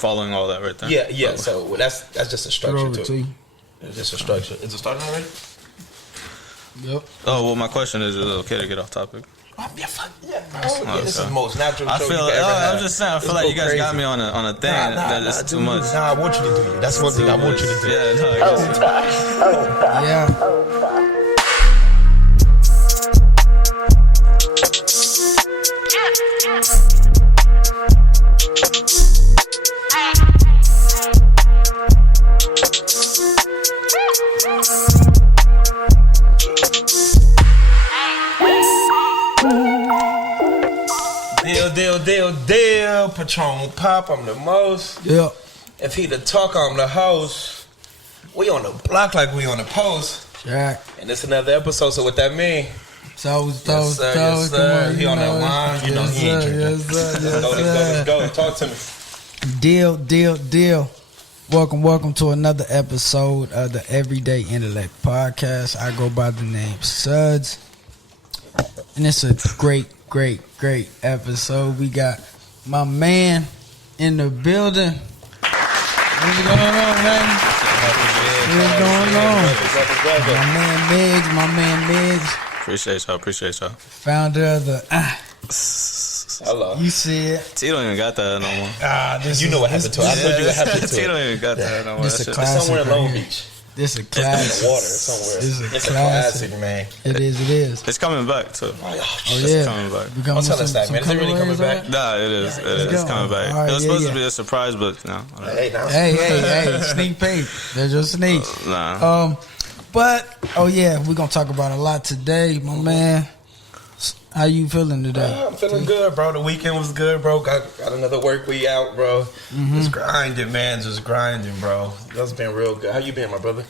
following all that right there. Yeah. So that's just a structure to it. It's just a structure. Is it starting already? Yep. Oh well, my question is it okay to get off topic? This is the most natural show you ever I'm had. just saying. I feel like you guys got me on a thing that is too much. Nah, I want you to do it. That's one thing I want you to do. Yeah, no, Yeah. Deal, Patron Pap, I'm the most. Yep. If he the talker, I'm the host. We on the block like we on the post. Jack. And it's another episode, so what that mean? Toes. Yes, sir. He on that line, you know he ain't drinking. Let's go. Talk to me. Deal. Welcome to another episode of the Everyday Intellect podcast. I go by the name Sudz. And it's a great episode. We got my man in the building. What's going on, man? What's going on? My man Miggy. Appreciate y'all. Founder of the Hello. You see it. T don't even got that no more. You know what happened to it. I told you what happened to it. T don't even got that no more. This a That classic. It's somewhere in Long Beach. This a In classic. the water somewhere. It's a classic, man. It is. It's coming back too. Oh It's yeah. coming back. Don't tell us that, man. Is it really coming back? Nah, it is. It's coming back. All right, It was supposed to be a surprise, but no. Hey, sneak peek. There's your sneak. Nah. But we're gonna talk about a lot today, my man. How you feeling today? I'm feeling good, bro. The weekend was good, bro. Got another work week out, bro. Just grinding, man. Just grinding, bro. That's been real good. How you been, my brother?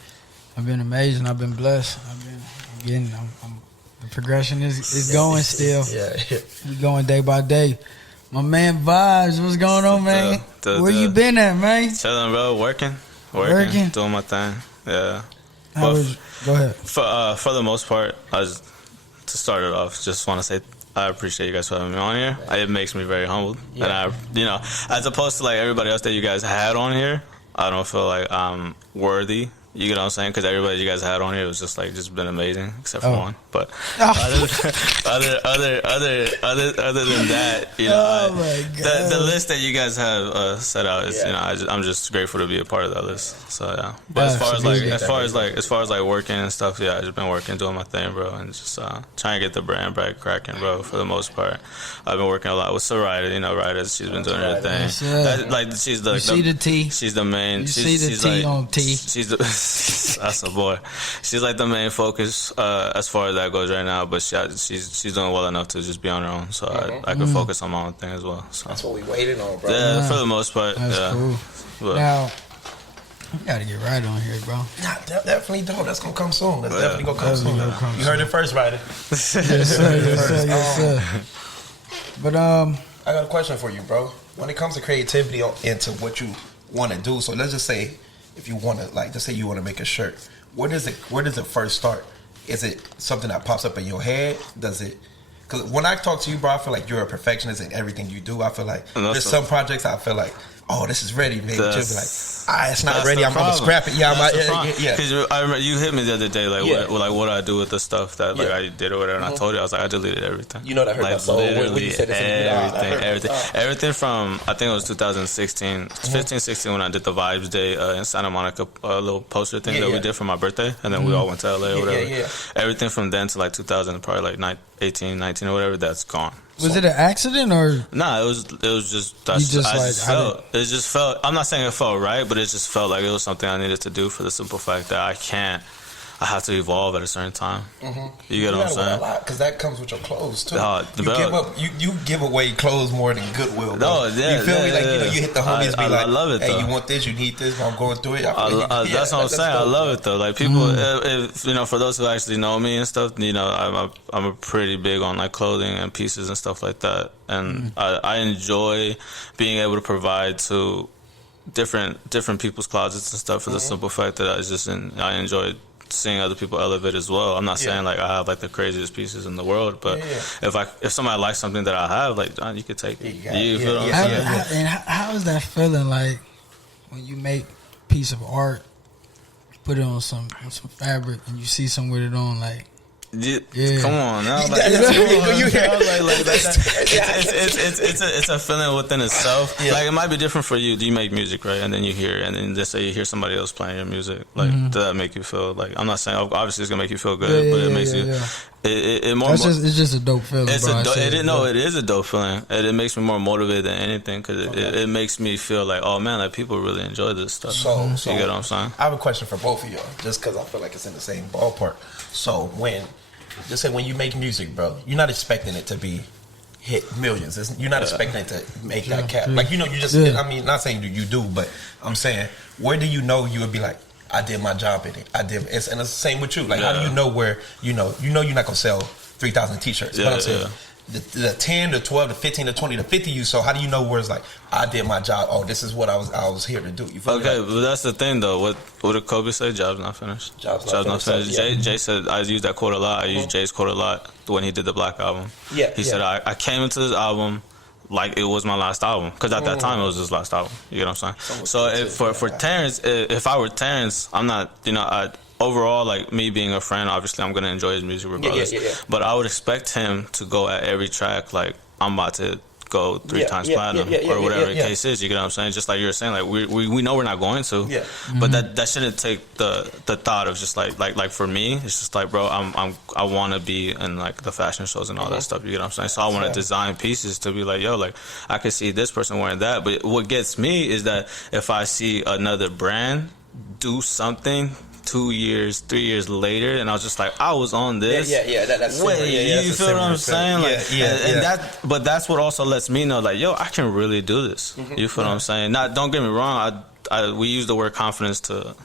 I've been amazing. I've been blessed. The progression is going still. Yeah. We going day by day. My man Vibes, what's going on, man? Where you been at, man? Chilling, bro. Working, doing my thing. Yeah. Go ahead. For the most part, to start it off, just want to say I appreciate you guys for having me on here. It makes me very humbled, and as opposed to like everybody else that you guys had on here, I don't feel like I'm worthy. You get what I'm saying? Because everybody you guys had on here was just been amazing, except for one. But other than that, the list that you guys have set out is, I'm just grateful to be a part of that list. So yeah. But as far as working and stuff, I just been working, doing my thing, bro, and just trying to get the brand back cracking, bro. For the most part, I've been working a lot with Soraya. Ryder, she's been doing her thing. She's the T. She's the main. She's T on T. She's the. That's a boy. She's like the main focus as far as that goes right now, but she's doing well enough to just be on her own, so I can focus on my own thing as well. So. That's what we waiting on, bro. Yeah, for the most part. That's cool. But, now, we gotta get right on here, bro. Nah, definitely don't. That's gonna come soon. That's definitely gonna come soon. You heard it first, Ryder. Yes, sir. But I got a question for you, bro. When it comes to creativity into what you want to do, so let's just say. If you want to, just say you want to make a shirt, where does it first start? Is it something that pops up in your head? Does it? Because when I talk to you, bro, I feel like you're a perfectionist in everything you do. I feel like there's some projects I feel like, oh, this is ready, maybe. Just like, it's not ready. I'm gonna scrap it. Yeah, Because I remember you hit me the other day, what do I do with the stuff that I did or whatever, and I told you I was like, I deleted everything. You know that hurt my soul. Literally everything from I think it was 2016, 15-16 when I did the Vibes Day in Santa Monica, a little poster thing that we did for my birthday, and then we all went to LA or whatever. Everything from then to 2000, probably 18, 19 or whatever, that's gone. Was it an accident or? Nah, it was just. It just felt. I'm not saying it felt right, but it just felt like it was something I needed to do for the simple fact that I have to evolve at a certain time. You get what I'm saying? Because that comes with your clothes too. You give away clothes more than Goodwill. Bro. You feel me? You hit the homies. I love it. Hey, you want this? You need this? I'm going through it. That's what I'm saying. I love it though. Like people, if for those who actually know me and stuff, I'm a pretty big on clothing and pieces and stuff like that, and I enjoy being able to provide to different people's closets and stuff for the simple fact that I enjoy seeing other people elevate as well. I'm not saying like I have like the craziest pieces in the world, but if somebody likes something that I have, like John, you could take it. You feel what I'm saying? And how is that feeling like when you make a piece of art, put it on some fabric, and you see someone with it on, like? Come on now, like, it's a feeling within itself. Like it might be different for you. Do you make music, right? And then you hear, and then just say you hear somebody else playing your music. Like does that make you feel like? I'm not saying obviously it's gonna make you feel good, but it makes you. It's just a dope feeling. It is a dope feeling. It makes me more motivated than anything because it makes me feel like, oh man, like people really enjoy this stuff. So you get what I'm saying? I have a question for both of y'all, just because I feel like it's in the same ballpark. So when you make music, bro, you're not expecting it to be hit millions. You're not expecting it to make that cap. Like, you know, you just, I mean, not saying you do, but I'm saying, where do you know you would be like, I did my job in it. And it's the same with you. Like, how do you know where, you know you're not going to sell 3,000 t-shirts. But I'm saying, the 10, the 12, the 15, the 20, the 50 you sold, how do you know where it's like, I did my job, oh, this is what I was here to do? You feel okay, like, but that's the thing, though. What did Kobe say? Job's not finished. Job's not finished. Jay said, I use that quote a lot. I use Jay's quote a lot when he did the Black album. He said, I came into this album like it was my last album. Because at that time, it was his last album. You get what I'm saying? So for Terrence, if I were Terrence, I'm not, you know, overall, like me being a friend, obviously I'm gonna enjoy his music regardless. But I would expect him to go at every track like I'm about to go 3 times platinum or whatever the case is. You get what I'm saying? Just like you were saying, like we know we're not going to. But that shouldn't take the thought of just like for me, it's just like, bro, I want to be in like the fashion shows and all that stuff. You get what I'm saying? So I want to design pieces to be like, yo, like I could see this person wearing that. But what gets me is that if I see another brand do something 2 years, 3 years later, and I was just like, I was on this. That's you feel what I'm saying? Like, but that's what also lets me know, like, yo, I can really do this. You feel what I'm saying? Don't get me wrong. We use the word confidence to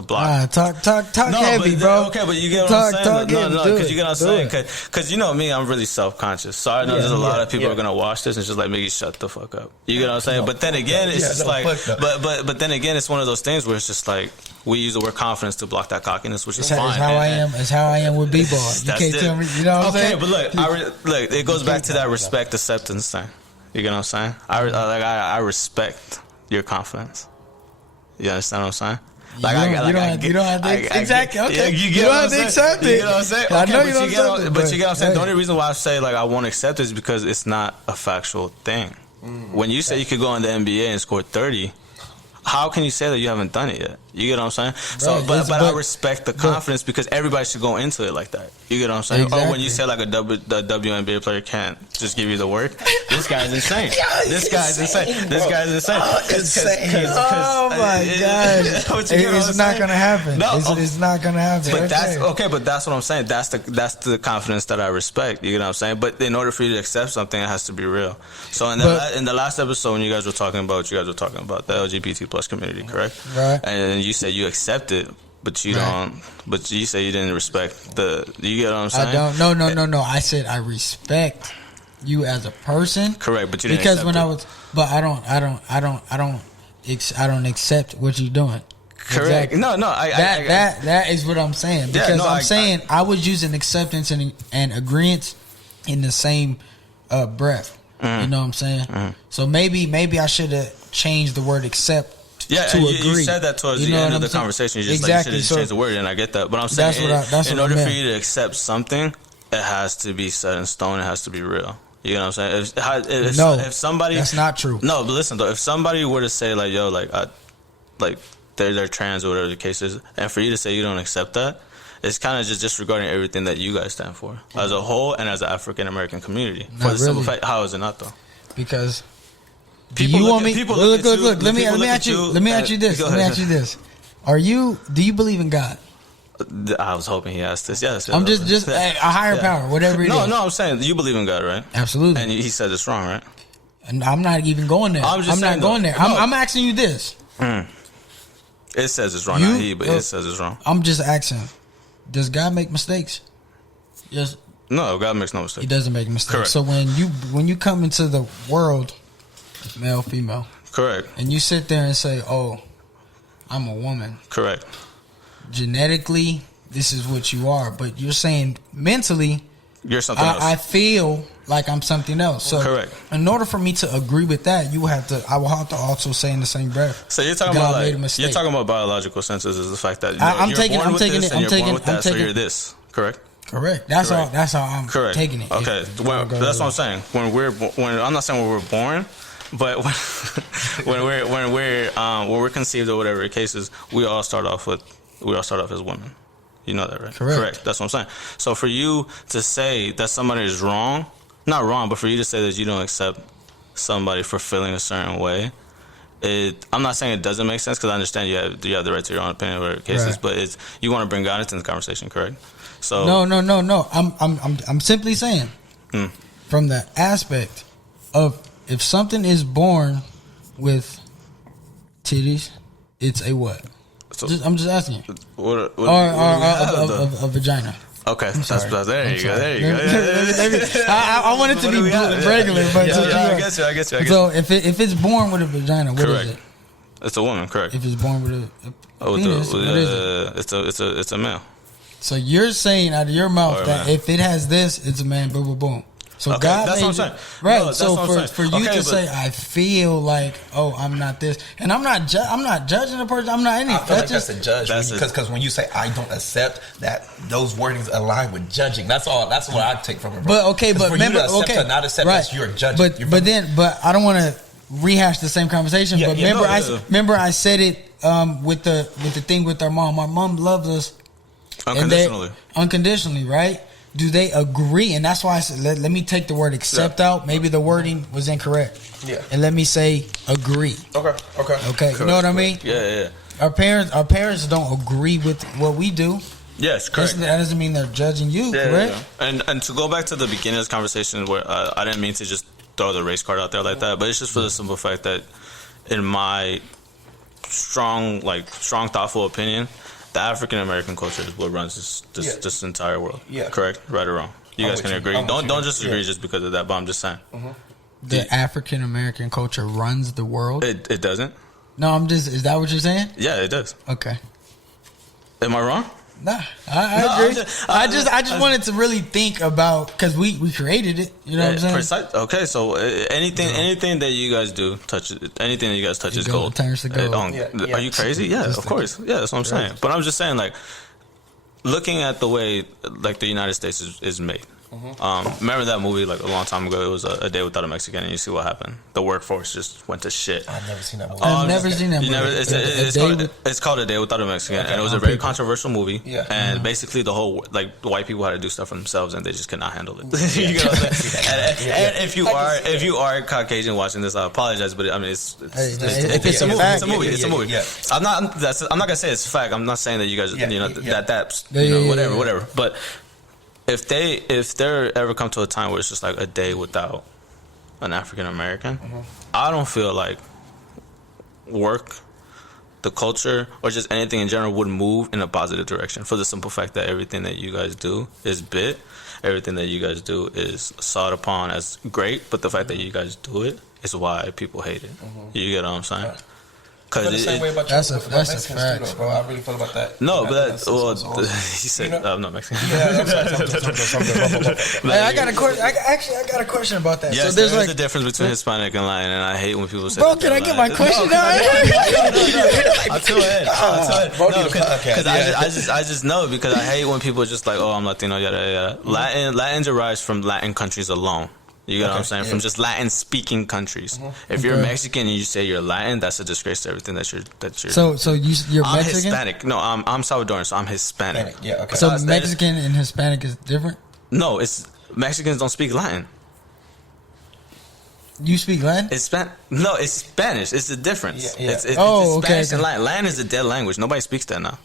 block. Talk heavy, bro. Okay, but you get what I'm saying? Because you get what I'm saying? Because you know me, I'm really self-conscious. So I know there's a lot of people are going to watch this and just like, Miggy, shut the fuck up. You get what I'm saying? But then again, it's just like, but then again, it's one of those things where it's just like, we use the word confidence to block that cockiness, which is fine. It's how I am with b-ball. You can't tell me, you know what I'm saying? Okay, but look, it goes back to that respect, acceptance thing. You get what I'm saying? I respect your confidence. You understand what I'm saying? Like you don't have to exactly. Okay, you don't have to accept it. You know what I'm saying? I know you don't accept it, but you get what I'm saying. The only reason why I say like I won't accept it is because it's not a factual thing. When you say you could go in the NBA and score 30, how can you say that you haven't done it yet? You get what I'm saying? So, but I respect the confidence because everybody should go into it like that. You get what I'm saying? Exactly. Or when you say like a WNBA player can't just give you the work, this guy's insane. This guy's insane. Oh my God! It's not gonna happen. No, it's not gonna happen. But that's okay. But that's what I'm saying. That's the confidence that I respect. You get what I'm saying? But in order for you to accept something, it has to be real. So in the last episode, when you guys were talking about the LGBT plus community, correct? Right. And you said you accept it, but you don't. But you say you didn't respect the. You get what I'm saying? I don't. No. I said I respect you as a person. Correct, but you didn't. Because accept when it. I was, but I don't accept what you're doing. Correct. Exactly. No. That is what I'm saying. Because I'm saying I was using acceptance and agreement in the same breath. You know what I'm saying? So maybe I should have changed the word accept. To agree. You said that towards the end of the conversation. You just exactly. You should have changed the word, and I get that. But I'm saying, in order for you to accept something, it has to be set in stone. It has to be real. You know what I'm saying? If somebody, that's not true. No, but listen though, if somebody were to say like, "Yo, like they're trans or whatever the case is," and for you to say you don't accept that, it's kind of just disregarding everything that you guys stand for as a whole and as an African American community. Not the simple fact, how is it not though? Because people you look want me? Look. Let me ask you this. Do you believe in God? I was hoping he asked this. Yes. I'm just a higher power, whatever it is. No, I'm saying you believe in God, right? Absolutely. And he said it's wrong, right? And I'm not even going there. I'm not going there. I'm asking you this. It says it's wrong, not he, but it says it's wrong. I'm just asking, does God make mistakes? Yes. No, God makes no mistakes. He doesn't make mistakes. Correct. So when you come into the world, male, female. Correct. And you sit there and say, oh, I'm a woman. Correct. Genetically, this is what you are. But you're saying mentally, you're something else. I feel like I'm something else. So correct. In order for me to agree with that, I will have to also say in the same breath. So you're talking about you're talking about biological senses is the fact that I'm taking it. So you're this, correct? Correct. That's all I'm taking it. Okay. That's what I'm saying. When I'm not saying when we're born, but when we're conceived or whatever the case is, we all start off as women. You know that, right? Correct. That's what I'm saying. So for you to say that somebody is wrong, not wrong, but for you to say that you don't accept somebody for feeling a certain way, I'm not saying it doesn't make sense because I understand you have the right to your own opinion or whatever the case is, but you want to bring God into the conversation, correct? So no. I'm simply saying from the aspect of if something is born with titties, it's a what? So, I'm just asking you. Or a vagina. Okay, there you go. I want it to be regular, but I guess you. So if it's born with a vagina, what is it? It's a woman, correct? If it's born with a penis, what is it? It's a male. So you're saying out of your mouth that if it has this, it's a man. Boom, boom, boom. So okay, God that's made what I'm saying. Right. No, so for you to say, I feel like, I'm not this, and I'm not judging a person. I'm not anything. I feel like that's a judge because when you say I don't accept that, those wordings align with judging. That's all. That's what I take from it. Bro. But remember, to not accept, that's your judging. But I don't want to rehash the same conversation. But remember, I said it with the thing with our mom. Our mom loves us unconditionally, right? Do they agree? And that's why I said, let me take the word accept out. Maybe the wording was incorrect. Yeah. And let me say agree. Okay. Correct. You know what I mean? Yeah. Our parents don't agree with what we do. Yes, correct. That doesn't mean they're judging you, correct? Yeah. And to go back to the beginning of this conversation where I didn't mean to just throw the race card out there like that, but it's just for the simple fact that in my strong, thoughtful opinion, the African American culture is what runs this entire world. Yeah. Correct? Right or wrong? You guys can agree. Don't just agree just because of that, but I'm just saying. Mm-hmm. The African American culture runs the world? It doesn't. No, is that what you're saying? Yeah, it does. Okay. Am I wrong? Nah, I agree. I just wanted to really think about, because we created it. You know what I'm saying? Okay, so anything that you guys do anything that you guys touch is gold. Turns to gold. Are you crazy? Yeah, of course. Yeah, that's what I'm saying. But I'm just saying, looking at the way the United States is made. Mm-hmm. Remember that movie a long time ago? It was a Day Without a Mexican, and you see what happened. The workforce just went to shit. I've never seen that movie. I've never seen that movie. It's called A Day Without a Mexican, and it was a very controversial movie. Yeah. And basically the whole the white people had to do stuff for themselves, and they just could not handle it. You know what I'm saying? And if you are Caucasian watching this, I apologize, but I mean it's a movie. It's a movie. It's a movie. Yeah. I'm not gonna say it's fact. I'm not saying that you guys that's whatever. But if there ever come to a time where it's just a day without an African American, I don't feel like work, the culture, or just anything in general would move in a positive direction, for the simple fact that everything that you guys do is bit, everything that you guys do is sought upon as great, but the fact that you guys do it is why people hate it. You get what I'm saying? Because the same way about that's a fact, bro. I really feel about that. No, but he said I'm not Mexican. Yeah, I got a question. I got a question about that. Yes, so there's a difference between Hispanic and Latin, and I hate when people say. Bro, can I get my question out? I'll tell it. Because I just know, because I hate when people are just I'm Latino, yada yada. Latin derives from Latin countries alone. You get what I'm saying? Yeah. From just Latin-speaking countries. If you're Mexican and you say you're Latin, that's a disgrace to everything that you're. So you're I'm Mexican? Hispanic. No, I'm Salvadoran, so I'm Hispanic. Yeah, okay. So Mexican and Hispanic is different? No, Mexicans don't speak Latin. You speak Latin? It's Spanish. It's the difference. Yeah. It's Spanish and Latin. Latin is a dead language. Nobody speaks that now.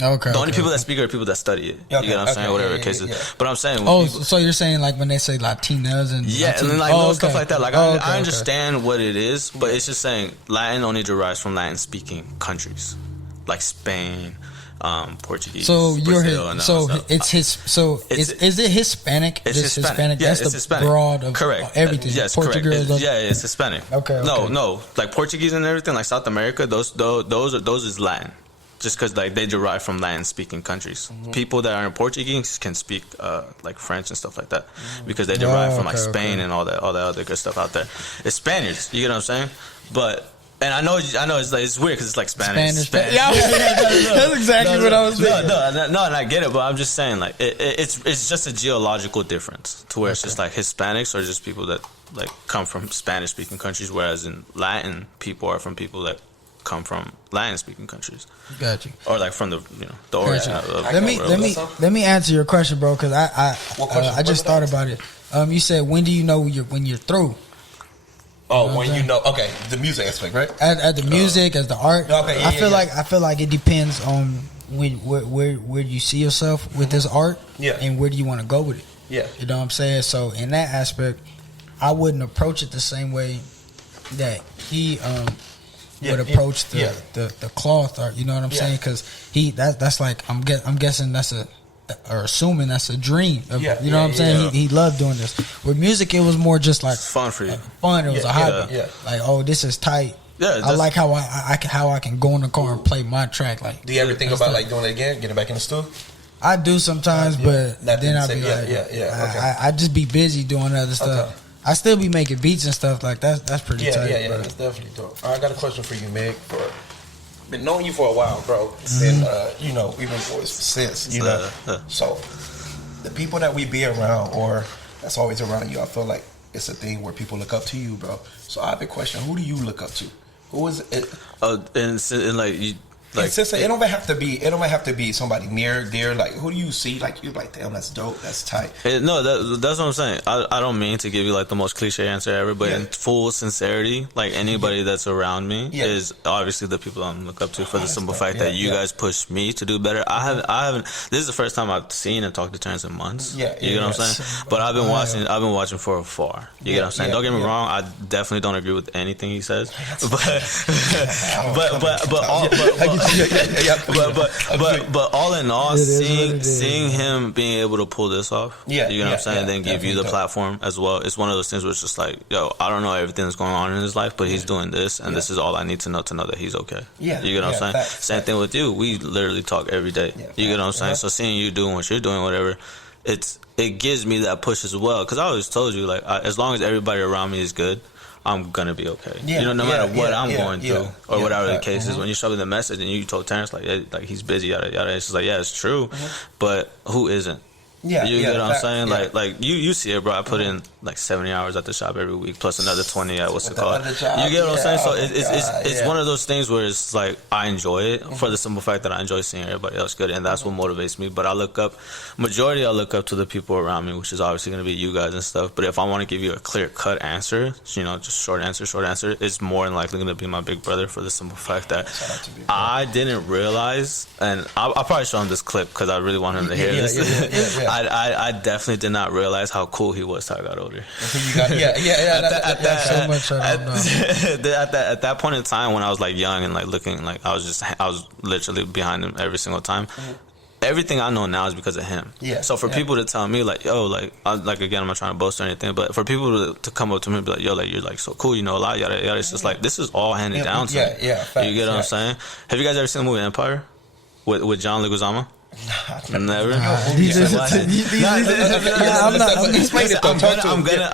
Okay. The only people that speak are people that study it. You get what I'm saying? Whatever the case is. But I'm saying. So you're saying when they say Latinas and and then stuff like that. I understand what it is, but it's just saying Latin only derives from Latin-speaking countries, like Spain, Portuguese. So Brazil, is it Hispanic? It's Hispanic. That's it's the Hispanic. Broad of correct. Everything. Yes, Portugal, correct. It's Hispanic. Okay. No, like Portuguese and everything, like South America. Those is Latin. just because like they derive from Latin-speaking countries. People that are in Portuguese can speak like French and stuff like that because they derive from like Spain and all that other good stuff out there. It's Spaniards, you get what I'm saying? But and I know it's like, it's weird because it's like Spanish. Yeah, that's exactly what I was thinking. No, and I get it, but I'm just saying like it's just a geological difference to where it's just like Hispanics are just people that like come from Spanish-speaking countries, whereas in Latin people are from people that come from Latin-speaking countries. Got you. Or like from the the origin of let me answer your question, bro, because I just thought about it. You said when do you know when you're through? Oh, when you know, okay, the music aspect, right? At the music, as the art. Okay, I feel like it depends on where you see yourself with this art, and where do you want to go with it. Yeah, you know what I'm saying. So in that aspect, I wouldn't approach it the same way that he would approach the cloth art. You know what I'm saying? Because that's like I'm guessing that's or assuming that's a dream. You know what I'm saying? He loved doing this. With music, it was more just like fun for you. Fun. It was a hobby. Like, oh, this is tight. Yeah, I like how I can go in the car and play my track. Like, do you ever think about like doing it again, getting back in the studio? I do sometimes, but then I'll be like, okay. I just be busy doing other stuff. Okay. I still be making beats and stuff like that. That's pretty tight. Yeah, that's definitely dope. All right, I got a question for you, Mig. Been knowing you for a while, bro, and you know, even since you know. So the people that we be around, or that's always around you, I feel like it's a thing where people look up to you, bro. So I have a question: who do you look up to? Who is it? And like you. Like, it don't have to be somebody near there. Like, who do you see? Like, you're like, damn, that's dope. That's tight. No, that's what I'm saying. I don't mean to give you like the most cliche answer ever, but in full sincerity, like anybody that's around me is obviously the people I'm look up to for the simple fact that you guys push me to do better. I haven't. This is the first time I've seen and talked to Terrence in months. You get what I'm saying? But I've been watching for afar. You get what I'm saying? Don't get me wrong. I definitely don't agree with anything he says, but all in all, seeing him being able to pull this off, you know what I'm saying, and then give you the platform as well. It's one of those things where it's just like, yo, I don't know everything that's going on in his life, but he's doing this, and this is all I need to know that he's okay. You get what I'm saying? Same thing with you. We literally talk every day. You get what I'm saying? So seeing you doing what you're doing, whatever, it gives me that push as well. Because I always told you, like, as long as everybody around me is good, I'm gonna be okay. You know, no matter what I'm going through or whatever the case is. When you show me the message and you told Terrence like he's busy, yada yada, it's just like, yeah, it's true, but who isn't? You get what I'm saying? Like you see it, bro. I put in like 70 hours at the shop every week, plus another 20 at what's it called? You get what I'm saying? So it's one of those things where it's like I enjoy it for the simple fact that I enjoy seeing everybody else good, and that's what motivates me. But I look up to the people around me, which is obviously going to be you guys and stuff. But if I want to give you a clear cut answer, you know, just short answer, it's more than likely going to be my big brother for the simple fact that I didn't realize, and I'll probably show him this clip because I really want him to hear this. I definitely did not realize how cool he was till I got older. At that point in time when I was like young and like looking, like I was literally behind him every single time. Everything I know now is because of him. So for people to tell me like, yo, like again, I'm not trying to boast or anything, but for people to come up to me and be like, yo, like you're like so cool, you know a lot, yada yada. It's just like this is all handed down to me. You get what I'm saying? Have you guys ever seen the movie Empire with John Leguizamo? Never.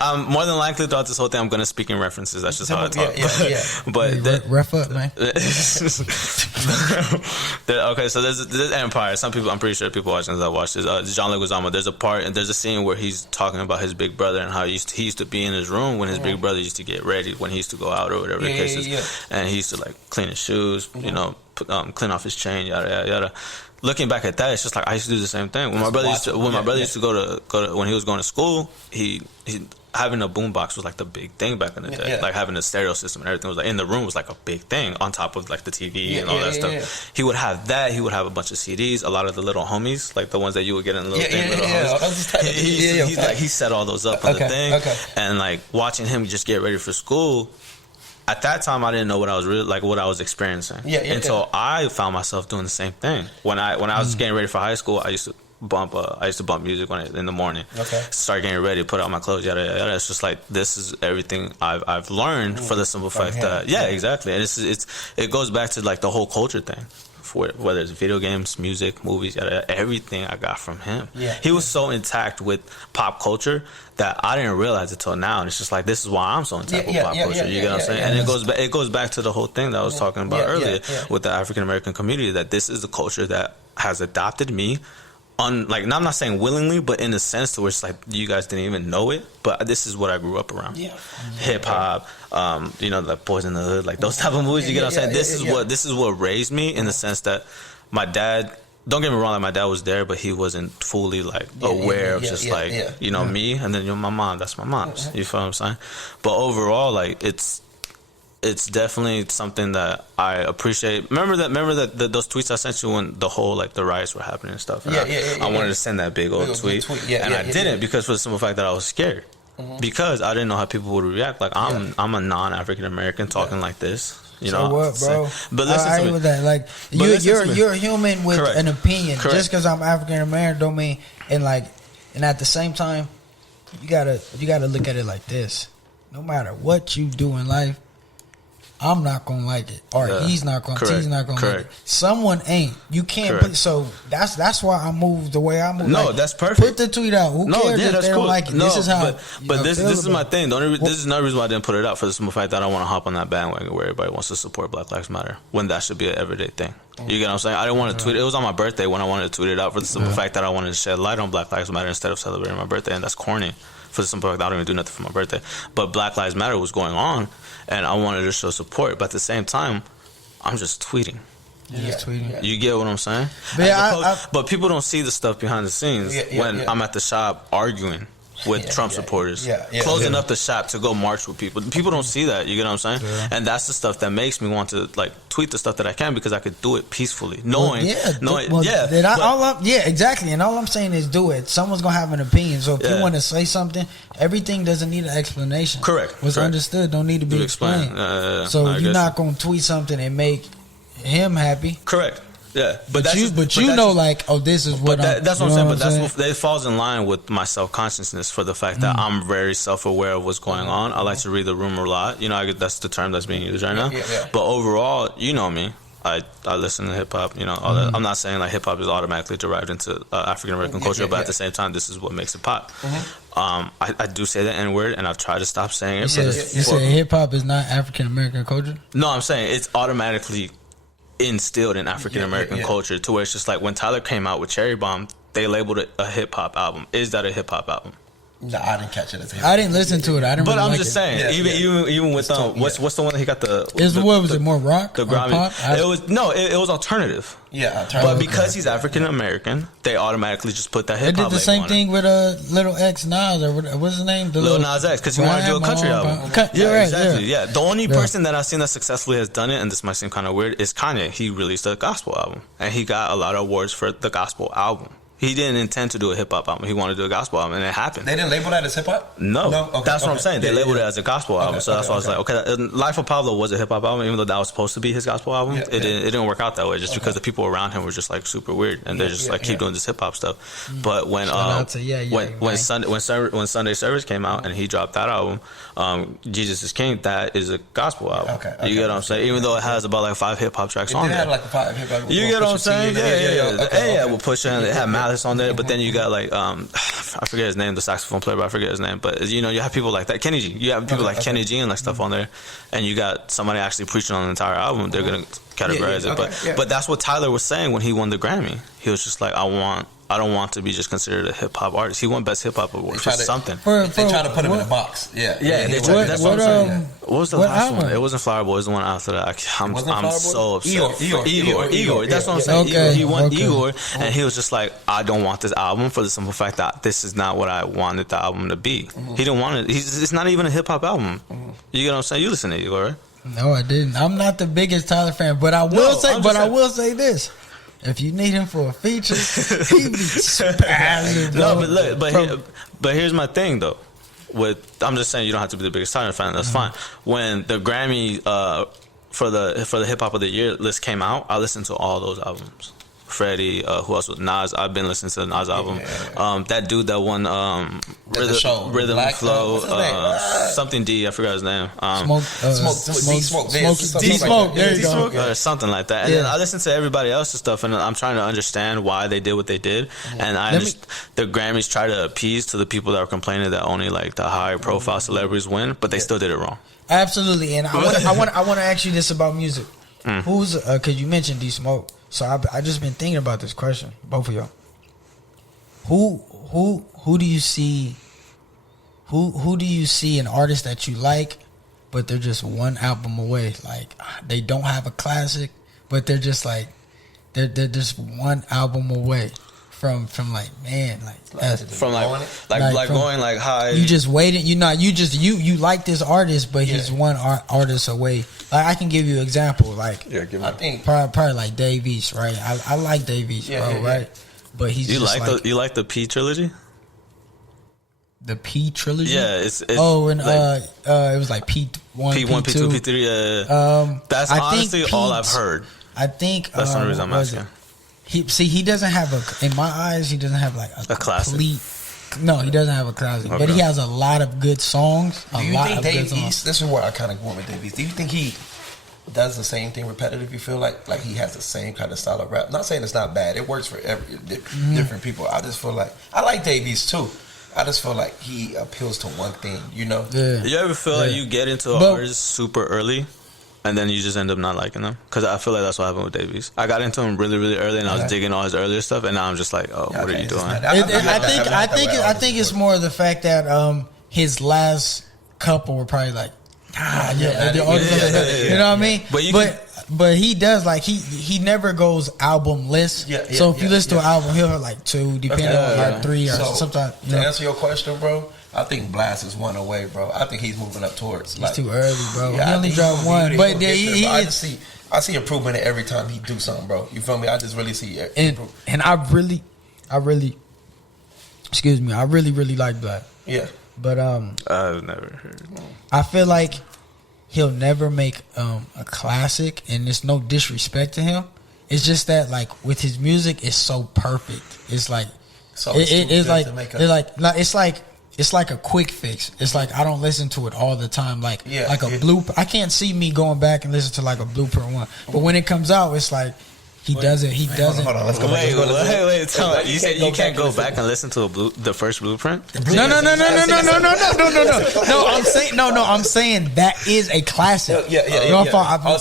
I'm more than likely throughout this whole thing I'm gonna speak in references. That's just how I talk. But ref up, man. Okay, so there's Empire. Some people, I'm pretty sure people watching that watch this. John Leguizamo. There's a part and there's a scene where he's talking about his big brother and how he used to be in his room when his big brother used to get ready when he used to go out or whatever the case is, and he used to like clean his shoes, you know, clean off his chain, yada yada yada. Looking back at that, it's just like I used to do the same thing. When my brother used to go to when he was going to school, he having a boombox was like the big thing back in the day. Like having a stereo system and everything was like in the room was like a big thing on top of like the TV and all that stuff. He would have that. He would have a bunch of CDs, a lot of the little homies, like the ones that you would get in the little thing. Homies. He set all those up on the thing, and like watching him just get ready for school. At that time, I didn't know what I was experiencing. So I found myself doing the same thing. When I was getting ready for high school, I used to bump music in the morning. Start getting ready, put out my clothes, yada yada yada. It's just like this is everything I've learned for the simple fact that exactly. And it goes back to like the whole culture thing. whether it's video games, music, movies, everything I got from him. Yeah. He was so intact with pop culture that I didn't realize it till now, and it's just like, this is why I'm so intact with pop culture. You get what I'm saying? And it goes back to the whole thing that I was talking about earlier with the African American community, that this is the culture that has adopted me. I'm not saying willingly, but in a sense to where it's like you guys didn't even know it, but this is what I grew up around. Hip hop, like Boys in the Hood, like those type of movies. You get what I'm saying? This is what raised me, in the sense that my dad. Don't get me wrong, like my dad was there, but he wasn't fully aware of me, and then my mom. That's my mom's. You feel what I'm saying? But overall, like it's definitely something that I appreciate. Remember that those tweets I sent you when the whole the riots were happening and stuff. And I wanted to send that big old tweet, and I didn't because for the simple fact that I was scared, because I didn't know how people would react. Like I'm a non-African American talking like this. You know what, bro? But listen to me. With that. Like you're a human with an opinion. Correct. Just because I'm African American don't mean and at the same time you gotta look at it like this. No matter what you do in life, I'm not gonna like it, or he's not gonna like it. Someone ain't. You can't put. So that's why I move the way I move. No, like, that's perfect. Put the tweet out. Who cares if they don't like it? No, this is how. But this is my thing. This is another reason why I didn't put it out, for the simple fact that I don't want to hop on that bandwagon where everybody wants to support Black Lives Matter when that should be an everyday thing. You get what I'm saying? I didn't want to tweet it. It was on my birthday when I wanted to tweet it out, for the simple fact that I wanted to shed light on Black Lives Matter instead of celebrating my birthday, and that's corny. For the simple fact that I don't even do nothing for my birthday. But Black Lives Matter was going on, and I wanted to show support. But at the same time, I'm just tweeting. You get what I'm saying? But people don't see the stuff behind the scenes when I'm at the shop arguing with Trump supporters, closing up the shop to go march with people. People don't see that. You get what I'm saying? Yeah. And that's the stuff that makes me want to tweet the stuff that I can, because I could do it peacefully, knowing. Exactly. And all I'm saying is do it. Someone's gonna have an opinion. So if you want to say something, everything doesn't need an explanation. Correct. What's understood don't need to be explained. So you're not gonna tweet something and make him happy. Correct. Yeah, but you know, this is what. That's what I'm saying. But that falls in line with my self consciousness, for the fact that I'm very self aware of what's going on. I like to read the room a lot. You know, I guess that's the term that's being used right now. But overall, you know me. I listen to hip hop. You know, all that. I'm not saying hip hop is automatically derived into African American culture, but at the same time, this is what makes it pop. I do say the N word, and I've tried to stop saying it. You say hip hop is not African American culture? No, I'm saying it's automatically instilled in African American culture, to where it's just like when Tyler came out with Cherry Bomb, they labeled it a hip hop album. Is that a hip hop album? No, I didn't catch it as a hip hop. I didn't listen to it. I didn't. But really I'm just saying, even with what's the one that he got the? What was it? More rock? The Grammy. Pop? It was alternative. Yeah, alternative. But because he's African American, they automatically just put that hip hop. They did the same thing with Little X Nas, or what's his name? Lil Nas X, because he wanted to do a country album. Exactly. Yeah, the only person that I've seen that successfully has done it, and this might seem kind of weird, is Kanye. He released a gospel album, and he got a lot of awards for the gospel album. He didn't intend to do a hip-hop album. He wanted to do a gospel album, and it happened. They didn't label that as hip-hop? No. Okay, that's what I'm saying. They labeled it as a gospel album. So that's why I was like, okay, Life of Pablo was a hip-hop album, even though that was supposed to be his gospel album. It didn't work out that way, just because the people around him were just super weird, and they just keep doing this hip-hop stuff. But when Sunday Service came out, and he dropped that album, Jesus is King, that is a gospel album. You get what I'm saying? Even though it has about 5 hip-hop tracks on there. It had 5 hip-hop. You get what I'm saying? Yeah. We'll push it. It had Malice on there, but then you got I forget his name, the saxophone player, but I forget his name. But you have people like that, Kenny G. You have people like Kenny G and stuff on there, and you got somebody actually preaching on the entire album. They're gonna categorize it, but that's what Tyler was saying when he won the Grammy. He was just like, I don't want to be just considered a hip hop artist. He won Best Hip Hop Award for something. They try to put him in a box. That's what I'm saying. What was the last one? It wasn't Flower Boy. It was the one after that. I'm so upset. Igor. That's what I'm saying. Okay. He won Igor, and he was just like, I don't want this album, for the simple fact that this is not what I wanted the album to be. He didn't want it. It's not even a hip hop album. You get what I'm saying? You listen to Igor, right? No, I didn't. I'm not the biggest Tyler fan, but I will say this. If you need him for a feature, he be spazzing. No, but here's my thing though. I'm just saying, you don't have to be the biggest Tyler fan. That's fine. When the Grammy for the Hip Hop of the Year list came out, I listened to all those albums Freddie. Who else was Nas? I've been listening to the Nas album. That dude that won Rhythm and Flow. Something D. I forgot his name. Smoke. There you go. Or something like that. And then I listen to everybody else's stuff, and I'm trying to understand why they did what they did. And the Grammys try to appease to the people that are complaining that only like the high profile celebrities win, but they still did it wrong. Absolutely. And I want to ask you this about music. Who's because you mentioned D Smoke, so I just been thinking about this question, both of y'all. Who do you see? Who do you see an artist that you like, but they're just one album away? Like they don't have a classic, but they're just like they're just one album away from like man like from going like high. You just waiting. You like this artist, but he's one artist away. Like I can give you an example. Like I think probably like Dave East, right? I like Dave East, right? But he's you just you like the P trilogy? The P trilogy? Yeah, it's it was like P1, P1, P2, P3. Yeah. That's honestly all I've heard. I think that's the only reason I'm asking. He doesn't have in my eyes, he doesn't have like a classic. No, he doesn't have a classic, but he has a lot of good songs. Do you think Dave East? This is where I kind of go with Dave East. Do you think he does the same thing repetitive? You feel like he has the same kind of style of rap? Not saying it's not bad. It works for different people. I just feel like I like Dave East too. I just feel like he appeals to one thing, you know. Yeah. You ever feel like you get into an artist super early, and then you just end up not liking them? Because I feel like that's what happened with Davies. I got into him really, really early, and I was digging all his earlier stuff, and now I'm just like, what are you doing? I think it's more the fact that his last couple were probably like, you know what I mean? But he does like he never goes album-less. So if you listen to an album, he'll have like 2, depending on like 3 or sometimes. To answer your question, bro, I think Blast is one away, bro. I think he's moving up towards. He's too early, bro. He only dropped one, but I see improvement every time he do something, bro. You feel me? I just really see improvement. And I really like Blast. Yeah, but I've never heard. I feel like he'll never make a classic, and there's no disrespect to him. It's just that like with his music, it's so perfect. It's like it's like a quick fix. It's like I don't listen to it all the time. Like a blueprint. I can't see me going back and listen to like a Blueprint 1. But when it comes out, it's like he doesn't. Hold on, let's go. Wait. You said you can't go back and listen to the first Blueprint? No. I'm saying that is a classic.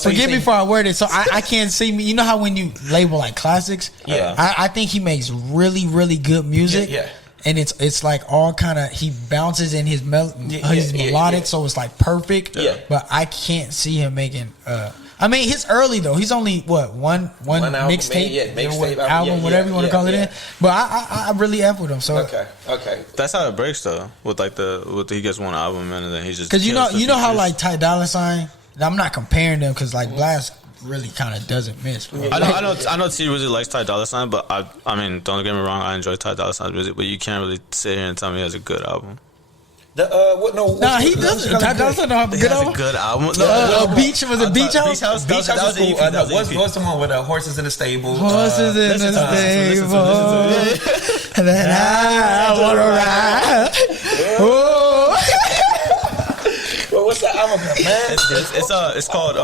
Forgive me for I worded it. So I can't see me. You know how when you label like classics? Yeah. I think he makes really, really good music. Yeah. And it's like all kind of he bounces in his melodic, so it's like perfect. Yeah. But I can't see him making. I mean, he's early though. He's only one mixtape, album, whatever you want to call it in. But I really F with him. So okay. That's how it breaks though. With he gets one album and then he just because you know how like Ty Dolla $ign. I'm not comparing them because like Blast really kind of doesn't miss. Bro. I know T really likes Ty Dolla $ign, but I mean, don't get me wrong, I enjoy Ty Dolla $ign's music, but you can't really sit here and tell me he has a good album. He doesn't. Ty Dolla $ign don't have a good album. A good album. Beach was a Beach House. Beach House was cool. What's the one with horses in the stable? Horses in the stable. And then I wanna ride. What's that album, man? It's called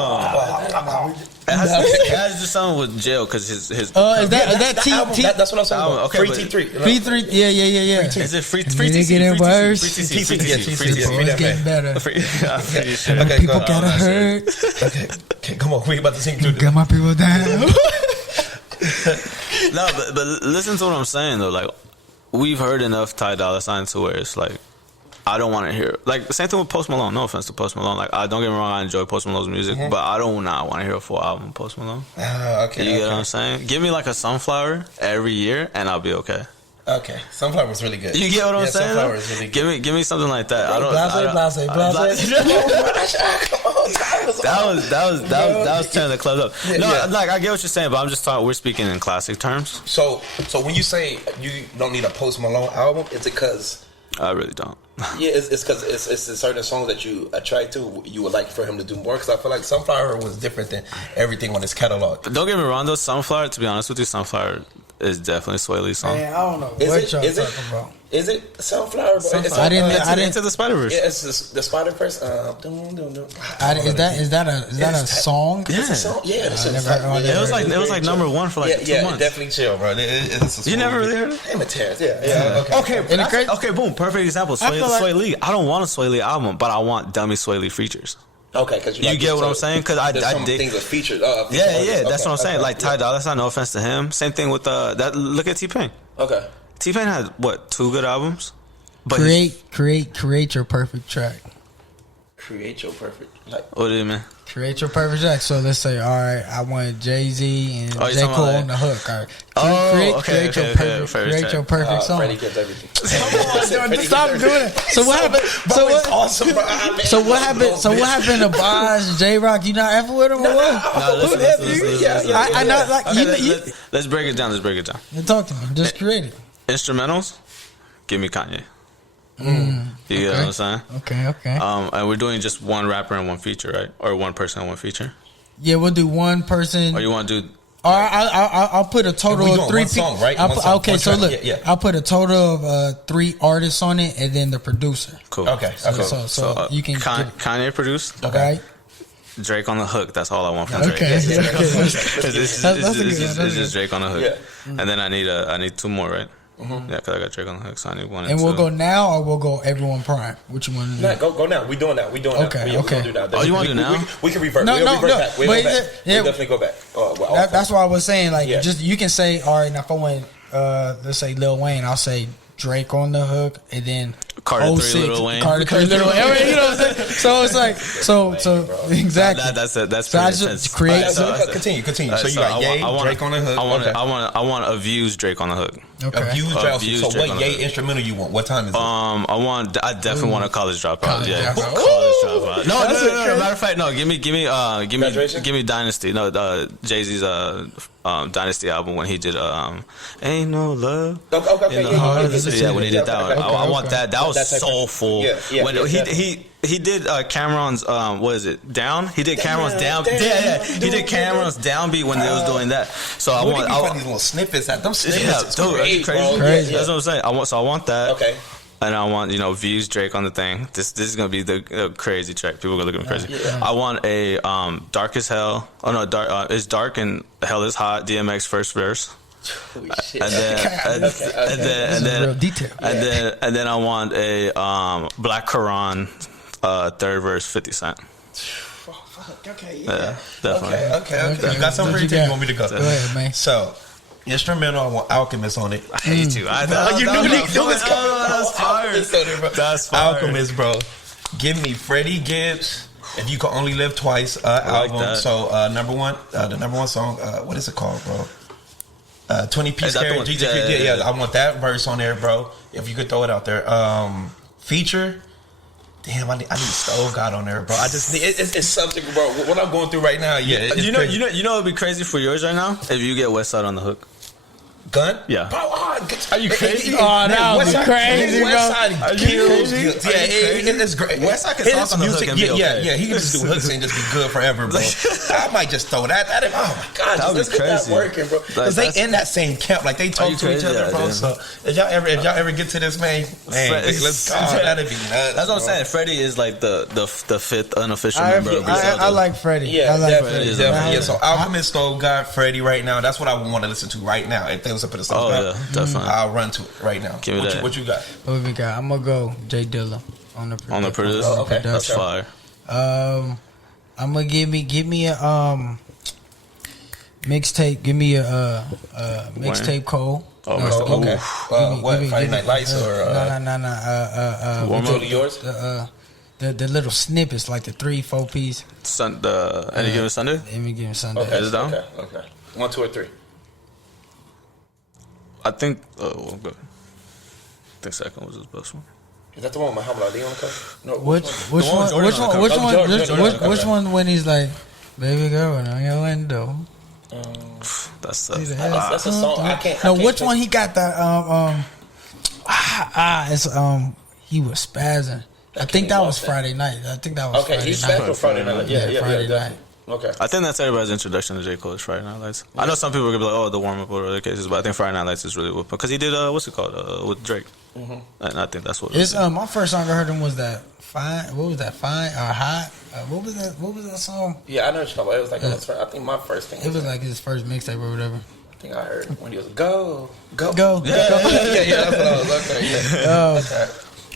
it has just something with jail because his is that T? That's what I'm saying. Okay, Free T3. P3, yeah. Is it free getting worse? Free It's getting better. People gotta hurt. Okay, come on, we about to sing through this. Got my people down. No, but listen to what I'm saying though. Like we've heard enough Ty Dolla $ign to where it's like I don't want to hear like the same thing with Post Malone. No offense to Post Malone. Like don't get me wrong, I enjoy Post Malone's music, but I don't want to hear a full album of Post Malone. Okay, you get what I'm saying? Give me like a Sunflower every year, and I'll be okay. Okay, Sunflower was really good. You get what I'm saying? Sunflower is really good. Give me something like that. Blase. That was turning the club up. Like I get what you're saying, but I'm just talking. We're speaking in classic terms. So when you say you don't need a Post Malone album, is it because I really don't. Yeah, it's because it's certain songs that you attract to. You would like for him to do more. Because I feel like Sunflower was different than everything on his catalog. But don't get me wrong though, Sunflower. To be honest with you, Sunflower is definitely Sway Lee's song. Man, I don't know what y'all talking about. Is it Sunflower? Bro? I didn't Into the Spider-Verse. Yeah, it's the Spider-Verse. Is that a song? Yeah, it's a song. Yeah, I never heard it was like number one for like 2 months. Definitely chill, bro. You never really heard it? Him and Terrence, yeah. Okay, boom, perfect example. Sway Lee. I don't want a Sway Lee album, but I want dummy Sway Lee features. Okay, because you get what I'm saying? Because I did things that featured. Yeah, that's what I'm saying. Like Ty Dolla $ign, no offense to him. Same thing with that. Look at T-Pain. Okay, T-Pain had what, 2 good albums? But create your perfect track. Create your perfect. What do you mean? Create your perfect track. So let's say, all right, I want Jay-Z and J. Cole on the hook. All right. Create your perfect song. Freddie gets everything. Stop doing it. So what happened? Awesome, bro. So what happened? So what happened to Boz, J-Rock? You not ever with him or what? Let's break it down. Talk to me. Just create it. Instrumentals, give me Kanye. You get what I'm saying? Okay. And we're doing just one rapper and one feature, right? Or one person and one feature? Yeah, we'll do one person. Or you want to do... Or I'll put a total of 3 people. Right? Okay, so look, I'll put a total of 3 artists on it, and then the producer. Cool. Okay. So you can Kanye produced. Okay. Drake on the hook. That's all I want from Drake. Okay. It's just Drake on the hook. Yeah. And then I need 2 more, right? Mm-hmm. Yeah, because I got Drake on the hook, so I need 1 and 2. And we'll go now, or we'll go everyone prime. Which you want to do? No, go now. We doing that. Okay. We gonna do that. Oh, you want to do now? We can revert. We'll revert back. We'll definitely go back. That's why I was saying, like, just you can say, all right, now if I went, let's say Lil Wayne, I'll say Drake on the hook, and then Carter 3 Lil Wayne. Carter 3 Lil Wayne. You know what I'm saying? So it's like, so exactly. That's so I just create. Continue. So you got Ye, Drake on the hook. I want a Views Drake on the hook. Okay. A Views Drake. So what Ye instrumental you want? What time is it? I definitely want a College Dropout. Yeah, Dropout. College Dropout. No. Matter of fact, no. Give me Dynasty. No, Jay-Z's Dynasty album when he did Ain't No Love. Okay. Yeah, when he did that one, I want that. That was soulful. Yeah. When he did Cameron's what is it? Down. He did Cameron's Down. Yeah. He did Cameron's Downbeat when they was doing that. So I want these little snippets at them. Snippets, crazy. That's what I'm saying. I want that. Okay. And I want, Views Drake on the thing. This is gonna be the crazy track. People are gonna look at me crazy. Yeah. I want a Dark as Hell. Oh no, it's Dark and Hell is Hot. DMX first verse. Holy shit. And then I want a Black Quran third verse 50 Cent. Okay. Yeah, definitely. Okay. You got something pretty? You want me to go? Go ahead, man. So. Instrumental, I want Alchemist on it. I hate you. You knew this was coming. That's fire. That's fire. Alchemist, bro. Give me Freddie Gibbs. If You Can Only Live Twice album. Like so the number one song. What is it called, bro? 20-piece carry. Yeah. I want that verse on there, bro. If you could throw it out there. Feature. Damn, I need Stove God on there, bro. I just need it's something, bro. What I'm going through right now, you know it'd be crazy for yours right now if you get Westside on the hook. Gun? Yeah. Bro, are you crazy? Oh, that would be crazy, bro. Westside kills. It's great. Westside can talk on the hook and be okay. Yeah, he can just do hooks and just be good forever, bro. I might just throw that at him. Oh my god, let's get that working, bro. Because they in that same camp, like they talk to each other, bro. So if y'all ever get to this, man, let's go. That'd be nuts. That's what I'm saying. Freddie is like the 5th unofficial member of Brazil. I like Freddie. Yeah, I like definitely. Yeah, so Alchemist, Stove God, Freddie right now. That's what I want to listen to right now. If they was to put a song yeah, definitely. I'll run to it right now. Give me that. What you got? What we got? I'm gonna go Jay Dilla on the producer. Oh, okay. That's fire. I'm gonna give me a mixtape. Give me a mixtape Cole. Oh, okay. What? Friday Night Lights or no. Warm Up Yours? The little snippets, like the 3-4 piece. Any Given Sunday? Any Given Sunday. Okay. Is it down? Okay. 1, 2, or 3. I think. Good. I think second was his best one. Is that the one with Muhammad Ali on the cover? No. Which one? When he's like, "Baby girl, on your window." That's a song. I can't. No, which one he got that? It's he was spazzing. I think that was Friday night. I think that was okay. He spazzed on Friday night. Yeah, Friday night. Okay. I think that's everybody's introduction to J. Cole is Friday Night Lights. I know some people are gonna be like, "Oh, the warm up or other cases," but I think Friday Night Lights is really because he did what's it called with Drake, and I think that's what it's. My first song I heard him was that Fine. What was that? Fine or Hot? What was that? What was that song? Yeah, I know what you're talking about. It was like I think my first thing. It was like his first mixtape or whatever. I think I heard when he was go. Yeah, that's what I was okay.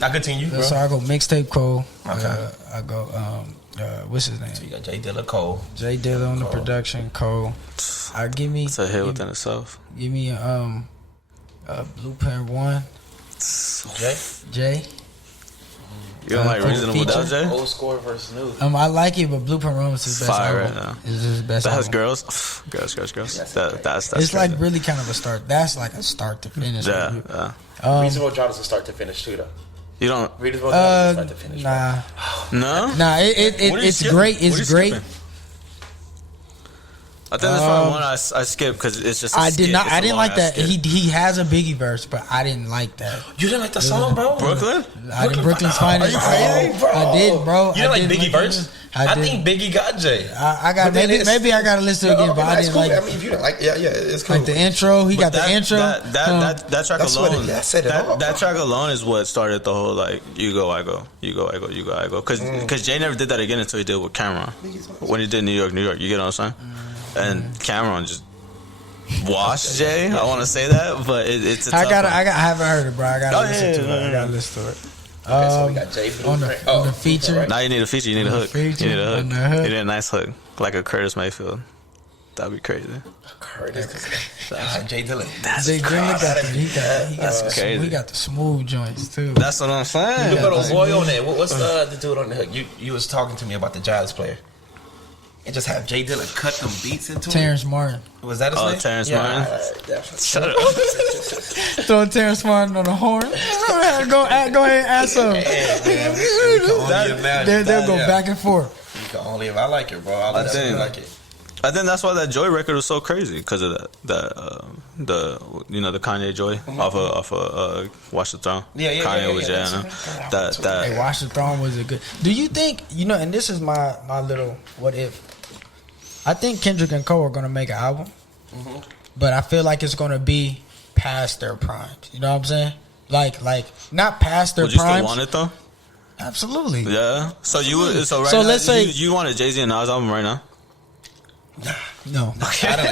I continue, bro. So I go mixtape Cole. Okay. I go. What's his name? So you got J Dilla Cole. J Dilla on the production. Cole. Give me. It's a hit within itself. Give me a Blueprint 1. J. You don't like Reasonable Doubt, Jay? Old Score versus New. I like it, but Blueprint 1 was his best Fire album. right now. It's his best That has album. girls. That's It's like really kind of a start. That's like a start to finish. yeah. Reasonable Doubt is a start to finish too, though. You don't. Reasonable Doubt is a start to finish. Nah. No. Nah. It's great. It's great. I think that's probably one I skipped because it's just. I didn't like that. He has a Biggie verse, but I didn't like that. You didn't like the song, bro? Brooklyn? Brooklyn's Finest. Are you crazy, bro? I did, bro. You didn't like Biggie verse? I think Biggie got Jay. I got maybe I got to listen to it again, but I didn't like. I mean, if you don't like, it's cool. Like the intro, he got the intro. That track alone. That track alone is what started the whole like you go I go, you go I go, you go I go. Because Jay never did that again until he did with Cameron. When he did New York. You get what I'm saying? And Cameron just washed Jay. I want to say that, but it's. I haven't heard it, bro. I gotta listen to it. I gotta listen to it. Okay, so we got Jay on the feature. Right. Now you need a feature. You need a hook. You need a hook. You need a nice hook, like a Curtis Mayfield. That'd be crazy. Curtis. J Dilla. Jay Dilla he got the smooth joints too. That's what I'm saying. You put a boy on there. What's the dude on the hook? You was talking to me about the jazz player. And just have J Dilla cut them beats into Terrence it. Martin. Was that his name? Terrence Martin. Shut up. Throwing Terrence Martin on the horn. Go ahead and ask him. They'll go back and forth. You can only if I like it, bro. I like it. I think that's why that Joy record was so crazy because of the Kanye Joy off of Watch the Throne. Kanye was that. Hey, Watch the Throne was a good. Do you think And this is my little what if. I think Kendrick and Cole are gonna make an album, but I feel like it's gonna be past their primes. You know what I'm saying? Like not past their primes. Would you still want it though? Absolutely. Yeah. So let's say you want a Jay-Z and Nas album right now? No. I don't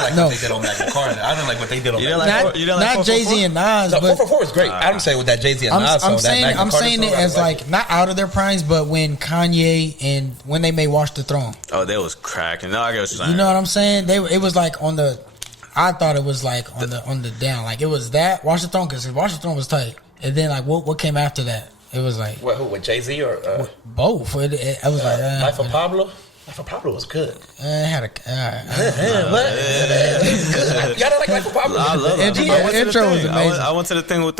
like what they did on Mac and Carter. I don't like what they did on not Jay-Z and Nas, but 444 is great. I'm saying with that Jay-Z and Nas song. I'm saying it as like not out of their primes, but when Kanye and when they made Watch the Throne. Oh, they was cracking. No, I get what you're saying. You know what I'm saying? It was like on the. I thought it was like on the down. Like it was that Watch the Throne because Watch the Throne was tight, and then like what came after that? It was like who with Jay-Z or both. I was like Life of Pablo. Life of Pablo was good. It had a you gotta like Life of Pablo. I love that. The intro was amazing. I went to the thing with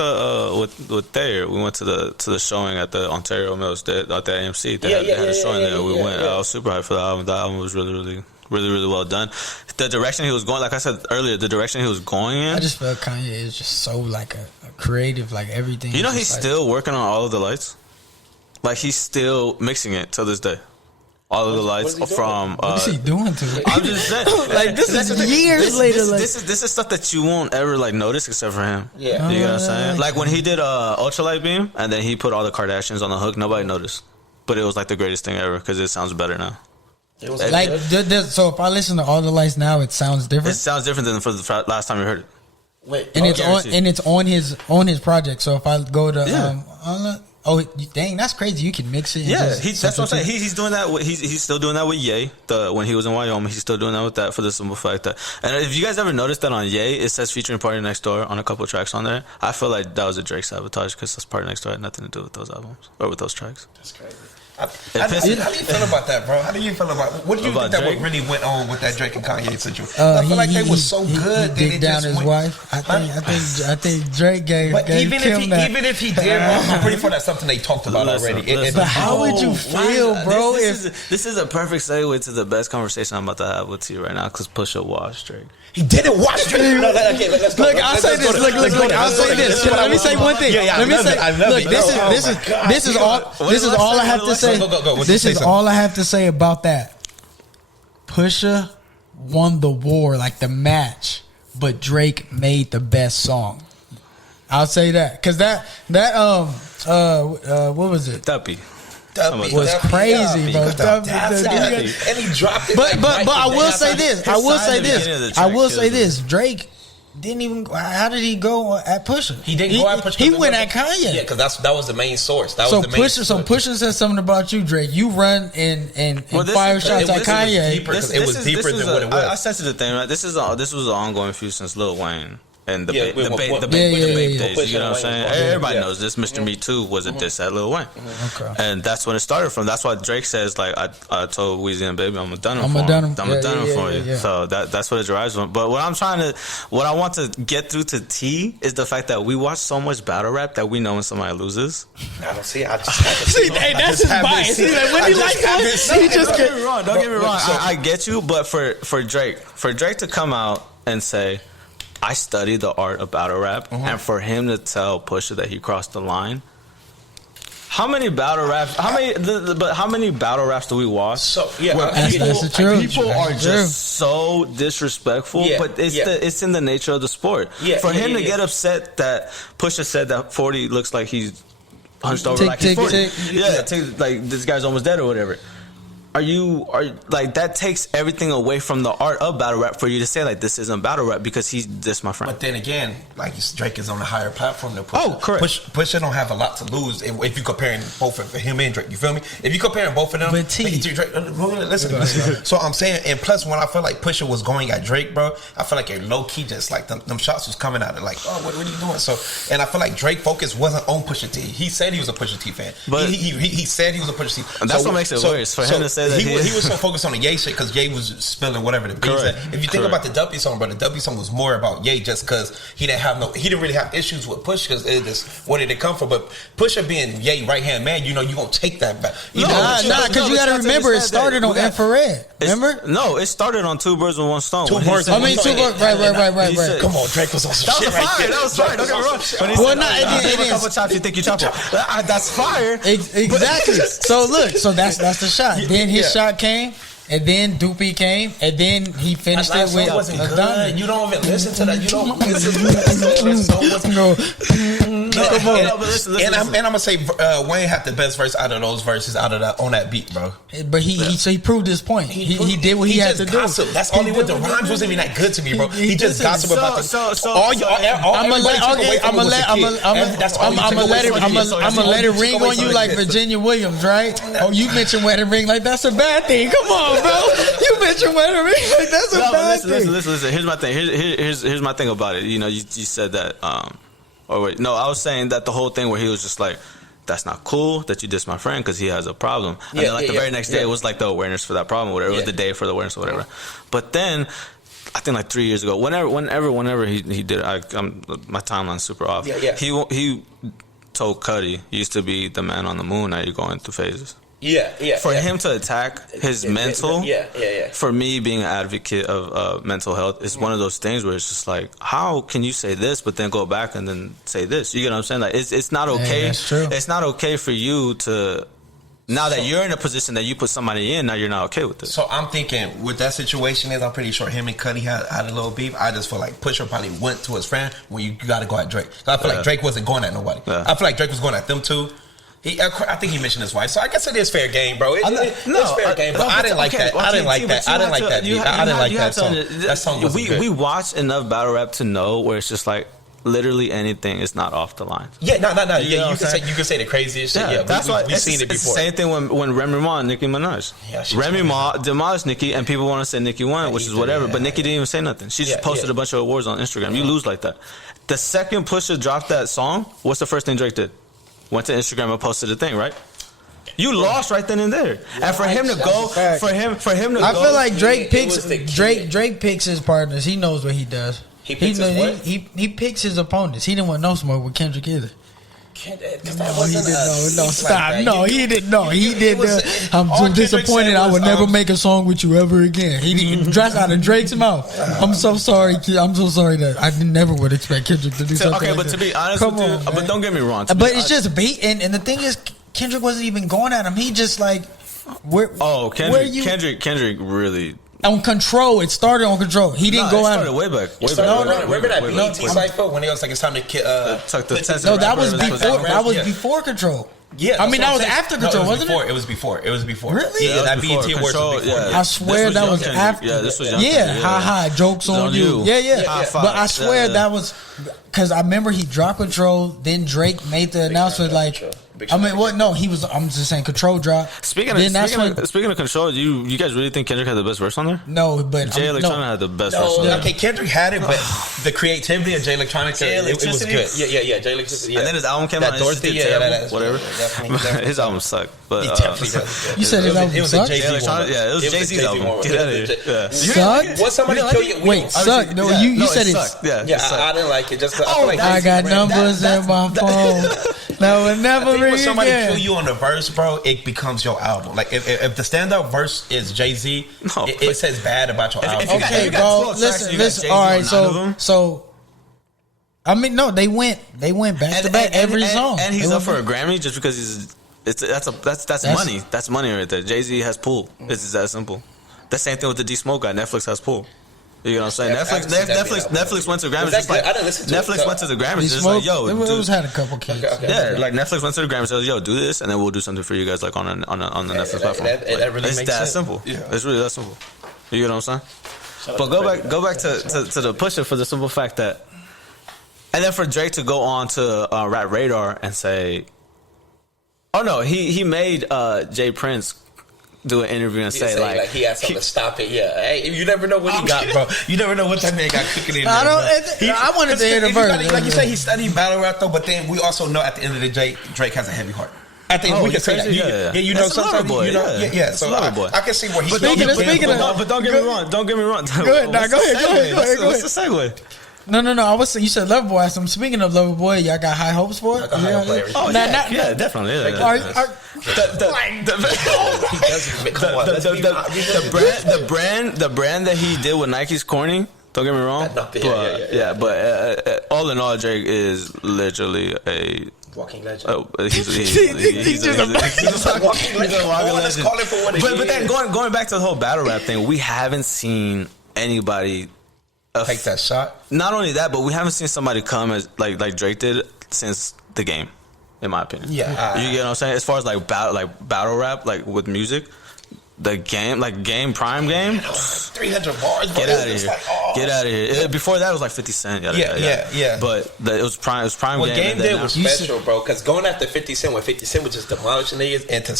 with Thayer. We went to the showing at the Ontario Mills at the AMC. They had a showing there. We went. I was super hyped for the album. That album was really well done. The direction he was going, like I said earlier, the direction he was going in. I just felt Kanye is just so like a creative, like everything. You know, he's still working on all of the lights. Like he's still mixing it till this day. All of the lights from. What is he doing to it? I'm just saying, like this is years later. This is stuff that you won't ever like notice except for him. Yeah, you know what I'm saying? Like when he did Ultralight Beam, and then he put all the Kardashians on the hook. Nobody noticed, but it was like the greatest thing ever because it sounds better now. It was like so. If I listen to All the Lights now, it sounds different. It sounds different than for the last time you heard it. Wait, and it's on his project. So if I go to dang, that's crazy. You can mix it. That's what I'm saying. He's doing that. He's still doing that with Ye. When he was in Wyoming, he's still doing that with that for the simple fact that. And if you guys ever noticed that on Ye, it says featuring Party Next Door on a couple of tracks on there. I feel like that was a Drake sabotage because Party Next Door had nothing to do with those albums or with those tracks. That's crazy. How do you feel about that, bro? How do you feel about what do you think that what really went on with that Drake and Kanye situation? I feel like they was so good. He dicked down his wife. I think Drake gave even if he did, I'm pretty sure that's something they talked about already. But how would you feel, bro? This is a perfect segue to the best conversation I'm about to have with you right now because Pusha watched Drake. He didn't watch Drake. No, okay, let's go. Look, I'll say this. Look, I'll say this. Let me say one thing. Let me say. Look, this is all I have to say. This is all I have to say about that. Pusha won the war, like the match, but Drake made the best song. I'll say that because what was it? Duppy. Was crazy, bro. And he dropped it. But I will say this. Drake didn't even. How did he go at Pusha? He didn't go at Pusha. He went at Kanye. Yeah, because that was the main source. Pusha said something about you, Drake. You run and fire shots at Kanye. It was deeper than what it was. I sense the thing, right? This was an ongoing feud since Lil Wayne. And the babe days, you know what I'm saying? Everybody knows this. Mr. Me Too was a diss at Lil Wayne. Okay. And that's when it started from. That's why Drake says, like, I told Weezy and Baby, I'm going to done him for you. So that's what it derives from. But what I want to get through to T is the fact that we watch so much battle rap that we know when somebody loses. I don't see. I that's his bias. When he like that, he just get wrong. Don't get me wrong. I get you, but for Drake to come out and say, I studied the art of battle rap, and for him to tell Pusha that he crossed the line. How many battle raps? How many battle raps do we watch? So that's the truth. People are just so disrespectful, but it's in the nature of the sport. For him to get upset that Pusha said that 40 looks like he's hunched over like he's 40. Like this guy's almost dead or whatever. Are like that takes everything away from the art of battle rap for you to say like this isn't battle rap because he's this my friend. But then again, like Drake is on a higher platform than Pusha. Oh, correct. Pusha don't have a lot to lose if you comparing both of him and Drake. You feel me? If you comparing both of them, but Drake, listen. So I'm saying, and plus when I feel like Pusha was going at Drake, bro, I feel like low key just like them shots was coming out of like, oh, what are you doing? So, and I feel like Drake focus wasn't on Pusha T. He said he was a Pusha T fan. But he said he was a Pusha T. And that's what makes it worse for him to say that he was so focused on the Ye shit because Ye was spilling whatever the beat said. If you think about the Duppy song, bro, the Duppy song was more about Ye just because he didn't really have issues with Push because where did it come from? But Pusha being Ye right hand man, you gonna take that back. Because you gotta remember it started on Infrared. Remember? No, it started on Two Birds with One Stone. Two birds. Right. Come on, Drake was on some shit right there. That was fire. Don't get me wrong. Well, not it is. A couple chops, you think you chop it. That's fire. Exactly. So look, that's the shot. Then his shot came. And then Doopy came, and then he finished it with wasn't good. You don't even listen to that. You don't listen to that. And I'm gonna say Wayne had the best verse out of those verses on that beat, bro. But he proved his point. He did what he had to do. That's only what the rhymes wasn't even that good to me, bro. He just gossip about the. I'm gonna let it ring on you like Virginia Williams, right? Oh, you mentioned wedding ring like that's a bad thing. Come on, bro. You mentioned wedding ring like that's a bad thing. Listen. Here's my thing. Here's my thing about it. You said that. I was saying that the whole thing where he was just like, that's not cool that you diss my friend because he has a problem. And then the very next day it was like the awareness for that problem, whatever. It was the day for the awareness or whatever. But then I think like 3 years ago, whenever he did it, my timeline's super off. He told Cudi, you used to be the man on the moon, now you're going through phases. For him to attack his mental, for me being an advocate of mental health, is one of those things where it's just like, how can you say this but then go back and then say this? You get what I'm saying? Like it's not okay. That's true. It's not okay for you to. Now that you're in a position that you put somebody in, now you're not okay with it. So I'm thinking, with that situation I'm pretty sure him and Cudi had a little beef. I just feel like Pusha probably went to his friend when you got to go at Drake. I feel like Drake wasn't going at nobody. I feel like Drake was going at them too. I think he mentioned his wife, so I guess it is fair game, bro. It's fair game, but I didn't like that. I didn't like that. I didn't like that. I didn't like that song. That song was good. We watch enough battle rap to know where it's just like literally anything is not off the line. No. You can say the craziest shit. Yeah, that's why we've seen it before. It's the same thing when Remy Ma and Nicki Minaj. Remy Ma demolished Nicki, and people want to say Nicki won, which is whatever. But Nicki didn't even say nothing. She just posted a bunch of awards on Instagram. You lose like that. The second Pusha dropped that song, what's the first thing Drake did? Went to Instagram and posted a thing, right? You lost right then and there. And for him to go, for him to I go, feel like Drake picks was the kid. Drake picks his partners. He knows what he does. He picks his what? He picks his opponents. He didn't want no smoke with Kendrick either. He No, stop. No, he didn't. No, he did. I'm so disappointed. I would never make a song with you ever again. He didn't dress out of Drake's mouth. I'm so sorry. I'm so sorry that I never would expect Kendrick to do something. Okay, like but that. to be honest Come with you, on, but man. don't get me wrong. But it's just beat, and the thing is, Kendrick wasn't even going at him. He just like, where Kendrick really. On Control, it started on Control. He didn't go out. It started way back. Remember that BET cypher when he was like, it's time to No, that was before. That was before Control. Yeah, I mean that was after Control, wasn't it? It was before. Really? Yeah, that BET Awards was before. I swear that was after. Yeah, this was young. Yeah, ha, jokes on you. Yeah. High five. But I swear that was because I remember he dropped Control. Then Drake made the announcement like. I mean, what? No, he was. I'm just saying, Control drop. Speaking of Control, you guys really think Kendrick had the best verse on there? No, but Jay Electronica had the best verse on there. Okay, Kendrick had it, but the creativity of Jay Electronica, it was good. Yeah, Jay Electronica. And then his album came out. Dorothy, whatever. His album sucked. But you said his album sucked. Yeah, it was Jay-Z's album. Get out of here. Sucked? What somebody kill you? Wait, sucked? No, you said it sucked. Yeah, I didn't like it. Just I got numbers in my phone. That would never ring when somebody again. kill you on the verse, bro, it becomes your album. Like if the standout verse is Jay-Z, it says bad about your album. Okay, bro. Listen. All right, so. I mean, no, they went back to back every song, and he's up for a Grammy just because he's. That's money. That's money right there. Jay-Z has Pool. It's that simple. The same thing with the D Smoke guy. Netflix has Pool. You know what I'm saying? Netflix went to the Grammys. Just like, I didn't listen to Netflix went to the Grammys. Just Smoke, like, yo, it was had a couple kids. Yeah, like Netflix went to the Grammys. Said, yo, do this, and then we'll do something for you guys, like on the Netflix platform. That really it's makes that sense. simple. Yeah. It's really that simple. You know what I'm saying? But go back to the Pusha for the simple fact that, and then for Drake to go on to Rap Radar and say, oh no, he made Jay Prince do an interview and say like he had something to stop it. Yeah, hey, you never know what he got, bro. You never know what that man got cooking in there. I wanted to hear the verse. Like you say, he studied battle rap though, but then we also know at the end of the day, Drake has a heavy heart. I think we can say that. Yeah, you know, sometimes you know, yeah. So I can see where he's. Speaking of, but don't get me wrong. Don't get me wrong. Go ahead. What's the segue? No. I was. You said Loverboy. So I'm speaking of Loverboy. Y'all got high hopes for it. Oh yeah, definitely. The brand that he did with Nike's corny. Don't get me wrong. But all in all, Drake is literally a walking legend. He's just a walking legend. But then going back to the whole battle rap thing, we haven't seen anybody take that shot. Not only that, but we haven't seen somebody come as like Drake did since the game, in my opinion. Yeah, you get what I'm saying. As far as like battle rap, like with music, the game, prime game, 300 bars. Get out of here! Get out of here! Before that, it was like 50 Cent. Yeah. But it was prime. It was prime. What game did was special, bro. Because going after 50 Cent, when 50 Cent was just demolishing niggas, and to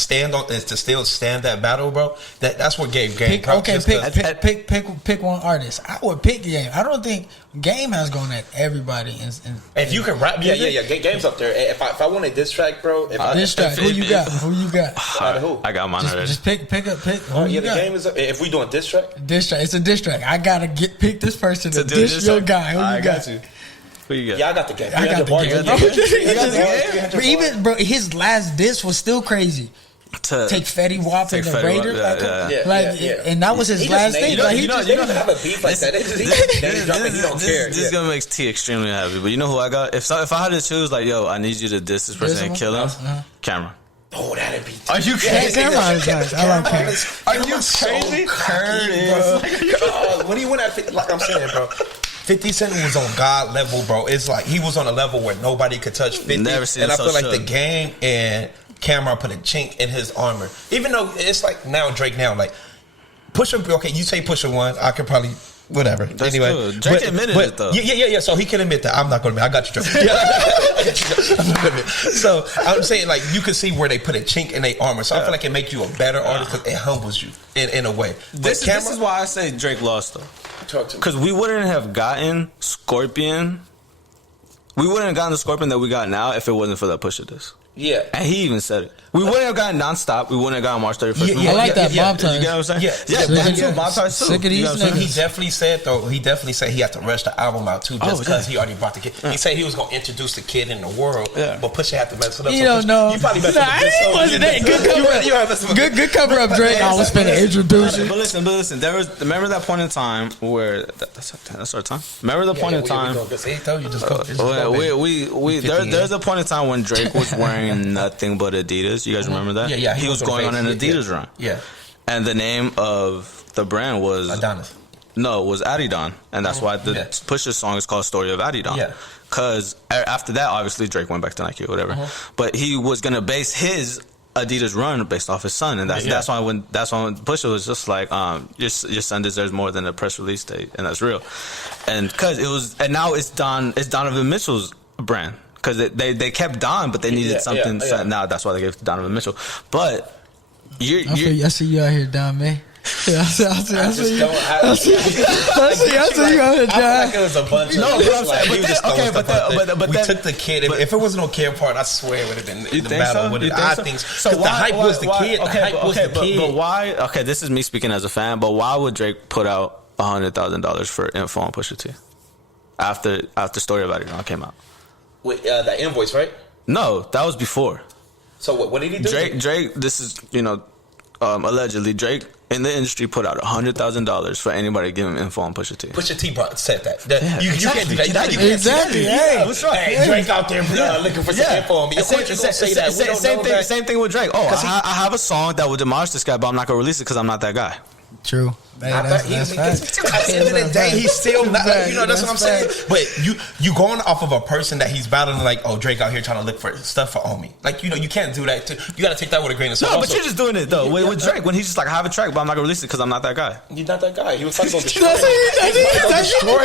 still stand that battle, bro. That's what gave Game. Pick one artist. I would pick Game. I don't think Game has gone at everybody. If you can rap, yeah. Game's up there. If I want a diss track, bro. Diss track. Who you got? Who? I got mine already. Just pick up. The game is up. If we doing diss track, it's a diss track. I gotta pick this person to diss your guy. Who you got? Who you got? Yeah, I got the game. I got the game. But even bro, his last diss was still crazy. Take Fetty Wap and the Raider, and that was his last thing. He doesn't have a beef like that. He don't care. This is gonna make T extremely happy. But you know who I got? If I had to choose, like, yo, I need you to diss this person and kill him. Camera. Oh, that'd be. Are you crazy? Camera is nice. I like Camera. Are you crazy? When he went at, like I'm saying, bro. 50 Cent was on God level, bro. It's like he was on a level where nobody could touch 50. And I feel like the game and Cameron put a chink in his armor. Even though it's like now Drake like Pusha. Okay, you say Pusha one, I could probably whatever. That's anyway, good. Drake admitted it though. Yeah. So he can admit that. I'm not going to admit. I got you, Drake. I'm not going to admit. So I'm saying like you can see where they put a chink in their armor. So I feel like it make you a better artist because it humbles you in a way. This is why I say Drake lost though. Because we wouldn't have gotten Scorpion. We wouldn't have gotten the Scorpion that we got now if it wasn't for that Pusha diss. Yeah. And he even said it. We wouldn't have gotten nonstop. We wouldn't have gotten March 31st. I like that Bob Ties. You get what I'm saying? Yeah. Bob Ties too. Sick of these niggas. He definitely said though. He definitely said he had to rush the album out too, just because he already brought the kid. He said he was gonna introduce the kid in the world, but Pusha had to mess it up. You don't know. You probably messed up. It wasn't that good. Good cover up, Drake. I was finna introduce you. But listen. Remember that point in time where that's our time. Remember the point in time. There's a point in time when Drake was wearing nothing but Adidas. You guys remember that? Yeah. He was going on an Adidas run. Yeah. And the name of the brand was Adonis. No, it was Adidon, and that's why the Pusha song is called "Story of Adidon." Yeah. Because after that, obviously Drake went back to Nike or whatever, but he was gonna base his Adidas run based off his son, and that's why when Pusha was just like, your son deserves more than a press release date, and that's real, and because now it's Donovan Mitchell's brand. Because they kept Don, but they needed something. So now that's why they gave it to Donovan Mitchell. But I see you out here, Don May. I see you out here, Don. I feel like it was a bunch of we took the kid. If it wasn't no kid part, I swear it would have been the battle. I think so. The hype was the kid. But why? Okay, this is me speaking as a fan. But why would Drake put out $100,000 for info on Pusha T after Story of Adidon came out? With that invoice, right? No, that was before. So what did he do? Drake. This is allegedly Drake in the industry put out $100,000 for anybody to give him info on Pusha T. Pusha T said that. You can't do that. Exactly. Hey, what's right? Hey, Drake out there looking for some info on me. Of course you gonna say that. Same thing with Drake. I have a song that would demolish this guy, but I'm not gonna release it because I'm not that guy. True. At the end of the day, he's still not. That's what I'm saying. But you going off of a person that he's battling, like, oh, Drake out here trying to look for stuff for Omi. Like, you can't do that. You got to take that with a grain of salt. No, but you're just doing it though with Drake when he's just like, I have a track, but I'm not gonna release it because I'm not that guy. You're not that guy. He was probably gonna destroy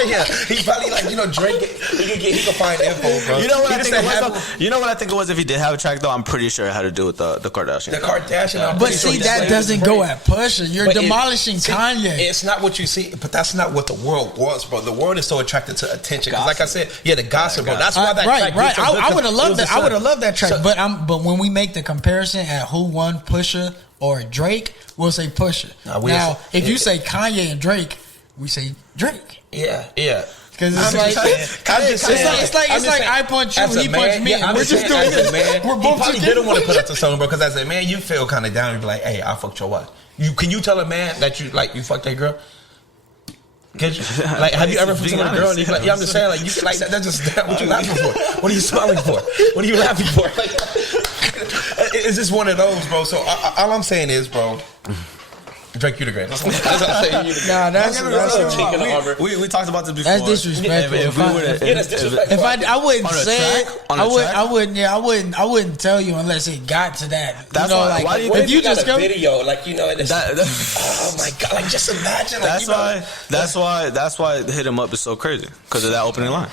him. He's probably like, Drake. He can find info, bro. You know what I think it was if he did have a track though. I'm pretty sure it had to do with the Kardashian. The Kardashian. But see, that doesn't go at Pusha. You're demolishing Kanye. It's not what you see, but that's not what the world wants, bro. The world is so attracted to attention. Because like I said, the gossip, bro. That's why that track. Right. I would have loved that. I would have loved that track. But when we make the comparison at who won, Pusha or Drake, we'll say Pusha. Now, if you say Kanye and Drake, we say Drake. Yeah. Because it's like I punch you, he punch me. We're just doing this. We're both probably didn't want to put up the song, bro. Because as a man, you feel kind of down. You be like, hey, I fucked your wife. Can you tell a man that you fucked that girl? Have you ever fucked a girl and you like, I'm just saying, like, you like that's just what you laughing for? What are you smiling for? What are you laughing for? Like, it's just one of those, bro. So all I'm saying is, bro, Drake, you the greatest. We talked about this before. That's disrespectful. That's disrespectful. I wouldn't say it. I wouldn't tell you unless it got to that. That's why. Why do you if you just go video, like oh my god, like just imagine. That's why Hit 'Em Up is so crazy because of that opening line.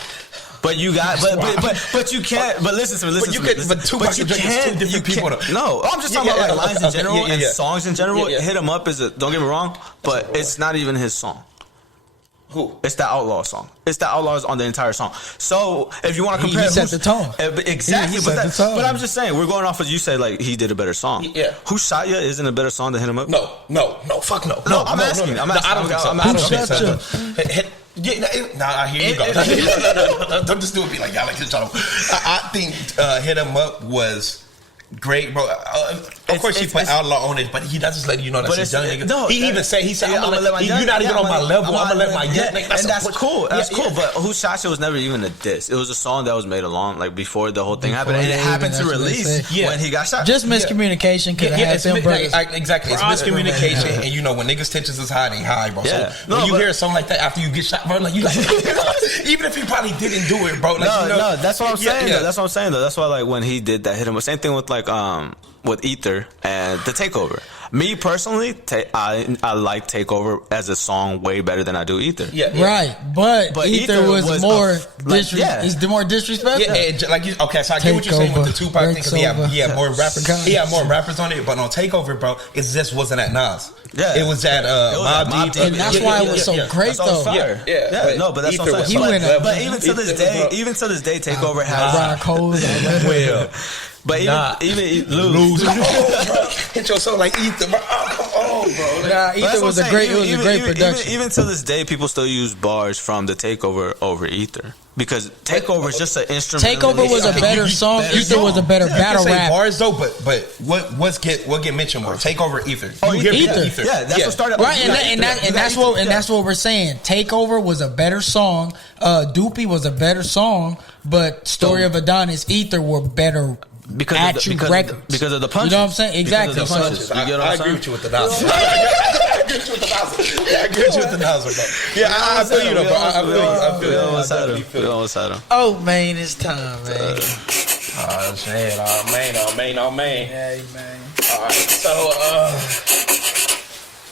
But you got, but you can't. But listen to me. But you can't. No, I'm just talking about like lines in general and songs in general. Hit 'Em Up don't get me wrong, but it's not even his song. Who? It's the Outlaw song. It's the Outlaws on the entire song. So if you want to compare, he set the tone. Exactly. But I'm just saying, we're going off as you say, like he did a better song. Yeah. Who Shot Ya isn't a better song than Hit 'Em Up? No, fuck no. No, I'm asking. I don't think so. Nah, here you go. No, don't just do it. Be like, y'all like this. I think Hit 'Em Up was great, bro. Of course, he put Outlaw on it, but he does just let you know that's his young nigga. No, he said, I'm gonna let my you're not even on my level. I'm gonna let my young nigga. And that's cool. That's cool. But Who Shot Ya was never even a diss. It was a song that was made along like before the whole thing happened, and it happened to release when he got shot. Just miscommunication could have had them brothers. Exactly, it's miscommunication, and when niggas' tensions is high, they high, bro. So when you hear a song like that after you get shot, bro, like you like, even if he probably didn't do it, bro. No, that's what I'm saying. That's what I'm saying. That's why like when he did that, Hit 'Em Up. Same thing with like with Ether and The Takeover. Me personally, I like Takeover as a song way better than I do Ether. Yeah. Right, but Ether was more more disrespectful. So I get what you're saying with the Tupac thing because he had more rappers. He had more rappers on it, but on Takeover, bro, it just wasn't at Nas. Yeah, it was at Mobb Deep, and that's why it was so great though. Yeah. No, but that's what I'm saying. But even to this day, Takeover has But even lose. Hit your soul like Ether, bro. Oh, come on, bro. Nah, Ether was a great production. Even to this day, people still use bars from the Takeover over Ether. Because Takeover is just an instrument. Takeover was a better song. Ether was a better battle rap. Bars though, but what get mentioned more? Takeover, Ether. Oh, Ether. Yeah, that's what started. Right, and that's what we're saying. Takeover was a better song. Doopy was a better song, but Story of Adonis, Ether were better. Because of the punches. You know what I'm saying? Exactly. I agree with you with the nozzle. I agree with you with the nozzle, bro. Yeah, I feel you though, bro. I feel you. We almost had him. Oh man, it's time, man. Oh shit, oh man. Hey man. All right, so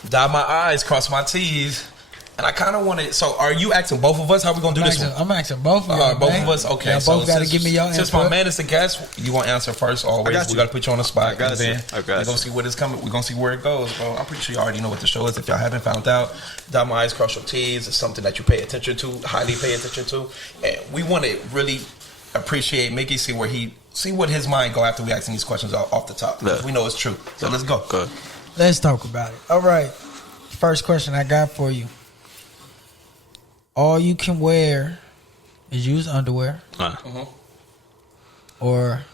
dot my I's, cross my T's. And I kind of want to. So, are you asking both of us? How we gonna do this one? I'm asking both of y'all. Both of us. Okay. Y'all both got to give me y'all Since input. my man is the guest, you gonna answer first. Always, we gotta put you on the spot. I got you. We're gonna see what is coming. We're gonna see where it goes, bro. I'm pretty sure you already know what the show is. If y'all haven't found out, dot my I's, cross your T's is something that you pay attention to, highly pay attention to, and we want to really appreciate Miggy, see what his mind go after we asking these questions off the top. Yeah. We know it's true. So let's go. Good. Let's talk about it. All right. First question I got for you. All you can wear is used underwear, or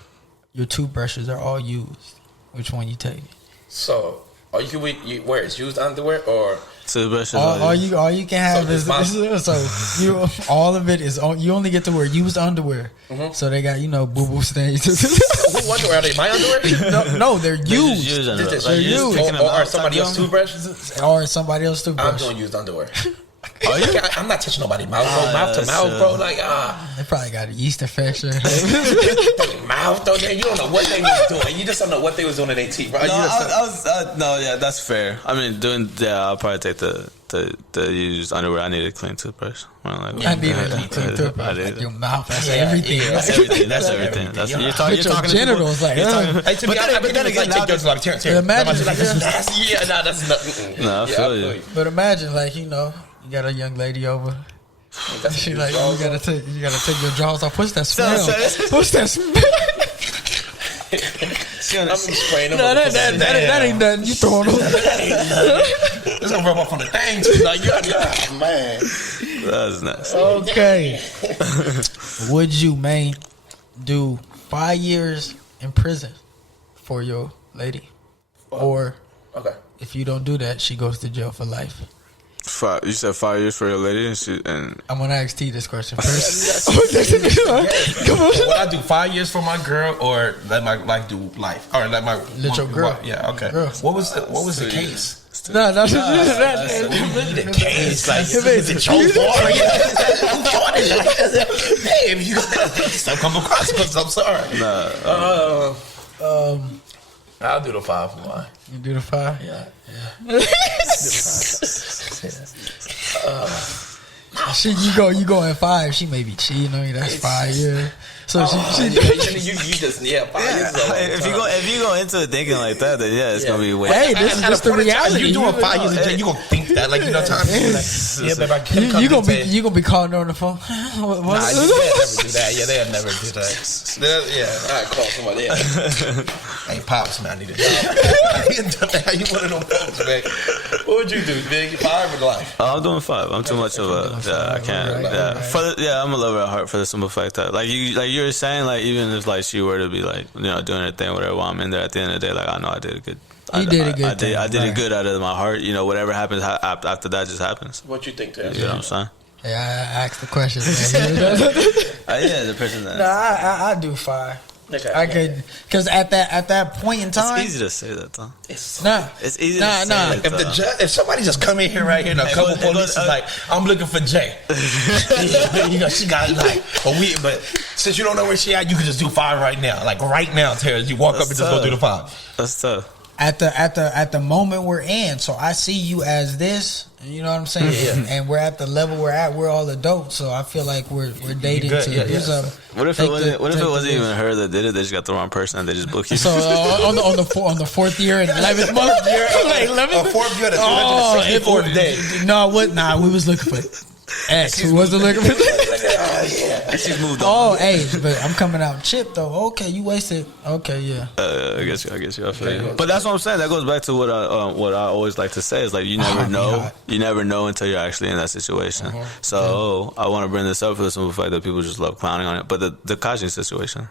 your toothbrushes are all used. Which one you take? So, all you can wear is used underwear or toothbrushes. All you can have is you. All of it is on. You only get to wear used underwear. So they got boo boo stains. Who underwear? Are they my underwear? No, they're used. They're used. Or somebody else's toothbrush? Or somebody else's toothbrush. I'm doing used underwear. I'm not touching nobody's mouth, bro. Mouth to mouth, bro. Like, they probably got a yeast infection. Mouth, though. You don't know what they was doing. You just don't know what they was doing in their teeth, bro. Yeah, that's fair. I mean, I'll probably take the used underwear. I need a clean toothbrush. I need a clean toothbrush. Like your mouth, that's everything. That's everything. That's everything. You're talking genitals, like. But then again, take yours like Terrence. Imagine, that's nasty. Yeah, that's nothing. No, I feel you. But imagine, like, you got a young lady over. She like, you gotta take your jaws off. What's that smell? What's that smell? I'm spraying them. No, that ain't nothing. You throwing them. It's gonna rub off on the thing too. Like, man. That's nice. Okay. Would you, man, do 5 years in prison for your lady, or if you don't do that, she goes to jail for life? You said 5 years for your lady, and I'm gonna ask T this question first. Come on. Would I do 5 years for my girl, or let my do life, or let your girl? Yeah, okay. Girl. What was the case? No, the case. Like, is it your fault? Hey, if you some come across, I'm sorry. I'll do the 5 for mine. You do the 5? Yeah. You go at 5. She may be cheating on you. That's 5 years. So you just 5 years. If you go into it thinking like that, then it's gonna be way. Hey, this is just the reality. You doing 5 years in jail, you gonna think that like time. You gonna be calling her on the phone. Nah, they'll never do that. Yeah, they'll never do that. I call somebody. Hey, pops, man, I need a job. How you one of them folks, man? What would you do, Big? 5 or life? I'm doing 5. I'm too much of a. I can't. I'm a lover at heart for the simple fact that, like you were saying, like even if like she were to be like doing her thing, whatever, while I'm in there, at the end of the day, like I know I did a good. I did it good out of my heart. Whatever happens after that just happens. What you think, Terrence? You know what I'm saying? Yeah, I asked the question. Man. The person that. No, I do 5. Okay. I could, because at that point in time, it's easy to say that though. It's easy to say that. If somebody just come in here right here, and a couple police is like, I'm looking for Jay. She got like, but since you don't know where she at, you can just do 5 right now. Like right now, Terrence, you walk up and just go do the 5. That's tough. At the moment we're in, so I see you as this. You know what I'm saying? Yeah. And we're at the level we're at. We're all adults, so I feel like we're dating to do something. What if it wasn't even her that did it? They just got the wrong person and they just booked you. So on the 4th year and 11th month, year, 4th year, the 364th day. No, we was looking for X. Who wasn't looking for? She's moved on. Oh, hey, but I'm coming out chipped though. Okay, you wasted. Okay, yeah. I guess you. I feel you. But that's what I'm saying. That goes back to what I always like to say is like you never know. You never know until you're actually in that situation. So I want to bring this up for the simple fact that people just love clowning on it. But the Tekashi situation.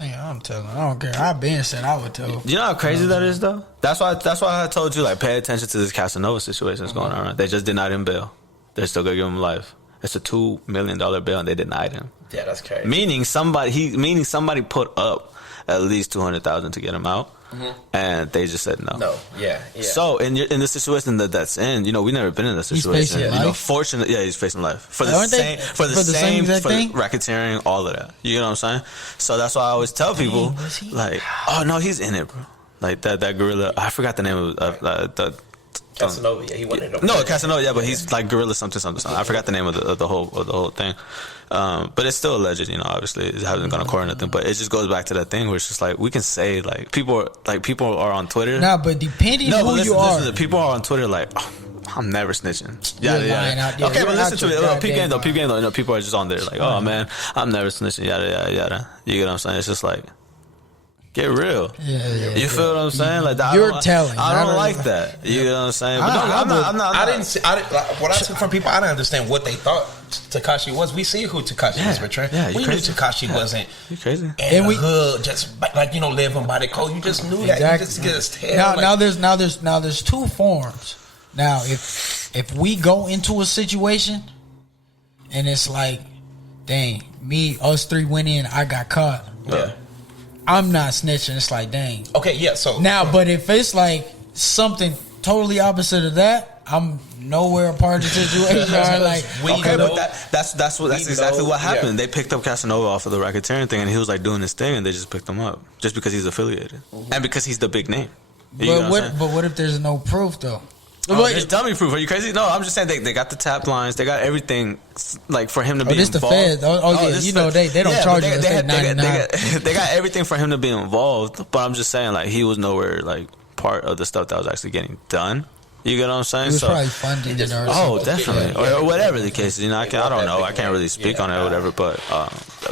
Yeah, I'm telling. I don't care. I've been said I would tell. You know how crazy that is though. That's why I told you like pay attention to this Casanova situation that's going on. Right? They just denied him bail. They're still gonna give him life. It's a $2 million bail and they denied him. Yeah, that's crazy. Meaning somebody put up at least $200,000 to get him out, and they just said no. No, yeah. So in the situation that's in, we never been in this situation. He's facing life? Fortunately, he's facing life for the same racketeering, all of that. You know what I'm saying? So that's why I always tell people, like, oh no, he's in it, bro. Like that gorilla. I forgot the name of the. Casanova, he wanted to. No, Casanova, but he's like gorilla something. I forgot the name of the whole thing. But it's still alleged, obviously it hasn't gone to court or nothing. But it just goes back to that thing where it's just like we can say like people are on Twitter. Nah, but depending who you are, people are on Twitter like, oh, I'm never snitching. Lying out there. Okay, but listen to it. Peep game though. People are just on there like, oh man, I'm never snitching. Yada yada yada. You get what I'm saying? It's just like. Get real. Yeah. You feel what I'm saying? Like you're telling. I don't like that. You know what I'm saying? But I'm not. I didn't see. What I took from people, I didn't understand what they thought Tekashi was. We see who Tekashi is, Bertrand. Yeah, we knew Tekashi wasn't. You crazy? And we hood, just like living by the code. You just knew that. You just tell. Now there's two forms. Now if we go into a situation and it's like, dang, us three went in, I got caught. Yeah. I'm not snitching. It's like, dang. Okay, yeah. So now, but if it's like something totally opposite of that, I'm nowhere a part of the situation. But that's exactly what happened. They picked up Casanova off of the racketeering thing, and he was like doing his thing, and they just picked him up just because he's affiliated and because he's the big name. But what if there's no proof though? There's dummy proof. Are you crazy? No, I'm just saying they got the tap lines. They got everything like for him to be involved. The feds. They don't charge you. They got everything for him to be involved. But I'm just saying like he was nowhere like part of the stuff that was actually getting done. You get what I'm saying? He was probably funding it or something. Definitely. Or whatever the case is. I don't know. I can't really speak on it or whatever, but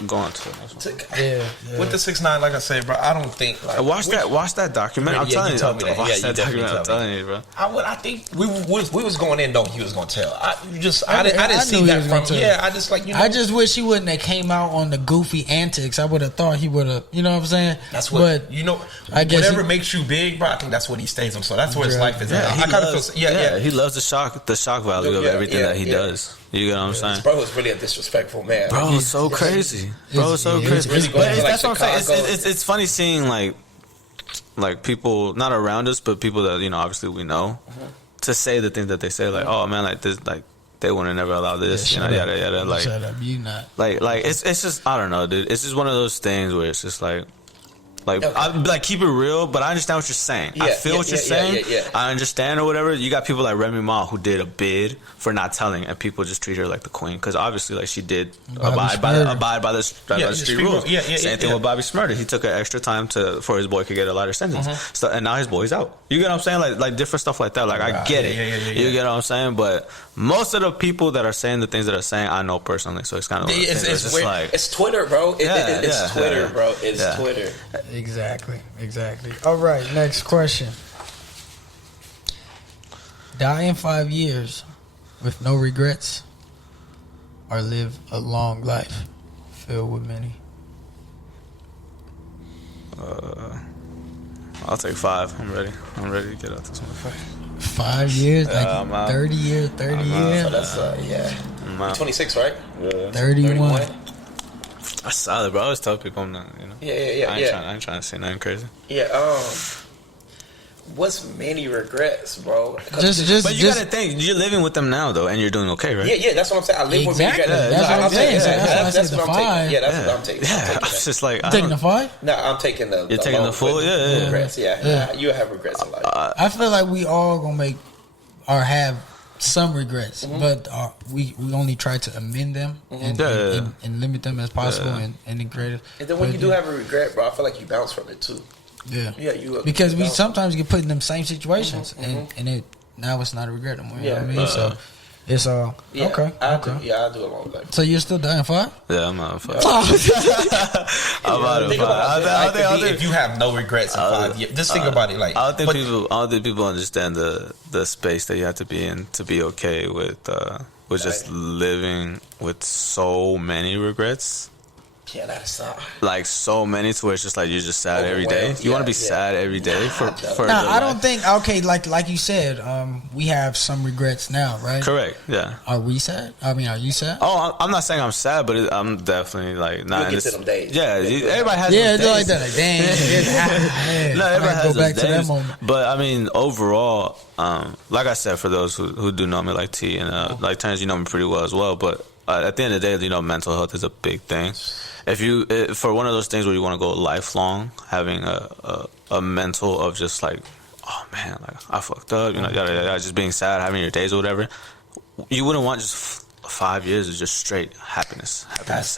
go on to the next one. Yeah. With the 6ix9ine, like I said, bro, I don't think like watch that document. I'm telling you, watch that document. I'm telling you, bro. I think we was going in though. He was going to tell. I didn't see that from. Yeah, I just like I just wish he wouldn't have came out on the goofy antics. I would have thought he would have. You know what I'm saying? That's what. But I guess whatever makes you big, bro. I think that's what he stays on. So that's where his life is. I kind of feel. Yeah. He loves the shock value of everything that he does. You get what I'm saying? Bro is really a disrespectful man. Bro is so crazy. Bro is so crazy. That's what I'm saying. It's funny seeing like people not around us, but people that obviously we know, to say the things that they say. Like, oh man, like this, like they would have never allowed this. Yada yada. Like, shut up, you not. Like it's just I don't know, dude. It's just one of those things where it's just like. Keep it real, but I understand what you're saying. I feel what you're saying. I understand or whatever. You got people like Remy Ma who did a bid for not telling, and people just treat her like the queen because obviously, like she did abide by the street rules. Same thing with Bobby Smurder. He took an extra time for his boy could get a lighter sentence. So and now his boy's out. You get what I'm saying? Like different stuff like that. Like I get it. You get what I'm saying? But most of the people that are saying the things that are saying, I know personally. So it's kind of it's just like it's Twitter, bro. It's Twitter, bro. It's Twitter. Exactly. All right, next question. Die in 5 years with no regrets, or live a long life filled with many? I'll take 5. I'm ready to get out this one. 5 years, like 30 years. So that's 26, right? Yeah. 31. That's solid, bro. I always tell people I'm not, I ain't trying to say nothing crazy. Yeah, what's many regrets, bro? But you gotta think, you're living with them now, though, and you're doing okay, right? Yeah, that's what I'm saying. I live with me. That's what I'm saying. That's what I'm taking. Yeah, that's what I'm taking. Yeah, it's just like... Taking the 5? No, I'm taking the... You're taking the full? Yeah. Regrets, yeah. You have regrets in life. I feel like we all gonna make or have some regrets, but we only try to amend them and limit them as possible and integrate it. And then when you do have a regret, bro, I feel like you bounce from it too. Yeah, because we sometimes get put in them same situations, and it now it's not a regret anymore. You know what I mean? So It's all okay. I do a long life. So you're still dying 5? Yeah, I'm out of 5. I'm out of 5. If you have no regrets in 5 years, just think about it. Like, I don't think people understand the space that you have to be in to be okay with just living with so many regrets. Yeah, that's like so many to where it's just like you're just sad every day. You want to be sad every day for I don't think like you said, we have some regrets now, right? Correct. Yeah. Are we sad? I mean, are you sad? Oh, I'm not saying I'm sad, but I'm definitely like not in this. Them days. Yeah, everybody has. Yeah, those days. like that. Like, dang. No, everybody has go back those to that days. moment. But I mean, overall, like I said, for those who do know me, like T and like Terrence, you know me pretty well as well. But at the end of the day, you know, mental health is a big thing. If you for one of those things where you want to go lifelong, having a mental of just like, oh man, like I fucked up, you know, yada, yada, just being sad, having your days or whatever, you wouldn't want just 5 years of just straight happiness. That's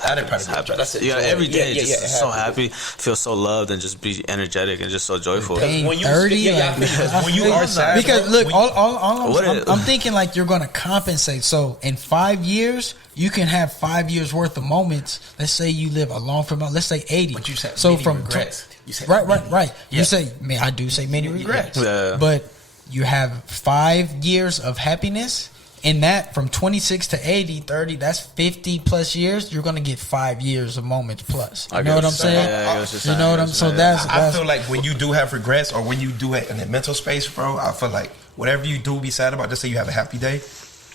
it. You know, every day just so happy, feel so loved, and just be energetic and just so joyful. When you 30, when you are sad, because look, I'm thinking like you're gonna compensate. So in 5 years, you can have 5 years worth of moments. Let's say you live a long from, let's say 80. But you said so many from regrets. You said right. Yeah. You say, man, I do say many regrets. Yeah. But you have 5 years of happiness. In that, from 26 to 80, 30, that's 50 plus years. You're going to get 5 years of moments plus. You know what I'm saying? Yeah, you know what I'm saying? So that's I feel like when you do have regrets or when you do it in the mental space, bro, I feel like whatever you do be sad about, just say you have a happy day,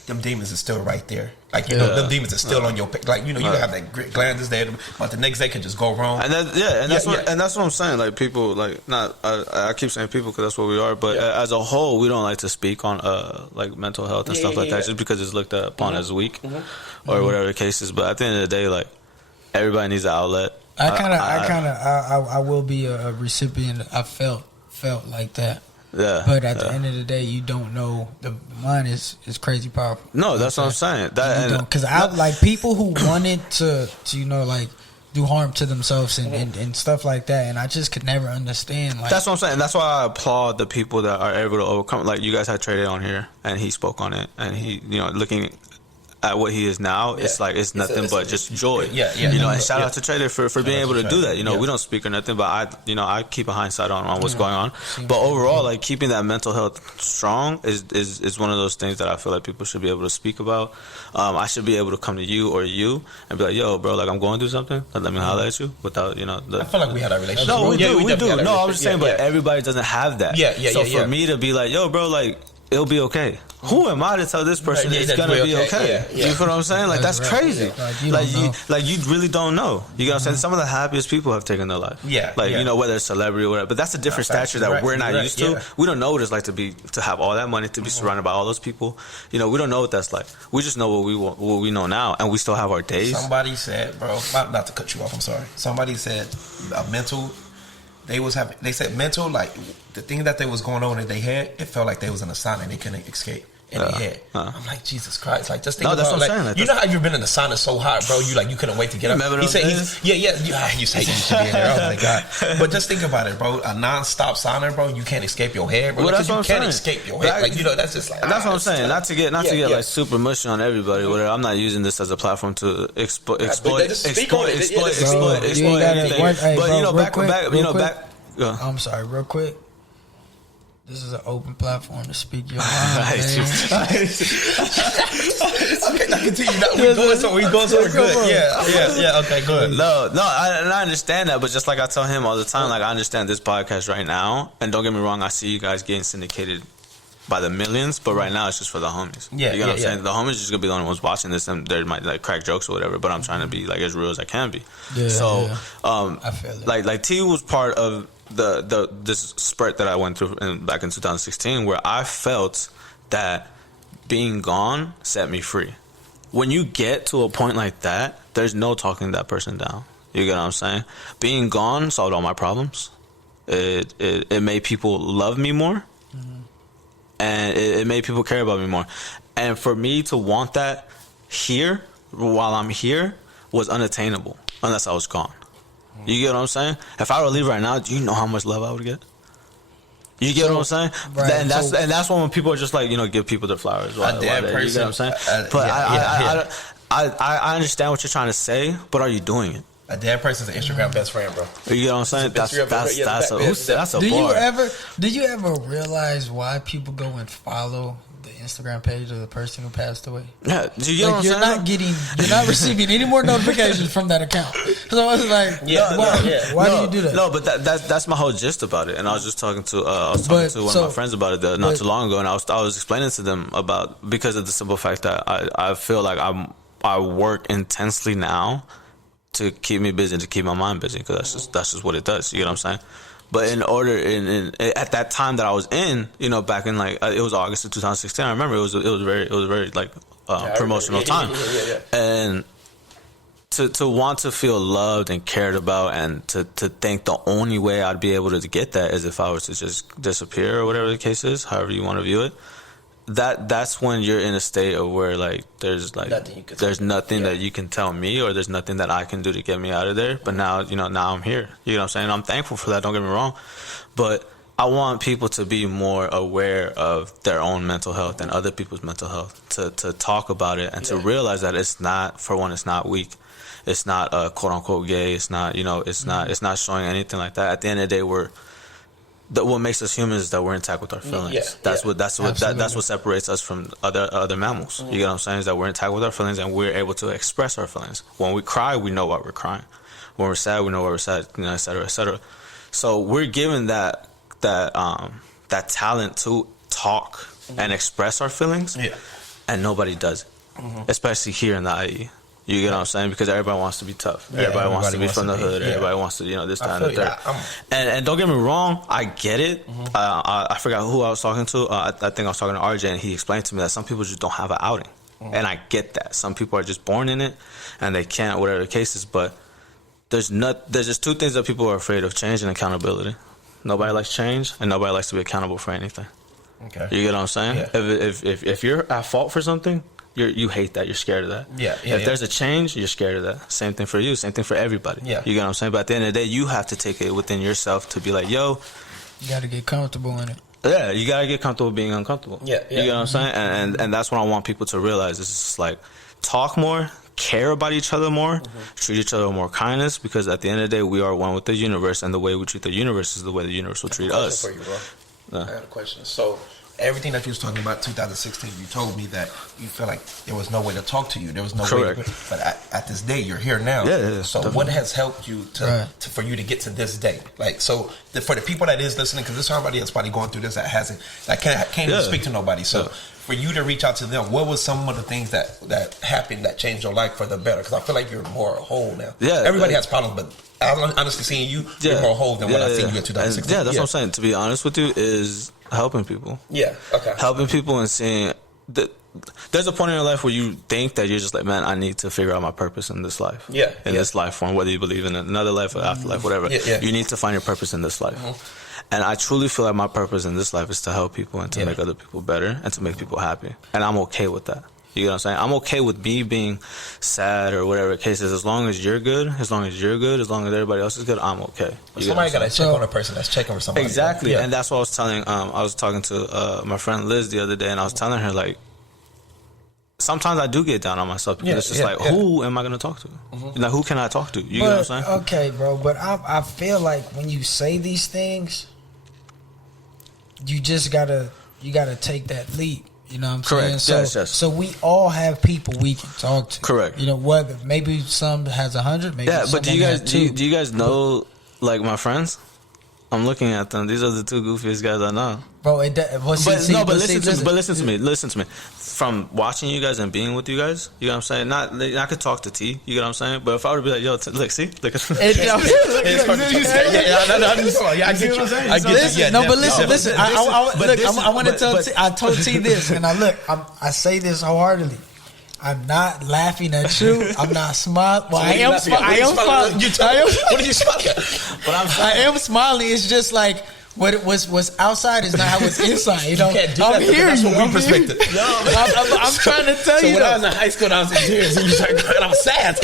them demons are still right there. Like, you know, them demons are still on your, like, you know, you have that gland is there, but the next day can just go wrong. And that's what I'm saying. Like, people, like, not, I keep saying people because that's what we are, but as a whole, we don't like to speak on, like, mental health and stuff like that just because it's looked upon as weak or whatever the case is. But at the end of the day, like, everybody needs an outlet. I will be a recipient. I felt like that. Yeah, but at the end of the day, you don't know. The mind is crazy powerful. No, that's what I'm saying. Because I like people who wanted to you know, like do harm to themselves and stuff like that, and I just could never understand. Like, that's what I'm saying. That's why I applaud the people that are able to overcome. Like, you guys had Trey Day on here, and he spoke on it, and he, you know, looking at what he is now, it's like it's nothing but just joy. You know, and shout out to Trey Day for being able to do that. You know, we don't speak or nothing, but I keep a hindsight on what's going on. But overall, like, keeping that mental health strong is one of those things that I feel like people should be able to speak about. I should be able to come to you and be like, yo, bro, like, I'm going through something. Let me holler at you without, you know. I feel like we had a relationship. No, we do. No, I was just saying, but everybody doesn't have that. So for me to be like, yo, bro, like, it'll be okay. Who am I to tell this person it's gonna be okay? You feel what I'm saying? Like, that's crazy. Like you really don't know. You know what I'm saying? Some of the happiest people have taken their life. Like, you know, whether it's celebrity or whatever. But that's a different stature that we're not used to. We don't know what it's like to have all that money, to be surrounded by all those people. You know, we don't know what that's like. We just know what we know now, and we still have our days. Somebody said, bro, not to cut you off. I'm sorry. Somebody said mental. They said mental, like, the thing that they was going on in their head, it felt like they was in a sauna and they couldn't escape in their head. I'm like, Jesus Christ. Like, just think about that's it. what I'm saying. Like, you know how you've been in the sauna so hot, bro, you couldn't wait to get up. Remember those days? You say you should be in there. Oh my God. But just think about it, bro. A non-stop sauna, bro, you can't escape your head, bro. Well, that's what I'm saying. You can't escape your head. Like, you know, that's just like, that's what I'm saying. Not to get like super mushy on everybody, whatever. I'm not using this as a platform to exploit anything. But, you know, back. I'm sorry, real quick. This is an open platform to speak your mind. Okay, now continue. We going somewhere good. Yeah. Okay, good. No, I understand that, but just like I tell him all the time, like, I understand this podcast right now, and don't get me wrong, I see you guys getting syndicated by the millions, but right now it's just for the homies. You know what I'm saying? The homies just gonna be the only ones watching this, and they might like crack jokes or whatever. But I'm trying to be like as real as I can be. I feel it. Like T was part of this spurt that I went through back in 2016, where I felt that being gone set me free. When you get to a point like that, there's no talking that person down. You get what I'm saying? Being gone solved all my problems. It made people love me more. And it made people care about me more. And for me to want that here, while I'm here, was unattainable unless I was gone. You get what I'm saying? If I were to leave right now, do you know how much love I would get? You get what I'm saying? Right. And that's when people are just like, give people their flowers. You get what I'm saying? But I understand what you're trying to say, but are you doing it? A dead person's an Instagram best friend, bro. You know what I'm saying? That's a Do bar. you ever realize why people go and follow the Instagram page of the person who passed away? Yeah, do you get what I'm saying? You're not receiving any more notifications from that account. So it's like, why do you do that? No, but that's my whole gist about it. And I was just talking to one of my friends about it not too long ago, and I was explaining to them about, because of the simple fact that I feel like I work intensely now to keep me busy, to keep my mind busy, because that's just what it does. You know what I'm saying? But at that time that I was in, back in it was August of 2016. I remember it was very promotional time, and to want to feel loved and cared about, and to think the only way I'd be able to get that is if I was to just disappear or whatever the case is, however you want to view it. That's when you're in a state of where there's nothing that you can tell me, or there's nothing that I can do to get me out of there. But now now I'm here. You know what I'm saying? I'm thankful for that, don't get me wrong. But I want people to be more aware of their own mental health and other people's mental health, to talk about it and to realize that it's not, for one, it's not weak. It's not quote unquote gay. It's not, it's not showing anything like that. At the end of the day, what makes us humans is that we're intact with our feelings. That's what separates us from other mammals. You get what I'm saying? Is that we're intact with our feelings, and we're able to express our feelings. When we cry, we know why we're crying. When we're sad, we know why we're sad. Et cetera, et cetera. So we're given that talent to talk and express our feelings, and nobody does it, especially here in the IE. You get what I'm saying? Because everybody wants to be tough. Everybody wants to be from the hood. Everybody wants to, this, that, and the third. And don't get me wrong, I get it. I forgot who I was talking to. I think I was talking to RJ, and he explained to me that some people just don't have an outing. And I get that. Some people are just born in it, and they can't, whatever the case is. But there's just two things that people are afraid of: change and accountability. Nobody likes change, and nobody likes to be accountable for anything. Okay. You get what I'm saying? Yeah. If you're at fault for something, you hate that. You're scared of that. If there's a change, you're scared of that. Same thing for you. Same thing for everybody. You get what I'm saying? But at the end of the day, you have to take it within yourself to be like, yo, you got to get comfortable in it. Yeah, you got to get comfortable being uncomfortable. You get what I'm saying? And that's what I want people to realize. It's just like, talk more, care about each other more, treat each other with more kindness, because at the end of the day, we are one with the universe, and the way we treat the universe is the way the universe will treat us. For you, bro. I got a question. So, everything that you was talking about 2016, you told me that you feel like there was no way to talk to you. There was no way. But at this day, you're here now. So definitely. What has helped you for you to get to this day? For the people that is listening, because there's somebody that's probably going through this that can't even speak to nobody. So for you to reach out to them, what was some of the things that happened that changed your life for the better? Because I feel like you're more whole now. Everybody has problems, but I'm honestly seeing you, you're more whole than what I seen you in 2016. That's what I'm saying. To be honest with you, is helping people. Helping people and seeing that there's a point in your life where you think that you're just like, man, I need to figure out my purpose in this life. In this life form, whether you believe in another life or afterlife, whatever. You need to find your purpose in this life. And I truly feel like my purpose in this life is to help people and to make other people better and to make people happy. And I'm okay with that. You know what I'm saying? I'm okay with me being sad or whatever the case is. As long as you're good, as long as everybody else is good, I'm okay. Somebody got to check on a person that's checking for somebody. Exactly. And that's what I was telling, I was talking to my friend Liz the other day, and I was telling her, like, sometimes I do get down on myself because it's just who am I going to talk to? Like, who can I talk to? You know what I'm saying? Okay, bro, but I feel like when you say these things, you just gotta take that leap. You know what I'm saying? So we all have people we can talk to. Correct. You know, whether maybe some has 100, maybe but do you guys know, like, my friends? I'm looking at them. These are the two goofiest guys I know. Bro, listen to me. From watching you guys and being with you guys, you know what I'm saying? I could talk to T, you know what I'm saying? But if I were to be like, yo, look, see? Look at I want to tell T, I told T this, and I say this wholeheartedly. I'm not laughing at you. I'm not smiling. Well, I am smiling. What are you smiling at? But I am smiling. It's just like, what's outside is not how it's inside. You know, I'm here. That's what we perspective. I'm trying to tell you. When I was in high school, I was in tears, and you started crying. I was sad.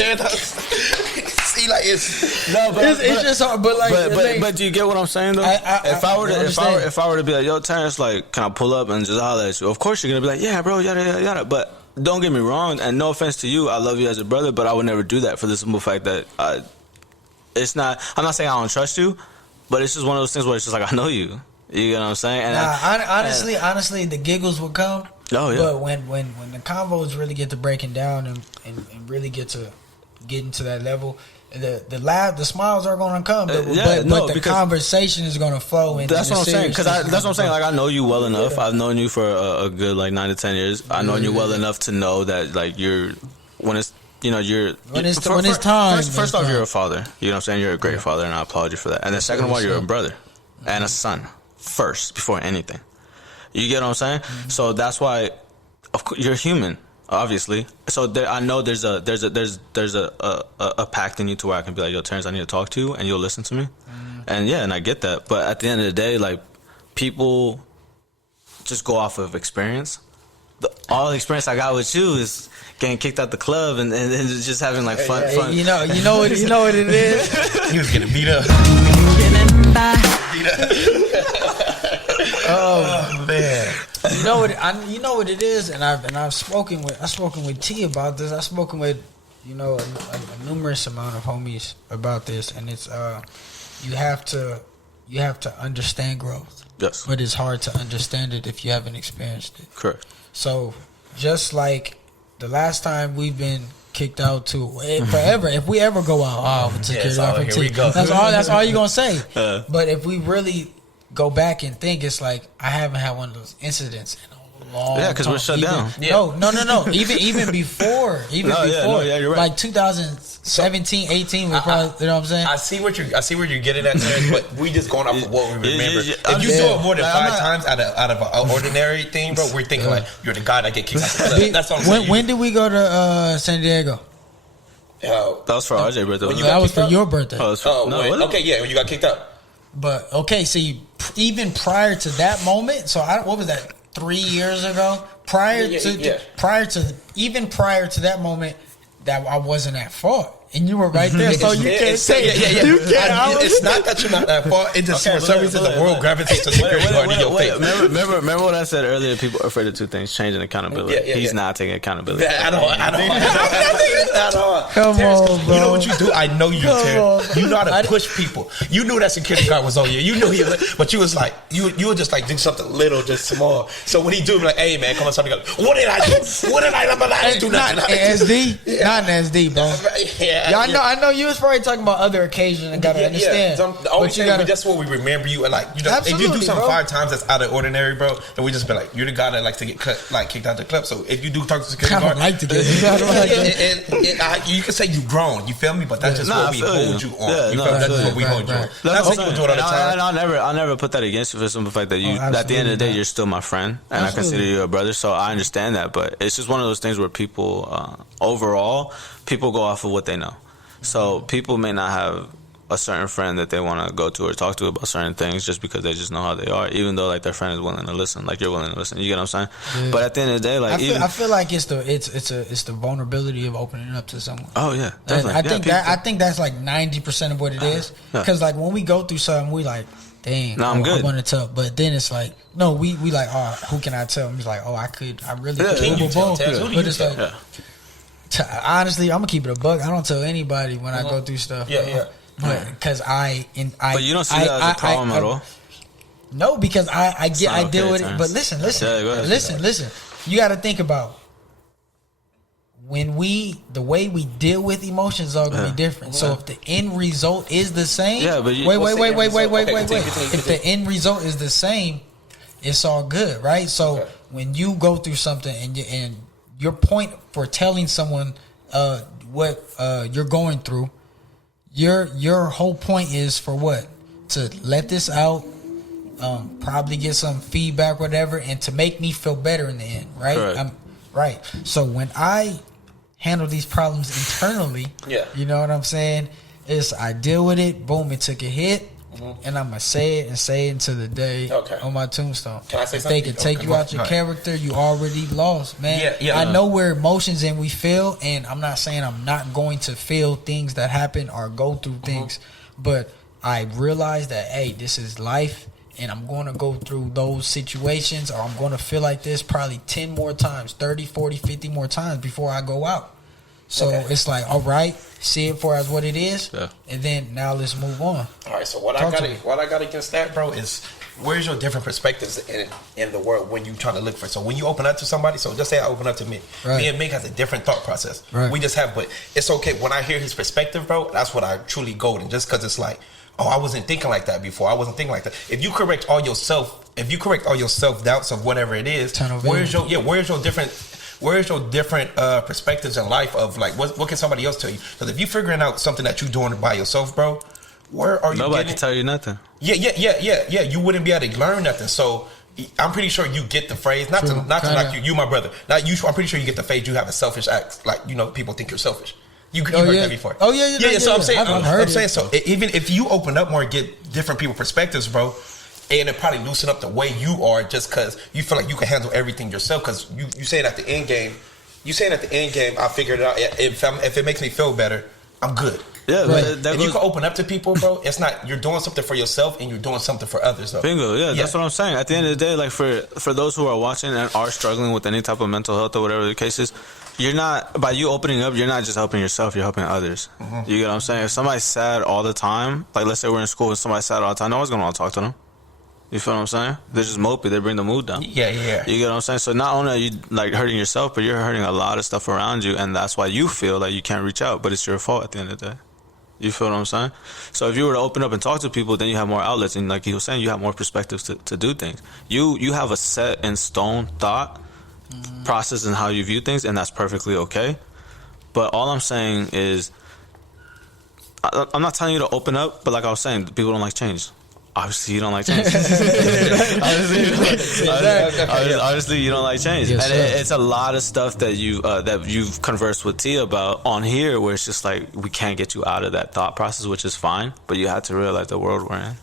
mean, like it's just hard. But do you get what I'm saying though? If I were to be like, yo, Terrence, like, can I pull up and just holler at you? Of course you're gonna be like, yeah, bro, yada yada yada. But don't get me wrong, and no offense to you, I love you as a brother, but I would never do that for the simple fact that it's not. I'm not saying I don't trust you, but it's just one of those things where it's just like I know you. You get what I'm saying? And honestly, the giggles will come. Oh yeah. But when the combos really get to breaking down and really get into that level, the smiles are going to come. But the conversation is going to flow. That's what I'm saying. Because that's what I'm saying. Like, I know you well enough. Yeah. I've known you for a good like 9 to 10 years. I've known you well enough to know that like when it's time. First off, you're a father. You know what I'm saying? You're a great father, and I applaud you for that. And then second of all, you're a brother and a son first before anything. You get what I'm saying? Mm-hmm. So that's why, of course, you're human, obviously. So I know there's a pact in you to where I can be like, yo, Terrence, I need to talk to you, and you'll listen to me. Mm-hmm. And I get that. But at the end of the day, like, people just go off of experience. All the experience I got with you is getting kicked out the club and just having like fun. You know what it is. He was getting beat up. Oh man! You know what it is, and I've spoken with T about this. I've spoken with a numerous amount of homies about this, and it's you have to understand growth. Yes, but it's hard to understand it if you haven't experienced it. Correct. So just like the last time we've been kicked out to forever, if we ever go out, here we go. That's all you're gonna say. But if we really go back and think, it's like I haven't had one of those incidents in a long time. Yeah, because we're shut down. No. Even before, you're right. Like 2017, 18, we're probably, you know what I'm saying? I see where you're getting at, Terrence, but we just going off of what we remember. If you do it more than 5 times out of an ordinary thing, bro, we're thinking like you're the guy that get kicked out the club. That's what I'm saying. When did we go to San Diego? That was for RJ's birthday. That was for your birthday. Okay, yeah, when you got kicked out. But okay, see, even prior to that moment, so what was that? 3 years ago, prior to that moment, that I wasn't at fault, and you were right there, so you can't say you can't. It's not that you're not at fault. It just for some reason the world gravitates to security guard in your face. Remember what I said earlier? People are afraid of two things: change and accountability. He's not taking accountability. I don't. Come on, bro. You know what you do? I know you, Terrence. You know how to push people. You knew that security guard was on you. You knew he was, but you was like, you would just like do something little, just small. So when he do, like, hey man, come on, something. What did I do? I didn't do nothing. Not in SD, bro. Yeah. Yeah, I know you was probably talking about other occasions and gotta understand. That's what we remember you, and like, if you do something 5 times that's out of ordinary, bro, then we just be like, you're the guy that likes to get kicked out the club. So if you do talk to security guard, I don't like to get you can say you grown, you feel me? But that's just what we hold you on. That's what we hold you on. That's what we do it all the time. I'll never put that against you for the simple fact that at the end of the day, you're still my friend, and I consider you a brother. So I understand that, but it's just one of those things where people, overall, people go off of what they know. So people may not have a certain friend that they want to go to or talk to about certain things just because they just know how they are, even though like their friend is willing to listen, like you're willing to listen. You get what I'm saying? Yeah. But at the end of the day, like I feel like it's the vulnerability of opening up to someone. Oh yeah, definitely. I think that's like 90% of what it is. Because like when we go through something, we like, dang, I'm good. I want to tell, but then it's like, no, we like, oh, who can I tell? And he's like, oh, I really could. Can you tell? But it's like. Honestly, I'm gonna keep it a buck. I don't tell anybody when I go through stuff. But because but you don't see that as a problem at all. No, because I deal with it. But listen. You got to think about the way we deal with emotions is all gonna be different. So if the end result is the same, wait. If the end result is the same, it's all good, right? So when you go through something and your point for telling someone what you're going through, your whole point is for what? To let this out, probably get some feedback, whatever, and to make me feel better in the end, right? Right. So when I handle these problems internally, you know what I'm saying? I deal with it. Boom, it took a hit. and I'm gonna say it until the day on my tombstone. Can I say if something? they can take you out your character, you already lost, man. I know we're emotions and we feel, and I'm not saying I'm not going to feel things that happen or go through things, but I realize that, hey, this is life, and I'm going to go through those situations, or I'm going to feel like this probably 10 more times, 30, 40, 50 more times before I go out. So it's like, all right, see it for as what it is, and then now let's move on. All right, so what I got against that, bro, is where's your different perspectives in the world when you trying to look for? So when you open up to somebody, so just say I open up to me. Me and Mick has a different thought process. We just have, but it's okay. When I hear his perspective, bro, that's what I truly go in, just because it's like, oh, I wasn't thinking like that before. I wasn't thinking like that. If you correct all your self-doubts of whatever it is, where's your different perspectives in life of like what can somebody else tell you? Because if you figuring out something that you're doing by yourself, bro, where are you? Nobody can tell you nothing. Yeah. You wouldn't be able to learn nothing. So I'm pretty sure you get the phrase. Not to knock you, my brother. Not you. I'm pretty sure you get the phrase. You have a selfish act. Like, you know, people think you're selfish. You heard that before. Oh yeah. So I'm saying so. Even if you open up more and get different people's perspectives, bro, and it probably loosen up the way you are, just because you feel like you can handle everything yourself. Because you saying at the end game, I figured it out. If it makes me feel better, I'm good. Yeah, if you can open up to people, bro, it's not you're doing something for yourself and you're doing something for others, though. Bingo, yeah, that's what I'm saying. At the end of the day, like for those who are watching and are struggling with any type of mental health or whatever the case is, you're not, by you opening up, you're not just helping yourself, you're helping others. You get what I'm saying? If somebody's sad all the time, like let's say we're in school and somebody's sad all the time, no one's going to want to talk to them. You feel what I'm saying? They're just mopey. They bring the mood down. Yeah. You get what I'm saying? So not only are you like hurting yourself, but you're hurting a lot of stuff around you, and that's why you feel like you can't reach out, but it's your fault at the end of the day. You feel what I'm saying? So if you were to open up and talk to people, then you have more outlets, and like he was saying, you have more perspectives to do things. You have a set in stone thought process in how you view things, and that's perfectly okay. But all I'm saying is, I'm not telling you to open up, but like I was saying, people don't like change. Obviously, you don't like change. Obviously, you don't like change. Yes, and it's a lot of stuff that you've conversed with Tia about on here, where it's just like we can't get you out of that thought process, which is fine. But you have to realize the world we're in.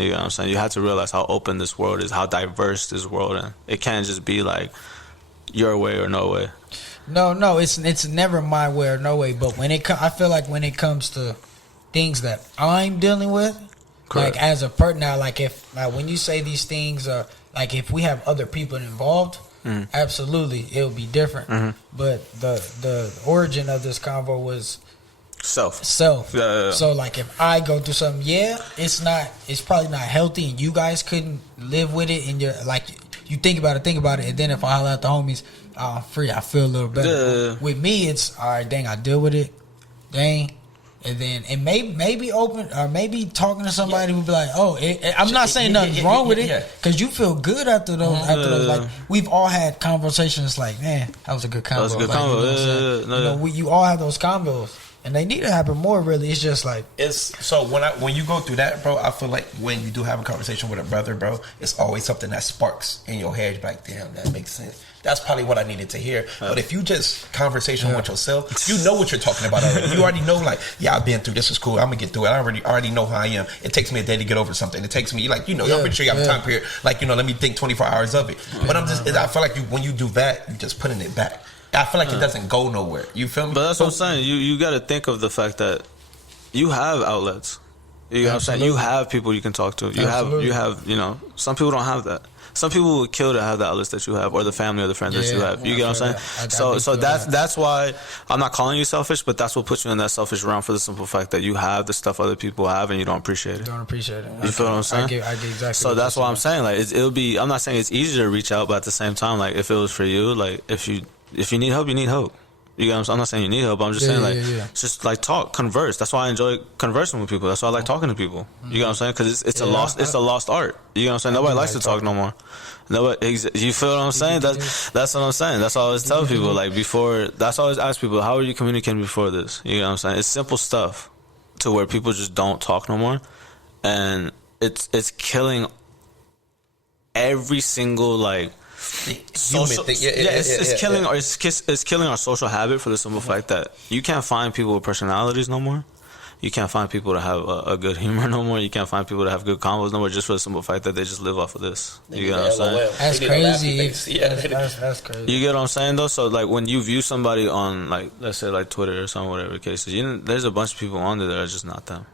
You know what I'm saying? You have to realize how open this world is, how diverse this world is. It can't just be like your way or no way. No, it's never my way or no way. But I feel like when it comes to things that I'm dealing with. Correct. Like as a partner, now, like when you say these things, like if we have other people involved, absolutely it'll be different. But the origin of this convo was self. Yeah. So like if I go through something, it's probably not healthy, and you guys couldn't live with it, and you're like you think about it, and then if I holler at the homies, I'm free, I feel a little better. With me, it's all right. Dang, I deal with it. Dang. And maybe open or maybe talking to somebody who be like, I'm not saying nothing's wrong with it, because you feel good after those. Like we've all had conversations like, man, that was a good convo. You all have those combos, and they need to happen more. Really, it's just like when you go through that, bro. I feel like when you do have a conversation with a brother, bro, it's always something that sparks in your head. You're like, damn, that makes sense. That's probably what I needed to hear. But if you just conversation with yourself, you know what you're talking about already. You already know, like, I've been through this. Is cool. I'm gonna get through it. I already know how I am. It takes me a day to get over something. It takes me, like, I'm pretty sure you have a time period. Like, let me think 24 hours of it. But I feel like when you do that, you're just putting it back. I feel like it doesn't go nowhere. You feel me? But that's what I'm saying. You got to think of the fact that you have outlets. You know what I'm saying? You have people you can talk to. You have some people don't have that. Some people would kill to have the outlets that you have, or the family or the friends that you have. You get what I'm saying? So that's why I'm not calling you selfish, but that's what puts you in that selfish realm, for the simple fact that you have the stuff other people have and you don't appreciate it. You feel what I'm saying? I get exactly. So that's why I'm saying, like, it'll be. I'm not saying it's easier to reach out, but at the same time, like, if it was for you, like, if you need help, you need help. You get what I'm saying? I'm not saying you need help, but I'm just saying, just like talk, converse. That's why I enjoy conversing with people. That's why I like talking to people. You get what I'm saying? Because it's a lost art. You get what I'm saying? Nobody likes to talk no more. You feel what I'm saying? That's what I'm saying. That's why I always tell people, like, before. That's why I always ask people, how are you communicating before this? You get what I'm saying? It's simple stuff to where people just don't talk no more, and it's killing every single, like, social thing. It's killing our social habit, for the simple fact that you can't find people with personalities no more. you can't find people to have a good humor no more. You can't find people to have good combos no more, just for the simple fact that they just live off of this. You get what I'm saying? That's crazy. That's crazy. You get what I'm saying though? So like when you view somebody on like, let's say like Twitter or something, whatever the case is, there's a bunch of people on there that are just not them.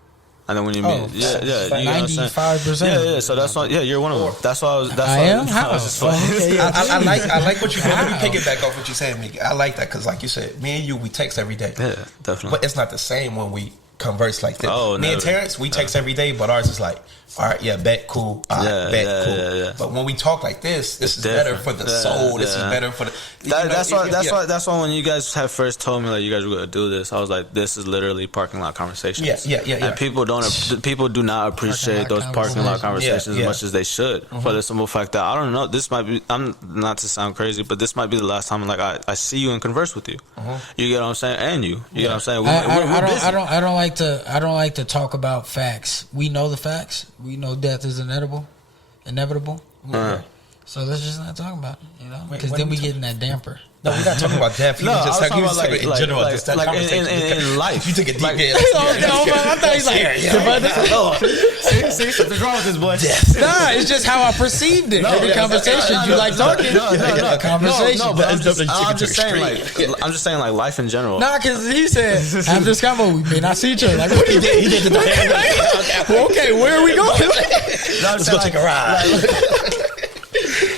And then when you meet, you know 95%. Yeah. So that's why, you're one of them. That's why I was. That's I why am. I was just funny. I like what you do. Let me pick it back off what you said, Miggy. I like that because, like you said, me and you, we text every day. Yeah, definitely. But it's not the same when we converse like this. Oh, me and Terrence, we text every day, but ours is like, all right, bet, cool. All right, bet, cool. Yeah. But when we talk like this is better for the soul. This is better for the. That's why when you guys have first told me like you guys were gonna do this, I was like, this is literally parking lot conversations. Yeah. And people do not appreciate those parking lot conversations as much as they should. For the simple fact that I don't know, this might be. I'm not to sound crazy, but this might be the last time like I see you and converse with you. You get what I'm saying, and you get what I'm saying. I don't like to talk about facts. We know the facts. We know death is inevitable. So let's just not talk about it, because then we get in that damper. No, we're not talking about death. No, just I was talking about in general. like in life. You took a deep I thought he was like, see, something's wrong with this boy. nah, it's just how I perceived it. Every conversation, you like talking. No, conversation. No, but I'm just saying like life in general. Nah, because he said after this combo we may not see each other. Like, what he did the well, okay, where are we going? Let's go take a ride.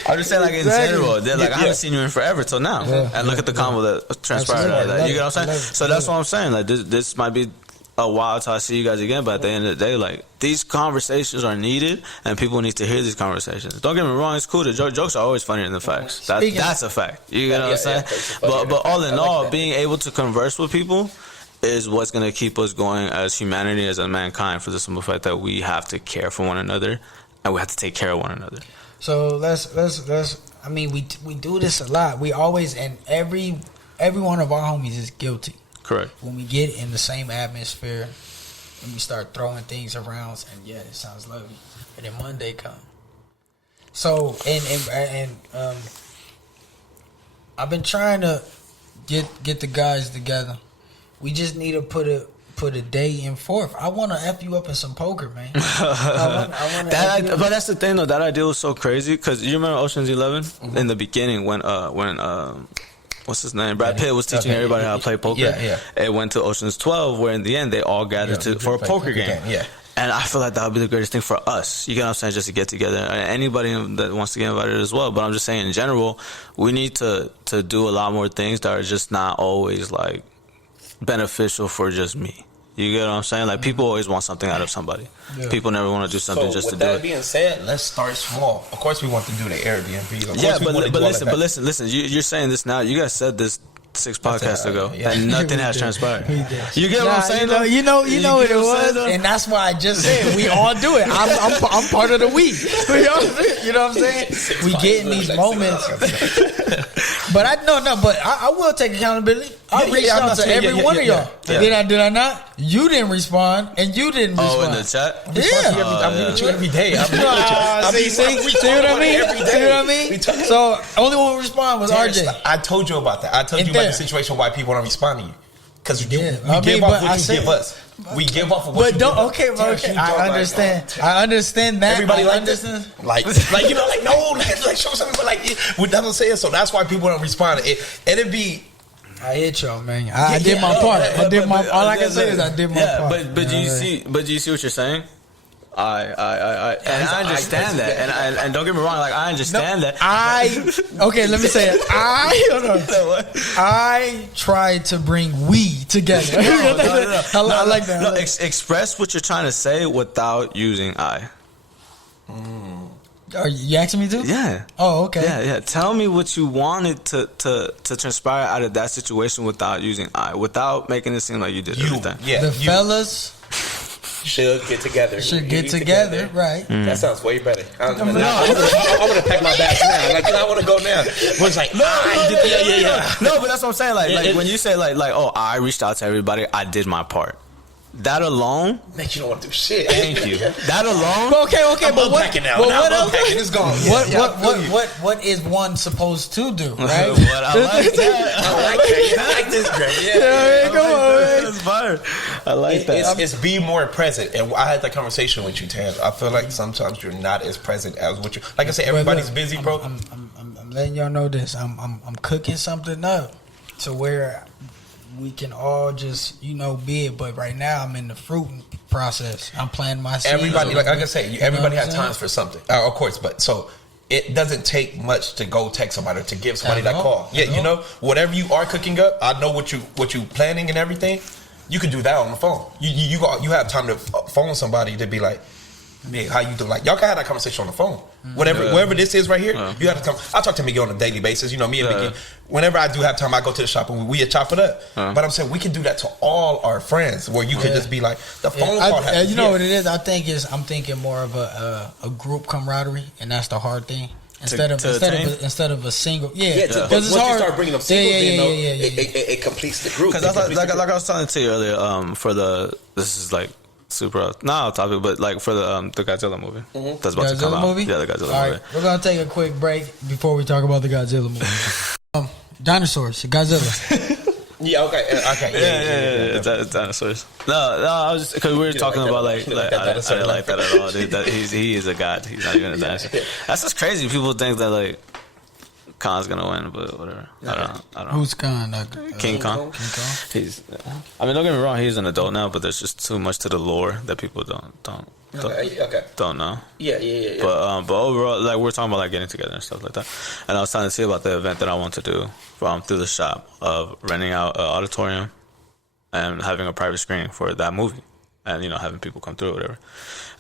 I'm just saying, like, in general, they're like, I haven't seen you in forever till now. And look at the combo that transpired out of that. You get what I'm saying? So that's what I'm saying. Like, this might be a while till I see you guys again, but at the end of the day, like, these conversations are needed, and people need to hear these conversations. Don't get me wrong, it's cool. The jokes are always funnier than the facts. That's a fact. You get what I'm saying? But all in all, being able to converse with people is what's going to keep us going as humanity, as a mankind, for the simple fact that we have to care for one another, and we have to take care of one another. So let's. I mean, we do this a lot. We always, and every one of our homies is guilty. Correct. When we get in the same atmosphere, and we start throwing things around, and it sounds lovely. And then Monday come. So and I've been trying to get the guys together. We just need to put a day in forth. I want to F you up in some poker, man. But that's the thing, though. That idea was so crazy because you remember Ocean's 11 in the beginning when what's his name? Brad Pitt was teaching everybody how to play poker. Yeah. It went to Ocean's 12 where in the end they all gathered for a poker game. Yeah. And I feel like that would be the greatest thing for us. You get what I'm saying? Just to get together. And anybody that wants to get invited as well. But I'm just saying in general, we need to do a lot more things that are just not always like beneficial for just me. You get what I'm saying? Like, people always want something out of somebody. Yeah. People never want to do something just to do it. With that being said, let's start small. Of course, we want to do the Airbnb. But listen. You're saying this now. You guys said this 6 podcasts ago, and nothing has transpired. You get what I'm saying? You know what it was, and that's why I just said we all do it. I'm part of the we. You know what I'm saying? We get in these moments. But I will take accountability. I reached out to every one of y'all. Did I not? You didn't respond, and you didn't respond. Oh, in the chat? I'm with you every day. See what I mean? So only one who responded was RJ. I told you about that. I told you about the situation why people don't respond to you. Because we give off what you give us. We give off of what you give us. Okay, bro. I understand. I understand that. Everybody like this? Like show something, but we doesn't say it. So that's why people don't respond. It'd be. I hit y'all, man. I did my part. All I can say is I did my part. But do you see what you're saying? I understand that, and don't get me wrong. Like, I understand that. Okay, let me say it. I tried to bring we together. No. I like that. No, express what you're trying to say without using I. Are you asking me to? Yeah. Oh, okay. Yeah. Tell me what you wanted to transpire out of that situation without using I, without making it seem like you did everything. Yeah. The fellas should get together. Right. That sounds way better. I want to pack my bags now. Like, I want to go now. It's like, No, but that's what I'm saying. Like when you say like, oh, I reached out to everybody, I did my part. That alone makes you don't want to do shit. Thank you. That alone. Okay. But what else? It's gone. What is one supposed to do? Right. I like that. I like this, Greg. Come on, man. hard. I like that. It's be more present. And I had that conversation with you, Tan. I feel like sometimes you're not as present as what you. Like I said, everybody's busy, bro. I'm letting y'all know this. I'm cooking something up to where we can all just be it. But right now I'm in the fruiting process. I'm planting my seeds. Everybody, like I say, everybody has times for something. Of course, but so. It doesn't take much to go text somebody or to give somebody that call. Yeah, whatever you are cooking up, I know what you planning and everything. You can do that on the phone. You have time to phone somebody to be like, "Man, how you do?" Like y'all can have that conversation on the phone. Whatever this is right here, you have to come. I talk to Miggy on a daily basis. Me and Miggy. Whenever I do have time, I go to the shop and we chop it up. But I'm saying we can do that to all our friends, where you could just be like the phone call. You know what it is? I'm thinking more of a group camaraderie, and that's the hard thing. Instead of a single, because it's hard. You start bringing up singles, it completes the group. Because like I was telling to you earlier, this is like super not topic, but like for the Godzilla movie that's about to come out. Movie? Yeah, the Godzilla movie. All right, we're gonna take a quick break before we talk about the Godzilla movie. Dinosaurs, Godzilla. Yeah, okay. Dinosaurs. No, I was just because we were talking about like I didn't like that at all, dude. He is a god. He's not even a dinosaur. That's just crazy. People think that like Khan's gonna win, but whatever. I don't know. Who's Khan? King Kong. He's. I mean, don't get me wrong. He's an adult now, but there's just too much to the lore that people don't know. Yeah. But overall, like we're talking about like getting together and stuff like that. And I was telling to you about the event that I want to do through the shop of renting out an auditorium and having a private screening for that movie, and having people come through or whatever.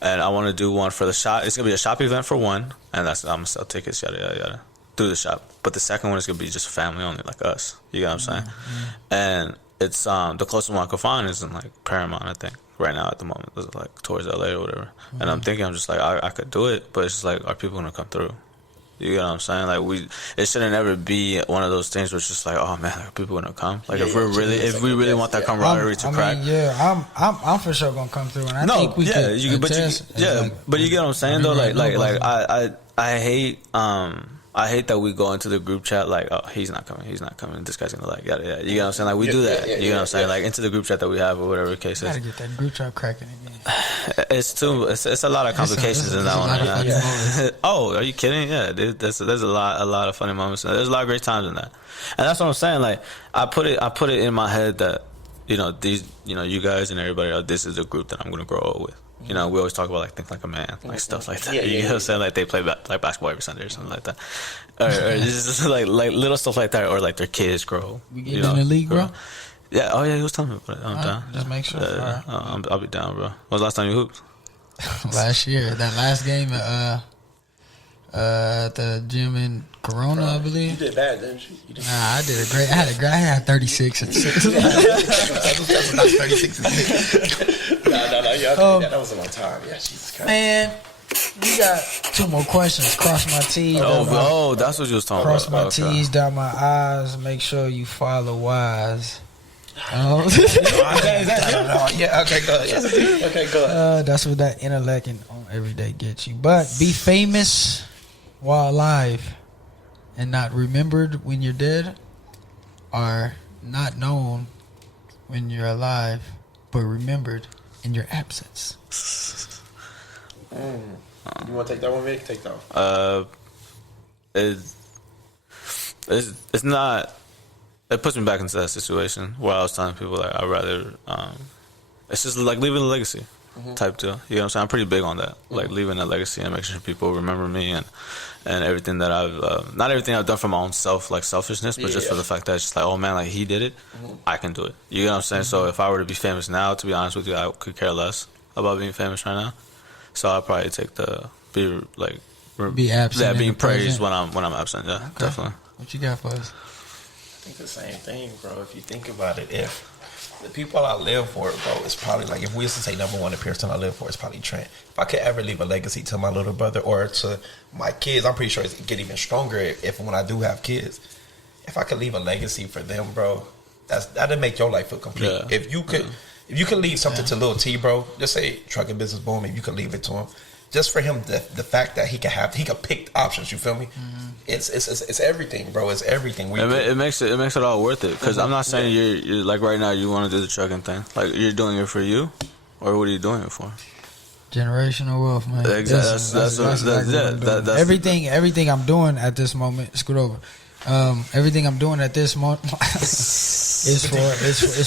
And I want to do one for the shop. It's gonna be a shop event for one, and I'm gonna sell tickets, yada yada yada, through the shop. But the second one is gonna be just family only, like us. You get what I'm saying? And it's the closest one I could find is in like Paramount, I think. Right now at the moment, it's like towards LA or whatever. And I'm thinking, I'm just like, I could do it, but it's just like, are people gonna come through? You get what I'm saying? Like it shouldn't ever be one of those things where it's just like, oh man, are people gonna come? Like if we really want that camaraderie to crack. I'm for sure gonna come through, and I think we could. But you get what I'm saying though. Like I hate that we go into the group chat like, oh, he's not coming. This guy's gonna like, yada yada. You get what I'm saying? Like we do that. You get what I'm saying? Like into the group chat that we have or whatever the case is. Gotta get that group chat cracking again. It's a lot of complications in that one. Oh, are you kidding? Yeah, dude, there's a lot of funny moments. There's a lot of great times in that, and that's what I'm saying. Like I put it in my head that you guys and everybody, this is a group that I'm gonna grow up with. We always talk about like think like a man, like stuff like that. You know what I'm saying? Like they play like basketball every Sunday or something like that, or just like little stuff like that, or like their kids grow. We get in the league, bro. Yeah. Oh yeah, he was telling me about it. I'm down. Just make sure. I'll be down, bro. When was the last time you hooped? Last year. That last game at the gym in Corona, I believe. You did bad, didn't you? Nah, I did great. I had 36 and 6. That's not 36 and 6. No. That was a long time. Yeah, Jesus Christ. Man, we got 2 more questions. Cross my T's. That's what you was talking about. Cross my T's, dot my I's. Make sure you follow Wise. Yeah, okay, go ahead. Okay, go ahead. That's what that intellect and on everyday gets you. But be famous while alive and not remembered when you're dead, or not known when you're alive, but remembered in your absence. You want to take that one, Vic? Take that one. It's not. It puts me back into that situation where I was telling people like I'd rather. It's just like leaving a legacy type deal. You know what I'm saying? I'm pretty big on that, like leaving a legacy and making sure people remember me and everything that I've not everything I've done for my own self, like selfishness, but just for the fact that it's just like, oh man, like he did it, I can do it. You know what I'm saying? So if I were to be famous now, to be honest with you, I could care less about being famous right now. So I'll probably take be absent, being praised when I'm absent. Yeah, okay. Definitely. What you got for us? I think the same thing, bro. If you think about it, if the people I live for, bro, it's probably like if we used to say number one, the person I live for is probably Trent. If I could ever leave a legacy to my little brother or to my kids, I'm pretty sure it's get even stronger if when I do have kids. If I could leave a legacy for them, bro, that'd make your life feel complete. Yeah. If you could leave something to Lil T, bro, just say trucking business boom, if you could leave it to him, just for him, the fact that he could pick options, you feel me? it's everything, bro. It's everything. It makes it all worth it. Because I'm not saying you're like right now you want to do the trucking thing. Like you're doing it for you, or what are you doing it for? Generational wealth, man. Exactly. That's everything I'm doing at this moment. Scoot over. Everything I'm doing at this moment is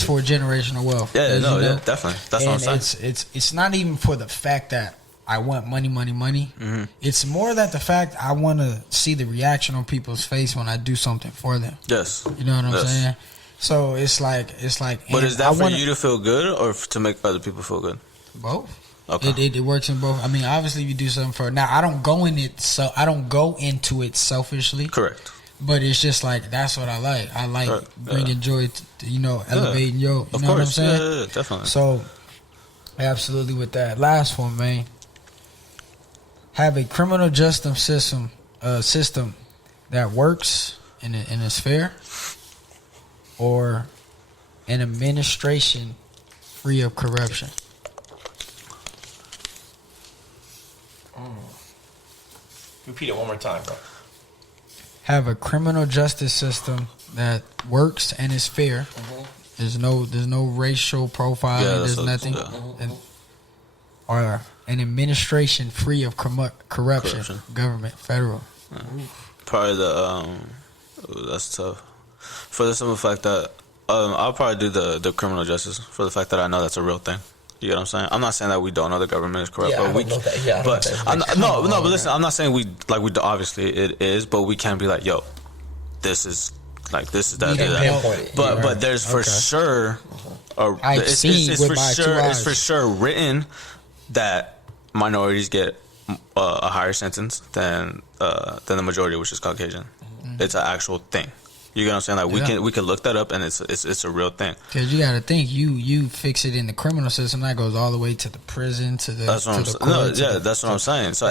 for generational wealth. Yeah, definitely. That's what I'm saying. It's not even for the fact that I want money. Mm-hmm. It's more that the fact I want to see the reaction on people's face when I do something for them. Yes. You know what I'm saying? So it's like. But is that for you to feel good or to make other people feel good? Both. Okay. It works in both. I mean, obviously, if you do something for now, I don't go into it selfishly. Correct. But it's just like that's what I like. I like bringing joy to elevating you know what I'm saying? Yeah, definitely. So, absolutely with that. Last one, man. Have a criminal justice system that works in a sphere, or an administration free of corruption. Repeat it one more time, bro. Have a criminal justice system that works and is fair. Mm-hmm. There's no racial profiling. There's nothing. Or an administration free of corruption. Government, federal. Yeah. Probably that's tough. For the simple fact that I'll probably do the criminal justice for the fact that I know that's a real thing. You get what I'm saying? I'm not saying that we don't know the government is corrupt, but but listen, I'm not saying we obviously it is, but we can't be like, yo, this is that. But there's for sure, it's for sure written that minorities get a higher sentence than the majority, which is Caucasian. Mm-hmm. It's an actual thing. You get what I'm saying? Like we can look that up, and it's a real thing. Because you got to think, you fix it in the criminal system, that goes all the way to the prison, to the that's what I'm saying. So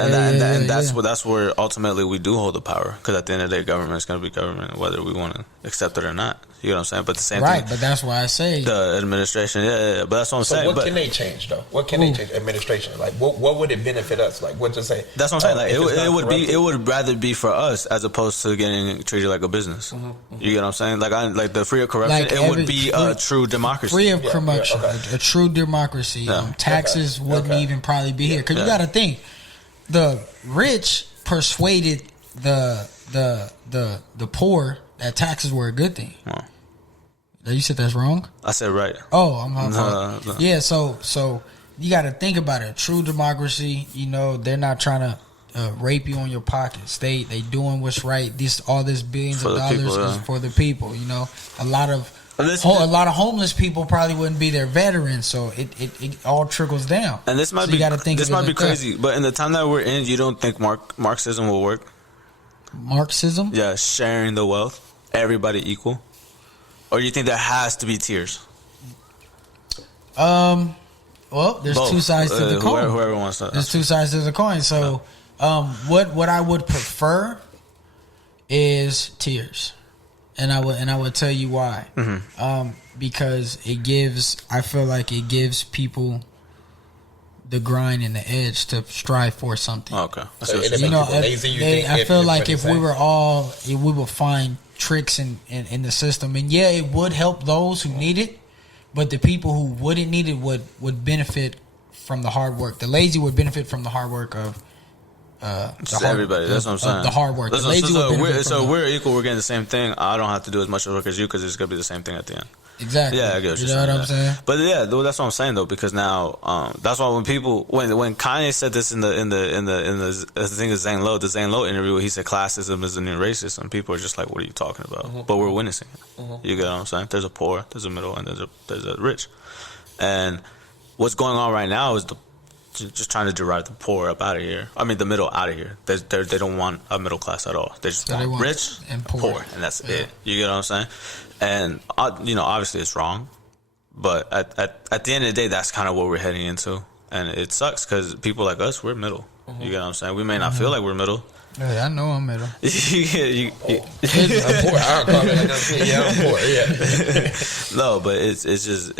that's where ultimately we do hold the power. Because at the end of the day, government is going to be government, whether we want to accept it or not. You know what I'm saying? But the same thing. Right, but that's why I say the administration. Yeah. But that's what I'm saying. What can they change though? What can they change? Administration. Like what would it benefit us? Like what to say? That's what I'm saying. Like it would rather be for us as opposed to getting treated like a business. Mm-hmm. You get what I'm saying? Like the free of corruption. Like it would be a true democracy. Free of corruption. Okay. A true democracy. Yeah. Taxes wouldn't even probably be here because you got to think the rich persuaded the poor that taxes were a good thing. Oh. You said that's wrong? I said right. Oh, I'm no. Yeah, so you got to think about it. True democracy, they're not trying to rape you on your pockets. They doing what's right. All this billions of dollars is for the people. A lot of homeless people probably wouldn't be their veterans, so it all trickles down. And this might be crazy, but in the time that we're in, you don't think Marxism will work? Marxism? Yeah, sharing the wealth, everybody equal. Or do you think there has to be tiers? Well, there's both. Two sides to the coin. Whoever wants that. There's two sides to the coin. So, what I would prefer is tiers, and I would tell you why. Mm-hmm. Because I feel like it gives people the grind and the edge to strive for something. Okay. So I feel like if we would find tricks in the system, and it would help those who need it, but the people who wouldn't need it would benefit from the hard work. The lazy would benefit from the hard work of everybody. That's what I'm saying. The hard work. We're equal. We're getting the same thing. I don't have to do as much work as you because it's gonna be the same thing at the end. Exactly. Yeah, I get what you're saying. You know what I'm saying? But yeah, that's what I'm saying though, because now that's why when Kanye said this in the I think it's Zane Lowe, the Zane Lowe interview, where he said classism is the new racism. People are just like, what are you talking about? Mm-hmm. But we're witnessing it. Mm-hmm. You get what I'm saying? There's a poor, there's a middle, and there's a rich. And what's going on right now is just trying to derive the poor up out of here. I mean, the middle out of here. They don't want a middle class at all. They just want rich and poor, and that's it. You get what I'm saying? And obviously it's wrong, but at the end of the day, that's kind of what we're heading into, and it sucks because people like us, we're middle. Mm-hmm. You get what I'm saying? We may not feel like we're middle. Yeah, I know I'm middle. I'm poor. I don't call it like that. Yeah, I'm poor. Yeah. No, but it's just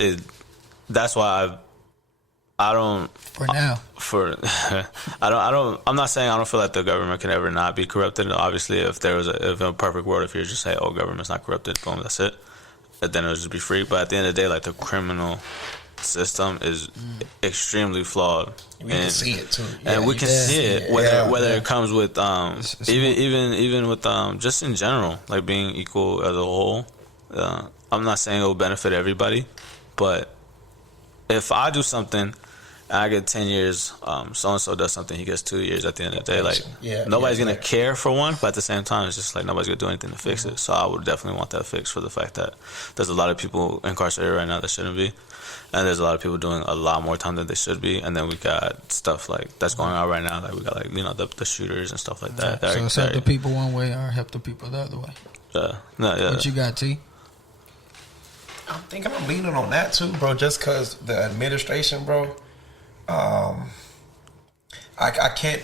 that's why I don't. For now. I'm not saying I don't feel like the government can ever not be corrupted. Obviously, if in a perfect world, if you just say, "Oh, government's not corrupted," boom, that's it. Then it'll just be free. But at the end of the day, like the criminal system is extremely flawed. We can see it too, and we can see it whether it comes with even with just in general, like being equal as a whole. I'm not saying it will benefit everybody, but if I do something and I get 10 years, so and so does something, he gets 2 years. At the end of the day, like nobody's gonna care for one, but at the same time, it's just like nobody's gonna do anything to fix it. So I would definitely want that fixed for the fact that there's a lot of people incarcerated right now that shouldn't be, and there's a lot of people doing a lot more time than they should be. And then we got stuff like that's going on right now. Like we got the shooters and stuff like that. So it's help the people one way or help the people the other way. What you got, T? I'm thinking I'm leaning on that too, bro. Just because the administration, bro. I can't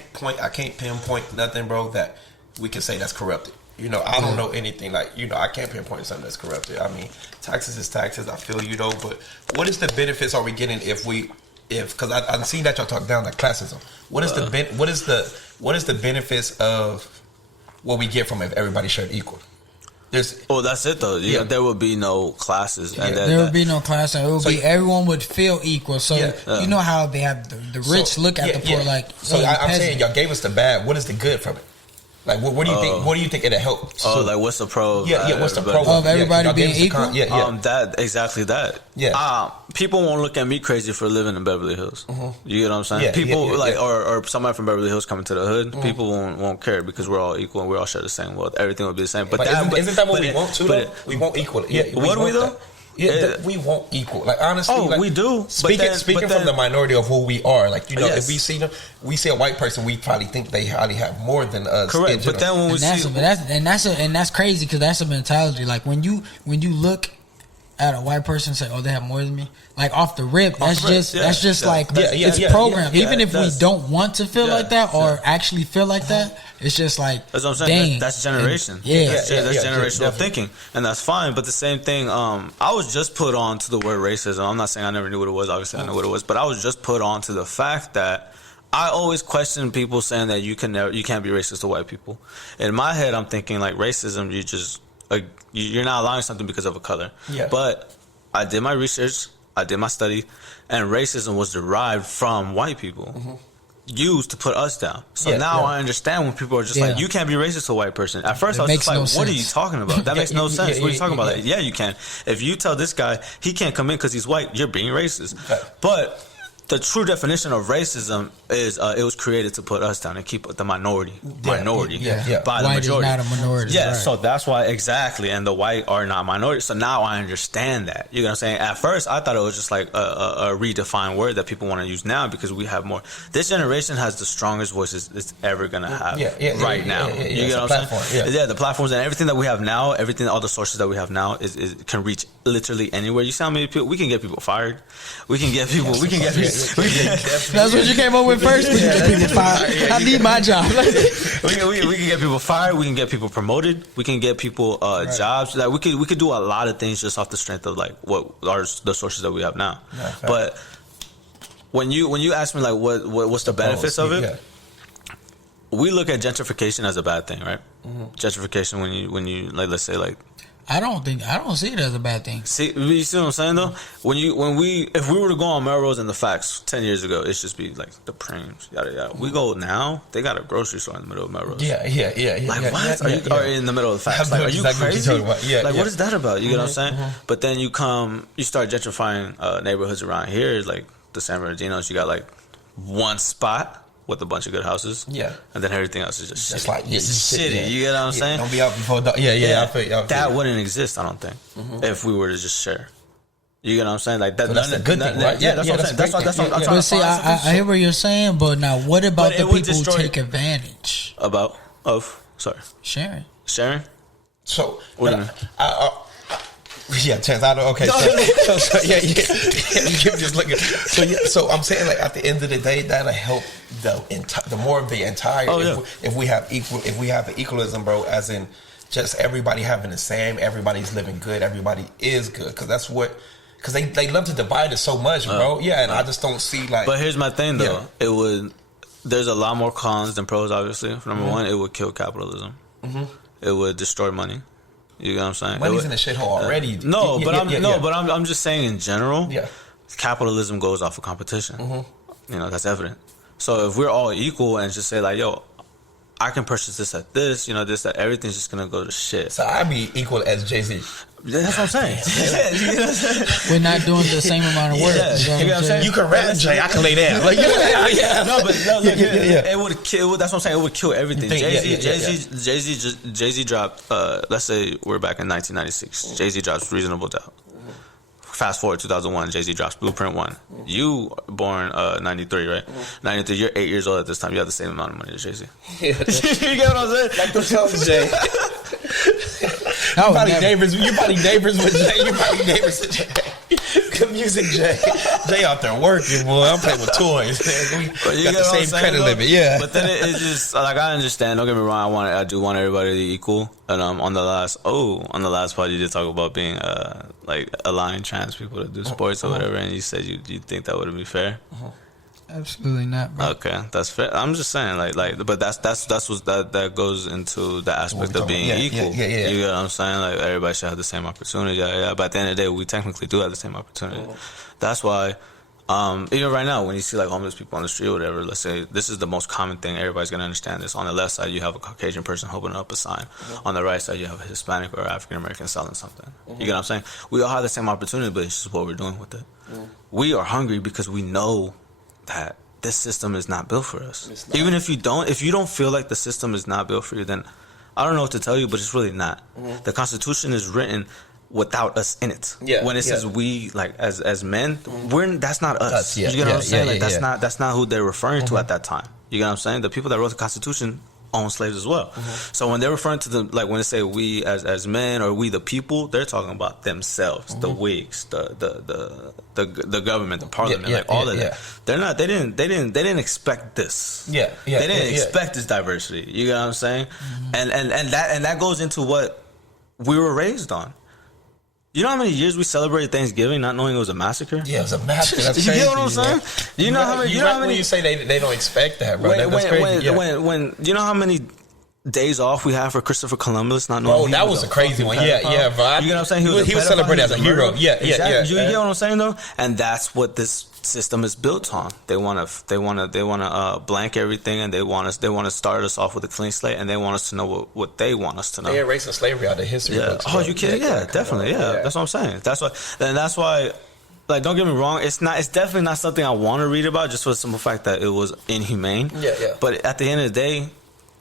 pinpoint nothing, bro, that we can say that's corrupted. You know, I don't know anything like, you know, I can't pinpoint something that's corrupted. I mean, taxes is taxes. I feel you though, but what is the benefits are we getting because I've seen that y'all talk down like classism. What is the benefits of what we get from if everybody shared equal? That's it though. There would be no classes. And there would be no class. It would be everyone would feel equal. So you know how they have the rich look at the poor like. So I'm saying y'all gave us the bad. What is the good from it? Like what do you think? What do you think it'll help? Like what's the pro? What's the pro of everybody being equal? That exactly that. Yeah. People won't look at me crazy for living in Beverly Hills. You get what I'm saying? People or somebody from Beverly Hills coming to the hood. People won't care because we're all equal and we all share the same world. Everything will be the same. But isn't that what we want to? Though? We want equal. Yeah. What do we though? We want equal. Like honestly, we do. Speaking from the minority of who we are, like you know, if we see them, we see a white person, we probably think they probably have more than us. Correct. But then when we see, that's crazy because that's a mentality. Like when you look at a white person and say, "Oh, they have more than me," like off the rip, that's just like it's programmed. Even if we don't want to feel like that or actually feel like that, it's just like that's what I'm saying. Dang. That's generation. That's generational thinking, and that's fine. But the same thing, I was just put on to the word racism. I'm not saying I never knew what it was. Obviously, I know what it was, but I was just put on to the fact that I always question people saying that you can't be racist to white people. In my head, I'm thinking like racism. You're not allowing something because of a color. Yeah. But I did my research, I did my study, and racism was derived from white people. Used to put us down. So now I understand when people are just like, you can't be racist to a white person. At first I was just like, what are you talking about? That makes no sense. What are you talking about? Like, you can. If you tell this guy he can't come in because he's white, you're being racist. But the true definition of racism is it was created to put us down and keep the minority by the white majority. Is not a minority. Yeah, right. so that's why exactly, and the white are not minority. So now I understand that. You know what I'm saying? At first, I thought it was just like a redefined word that people want to use now because we have more. This generation has the strongest voices it's ever gonna have right now. You get what I'm saying? Yeah, the platforms and everything that we have now, all the sources that we have now is can reach literally anywhere. You see how many people we can get people fired. We can get people. That's what you came up with first. We can get people fired. I need my job. we can get people fired. We can get people promoted. We can get people jobs. Like we could do a lot of things just off the strength of like what are the sources that we have now. But when you ask me like what's the benefits of it, we look at gentrification as a bad thing, right? Gentrification when you like let's say like. I don't see it as a bad thing. See, you see what I'm saying though? If we were to go on Melrose and the Facts 10 years ago, it's just be like the Preems, yada yada. We go now, they got a grocery store in the middle of Melrose. Yeah. Like what? Are you in the middle of the Facts? Like, are you crazy? What is that about? You get what I'm saying? But then you start gentrifying neighborhoods around here, like the San Bernardinos. You got like one spot with a bunch of good houses, and then everything else is just shitty. Like shitty. You get what I'm saying? Don't be out before dark. I feel that wouldn't exist. I don't think if we were to just share. You get what I'm saying? Like that. So that's a good thing, right? Yeah, that's what I'm saying. That's what I'm trying to But see, I hear what you're saying, but now what about the people who take advantage? Sharing. So what do you mean? Chance. I don't. Okay. So you keep just looking. So I'm saying like at the end of the day, that'll help the more of the entire. If we have the equalism, bro, as in just everybody having the same, everybody's living good, everybody is good, because because they love to divide it so much, bro. And I just don't see like. But here's my thing, though. It would. There's a lot more cons than pros. Obviously, number one, it would kill capitalism. It would destroy money. You know what I'm saying? Money's in the shithole already. But I'm just saying in general. Yeah. Capitalism goes off of competition. You know, that's evident. So if we're all equal and just say like, yo, I can purchase this at this, you know, this, that, everything's just gonna go to shit. So I'd be equal as Jay-Z. That's what I'm saying. We're not doing the same amount of work. You know what I'm saying? You can rap, Jay. I can lay down. Like, it would kill. That's what I'm saying. It would kill everything. Jay-Z dropped. Let's say we're back in 1996. Jay-Z drops Reasonable Doubt. Fast forward 2001, Jay-Z drops Blueprint 1. You born 93, right? 93, you're 8 years old at this time. You have the same amount of money as Jay-Z. You get what I'm saying? Like the songs, Jay. You're probably neighbors with Jay. You're probably neighbors with Jay. Good music, Jay. Jay out there working, boy. I'm playing with toys. We got the same credit limit, But then it's just like, I understand. Don't get me wrong. I do want everybody to be equal. And on the last part, you did talk about being like allowing trans people to do sports or whatever, and you said you think that wouldn't be fair. Absolutely not, bro. Okay, that's fair. I'm just saying, but that goes into the aspect of being equal. Yeah. You get what I'm saying? Like, everybody should have the same opportunity. But at the end of the day, we technically do have the same opportunity. That's why, even right now, when you see like homeless people on the street or whatever, let's say this is the most common thing. Everybody's gonna understand this. On the left side, you have a Caucasian person holding up a sign. On the right side, you have a Hispanic or African American selling something. You get what I'm saying? We all have the same opportunity, but it's just what we're doing with it. We are hungry because we know that this system is not built for us. Even if you don't feel like the system is not built for you, then I don't know what to tell you, but it's really not. The Constitution is written without us in it. When it says we, like as men, that's not us. You get what I'm saying? That's not who they're referring to at that time. You get what I'm saying? The people that wrote the Constitution own slaves as well. So when they're referring to them, like when they say we as men or we the people, they're talking about themselves, the Whigs, the government, the parliament, like all of that. They're not. They didn't expect this. They didn't expect this diversity. You get what I'm saying? And that goes into what we were raised on. You know how many years we celebrated Thanksgiving not knowing it was a massacre? Yeah, it was a massacre. That's you crazy, get what I'm saying? You know how many? When you say they don't expect that, bro. That's crazy. When you know how many days off we have for Christopher Columbus not knowing? Oh, that was a crazy one. Yeah, bro. You get what I'm saying? He was celebrated as a hero. Yeah. You get what I'm saying though? And that's what this system is built on. They want to blank everything, and they want to start us off with a clean slate, and they want us to know what they want us to know. They erasing slavery out of history books. Oh, you kidding? Yeah, definitely. Yeah, that's what I'm saying. That's why. Like, don't get me wrong. It's definitely not something I want to read about, just for the simple fact that it was inhumane. Yeah. But at the end of the day,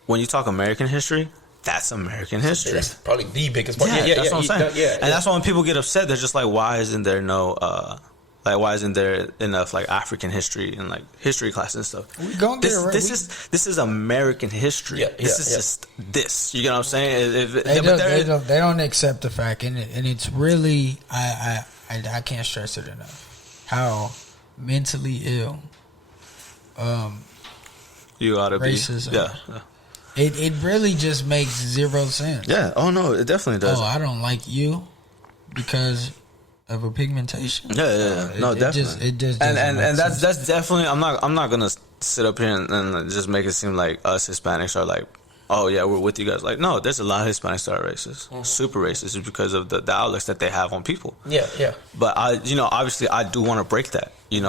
when you talk American history, that's American history. That's probably the biggest part. That's what I'm saying. And that's why when people get upset, they're just like, why isn't there why isn't there enough like African history and like history class and stuff? We gonna get it right. This is American history. This is just this. You get what I'm saying? They don't accept the fact, and it's really I can't stress it enough how mentally ill you ought to racism. Be. Yeah. It really just makes zero sense. Yeah. Oh no, it definitely does. Oh, I don't like you because of a pigmentation. Yeah. No, definitely. It just and that's definitely. I'm not gonna sit up here and just make it seem like us Hispanics are like, oh yeah, we're with you guys. Like, no, there's a lot of Hispanics that are racist, super racist, because of the outlooks that they have on people. Yeah. But obviously, I do want to break that. And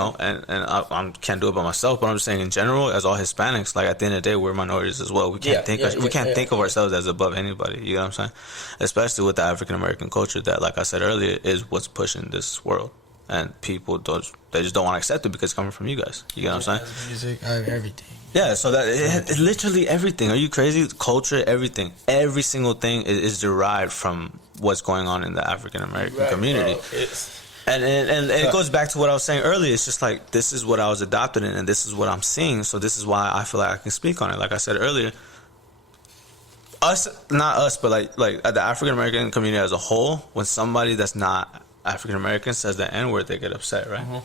I can't do it by myself. But I'm just saying, in general, as all Hispanics, like at the end of the day, we're minorities as well. We can't think of ourselves as above anybody. You know what I'm saying? Especially with the African American culture that, like I said earlier, is what's pushing this world. And people just don't want to accept it because it's coming from you guys. You know what I'm saying? Music, everything. Yeah, so that it's literally everything. Are you crazy? Culture, everything. Every single thing is derived from what's going on in the African American community. And it goes back to what I was saying earlier. It's just like, this is what I was adopted in, and this is what I'm seeing. So this is why I feel like I can speak on it. Like I said earlier, not us, but like the African American community as a whole. When somebody that's not African American says the N-word, they get upset, right?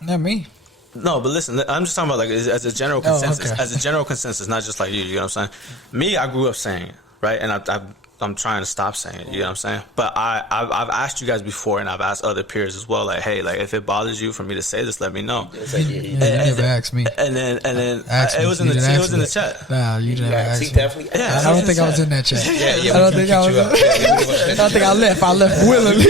Not me. No, but listen, I'm just talking about like as a general consensus. Okay. As a general consensus, not just like you. You know what I'm saying? Me, I grew up saying it, right? And I'm trying to stop saying it. You know what I'm saying? But I've asked you guys before, and I've asked other peers as well. Like, hey, like if it bothers you for me to say this, let me know. You never asked me. And then it was in the chat. Nah, you never asked me. Definitely. I don't think I was in that chat. Yeah, I don't think I was. I don't think I left. I left willingly.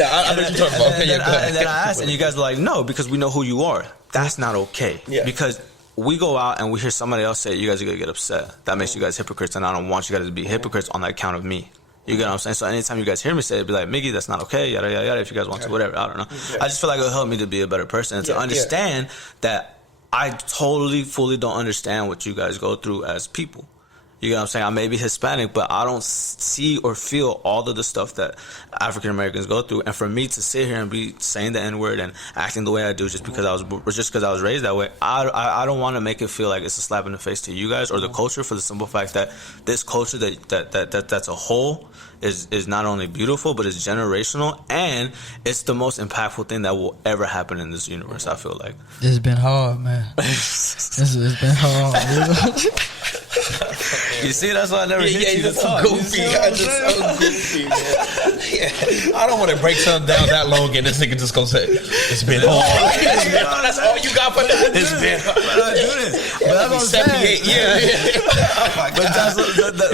I know what you're talking about. And then I asked, and you guys were like, no, because we know who you are. That's not okay. Yeah. Because we go out and we hear somebody else say it, you guys are going to get upset. That makes you guys hypocrites, and I don't want you guys to be hypocrites on the account of me. You get what I'm saying? So anytime you guys hear me say it, be like, Miggy, that's not okay, yada, yada, yada, if you guys want to, whatever. I don't know. Yeah. I just feel like it'll help me to be a better person and to understand that I totally, fully don't understand what you guys go through as people. You know what I'm saying? I may be Hispanic, but I don't see or feel all of the stuff that African Americans go through. And for me to sit here and be saying the N-word and acting the way I do just because I was raised that way, I don't want to make it feel like it's a slap in the face to you guys or the culture, for the simple fact that this culture that's a whole is not only beautiful, but it's generational, and it's the most impactful thing that will ever happen in this universe, I feel like. It's been hard, man. It's been hard. You see, that's why I never hit you to talk. Goofy. I don't want to break something down that long and this nigga just gonna say, it's been hard. That's all you got for that? It's been hard. But I do this. But that's what I'm saying.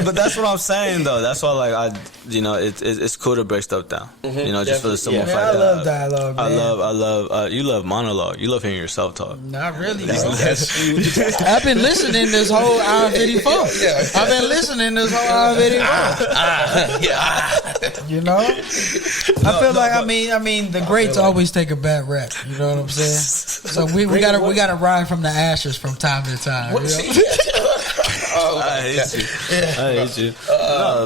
But that's what I'm saying, though. That's why, like, it's cool to break stuff down. You know, just for the simple fact that I love dialogue, man. I love, you love monologue. You love hearing yourself talk. Not really. I've been listening this whole hour 54. I've been listening this whole hour 54. You know? I feel like, I mean, the greats always take a bad rap. You know what I'm saying? So we gotta ride from the ashes from time to time. You know? I hate you.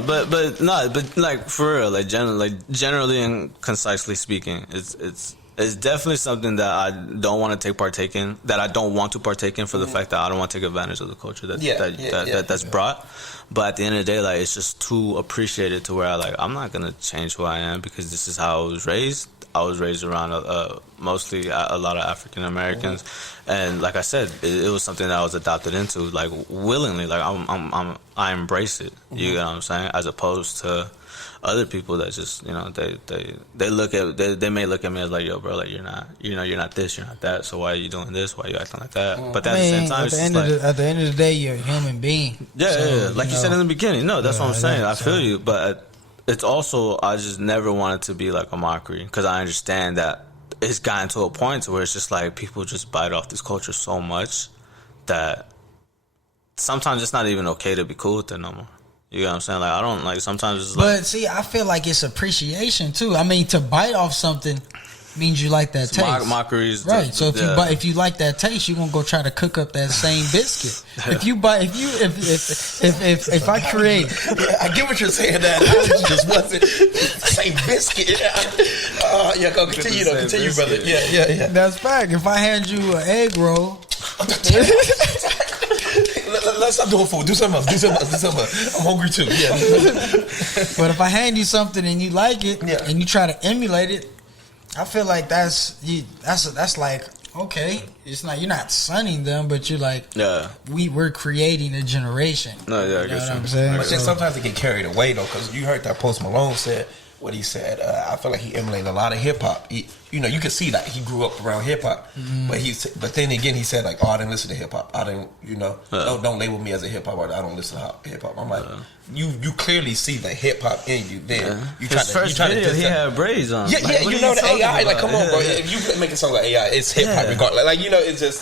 But like for real, like generally and concisely speaking, it's definitely something that I don't want to partake in. That I don't want to partake in for the fact that I don't want to take advantage of the culture that's brought. But at the end of the day, like, it's just too appreciated to where I'm not gonna change who I am because this is how I was raised. I was raised around mostly a lot of African Americans, and like I said, it was something that I was adopted into, like, willingly. Like I embrace it. You get what I'm saying? As opposed to other people that just, you know, they may look at me as like, yo, bro, like, you're not this, you're not that. So why are you doing this? Why are you acting like that? But at the same time, at the end of the day, you're a human being. Yeah, like you said in the beginning. No, that's what I'm saying. I feel you, but it's also, I just never want it to be like a mockery, because I understand that it's gotten to a point where it's just like people just bite off this culture so much that sometimes it's not even okay to be cool with it no more. You know what I'm saying? Like, I don't, like, sometimes it's like... But see, I feel like it's appreciation too. I mean, to bite off something means you like that taste. Mockeries, right? So if you like that taste, you're gonna go try to cook up that same biscuit. If I create, I get what you're saying. That just wasn't the same biscuit. Yeah, go continue, brother. Yeah. That's fact. If I hand you an egg roll. Let's stop doing food. Do something else. I'm hungry too. Yeah. But if I hand you something and you like it, and you try to emulate it, I feel like that's like, okay, it's not, you're not sunning them, but you're like, we're creating a generation. No, yeah, I you know guess what I'm saying? But sometimes it get carried away though, because you heard that Post Malone said what he said. I feel like he emulated a lot of hip hop. You know, you can see that he grew up around hip hop, but then again he said like, oh, I didn't listen to hip hop. I didn't, don't label me as a hip hop artist. I don't listen to hip hop. I'm like, you clearly see the hip hop in you. Then you try His first video, he had braids on. Yeah, like, you know the AI. Like, come on, bro. If you make a song like AI, it's hip hop regardless. Like, you know, it's just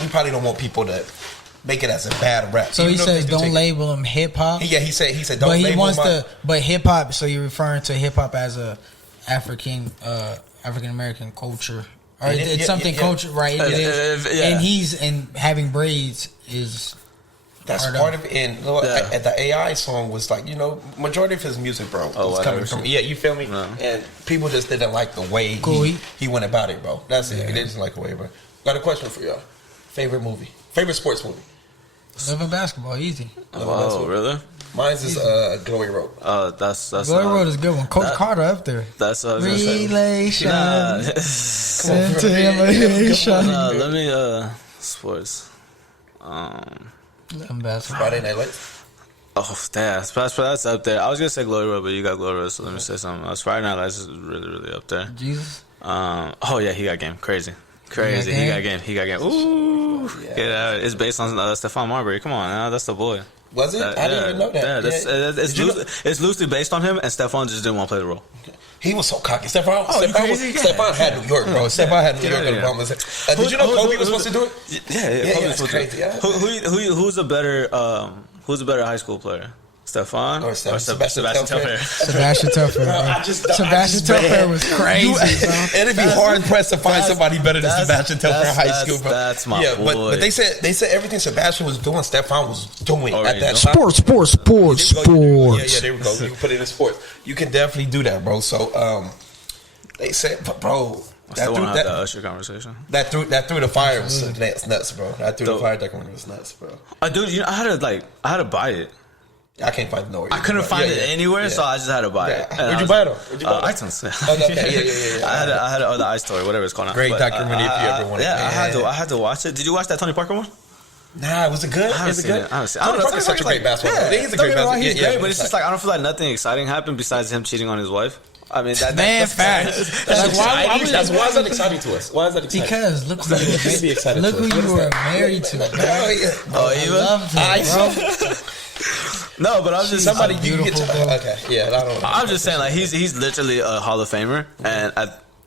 we probably don't want people to make it as a bad rap. So he says don't label him hip hop. Yeah, he said don't label him. But he wants to. But hip hop. So you're referring to hip hop as a African American culture, or it's something culture, right? It is. And having braids is. That's part of it. And the AI song was like, you know, majority of his music, bro, was coming from. Yeah, you feel me? No. And people just didn't like the way he went about it, bro. That's it. They didn't like the way, bro. Got a question for y'all. Favorite movie? Favorite sports movie? Love and Basketball, easy. Oh, really? Mine's is Glory Road. That's Glory Road is a good one. Coach Carter up there. That's what I was Relation. Let me sports. Love and Basketball. Friday Night Lights. Oh, damn. That's up there. I was going to say Glory Road, but you got Glory Road, so let me say something else. Friday Night Lights is really, really up there. Jesus? Oh, yeah, he got game. Crazy. He got game. Ooh. Yeah. Get out. It's based on Stephon Marbury. Come on, now. That's the boy. Was it? I didn't even know that. Yeah, it's loosely based on him, and Stephon just didn't want to play the role. He was so cocky. Stephon had New York, bro. Stephon had New York. Did you know Kobe was supposed to do it? Yeah. Kobe was crazy. Yeah. Who's a better high school player? Stephon or Sebastian Telfair? Sebastian Telfair. Sebastian Telfair was crazy, bro. It'd be hard pressed to find somebody better than Sebastian Telfair in high school, bro. That's my boy. But they said everything Sebastian was doing, Stephon was doing at that time. Sports. Yeah, there we go. You can put it in sports. You can definitely do that, bro. So they said, bro. That Usher conversation. That through the fire was nuts, bro. That through the fire documentary was nuts, bro. Dude, I had to buy it. I can't find it nowhere. I couldn't find it anywhere, so I just had to buy it. Where'd you buy it? iTunes. Yeah. I had the iStory, whatever it's called now. Great documentary if you ever want to. Yeah, I had to watch it. Did you watch that Tony Parker one? Nah, was it good? I haven't seen it. Tony Parker's such a great basketball player. He's a great basketball player. He's great, but it's just like I don't feel like nothing exciting happened besides him cheating on his wife. I mean, that's facts. Why is that exciting to us? Why is that exciting? Because look who you were married to. No, but I'm just somebody beautiful. Okay, yeah, I don't know. I'm just saying, like he's literally a Hall of Famer, and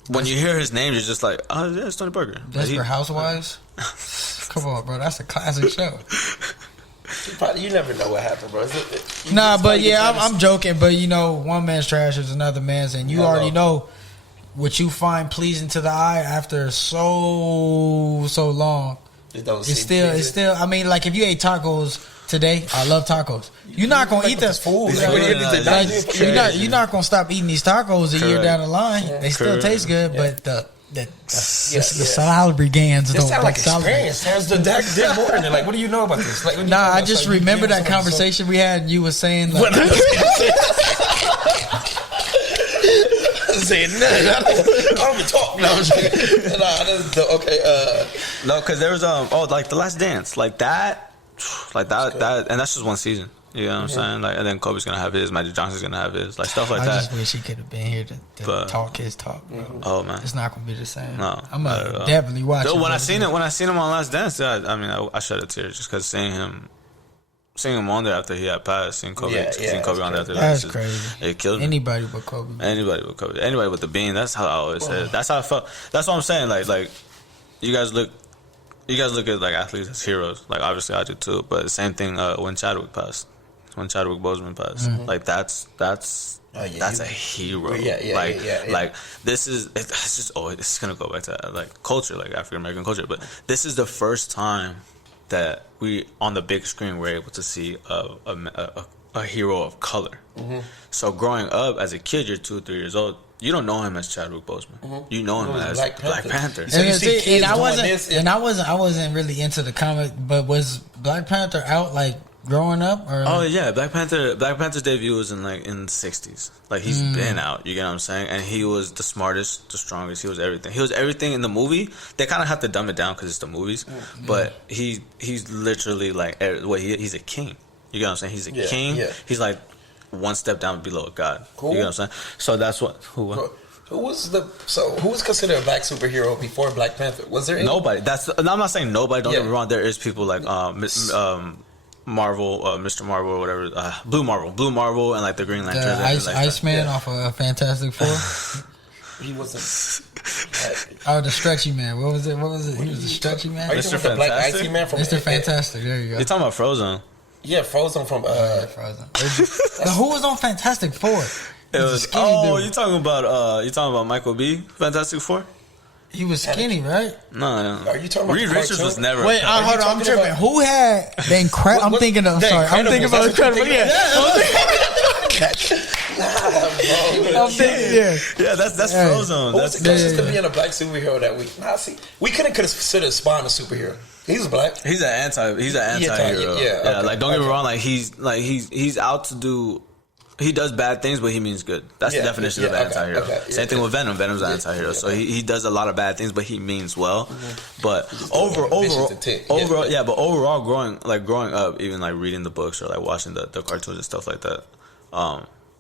when you hear his name, you're just like, oh yeah, it's Tony Parker. Desperate Housewives. Come on, bro, that's a classic show. You never know what happened, bro. But yeah, I'm joking. But you know, one man's trash is another man's, and you already know what you find pleasing to the eye after so long. It's still. I mean, like if you ate tacos today, I love tacos. You're not gonna eat that food. You're not gonna stop eating these tacos a year down the line. They still taste good, but the salary gans don't. It sounds like experience. Sounds the dead more than like. What do you know about this? Like, I just remember that conversation we had. And you were saying like. Saying nothing. I don't even talk. No, okay. No, because there was like The Last Dance, like that, and that's just one season. You know what I'm saying? Like, and then Kobe's gonna have his, Magic Johnson's gonna have his, like stuff like that. I just wish he could have been here to talk his talk, bro. Oh man, it's not gonna be the same. No, I'm gonna definitely watch it. When I seen him on Last Dance, I shed a tear just because seeing him on there after he had passed, seeing Kobe on there after that. That's crazy. It killed me. Anybody but Kobe. Anybody with the bean. That's how I always said. That's how I felt. That's what I'm saying. Like you guys look at like athletes as heroes. Like obviously I do too. But the same thing when Chadwick Boseman passed. Mm-hmm. Like that's a hero. Like this is it's just it's gonna go back to like culture, like African American culture. But this is the first time that we on the big screen were able to see a hero of color. Mm-hmm. So growing up as a kid, you're 2-3 years old. You don't know him as Chadwick Boseman. Mm-hmm. You know him as Black Panther. So I wasn't really into the comic, but was Black Panther out like growing up? Or? Oh yeah, Black Panther's debut was in the 60s. Like he's been out. You get what I'm saying? And he was the smartest, the strongest. He was everything. He was everything in the movie. They kind of have to dumb it down because it's the movies. Mm-hmm. But he's literally like he's a king. You get what I'm saying? He's a king. Yeah. He's like one step down below a god. Cool. You know what I'm saying? So that's what. Who was considered a black superhero before Black Panther? Was there any? Nobody? I'm not saying nobody. Don't get me wrong. There is people like Marvel, Mr. Marvel or whatever, Blue Marvel, and like the Green Lantern, Iceman off of Fantastic Four. He wasn't. The Stretchy Man. What was it? He was the Stretchy Man. Are you talking about the Black Icy Man from Mr. Fantastic? There you go. You're talking about Frozen. Yeah, Frozen from Frozen. Now, who was on Fantastic Four? It was you talking about Michael B. Fantastic Four? He was skinny, right? No. Are you talking about Reed Richards was never. Wait, hold on, I'm tripping. Who had the Incredible? I'm thinking of. Sorry, I'm thinking about Incredible. Yeah. Yeah, that's Frozen. What's the closest to being a black superhero that we? We couldn't consider Spawn a superhero. He's black. He's an anti-hero. Yeah. Like don't get me wrong. Like he's out to do He does bad things, but he means good. That's the definition of an anti-hero. Same thing with Venom. Venom's an anti-hero. So he does a lot of bad things, but he means well. But overall, growing up, even like reading the books or like watching the cartoons and stuff like that,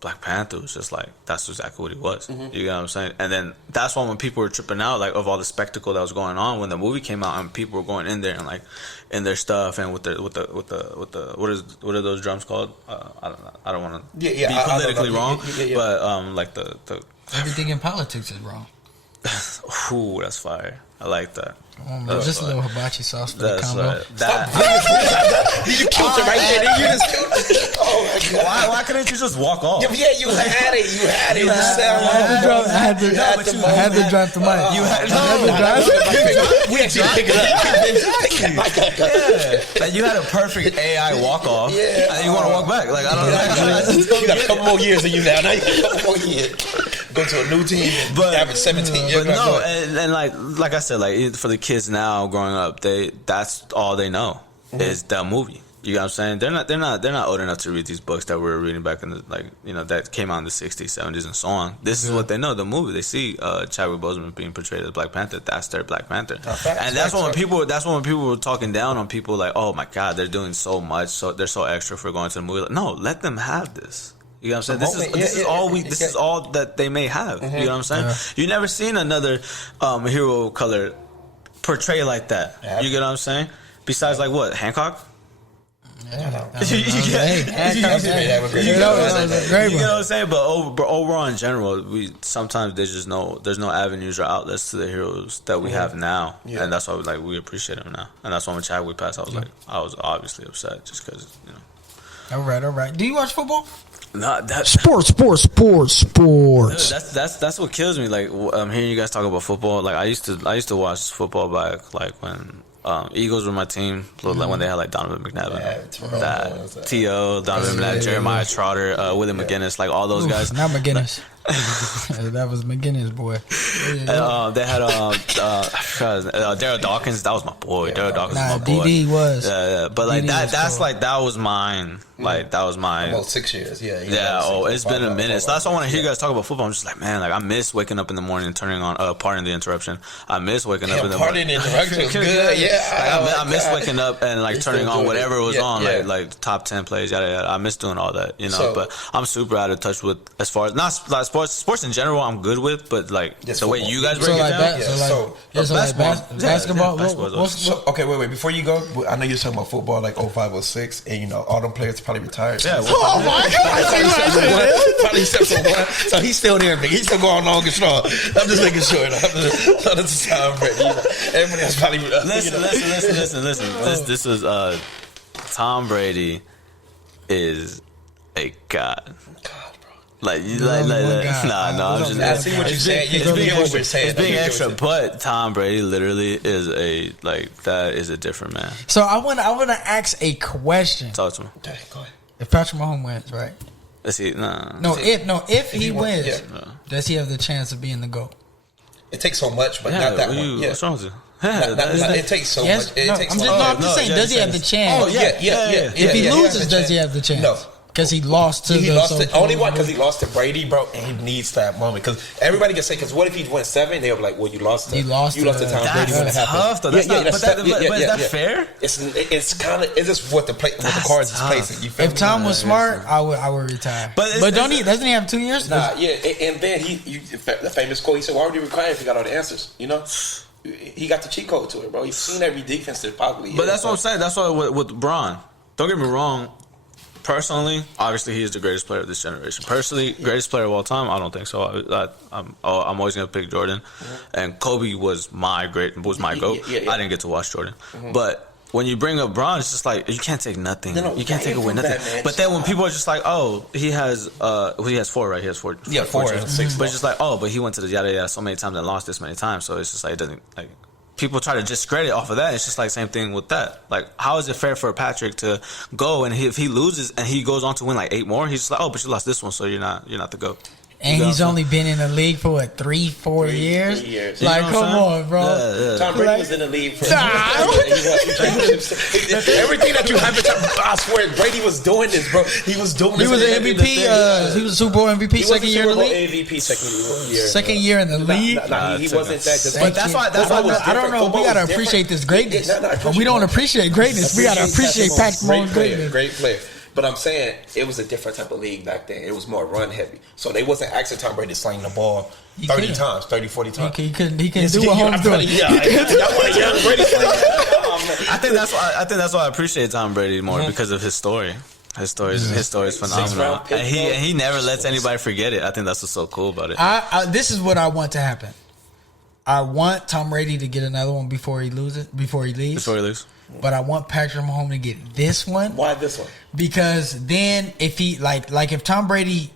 Black Panther was just like, that's exactly what he was. You know what I'm saying? And then that's why when people were tripping out like of all the spectacle that was going on when the movie came out and people were going in there and like in their stuff and with the what are those drums called? I don't want to be politically wrong, but like the everything in politics is wrong. Ooh, that's fire. I like that. Just a little hibachi sauce for the combo. Right. You killed it right there. You just killed it. Oh my god! Why couldn't you just walk off? Yeah, you had it. You had it. I had to drop the mic. We actually pick it up. Like you had a perfect AI walk off. Yeah. And you want to walk back? Like I don't know. You got a couple more years of you now. Now you got a couple more years. Go to a new team and average 17 years. But no, and like I said, like for the kids now growing up, that's all they know is the movie. You know what I'm saying? They're not old enough to read these books that we were reading back in the that came out in the 60s, 70s, and so on. This is what they know. The movie they see Chadwick Boseman being portrayed as Black Panther. That's their Black Panther. And that's when people were talking down on people like, oh my God, they're doing so much, so they're so extra for going to the movie. Like, no, let them have this. You know what I'm saying? This is all that they may have. You know what I'm saying? You never seen another hero of color portray like that. You get what I'm saying? Besides, like what, Hancock? You know what I'm saying? But overall, in general, sometimes there's no avenues or outlets to the heroes that we have now, and that's why we appreciate them now, and that's why when Chadwick passed, I was obviously upset just because All right. Do you watch football? No, sports. That's what kills me. Like I'm hearing you guys talk about football. Like I used to watch football back like when Eagles were my team. Like when they had like Donovan McNabb, T.O., Donovan McNabb, Jeremiah Trotter, Willie McGinnis, like all those guys. Not McGinnis. That was McGinnis, boy. And, they had Daryl Dawkins. That was my boy. Daryl Dawkins was my boy. DD was. Yeah. But like that's cool. Like that was mine. Like that was mine. About 6 years. It's been a minute. So that's why when I hear you guys talk about football, I'm just like, man, like I miss waking up in the morning and turning on. Pardon the interruption. I miss waking up in the morning. Pardon the interruption was good. Yeah. I miss waking up and like turning on whatever was on, like top 10 plays. Yada. I miss doing all that, but I'm super out of touch with as far as not sports in general. I'm good with, but like the way you guys break it down. Basketball. Okay, wait. Before you go, I know you're talking about football, like 05, 06, and all them players probably retired. Yeah. Oh my God! Probably except for one. So he's still there, nigga. He's still going long and strong. I'm just making sure. That's the time, everybody else probably. Listen. This is Tom Brady is a god. Like, I'm just. I see what you're saying. It's being extra, but Tom Brady literally is that is a different man. So I want to ask a question. Talk to me. Okay, go ahead. If Patrick Mahomes wins, right? Let's see. If he wins, does he have the chance of being the GOAT? It takes so much, but not that one. What's wrong with you? It takes so much. I'm just saying, does he have the chance? Oh yeah. If he loses, does he have the chance? No. Because he lost to only one because he lost to Brady, bro, and he needs that moment. Because everybody can say, because what if he went 7? They'll be like, well, you lost to Tom Brady when it happened. Tough, though. But is that fair? It's kind of just what the cards is placing. You feel if Tom was smart, I would retire. But doesn't he have 2 years? Nah, and then the famous quote, he said, why would you retire if you got all the answers? He got the cheat code to it, bro. He's seen every defense that probably. But that's what I'm saying. That's why with Bron. Don't get me wrong. Personally, obviously, he is the greatest player of this generation. Personally, greatest player of all time, I don't think so. I'm always going to pick Jordan. And Kobe was my GOAT. I didn't get to watch Jordan. But when you bring up Bron, it's just like, you can't take nothing. You can't take away nothing. But then when people are just like, oh, he has 4, right? He has 4. Yeah, 4 and 6. But it's just like, oh, but he went to the yada so many times and lost this many times. So it's just like, it doesn't, like... People try to discredit off of that. It's just like same thing with that. Like, how is it fair for Patrick to go and if he loses and he goes on to win like 8 more, he's just like, oh, but you lost this one, so you're not the GOAT. And he's only been in the league for what, 3-4 years? 3 years. Like, You know come on, bro. Yeah. Tom Brady was in the league for everything that you have. I swear, Brady was doing this, bro. He was doing. He was an MVP. He was a Super Bowl MVP second year in the league. MVP second year. Second year in the league. He wasn't that. But that's why I don't know. We gotta appreciate this greatness. But we don't appreciate greatness. We gotta appreciate Patrick Mahomes' greatness. Great player. But I'm saying it was a different type of league back then. It was more run heavy. So they wasn't asking Tom Brady to sling the ball 30 times, 30, 40 times. He couldn't do what Holmes doing. Y'all want a young Brady sling? I think that's why I appreciate Tom Brady more because of his story. His story is phenomenal, and he never lets anybody forget it. I think that's what's so cool about it. This is what I want to happen. I want Tom Brady to get another one before he leaves. But I want Patrick Mahomes to get this one. Why this one? Because then if he like if Tom Brady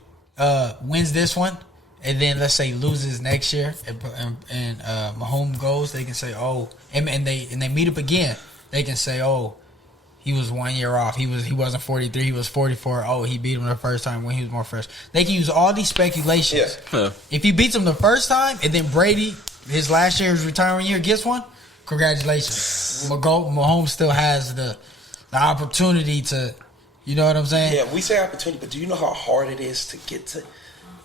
wins this one, and then let's say loses next year, and Mahomes goes, they can say, oh, and they meet up again. They can say, oh, he was 1 year off. He wasn't 43. He was 44. Oh, he beat him the first time when he was more fresh. They can use all these speculations. Yeah. If he beats him the first time, and then Brady, his last year, his retirement year, gets one, congratulations. Mahomes still has the opportunity to, you know what I'm saying? Yeah, we say opportunity, but do you know how hard it is to get to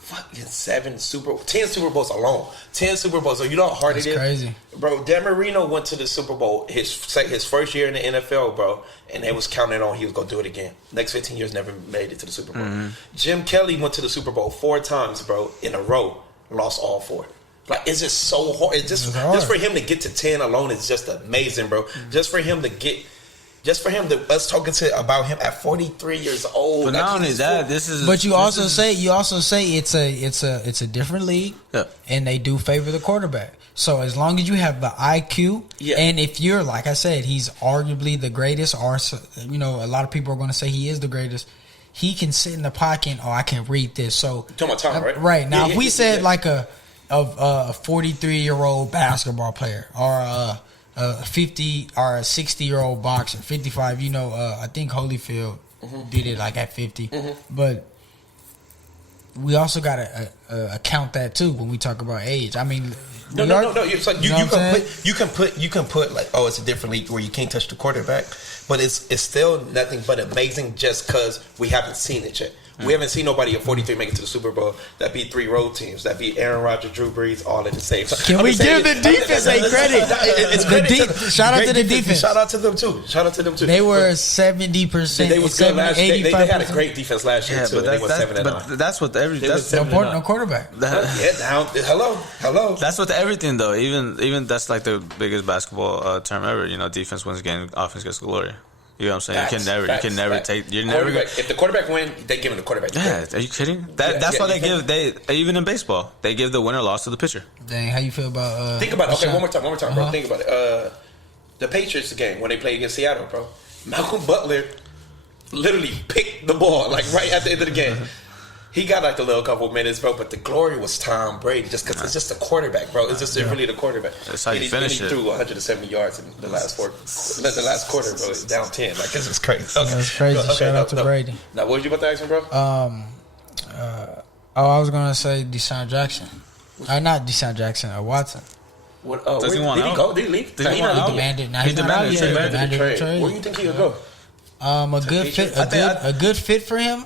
fucking 10 Super Bowls alone? 10 Super Bowls. So you know how hard it is? Crazy. Bro, Dan Marino went to the Super Bowl his first year in the NFL, bro, and they was counting on he was going to do it again. Next 15 years, never made it to the Super Bowl. Mm-hmm. Jim Kelly went to the Super Bowl 4 times, bro, in a row, lost all 4. Like, it's just so hard. It's just for him to get to 10 alone is just amazing, bro. Mm-hmm. Just for him to us talking about him at 43 years old. But not only that, this is. But you also say it's a different league, and they do favor the quarterback. So as long as you have the IQ, and if you're, like I said, he's arguably the greatest, or a lot of people are going to say he is the greatest. He can sit in the pocket and, I can read this. So you're talking about Tom, right? Right now, if we said like a 43-year-old basketball player or a 50 or a 60-year-old boxer, 55. I think Holyfield did it like at 50, but we also got to account that too when we talk about age. I mean, no. It's like you can put like, oh, it's a different league where you can't touch the quarterback, but it's still nothing but amazing just because we haven't seen it yet. We haven't seen nobody at 43 make it to the Super Bowl that beat 3 road teams, that beat Aaron Rodgers, Drew Brees, all at the same time. Can we give the defense a credit? Shout out to the defense. Shout out to them too. They were 70%. They was good last year. They had a 85%. great defense last year too. They were 7-9. But that's what that's important. No quarterback. Hello. That's what everything though. Even that's like the biggest basketball term ever. Defense wins game, offense gets glory. You know what I'm saying? You can never take. You're never. If the quarterback win, they give him the quarterback. Yeah, are you kidding? That's why they give. Even in baseball, they give the winner loss to the pitcher. Dang, how you feel about? Think about it. Okay, one more time, bro. Think about it. The Patriots game when they played against Seattle, bro. Malcolm Butler literally picked the ball like right at the end of the game. He got like a little couple minutes, bro, but the glory was Tom Brady just because it's just a quarterback, bro. It's just really the quarterback. That's how you finish it. He threw 170 yards in the last quarter, bro. It's down 10. Like, this is crazy. Okay. That's crazy. Shout out to Brady. Now, what was you about to ask me, bro? I was going to say Deshaun Jackson. Not Deshaun Jackson, Watson. What? Did he go? Did he leave? He demanded. Now he's not out yet. He demanded a trade. Where do you think he would go? A good fit for him.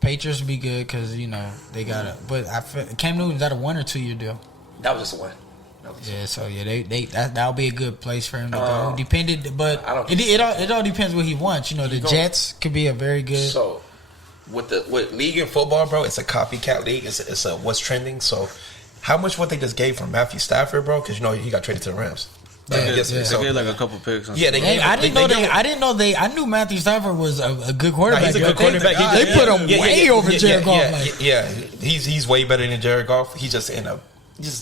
Patriots would be good because they got it. But Cam Newton's got a 1 or 2 year deal. That was just a 1. That'll be a good place for him to go. It all depends what he wants. The Jets could be a very good. So with league and football, bro, it's a copycat league. It's a what's trending. So how much what they just gave from Matthew Stafford, bro? Because he got traded to the Rams. They gave like a couple picks. I I knew Matthew Stafford was a good quarterback. He's a good quarterback. They put him way over Jared Goff. He's way better than Jared Goff. He's just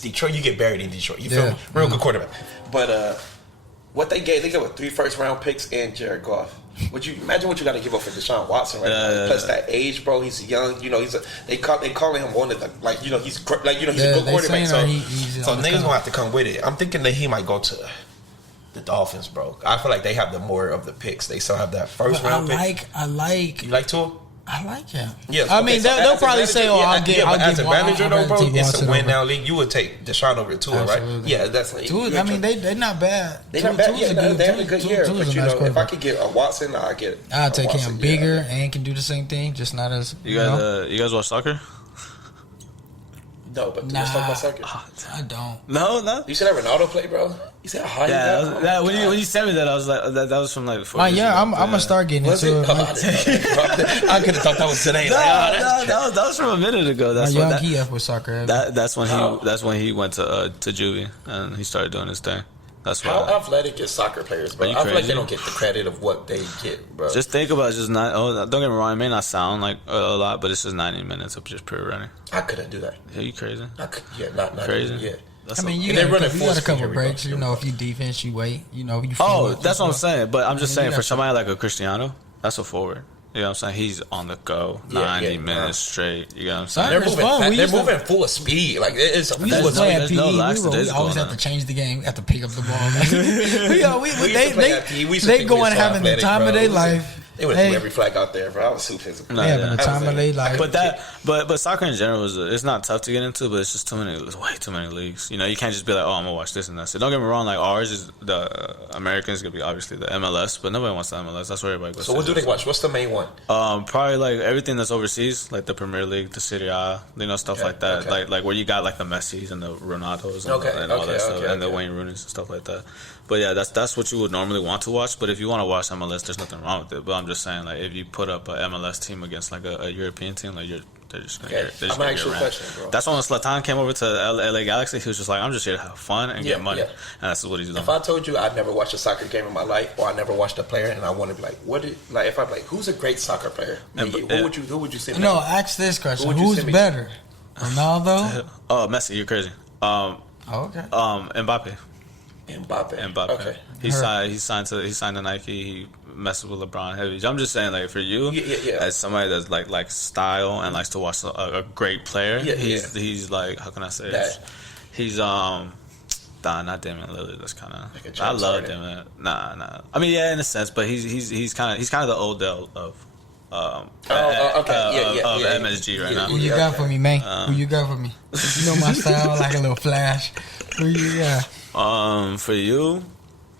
Detroit. You get buried in Detroit. You feel me? Real good quarterback. But what they gave 3 first-round picks and Jared Goff. Would you imagine what you got to give up for Deshaun Watson right now? Plus that age, bro. He's young. They calling him one of the he's a good quarterback. So niggas gonna have to come with it. I'm thinking that he might go to the Dolphins, bro. I feel like they have the more of the picks. They still have that first round pick. I like. You like Tua? I like him. Yes, I mean, they'll probably say, "Oh, I'll get as a manager, though, bro, it's a win over. now league. You would take Deshaun over Tua, right? Yeah, that's like Tua. I mean, they're not bad. They're not bad. Yeah, they have a good year. But you know, if I could get a Watson, I'll take him bigger and can do the same thing, just not as you guys watch soccer? No, but let's talk about soccer. I don't. No. You see that Ronaldo play, bro? You see how high he got? When you sent me that, I was like, that was from like 4 years ago. I'm gonna start getting into it. I could have thought that was today. That was from a minute ago. That's young he up with soccer. That's when he went to Juvie and he started doing his thing. That's why. How athletic is soccer players, bro? I feel like they don't get the credit of what they get, bro. Just think about it, don't get me wrong, it may not sound like a lot, but it's just 90 minutes of just pure running. I couldn't do that. Are you crazy? Not crazy. Yeah. I mean, you got a couple breaks. You know, if you defense, you wait. You know, you. That's what I'm saying. But I'm just saying, for somebody like a Cristiano, that's a forward. You know what I'm saying? He's on the go, 90 minutes straight. You know what I'm saying? They're moving full of speed. Like it's. We used to play at PE. We always have to change the game. We have to pick up the ball. They going having the time of their life. They would do every flag out there, bro. I was too physical. The time of their life. But soccer in general it's not tough to get into, but it's just way too many leagues. You know, you can't just be like, oh, I'm gonna watch this and that. So don't get me wrong, like ours is the Americans gonna be obviously the MLS, but nobody wants the MLS. That's where everybody goes. So what do they watch? What's the main one? Probably like everything that's overseas, like the Premier League, the Serie A, you know, stuff like that. Okay. Like where you got like the Messis and the Ronaldos and all that stuff, and the Wayne Rooney's and stuff like that. But yeah, that's what you would normally want to watch. But if you want to watch MLS, there's nothing wrong with it. But I'm just saying, like, if you put up an MLS team against like a European team, like they're just gonna get ran. Question, bro. That's when Zlatan came over to LA Galaxy. He was just like, I'm just here to have fun and get money, and that's what he's doing. If I told you I'd never watched a soccer game in my life, or I never watched a player, and I want to be like, if I'm like, who's a great soccer player? Who would you say? No, ask this question: who's better, Ronaldo? Oh, Messi, you're crazy. Okay. Mbappe. Okay. He signed to Nike. He messes with LeBron heavy. I'm just saying, like, for you, as somebody that's like style and likes to watch a great player, he's like, how can I say this? He's not Damian Lillard. That's kind of like I love Damian. Nah. I mean, yeah, in a sense, but he's kind of the Odell of MSG right now. Who you got for me, man? Who you got for me? You know my style, like a little flash. Who you got? For you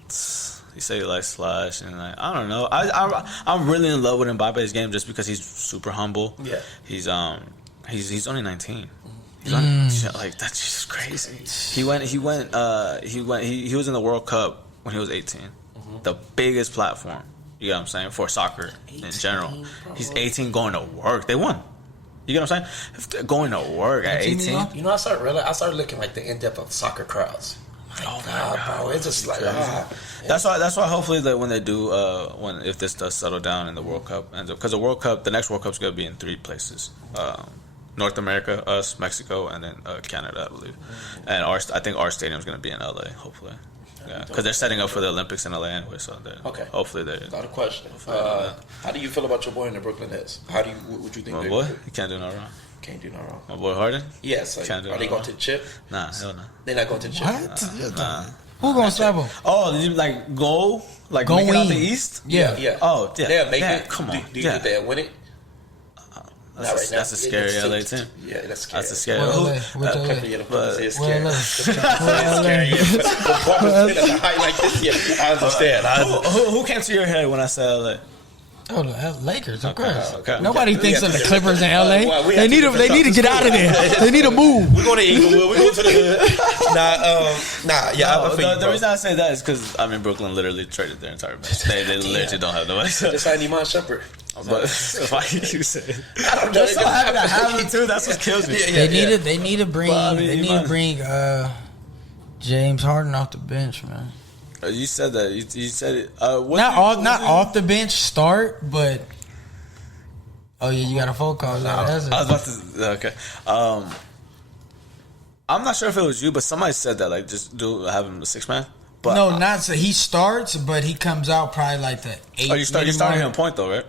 say you like Slash and like I don't know. I'm really in love with Mbappe's game just because he's super humble. Yeah. He's only 19. He's like that's just crazy. He was in the World Cup when he was 18. Mm-hmm. The biggest platform. You get what I'm saying? For soccer in general. Bro. He's 18 going to work. They won. You get what I'm saying? Going to work at 18. You know, I started looking like the in-depth of soccer crowds. Bro, it's just like that's why hopefully that when they do if this does settle down in the World Cup, and because the next World Cup's gonna be in 3 places: North America, us, Mexico, and then Canada, I believe. And I think our stadium's gonna be in LA, hopefully. Yeah, because they're setting up for the Olympics in LA anyway, so hopefully they're. Not a question. How do you feel about your boy in the Brooklyn Nets? What you think? My boy, he can't do no wrong. Can't do no wrong. My boy Harden? Yes. Are they going to the chip? Nah, hell no. They're not going to the chip. What? Nah. Who gonna stop him? Oh, did you like go make it out the East? Yeah. Oh, yeah. They'll make it. Come on. Do you think they'll win it? That's a scary LA team. Yeah, that's scary. That's a scary. It's scary. I understand. Who came to your head when I said LA? Oh, the Lakers, of course. Okay. Nobody thinks of the Clippers in LA. They need to get out of there. They need to move. We're going to Inglewood. We're going to the The reason I say that is because Brooklyn literally traded their entire bench. They literally don't have nobody. They signed Iman Shumpert. But why you say it? I don't know. So happy to have him too. That's what kills me. They need to bring James Harden off the bench, man. You said that. You said it. Not off the bench start, but you got a phone call. I was about to. Okay. I'm not sure if it was you, but somebody said that like just have him a 6-man. But no, not so. He starts, but he comes out probably like the 8. Oh, you starting him on point though, right?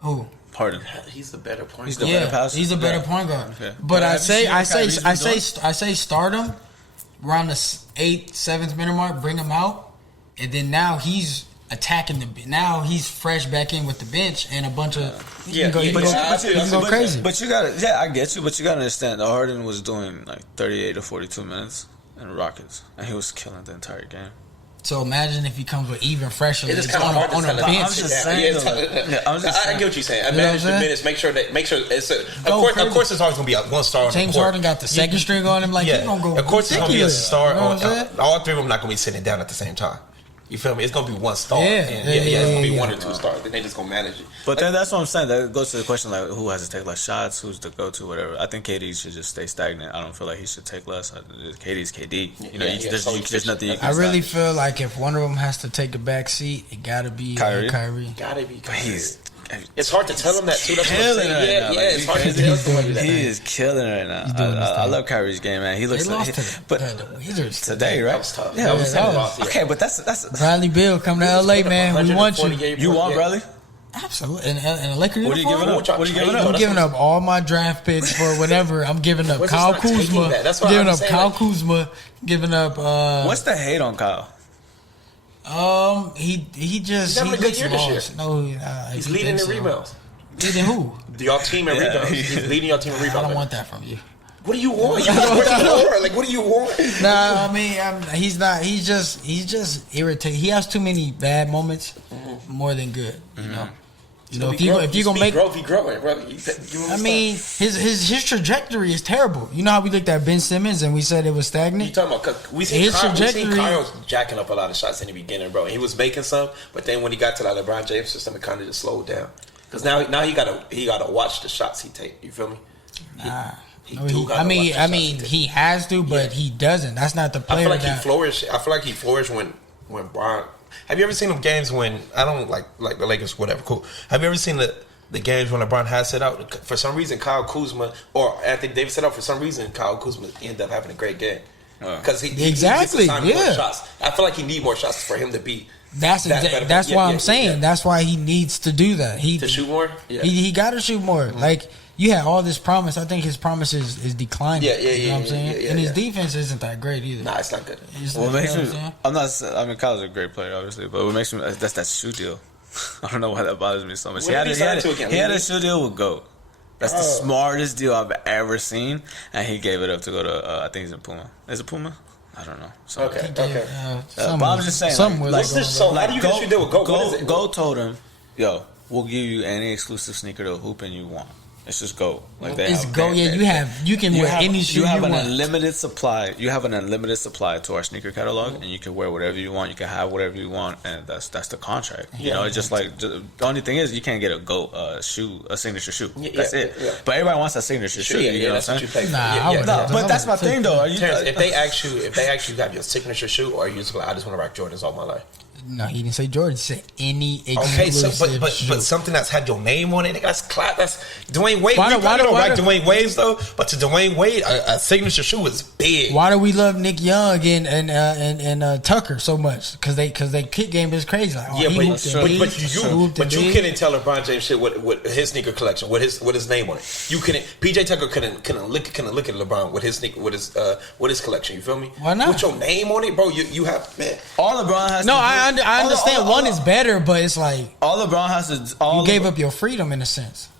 Who? Harden. He's the better point guard. He's the better passer. He's a better point guard. Okay. But I say start him around the 8th, 7th minute mark. Bring him out, and then now he's attacking now he's fresh back in with the bench and a bunch of he can go crazy. But you gotta, I get you, but you gotta understand, Harden was doing like 38 to 42 minutes in the Rockets, and he was killing the entire game. So imagine if he comes with even fresher it's kind of hard on to a bench. I'm just saying. I get what you're saying. I manage the minutes. Make sure it's of course it's always gonna be one star on James the court. Harden got the second string on him. Like he's gonna go. Of course, it's gonna be a star. You know all three of them not gonna be sitting down at the same time. You feel me? It's gonna be one star. It's gonna be one or two stars. Then they just gonna manage it. But then that's what I'm saying. That goes to the question like, who has to take less shots? Who's the go-to? Whatever. I think KD should just stay stagnant. I don't feel like he should take less. KD's KD. You know, there's nothing. You can I really feel like if one of them has to take a back seat, it gotta be Kyrie. Gotta be Kyrie. It's hard to tell him that too. That's what I'm saying. It's hard to tell somebody that. He is killing right now. I love Kyrie's game, man. He looks like today, right? That was tough. Yeah, okay, but that's Bradley Beal come to LA, man. We want you. You want Bradley? Absolutely. And the Lakers. What are you giving up? I'm giving up all my draft picks for whatever. I'm giving up Kyle Kuzma. Giving up Kyle Kuzma. Giving up. What's the hate on Kyle? He He's having a good year this year. No, he's leading in rebounds. Leading who? Y'all team in rebounds. He's leading your team in rebounds. I don't want that from you. What do you want? What do you want? Nah, I mean, he's not. He's just irritated. He has too many bad moments, more than good. You know. You know, if you gonna make growth, he growing, brother. I mean, his trajectory is terrible. You know how we looked at Ben Simmons and we said it was stagnant. You talking about? We seen Kyle's jacking up a lot of shots in the beginning, bro. He was making some, but then when he got to that LeBron James system, it kind of just slowed down. Because now he gotta watch the shots he take. You feel me? I mean, he has to, but he doesn't. That's not the player. I feel like he flourished when Bron. Have you ever seen them games when I don't like the Lakers, whatever? Cool. Have you ever seen the games when LeBron has set out? For some reason, Kyle Kuzma or Anthony Davis set out. For some reason, Kyle Kuzma ended up having a great game because he gets more shots. I feel like he need more shots for him to be. That's why I'm saying that's why he needs to do that. To shoot more. Yeah. He got to shoot more. Mm-hmm. Like you had all this promise. I think his promise is declining. You know what I'm saying? And his defense isn't that great either. Nah, it's not good. What makes me? I mean, Kyle's a great player, obviously, but what makes me? That's that shoe deal. I don't know why that bothers me so much. He had a shoe deal with GOAT. That's the smartest deal I've ever seen, and he gave it up to go to. I think he's in Puma. Is it Puma? I don't know. Okay. But I was just saying. How do you get your deal with GOAT? GOAT told him, "Yo, we'll give you any exclusive sneaker to hoop and you want." It's just GOAT. It's GOAT. You can wear any shoe you want. Unlimited supply. You have an unlimited supply to our sneaker catalog, and you can wear whatever you want. You can have whatever you want, and that's the contract. You know, it's just like the only thing is you can't get a GOAT shoe, a signature shoe. That's it. Yeah. But everybody wants a signature shoe. You know what I'm saying? But that's my thing though. Terrence, if they ask you have your signature shoe, or are you just like, I just want to rock Jordans all my life? No, he didn't say Jordan. He said any exclusive but something that's had your name on it. That's Dwayne Wade. Why don't like Dwayne Wade's though? But to Dwayne Wade, a signature shoe is big. Why do we love Nick Young and Tucker so much? Because they kick game is crazy. Like, but you couldn't tell LeBron James shit with his sneaker collection with his name on it. You couldn't. PJ Tucker couldn't look at LeBron with his sneaker with his collection. You feel me? Why not? With your name on it, bro. You have man. All LeBron has. No, I understand one is better, but it's like all LeBron has to. You gave up your freedom in a sense.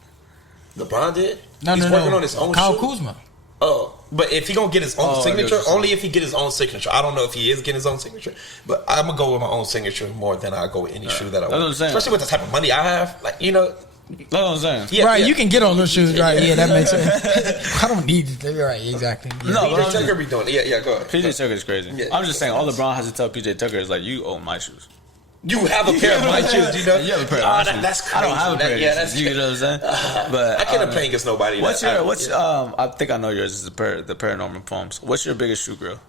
LeBron did. He's working on his own. Kyle shoe. Kuzma. Oh, but if he gonna get his own signature, only if he get his own signature. I don't know if he is getting his own signature, but I'm gonna go with my own signature more than I go with any shoe that I want. Especially with the type of money I have, like you know. That's what I'm saying. Right, you can get on those shoes, right? Yeah, that makes sense. I don't need it. Right, exactly. Yeah. No, PJ Tucker be doing it. Yeah, go ahead. PJ Tucker is crazy. Yeah, I'm just saying, all LeBron has to tell PJ Tucker is like, you own my shoes. You have a pair of my shoes, you know? You have a pair of my shoes. That's crazy. I don't have a pair of shoes. You know what I'm saying? But I can't play against nobody. What's I think I know yours is the Paranormal Poems. What's your biggest shoe grill?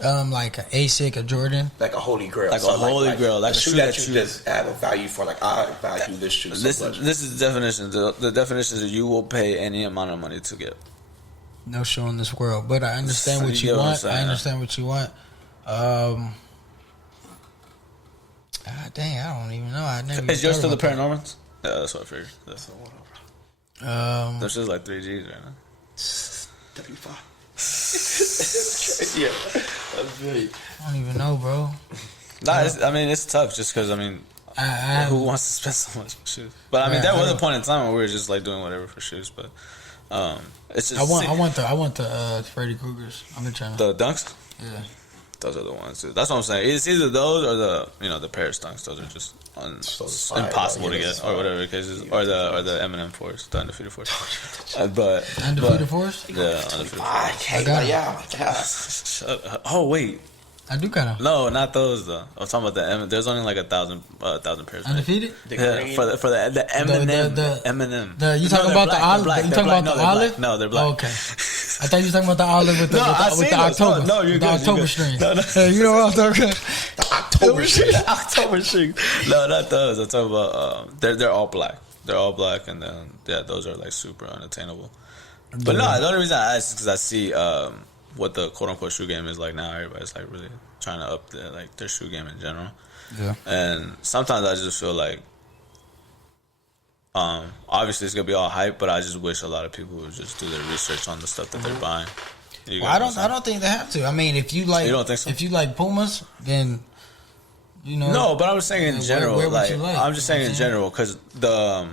Like an ASIC, a Jordan, like a holy grail, like a holy grail, like a shoe that you just have a value for. Like I value this shoe. This is the definition. The definition is that you will pay any amount of money to get. No shoe in this world, but I understand what you want. I understand what you want. Dang, I don't even know. I never. Is yours still the Paranormals? Yeah, that's what I figured. That's just like 3Gs right now. W5. Yeah, I don't even know, bro. I mean, it's tough just because, I mean, who wants to spend so much on shoes? But I mean, there was a point in time where we were just like doing whatever for shoes. But it's just I want the Freddy Kruegers. I've been trying the dunks. Yeah, those are the ones. Too. That's what I'm saying. It's either those or the Paris dunks. Those are just impossible to get, or whatever the case is, or the Eminem Force, the undefeated Force. Undefeated Force. Yeah, undefeated. I can't. Yeah. Shut up. Oh wait. I do kind of. No, not those though. I'm talking about the Eminem. There's only like 1,000 pairs. Undefeated? Yeah, for the Eminem. Eminem. You talking about the olive? You talking about the olive? No, they're black. Oh, okay. I thought you were talking about the olive with the October. No, you're good. October string. No. You know what I'm talking about? The October string. The October string. No, not those. I'm talking about they're all black. They're all black, and then those are like super unattainable. But no, the only reason I ask is because I see what the quote unquote shoe game is like now. Everybody's like really trying to up their shoe game in general. Yeah. And sometimes I just feel like obviously it's gonna be all hype, but I just wish a lot of people would just do their research on the stuff that they're buying. I don't think they have to. I mean, if you like, you don't think so? If you like Pumas, then No, but I was saying in general. Where would you like? I'm just saying in general because the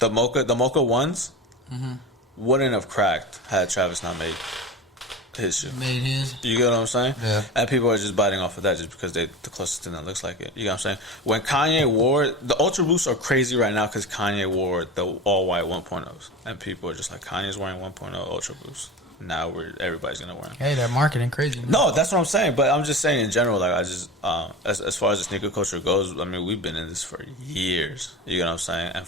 Mocha ones wouldn't have cracked had Travis not made his shoe. Made his. You get what I'm saying? Yeah. And people are just biting off of that just because the closest thing that looks like it. You get what I'm saying? When Kanye wore the Ultra Boosts are crazy right now because Kanye wore the all white 1.0s, and people are just like, Kanye's wearing 1.0 Ultra Boosts. Now everybody's gonna wear them. Hey, that marketing crazy. Man. No, that's what I'm saying. But I'm just saying in general, like I just as far as the sneaker culture goes, I mean we've been in this for years. You get what I'm saying? And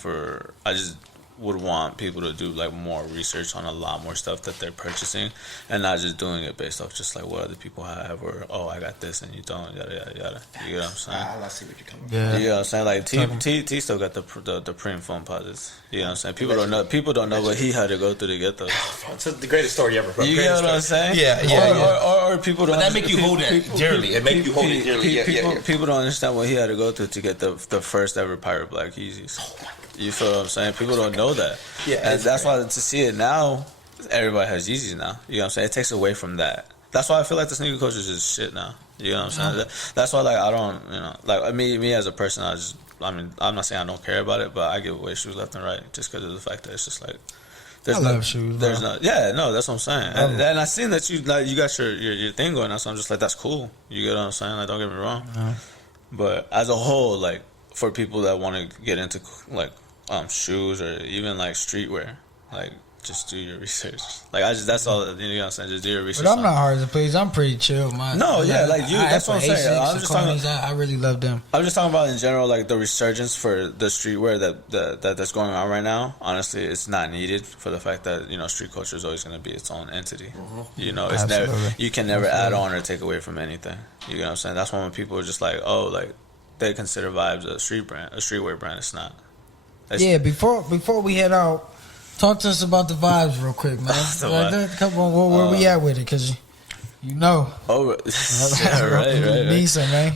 I just would want people to do like more research on a lot more stuff that they're purchasing, and not just doing it based off just like what other people have, or I got this and you don't, yada yada yada. You get what I'm saying? I see what you're coming from. Yeah. You know what I'm saying? Like T still got the premium foam posits. You know what I'm saying? People don't know what he had to go through to get those. It's the greatest story ever, bro. You get what I'm saying? Yeah. Or people don't. But that make you hold it dearly. It make you hold it dearly. People don't understand what he had to go through to get the first ever Pirate Black Yeezys. Oh my God. You feel what I'm saying? People don't know that. Yeah, and that's why to see it now, everybody has Yeezys now. You know what I'm saying? It takes away from that. That's why I feel like the sneaker culture is just shit now. You know what I'm saying? That's why like I don't, like me as a person, I'm not saying I don't care about it, but I give away shoes left and right just because of the fact that it's just like I love shoes. There's that's what I'm saying. And I seen that you got your thing going on, so I'm just like, that's cool. You get what I'm saying? Like, don't get me wrong. But as a whole, like for people that want to get into like shoes or even like streetwear, like just do your research. Like that's all. You know what I'm saying? Just do your research. But I'm not hard to please. I'm pretty chill. That's what I'm saying. I'm just talking. I really love them. I'm just talking about in general, like the resurgence for the streetwear that's going on right now. Honestly, it's not needed for the fact that street culture is always going to be its own entity. It's never, you can never add on or take away from anything. You know what I'm saying? That's why when people are just like, like they consider Vibes a streetwear brand. It's not. Before we head out, talk to us about the Vibes real quick, man. Come on, where we at with it? Because right. Decent, man.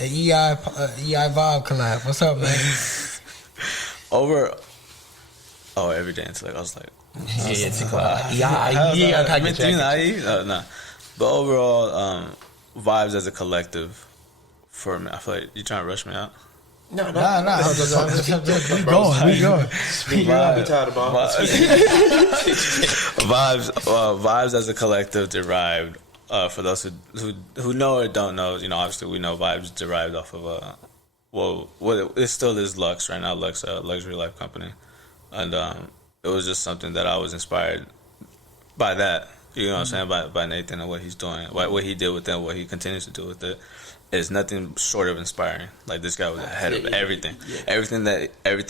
EI Vibe collab. What's up, man? Everyday Intellect. I was like, No. But overall, Vibes as a collective, for me, I feel like you trying to rush me out. No. We going. I'll be tired about Vibes as a collective derived. For those who know or don't know, obviously we know Vibes derived off of it still is Lux right now. Lux, a luxury life company, and it was just something that I was inspired by that. You know what I'm saying? By Nathan and what he's doing, what he did with it, what he continues to do with it. It's nothing short of inspiring. Like, this guy was ahead of everything. Yeah. Everything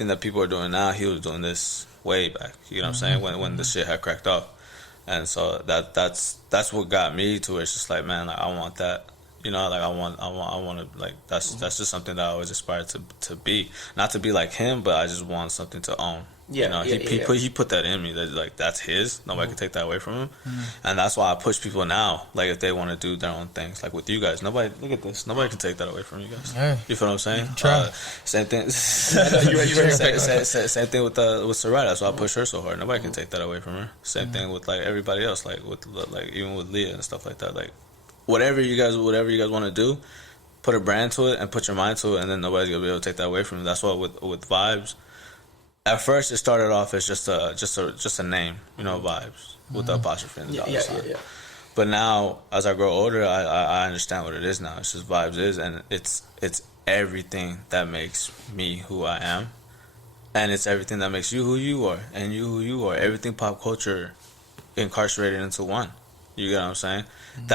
that people are doing now, he was doing this way back. You know what I'm saying? When the shit had cracked off. And so that's what got me to it. It's just like, man, like, I want that. Like I want to, like, that's just something that I always aspired to be. Not to be like him, but I just want something to own. He put that in me. That like that's his. Nobody can take that away from him. And that's why I push people now. Like, if they want to do their own things, like with you guys, nobody look at this. Nobody can take that away from you guys. Yeah. You feel what I'm saying? Try. Same thing. Same thing with Sarai. That's why I push her so hard. Nobody can take that away from her. Same thing with like everybody else. Like with even with Leah and stuff like that. Like whatever you guys want to do, put a brand to it and put your mind to it, and then nobody's gonna be able to take that away from you. That's why with Vibes, at first it started off as just a name, Vibes with the apostrophe and the dollar sign. Yeah. But now, as I grow older, I understand what it is now. It's just Vibes is, and it's everything that makes me who I am, and it's everything that makes you who you are, and you who you are. Everything pop culture incarcerated into one. You get what I'm saying? Mm-hmm.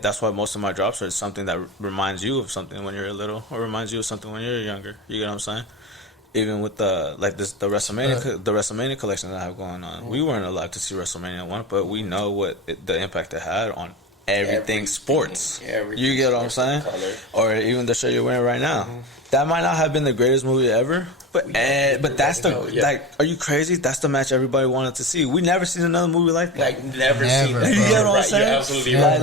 That's why most of my drops are something that reminds you of something when you're little, or reminds you of something when you're younger. You get what I'm saying? Even with the WrestleMania collection that I have going on, we weren't allowed to see WrestleMania 1, but we know the impact it had on everything sports. You get what I'm saying? Color. Or even the shirt you're wearing right now. Mm-hmm. That might not have been the greatest movie ever, but that's are you crazy? That's the match everybody wanted to see. We never seen another movie like that. Like never seen that. You get what I'm saying? You're absolutely right.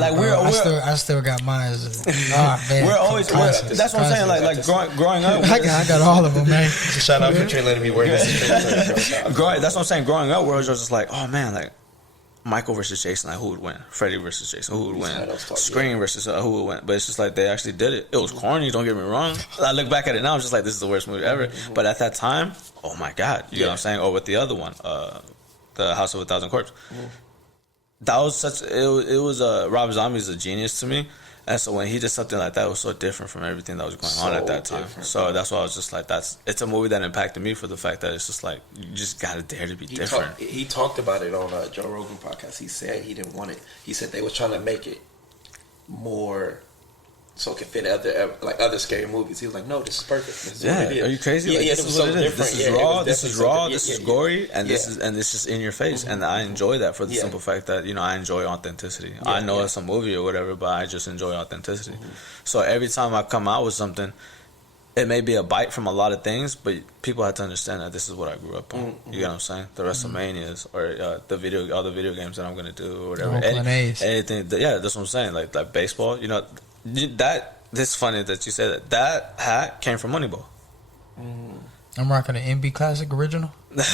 I still got mine. Man, we're always that's what I'm saying. Like growing up, I got all of them, man. Shout out for letting me wear this. That's what I'm saying. Growing up, we're just like, oh man, like Michael versus Jason, like who would win? Freddy versus Jason, who would win? Scream versus who would win? But it's just like they actually did it. It was corny, don't get me wrong. I look back at it now, I'm just like, this is the worst movie ever. Mm-hmm. But at that time, oh my God, you know what I'm saying? Or with the other one, the House of a Thousand Corpses. Mm-hmm. That was it was Rob Zombie's a genius to me. And so when he did something like that, it was so different from everything that was going on at that time. So that's why I was just like, it's a movie that impacted me for the fact that it's just like, you just got to dare to be different. He talked about it on Joe Rogan podcast. He said he didn't want it. He said they was trying to make it more so it could fit other scary movies. He was like, no, this is perfect. This is what it is. Are you crazy? Yeah, like, this is what it is. This is raw. This is raw. This is gory, and this is just in your face. And I enjoy that for the simple fact that I enjoy authenticity. I know it's a movie or whatever, but I just enjoy authenticity. So every time I come out with something, it may be a bite from a lot of things, but people have to understand that this is what I grew up on. You get what I'm saying? The WrestleManias or all the video games that I'm gonna do or whatever. Anything. Yeah, that's what I'm saying. Like baseball. It's funny that you said that. That hat came from Moneyball. I'm rocking an MB Classic original. MB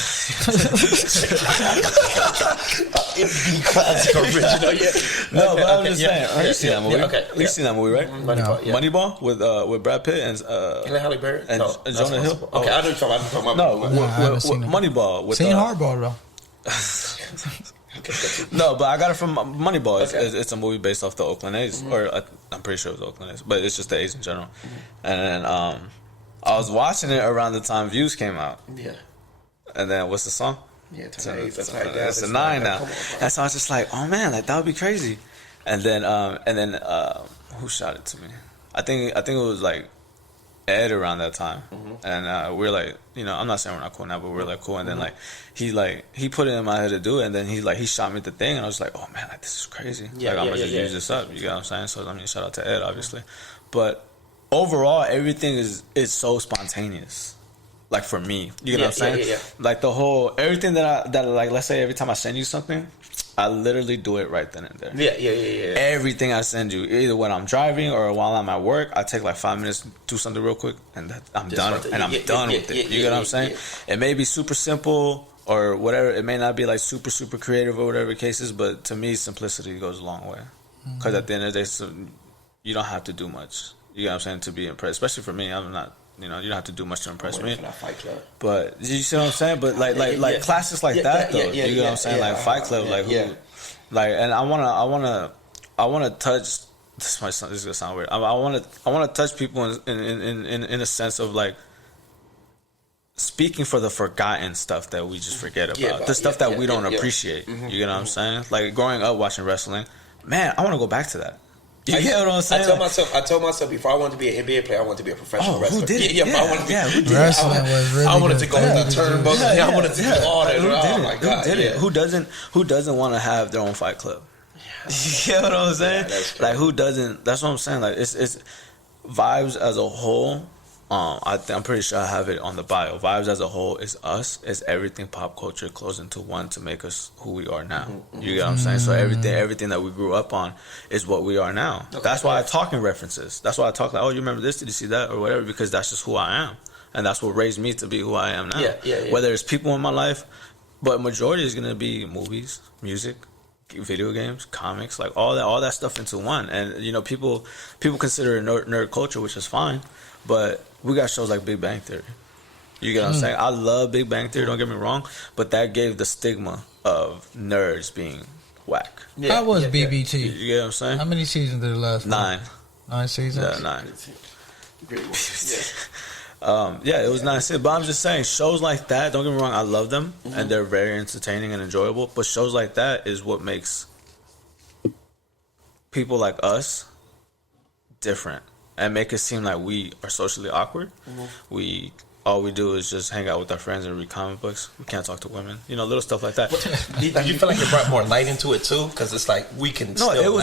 Classic original, yeah. No, but I'm just saying. You've seen that movie. You've seen that movie, right? Moneyball with Brad Pitt and Halle Berry and Jonah Hill. Okay, I know you're talking about. No, Moneyball. With seen Hardball though. No, but I got it from Moneyball. It's a movie based off the Oakland A's, or I'm pretty sure it was Oakland A's, but it's just the A's in general. And then I was watching it around the time Views came out. Yeah. And then what's the song? Yeah, it's a 9 now. And so I was just like, oh man, like that would be crazy. And then who shot it to me? I think it was like Ed around that time. And we're like, I'm not saying we're not cool now, but we're like cool. And then he put it in my head to do it, and then he shot me the thing, and I was like, oh man, like this is crazy. I'm gonna just use this up. You know what I'm saying? So shout out to Ed, obviously. But overall, everything is so spontaneous. Like for me, you know what I'm saying? Like the whole everything that like, let's say every time I send you something, I literally do it right then and there. Yeah. Everything I send you, either when I'm driving or while I'm at work, I take like 5 minutes, do something real quick, and I'm done with it. You get what I'm saying? It may be super simple or whatever. It may not be like super, super creative or whatever the case is, but to me, simplicity goes a long way. Because at the end of the day, you don't have to do much. You know what I'm saying? To be impressed. Especially for me, I'm not... you don't have to do much to impress me. But you see what I'm saying? But like classes like that though. You know what I'm saying? Like Fight Club, and I wanna touch. This is gonna sound weird. I wanna touch people in a sense of like speaking for the forgotten stuff that we just forget about. The stuff that we don't appreciate. You know what I'm saying? Like growing up watching wrestling, man, I wanna go back to that. You get what I'm saying? I told myself before I wanted to be an NBA player, I wanted to be a professional wrestler. Who did it? Who did Wrestling was really I wanted to go to the turnbuckle. I wanted to do all that. Oh my God! Who doesn't want to have their own fight club? You get what I'm saying? Like who doesn't? That's what I'm saying. Like it's Vibes as a whole. I'm pretty sure I have it on the bio. Vibes as a whole is us. It's everything pop culture closed into one to make us who we are now. You get what I'm saying? So everything that we grew up on is what we are now. That's why I talk in references. That's why I talk like, oh, you remember this? Did you see that? Or whatever, because that's just who I am. And that's what raised me to be who I am now. Whether it's people in my life, but majority is going to be movies, music, video games, comics, like all that stuff into one. And you know, people consider it nerd culture, which is fine, but we got shows like Big Bang Theory. You get what I'm saying? I love Big Bang Theory, don't get me wrong, but that gave the stigma of nerds being whack. How was BBT? You get what I'm saying? How many seasons did it last? 9. 9 seasons? Yeah, 9. Great It was 9 seasons. But I'm just saying, shows like that, don't get me wrong, I love them, and they're very entertaining and enjoyable, but shows like that is what makes people like us different and make it seem like we are socially awkward. All we do is just hang out with our friends and read comic books. We can't talk to women. You know, little stuff like that. Did you feel like it brought more light into it too? Because it's like we can. No, still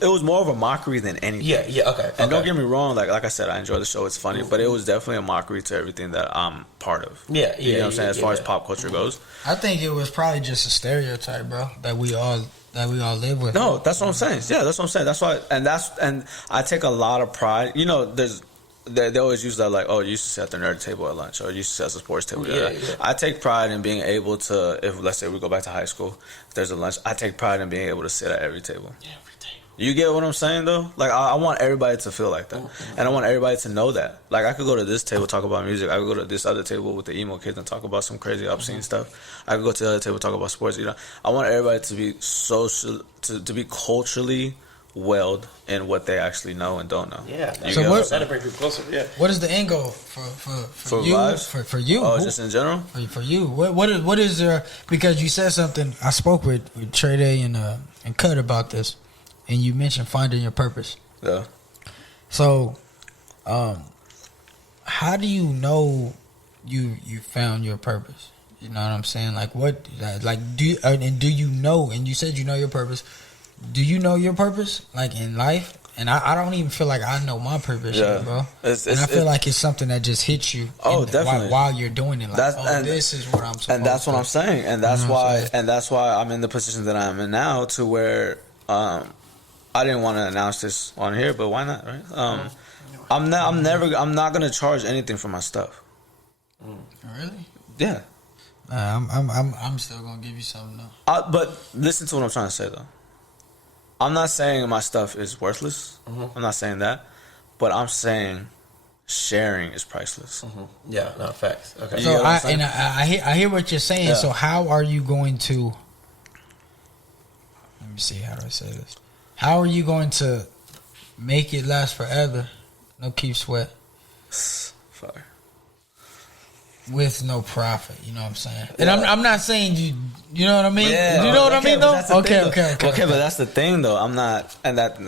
it was more of a mockery than anything. Yeah, okay. And don't get me wrong, like I said, I enjoy the show. It's funny, but it was definitely a mockery to everything that I'm part of. You know what I'm saying? As far as pop culture goes, I think it was probably just a stereotype, bro, that we all live with. No, that's what I'm saying. Yeah, that's what I'm saying. That's why, and I take a lot of pride. You know, they always use that like, oh, you used to sit at the nerd table at lunch, or you used to sit at the sports table. I take pride in being able to, if let's say we go back to high school, if there's a lunch, I take pride in being able to sit at every table. You get what I'm saying though? Like I want everybody to feel like that, and I want everybody to know that. Like I could go to this table, talk about music. I could go to this other table with the emo kids and talk about some crazy obscene stuff. I could go to the other table, talk about sports. You know, I want everybody to be social, to be culturally weld in what they actually know and don't know. Yeah, so that'll bring people closer. Yeah. What is the end goal for you? Lives? For you? Oh, just in general. For you, what is there? Because you said something. I spoke with Trey Day and Cut about this, and you mentioned finding your purpose. Yeah. So, how do you know you found your purpose? You know what I'm saying? Like what? Like do you know? And you said you know your purpose. Do you know your purpose, like in life? And I don't even feel like I know my purpose, yet, bro. I feel like it's something that just hits you. Definitely. While you're doing it, like, this is what I'm supposed to. And that's what I'm saying, and that's why I'm in the position that I'm in now, to where I didn't want to announce this on here, but why not, right? I'm not gonna charge anything for my stuff. Really? Yeah. I'm still gonna give you something though. But listen to what I'm trying to say though. I'm not saying my stuff is worthless. I'm not saying that, but I'm saying sharing is priceless. Yeah, no, facts. Okay. So I hear what you're saying. Yeah. So how are you going to? Let me see. How do I say this? How are you going to make it last forever? No keep sweat. Fire. With no profit, you know what I'm saying? And I'm not saying you know what I mean? Yeah, you know what I mean though? Okay, but that's the thing though. I'm not, and that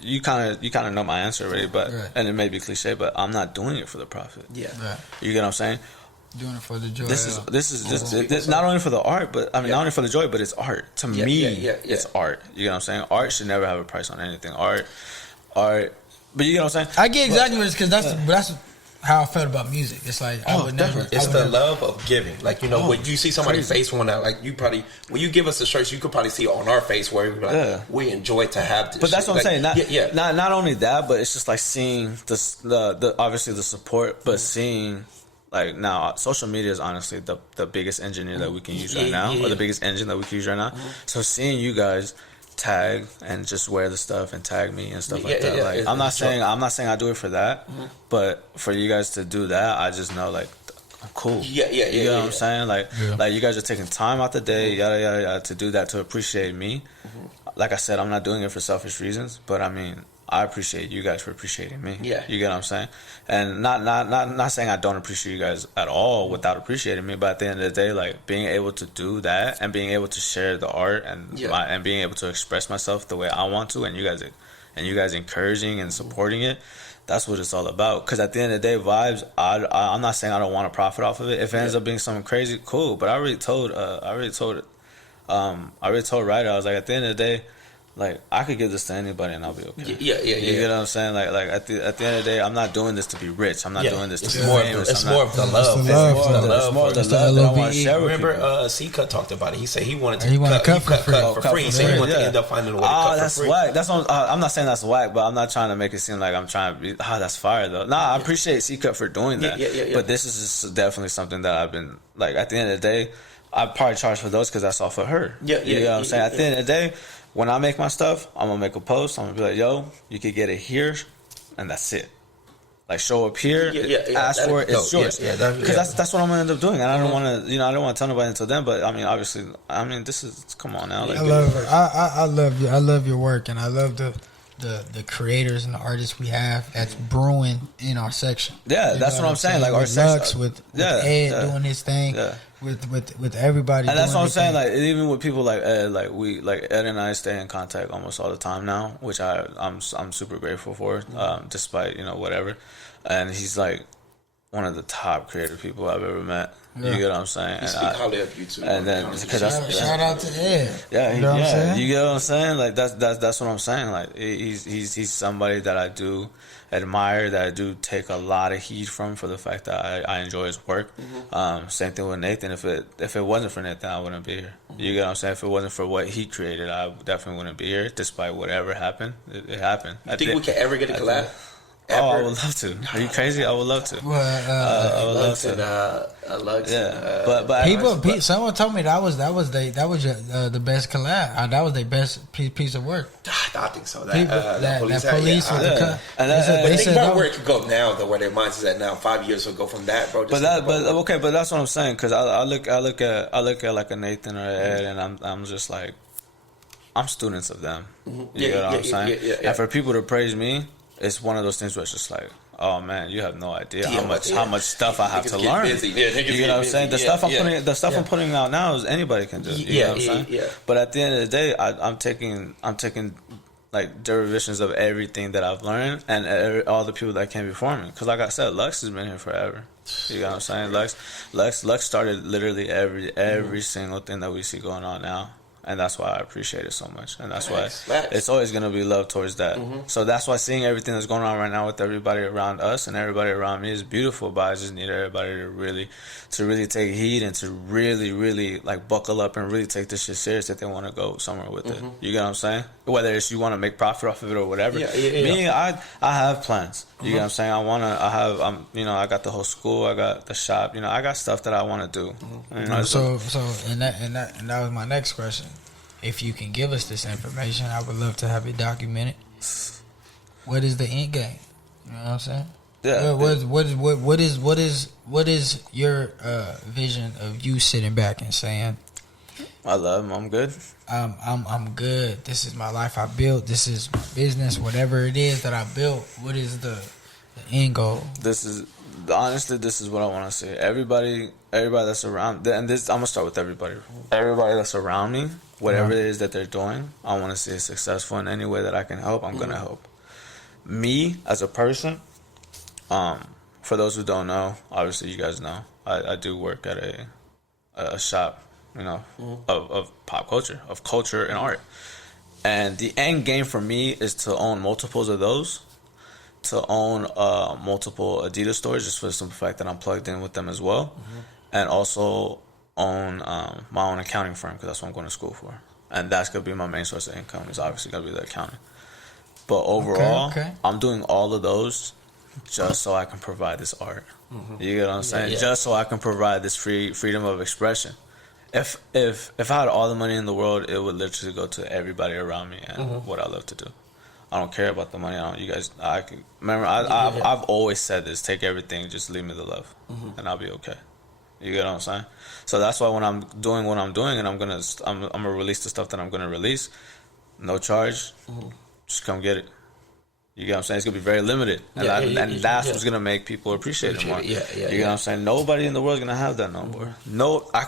you kind of know my answer already, but and it may be cliche, but I'm not doing it for the profit. Yeah. Right. You get what I'm saying? Doing it for the joy. This is not only for the art, but I mean not only for the joy, but it's art. To me, it's art. You get what I'm saying? Art should never have a price on anything. Art. But you get what I'm saying? I get exactly what it's, because that's how I felt about music. It's like I would never. It's the love of giving. Like, you know, when you see somebody's face one out, like you probably, when you give us the shirts, you could probably see on our face where we're like, we enjoy to have this. But that's what I'm saying. Not not only that, but it's just like seeing the obviously the support, but seeing like now social media is honestly the biggest engineer that we can use right now, or the biggest engine that we can use right now. So seeing you guys tag and just wear the stuff and tag me and stuff like that. Like I'm not saying I do it for that, but for you guys to do that, I just know like I'm cool. You know what I'm saying? Like you guys are taking time out the day, yada yada yada, to do that, to appreciate me. Like I said, I'm not doing it for selfish reasons, but I mean, I appreciate you guys for appreciating me. Yeah, you get what I'm saying? And not saying I don't appreciate you guys at all without appreciating me, but at the end of the day, like being able to do that and being able to share the art and and being able to express myself the way I want to, and you guys encouraging and supporting it. That's what it's all about. Because at the end of the day, vibes. I'm not saying I don't want to profit off of it. If it ends up being something crazy, cool. But I already told Ryder, I was like, at the end of the day, like I could give this to anybody and I'll be okay. You get what I'm saying? Like at the end of the day, I'm not doing this to be rich. I'm not doing this to be famous. It's more of the love. It's more of the love that I want to share with people. Remember, C-Cut talked about it. He said he wanted to cut for free. So he wanted to end up finding a way to cut for free. That's whack. That's what I'm not saying that's whack, but I'm not trying to make it seem like I'm trying to be. That's fire though. Nah, I appreciate C-Cut for doing that. But this is definitely something that I've been like. At the end of the day, I probably charge for those because that's all for her. Yeah, you know what I'm saying. At the end of the day, when I make my stuff, I'm gonna make a post. I'm gonna be like, "Yo, you could get it here," and that's it. Like show up here, ask for it, it's yours. Because that's what I'm gonna end up doing, and I don't want to, I don't want to tell nobody until then. But I mean, obviously, this is come on now. Like, I love it. I love you. I love your work, and I love the creators and the artists we have that's brewing in our section. Yeah, that's what I'm saying. Like our section, with Ed doing his thing, with everybody. And that's what I'm saying. Like even with people like Ed, like Ed and I stay in contact almost all the time now, which I'm super grateful for, despite whatever. And he's like one of the top creative people I've ever met. You get what I'm saying? He speak highly of you too. And then shout out to Ed. Yeah, you get what I'm saying? Like that's what I'm saying. Like he's somebody that I do admire, that I do take a lot of heat from for the fact that I enjoy his work. Same thing with Nathan. If it wasn't for Nathan, I wouldn't be here. You get what I'm saying? If it wasn't for what he created, I definitely wouldn't be here. Despite whatever happened, it happened. You think we can ever get a collab? Oh, I would love to. Are you crazy? I would love to. I would love to. But people, someone told me that was the best collab. That was their best piece of work. I think so. Police with the they said about where it could go now, though, where their minds is at now. 5 years will go from that, bro. But that's what I'm saying. Because I look at like a Nathan or Ed, and I'm just like, I'm students of them. You know what I'm saying? And for people to praise me, it's one of those things where it's just like, oh man, you have no idea how much stuff I have to learn. You know what I'm saying? The stuff I'm putting out now is anybody can do. You know what I'm saying? But at the end of the day, I'm taking like derivations of everything that I've learned and all the people that came before me. Because like I said, Lux has been here forever. You know what I'm saying? Lux started literally every single thing that we see going on now. And that's why I appreciate it so much. And that's why it's always going to be love towards that. So that's why seeing everything that's going on right now with everybody around us and everybody around me is beautiful. But I just need everybody to really take heed and to really like buckle up and really take this shit serious if they want to go somewhere with it. You get what I'm saying? Whether it's you want to make profit off of it or whatever. Me, I have plans. You get what I'm saying? I got the whole school, I got the shop, I got stuff that I want to do. So that was my next question. If you can give us this information, I would love to have it documented. What is the end game? You know what I'm saying? Yeah. What is your vision of you sitting back and saying, I love him, I'm good. I'm good. This is my life I built. This is my business. Whatever it is that I built. What is the end goal? Honestly, this is what I want to say. Everybody that's around, and this I'm gonna start with everybody. Everybody that's around me, whatever it is that they're doing, I want to see it successful in any way that I can help. I'm gonna help. Me as a person, for those who don't know, obviously you guys know, I do work at a shop, of pop culture, of culture and art, and the end game for me is to own multiples of those. To own multiple Adidas stores, just for the simple fact that I'm plugged in with them as well, and also own my own accounting firm because that's what I'm going to school for, and that's gonna be my main source of income. Is obviously gonna be the accounting. But overall, I'm doing all of those just so I can provide this art. You get what I'm saying? Just so I can provide this freedom of expression. If I had all the money in the world, it would literally go to everybody around me and what I love to do. I don't care about the money. I've always said this: take everything, just leave me the love, and I'll be okay. You get what I'm saying? So that's why when I'm doing what I'm doing, and I'm gonna release the stuff that I'm gonna release, no charge, just come get it. You get what I'm saying? It's gonna be very limited, and that's what's gonna make people appreciate it more. You get what I'm saying? Nobody in the world is gonna have that no more. No, I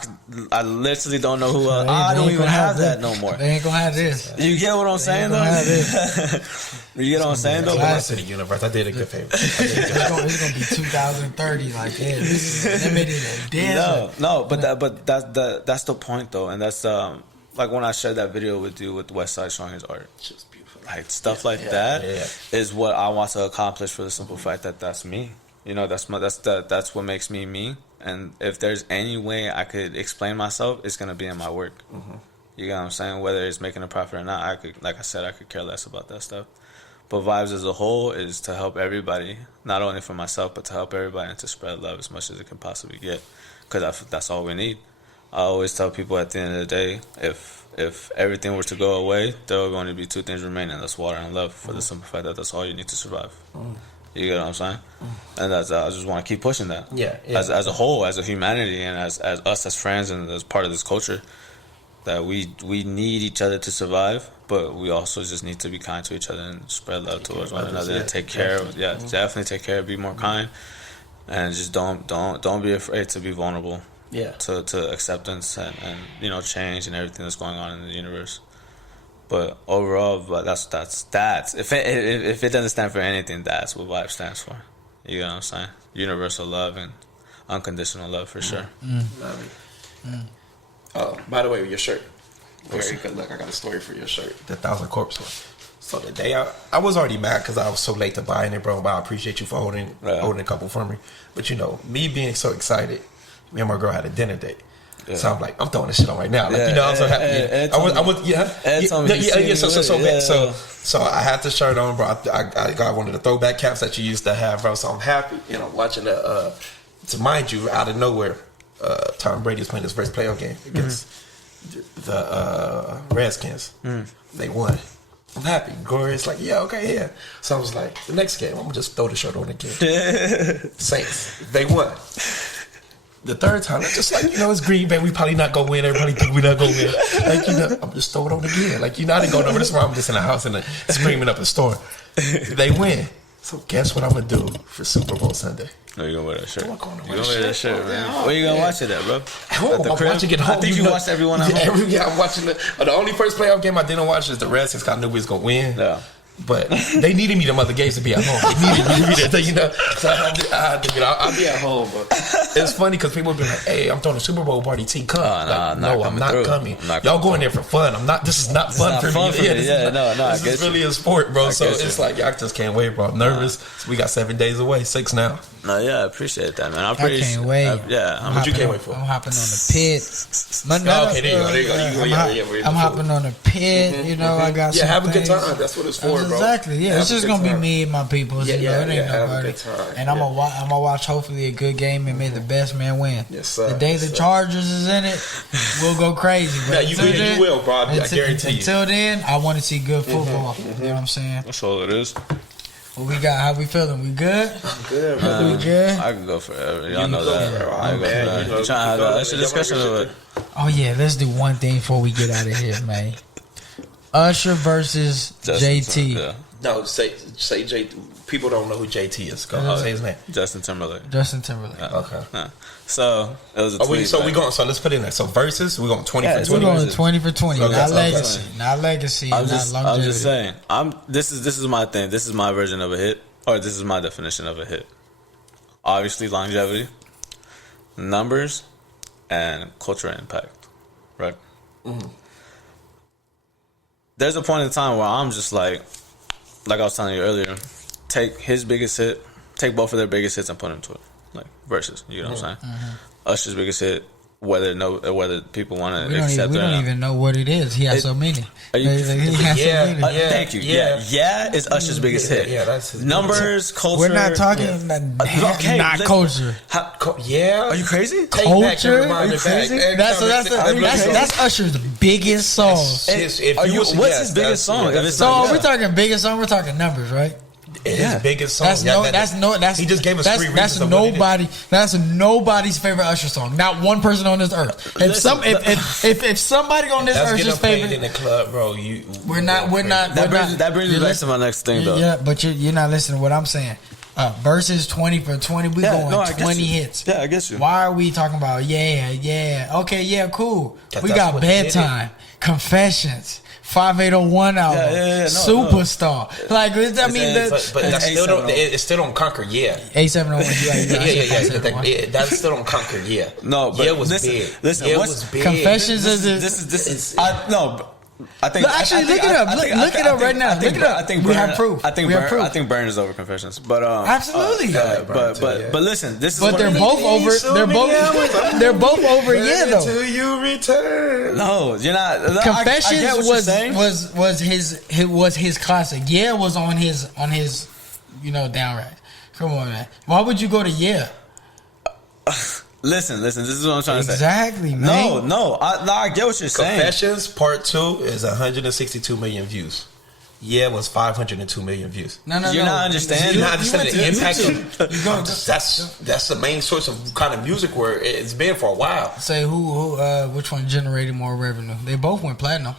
literally don't know who else. I don't even have that no more. They ain't gonna have this. You get what I'm saying though? You get what I'm saying though? Classic. The universe. I did a good favor. It's gonna be 2030 like this. No, but that's the point though, and that's like when I shared that video with you with Westside showing his art. Just beautiful. Like stuff like that is what I want to accomplish for the simple fact that that's me. That's what makes me me. And if there's any way I could explain myself, it's gonna be in my work. You get what I'm saying? Whether it's making a profit or not, I could care less about that stuff. But Vibes as a whole is to help everybody, not only for myself, but to help everybody and to spread love as much as it can possibly get. Because that's all we need. I always tell people at the end of the day, if everything were to go away, there are going to be two things remaining. That's water and love, for the simple fact that that's all you need to survive. You get what I'm saying? And I just want to keep pushing that. Yeah. As a whole, as a humanity, and as us as friends and as part of this culture, that we need each other to survive, but we also just need to be kind to each other and spread love towards one another and take care of. Yeah, definitely take care. Be more kind, and just don't be afraid to be vulnerable. Yeah. To acceptance and change and everything that's going on in the universe. But overall, that's if it doesn't stand for anything, that's what Vibe stands for. You know what I'm saying? Universal love and unconditional love for sure. Oh, by the way, your shirt. Very good look. I got a story for your shirt. The 1,000 Corpse one. So the day I was already mad because I was so late to buying it, bro. But I appreciate you for holding a couple for me. But me being so excited, me and my girl had a dinner date. Yeah. So I'm like, I'm throwing this shit on right now. Like, I'm so happy. So I had the shirt on, bro. I got one of the throwback caps that you used to have, bro. So I'm happy. Watching to mind you, out of nowhere, Tom Brady was playing his first playoff game against the Redskins. They won. I'm happy. Glorious, like, yeah. So I was like, the next game, I'm gonna just throw the shirt on again. Saints, they won. The third time, it's just like, it's Green Bay. We probably not gonna win. Everybody think we not gonna win. Like, I'm just throwing it on again. Like, I didn't go over this one. I'm just in the house and screaming up a storm. They win. So guess what I'm gonna do for Super Bowl Sunday? No, you gonna wear that shirt. You're gonna wear that shirt, man. Where you gonna watch it at, bro? I'm watching it home. I think you watched everyone at home. I'm watching the only first playoff game I didn't watch is the Redskins. I knew we was gonna win. Yeah. But they needed me them other games to be at home. They needed me to be there, So I had to I'll be at home. But it's funny because people be like, "Hey, I'm throwing a Super Bowl party. T come." I'm not coming. Y'all going there for fun. I'm not. This is not fun for me. This is really a sport, bro. So it's like I just can't wait, bro. I'm nervous. So we got 7 days away, 6 now. No, yeah, I appreciate that, man. I can't wait. What you can't wait for? I'm hopping on the pit. Okay, there you go. I'm hopping on the pit. I got some have a good things. time. That's what it's for, bro. Exactly. Yeah, it's just gonna be me and my people. It ain't have nobody. a good time. And I'm gonna watch hopefully a good game and may the best man win. Yes, sir. The day the Chargers is in it, we'll go crazy. But you will, bro. I guarantee you. Until then, I want to see good football. You know what I'm saying? That's all it is. What we got? How we feeling? We good? I'm good, bro. We good? I can go forever. Y'all know that. I can go forever. You trying to have that? That's a discussion of it. Oh yeah, let's do one thing before we get out of here, man. Usher versus JT. Yeah. No, say JT. People don't know who JT is. Go say his name. Justin Timberlake. Okay. Yeah. So it was a tweet. So we going. So let's put it in there. So versus, we're going 20 for 20. We're going 20 for 20. Okay, not legacy. Not legacy. I'm not longevity. I'm just saying. This is my thing. This is my version of a hit, or this is my definition of a hit. Obviously, longevity, numbers, and cultural impact. Right. Mm-hmm. There's a point in time where I'm just like I was telling you earlier, take his biggest hit, take both of their biggest hits and put them to it. Like versus, you know what I'm saying? Mm-hmm. Usher's biggest hit, whether people want to accept it or not. We don't even know what it is. He has so many. Thank you. Yeah is Usher's biggest hit. Yeah, that's his numbers, culture. We're not talking not culture. Are you crazy? Culture? Are you crazy? That's Usher's biggest song. What's his biggest song? So are we talking biggest song? We're talking numbers, right? His biggest song. He just gave us 3 reasons. That's nobody's favorite Usher song. Not one person on this earth. If somebody on this earth is favorite in the club, bro, we're not. That brings me back to my next thing, though. Yeah, but you're not listening to what I'm saying. Versus 20 for 20, we going 20 hits. Yeah, I guess you. Why are we talking about? Okay, cool. We got Bedtime, Confessions. 5801 album, Superstar. No. Like, I mean, it still don't conquer. A701. That still don't conquer. No, but was big. Listen, was big. Confessions is. I think. Actually, look it up. Look it up right now. Look it up. I think we have proof. I think Burn is over Confessions, but absolutely. But listen, this is. But they're both over. They're both over. Yeah, though. Until you return. No, you're not. Confessions was his classic. Yeah, was on his down rack. Come on, man. Why would you go to Yeah? Listen. This is what I'm trying to say. Exactly, man. No. I get what you're saying. Confessions Part 2 is 162 million views. Yeah, it was 502 million views. No. You're not understanding. You're not understanding the impact. YouTube. That's the main source of kind of music where it's been for a while. Say which one generated more revenue? They both went platinum.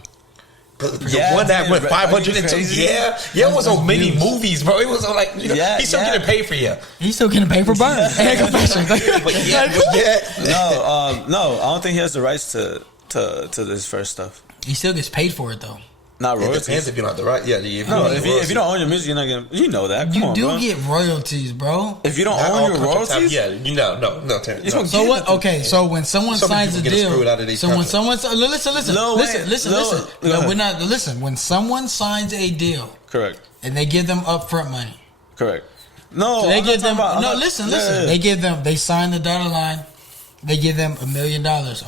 The one that went 502, it was on many movies, bro. It was on like, he's still getting paid for He's still getting paid for Burn and Confessions. No, I don't think he has the rights to this first stuff. He still gets paid for it though. Not royalties. It depends if you're not the right. Yeah, if you don't own your music, you're not gonna. You know that. Come on, bro. You do get royalties, bro. If you don't own your royalties, no, Terrence. No. So what? Okay, so when someone signs a deal, listen. When someone signs a deal, correct, and they give them upfront money, correct. No, so they give them. Listen. They sign the dotted line. They give them $1 million.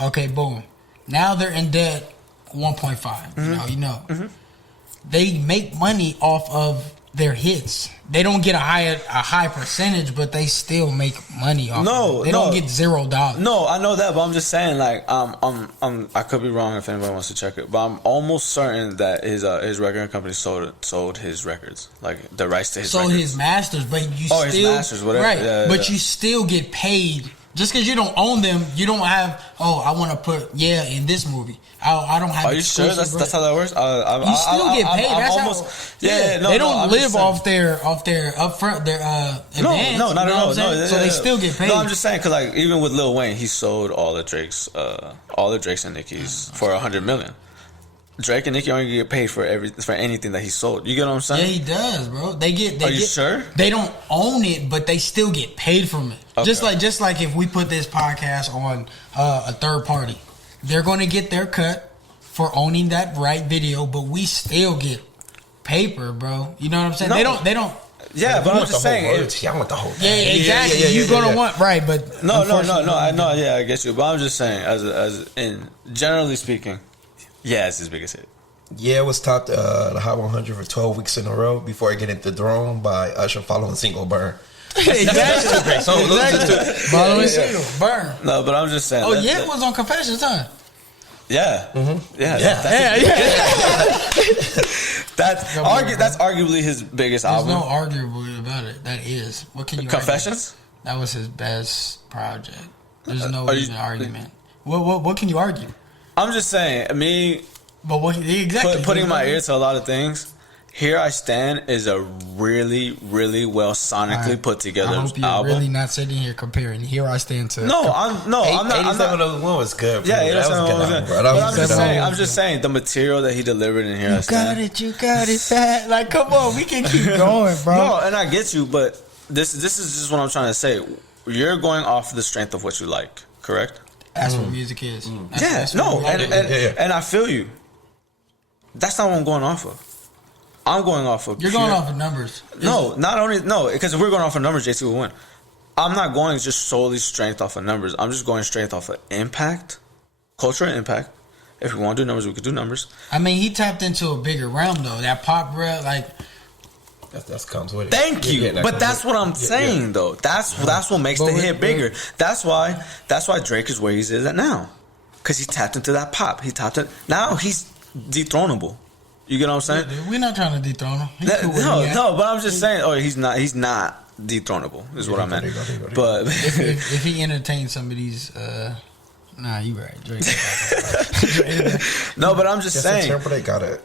Okay, boom. Now they're in debt. 1.5. Mm-hmm. They make money off of their hits. They don't get a high percentage, but they still make money off. Of it. They don't get $0. No, I know that, but I'm just saying, like, I could be wrong if anybody wants to check it, but I'm almost certain that his record company sold his records, like the rights to his. Sold his masters, but you his masters, whatever. Right, but you still get paid. Just because you don't own them, you don't have. Oh, I want to put in this movie. I don't have. Are you sure that's how that works? You still get paid. That's they don't live off their upfront their advance. No, not at all. So they still get paid. No, I'm just saying because like even with Lil Wayne, he sold all the Drakes and Nicki's for $100 million. Drake and Nicki only get paid for anything that he sold. You get what I'm saying? Yeah, he does, bro. Are you sure? They don't own it, but they still get paid from it. Okay. Just like if we put this podcast on a third party, they're going to get their cut for owning that video, but we still get paper, bro. You know what I'm saying? No. They don't. Yeah, but I'm just saying. I want the whole thing. Yeah, exactly. You're gonna want but no. I know. Yeah, I get you. But I'm just saying, as in generally speaking. Yeah, it's his biggest hit. Yeah, it was topped the Hot 100 for 12 weeks in a row before it getting thrown by Usher following single Burn. Exactly. Great song. Following single Burn. No, but I'm just saying. Oh, it was on Confessions, huh? Yeah. Mm-hmm. Yeah. That's arguably his biggest album. There's no arguable about it. That is. What can you Confessions? Argue? That was his best project. There's no even argument. What can you argue? I'm just saying, but putting my ear to a lot of things. Here I Stand is a really, really well sonically put together album. I hope you're really not sitting here comparing Here I Stand to. I'm not. 8701 was good. Bro. Yeah, 8701 was good. But I'm just saying the material that he delivered in Here I Stand. You got it, Pat. Like, come on, we can keep going, bro. No, and I get you, but this is just what I'm trying to say. You're going off the strength of what you like, correct? That's what music is. And I feel you. That's not what I'm going off of. I'm going off of. You're going off of numbers. Because if we're going off of numbers, JT will win. I'm not going just solely strength off of numbers. I'm just going strength off of impact, cultural impact. If we want to do numbers, we could do numbers. I mean, he tapped into a bigger realm though. That pop rap, like. That comes with it. Thank you, but that's what I'm saying though. That's what makes the hit bigger. That's why Drake is where he is at now, because he tapped into that pop. He tapped it. Now he's dethronable. You get what I'm saying? We're not trying to dethrone him. No, but I'm just saying. He's not dethronable. Is what I meant. But if he entertains some of these. Nah, you right, Drake. No, but I'm just saying. Interpolate got a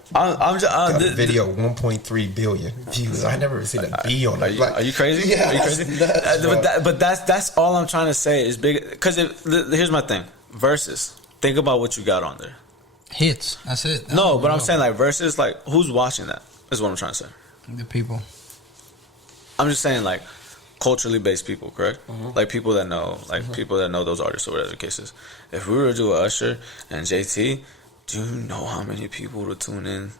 video 1.3 billion views. I never seen a B on it. Are you crazy? Yeah, are you crazy? But that's all I'm trying to say is big. Because here's my thing: versus. Think about what you got on there. Hits. That's it. But I'm saying like versus. Like who's watching that? Is what I'm trying to say. The people. I'm just saying like. Culturally based people, correct? Mm-hmm. Like people that know, people that know those artists or whatever the case is. If we were to do a Usher and JT, do you know how many people would tune in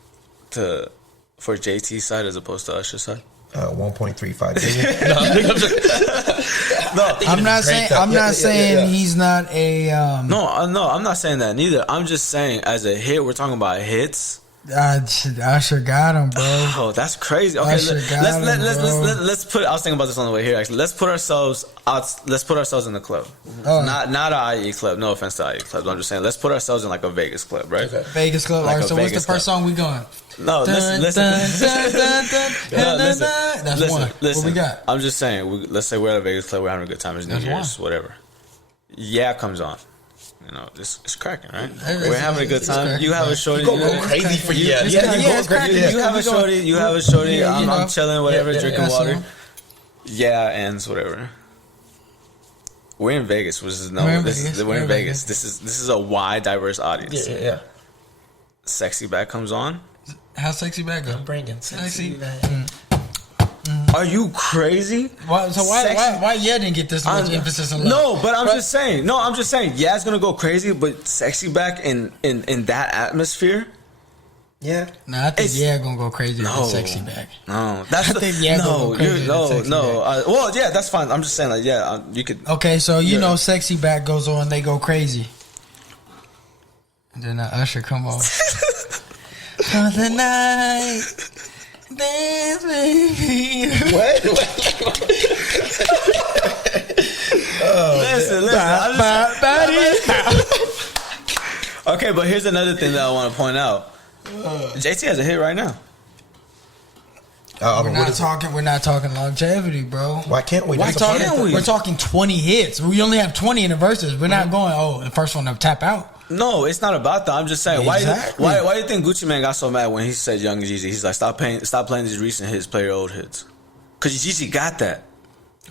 for JT's side as opposed to Usher's side? 1.35 billion. I'm not saying he's not a. No, I'm not saying that neither. I'm just saying as a hit, we're talking about hits. Usher got him, bro. Oh, that's crazy. Okay, let's put. I was thinking about this on the way here. Actually, let's put ourselves out. Let's put ourselves in the club. Not an IE club. No offense to IE club. I'm just saying. Let's put ourselves in like a Vegas club, right? Okay. Vegas club. Like all right. So what's the first song we going? No, listen. That's one. What we got? I'm just saying. Let's say we're at a Vegas club. We're having a good time. It's New Year's, whatever. Yeah, comes on. You know, it's cracking, right? We're having a good time. You have a shorty. You go crazy for you. You have a shorty. You have a shorty. I'm chilling, whatever, drinking water. Yeah, ends, whatever. We're in Vegas, which is we're in Vegas. This is a wide, diverse audience. Yeah. Sexy Back comes on. How Sexy Back go? I'm bringing sexy back. Are you crazy? Why yeah didn't get this much emphasis on love? No, but I'm just saying. Yeah, it's gonna go crazy, but Sexy Back in that atmosphere. Yeah. I think gonna go crazy with Sexy Back. No, that's I think gonna go crazy. Well, yeah, that's fine. I'm just saying, like, you could. Okay, so you know, Sexy Back goes on, they go crazy, and then Usher come on. For the night. Dance, baby. What? Listen. Okay, but here's another thing that I want to point out. JT has a hit right now. We're not talking longevity, bro. Why can't we? We're talking 20 hits. We only have 20 in the verses. We're not going, the first one to tap out. No, it's not about that. I'm just saying, why do you think Gucci Mane got so mad when he said Young Jeezy? He's like, stop playing these recent hits, play your old hits. Because Jeezy got that.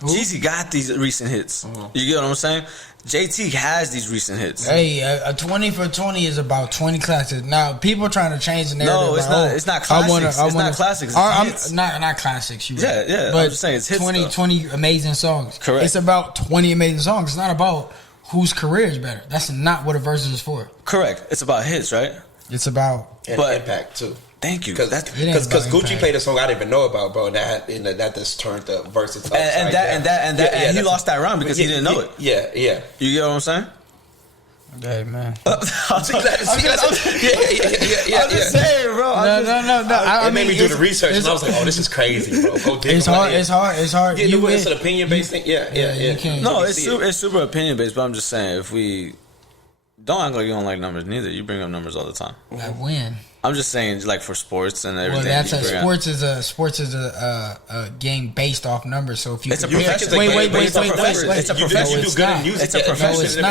Ooh. Jeezy got these recent hits. You get what I'm saying? JT has these recent hits. Hey, a 20 for 20 is about 20 classics. Now, people are trying to change the narrative. No, it's not. It's not classics. It's not classics. It's hits. Not classics. Yeah. But I'm just saying, it's hits. 20 amazing songs. Correct. It's about 20 amazing songs. It's not about whose career is better. That's not what a verse is for. Correct. It's about hits, right? It's about impact too. Thank you. Because Gucci played a song I didn't even know about, bro. That just turned the verses up. And he lost that round because he didn't know it. Yeah. You get what I'm saying? Hey, man. I'm just saying, bro. It made me do the research, and I was like, "Oh, this is crazy, bro." Go dig it's hard. Yeah, it's an opinion based thing. Yeah. No, it's super opinion based, but I'm just saying, if we don't act like you don't like numbers, neither. You bring up numbers all the time. I win. I'm just saying, like for sports and everything. Well, sports is a game based off numbers. So if you it's a profession. Wait. It's a profession. You do good in music. It's a profession.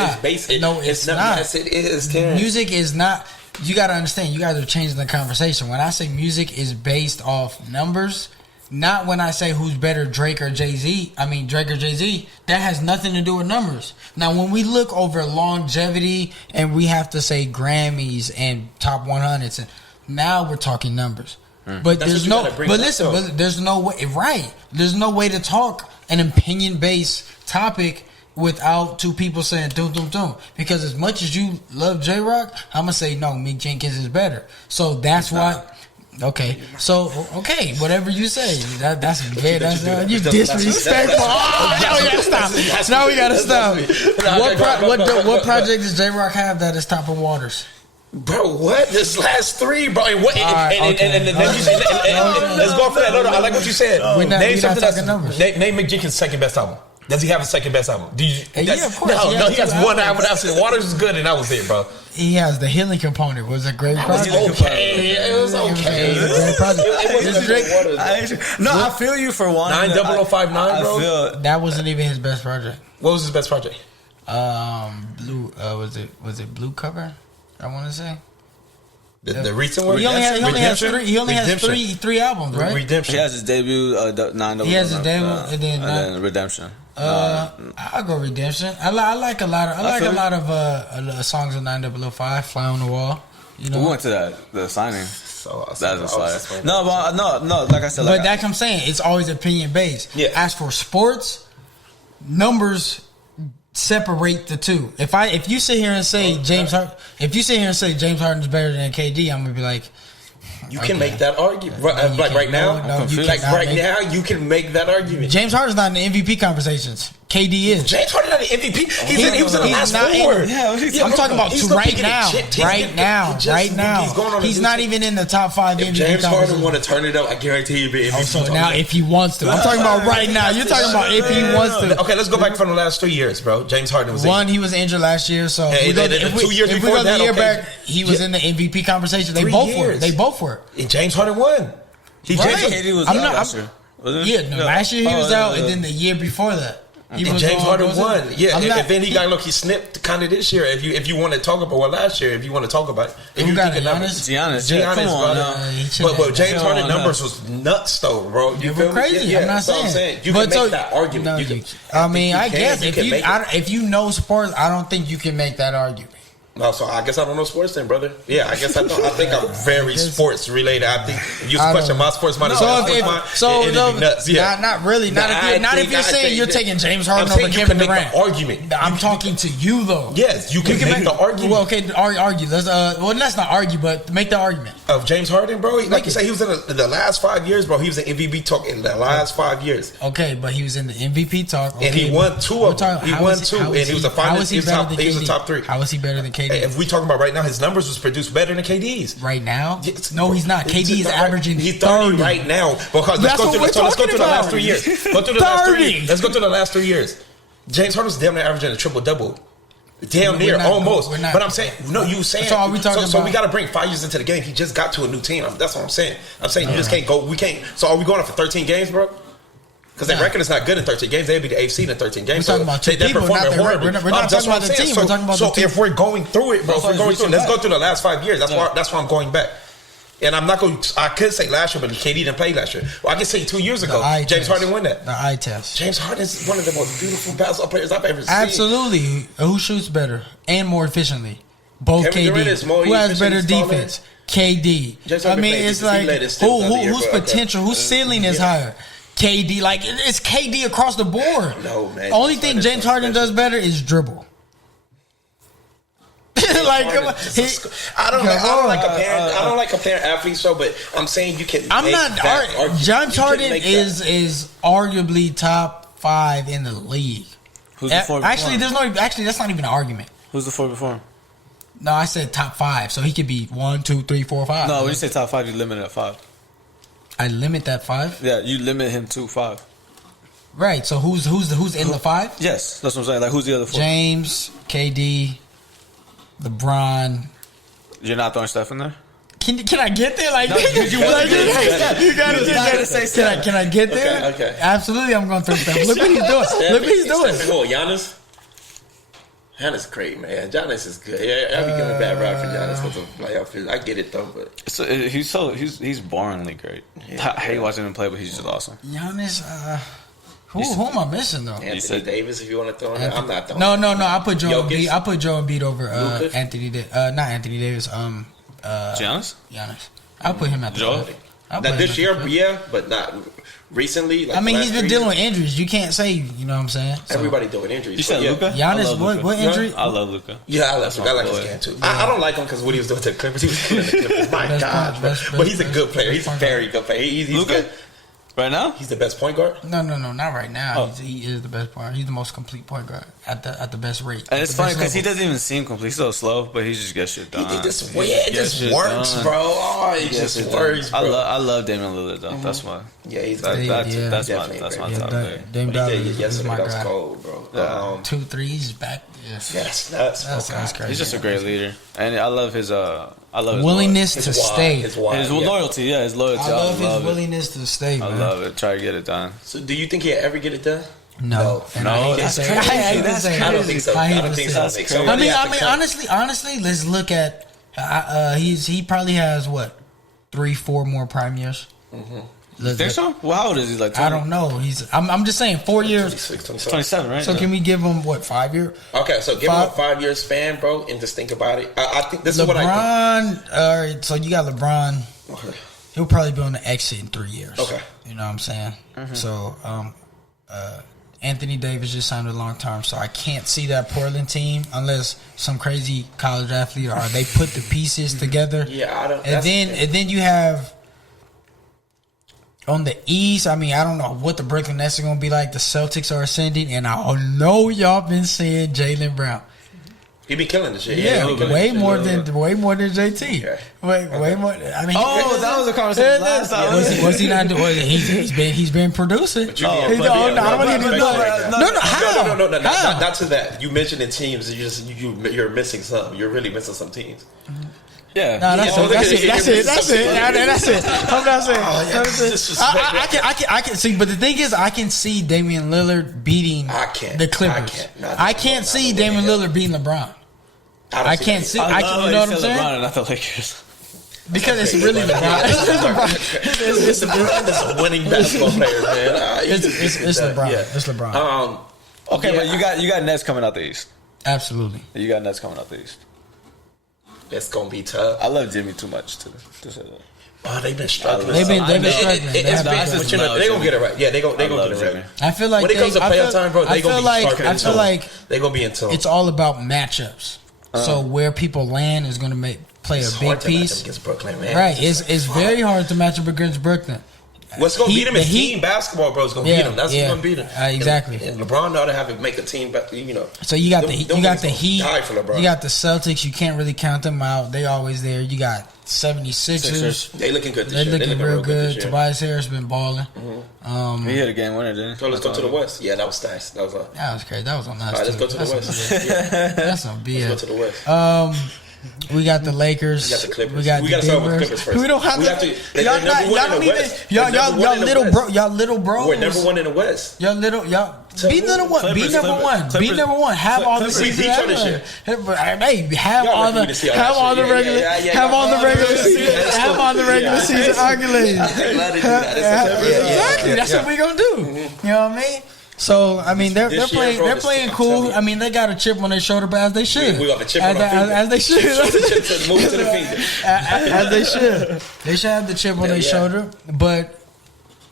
No, it's not. Yes, it is. Music is not. You got to understand. You guys are changing the conversation. When I say music is based off numbers, not when I say who's better, Drake or Jay-Z. I mean Drake or Jay-Z. That has nothing to do with numbers. Now, when we look over longevity and we have to say Grammys and top 100s and now we're talking numbers, but there's no way. Right? There's no way to talk an opinion-based topic without two people saying "dum dum dum." Because as much as you love J-Rock, I'm gonna say no. Mick Jenkins is better. So that's why. Okay, so whatever you say, that's you disrespectful. Now we gotta stop. What project does J-Rock have that is topping Waters? Bro, what? This last three, bro. And let's go for that. No, I like what you said. Name something that's name Mick Jenkins' second best album. Does he have a second best album? Yeah, of course. No, he has one album. I said Waters is good, and that was it, bro. He has the healing component. Was a great project. It was okay. It was a great project. It was no, I feel you for one. 90059, bro. That wasn't even his best project. What was his best project? Blue. Was it Blue Cover? I want to say. The recent one. He only has three albums, right? Redemption. He has his debut 900. He has his debut and then Redemption. I'll go Redemption. I like a lot of songs of 905. Fly on the Wall. You know, we went to the signing. So that's a slide. No. Like I said, but that's what I'm saying. It's always opinion based. Yeah. As for sports, numbers separate the two. If you sit here and say James Harden is better than KD, I'm gonna be like, you can make that argument. Right now, you can make that argument. James Harden's not in the MVP conversations. KD is. James Harden not an MVP. He was in the last four. I'm talking about right now. He's not even in the top 5 MVP. James Harden want to turn it up, I guarantee he'll be MVP. So now, if he wants to, I'm talking about right now. You're talking about if he wants to. Okay, let's go back from the last 3 years, bro. James Harden was he was injured last year. So if we go the year back, he was in the MVP conversation. They both were. And James Harden won. KD was out last year. Last year he was out, and then the year before that. And James Harden won. Yeah, and then he got he snipped kind of this year. If you want to talk about last year, if you want to talk about it, if you think Giannis, come on, but James Harden numbers was nuts though, bro. You feel crazy? Yeah, I'm not saying. You can make that argument. I guess if you know sports, I don't think you can make that argument. No, so I guess I don't know sports then, brother. Yeah, I guess I don't. I think I'm very sports related. I think if you question my sports mind, it'd be nuts. Yeah, not really. Not if you're saying you're taking James Harden over Kevin Durant. Argument. I'm talking to you though. Yes, you can make the argument. Well, okay, argue. Let's let's not argue, but make the argument of James Harden, bro. Like you say, he was in the last 5 years, bro. He was in MVP talk in the last 5 years. Okay, but he was in the MVP talk, and he won 2 of them. He won 2, and he was a finalist. He was a top 3. How was he better than KD? If we talking about right now, his numbers was produced better than KD's. Right now? No, he's not. KD is averaging 30 right now. Because let's go through the last 3 years. Let's go through the last 3 years. James Harden's damn near averaging a triple-double. Damn near, almost. But I'm saying, you saying. So are we talking about? So we got to bring 5 years into the game. He just got to a new team. That's what I'm saying. I'm saying you just can't go. We can't. So are we going for 13 games, bro? Because their record is not good in 13 games. They'd be the AFC in 13 games. We're talking about two people, not the record. We're not talking about the team. We're talking about the team. So if we're going through it, bro, let's go through the last 5 years. That's why I'm going back. And I'm not going. I could say last year, but KD didn't play last year. Well, I can say 2 years ago, James Harden won that. The eye test. James Harden is one of the most beautiful basketball players I've ever seen. Absolutely. Who shoots better and more efficiently? Both Kevin KD. Who has better defense? KD. I mean, it's like whose potential, whose ceiling is higher? KD, like it's KD across the board. No, man. Only thing James Harden does better is dribble. I don't like comparing athletes, so but I'm saying you can. James Harden is arguably top 5 in the league. Who's the 4 before? Actually, that's not even an argument. Who's the 4 before? No, I said top 5, so he could be 1, 2, 3, 4, 5. No, when you say top 5, you limit it at 5. I limit that 5. Yeah, you limit him to 5. Right. So who's in the 5? Yes, that's what I'm saying. Like who's the other 4? James, KD, LeBron. You're not throwing Steph in there? Can I get there? Like, no, you gotta say Steph. Can I get there? Okay. Absolutely, I'm going to throw Steph. Look what he's doing. Look what he's doing. Giannis. Giannis is great, man. Giannis is good. Yeah, I'll be giving a bad rap for Giannis for the playoff. I get it though, but he's boringly great. I hate watching him play, but he's just awesome. Giannis, who am I missing though? Anthony Davis, if you want to throw him, I'm not throwing. No. I put Joe Embiid. I put Joe Embiid over Anthony. Not Anthony Davis. Giannis. I'll put him at the Joe. Now this year, yeah, but not recently. Like I mean, he's been dealing with injuries. You can't say, you know what I'm saying? So, everybody doing injuries. You said Luka? Giannis, what injury? I love Luka. Yeah, I love Luka. I like his game too. I don't like him because what he was doing to the Clippers. He was killing the Clippers. My God, but he's a good player. He's a very good player. He's Luka? good. Right now? He's the best point guard? No, not right now. He is the best point guard. He's the most complete point guard at the best rate. And it's funny because he doesn't even seem complete. He's so slow, but he just gets shit done. It just works, bro. Oh, it just works, bro. I love Damian Lillard, though. That's why. Yeah, he's that's my top pick. Damian Lillard is my guy. That was cold, bro. 2 3s back. Yes, that's crazy. He's just a great leader, and I love his willingness to stay. His loyalty, his loyalty. I love his willingness to stay. Man. I love it. Try to get it done. So, do you think he'll ever get it done? No. That's crazy. I don't think so. I don't think so. I mean, honestly, let's look at. He probably has what 3-4 more prime years. Mm-hmm. Think so? Well, how old is he? Like 20? I don't know. I'm just saying 4 years. 27, right? So can we give him what 5 years? Okay, so give him a 5 year span, bro, and just think about it. I think this LeBron, is what I think. All right, so you got LeBron. Okay. He'll probably be on the exit in 3 years. Okay. You know what I'm saying? Mm-hmm. So Anthony Davis just signed a long term, so I can't see that Portland team unless some crazy college athlete or they put the pieces together. Yeah, I don't. And then you have. On the East, I mean, I don't know what the Brooklyn Nets are going to be like. The Celtics are ascending, and I know y'all been seeing Jaylen Brown. He be killing the shit. Yeah, way more than JT. Yeah. Way more. I mean, that was a conversation last time. Was he not doing? He's been producing. No, how? No, not to that. You mentioned the teams. You're missing some. You're really missing some teams. Yeah, no, that's it. I'm not saying. I can see, but the thing is, I can see Damian Lillard beating the Clippers. I can't see Damian Lillard beating LeBron. I can't see. You know what I'm saying? LeBron and not the Lakers. Because it's really LeBron. It's a winning basketball player, man. It's LeBron. Yeah. It's LeBron. Okay, but you got Nets coming out the East. Absolutely. You got Nets coming out the East. It's gonna be tough. I love Jimmy too much to say that. Oh, they've been struggling. They've been struggling. They gonna get it right. Yeah, they gonna get it right. I feel like when it comes to playoff time, bro, they gonna be starting. I feel like they gonna be in tone. It's all about matchups. So where people land is gonna play a big piece. Against Brooklyn, man. Right. It's very hard to match up against Brooklyn. What's going to beat him is team basketball, bro. It's going to beat him. That's what's going to beat him. Exactly. And LeBron ought to have to make a team, but So you got the Heat. You got the Celtics. You can't really count them out. They always there. You got 76ers. They looking good this year. They're looking real good. Tobias Harris been balling. He hit a game winner, didn't he? So let's go to the West. Yeah, that was nice. That was crazy. That was on us. All right, let's go to the West. That's some BS. Let's go to the West. We got the Lakers. We got the Clippers. We got to start with the Clippers first. We don't have y'all little bro. We're number one in the West. Be number one. Be number one. Have all the season. Hey, have all the regular season accolades. Exactly. That's what we gonna do. You know what I mean? So I mean they're playing cool. I mean they got a chip on their shoulder, but as they should. We got a chip on our finger. As they should. Move to the finger. As they should. They should have the chip on their shoulder, but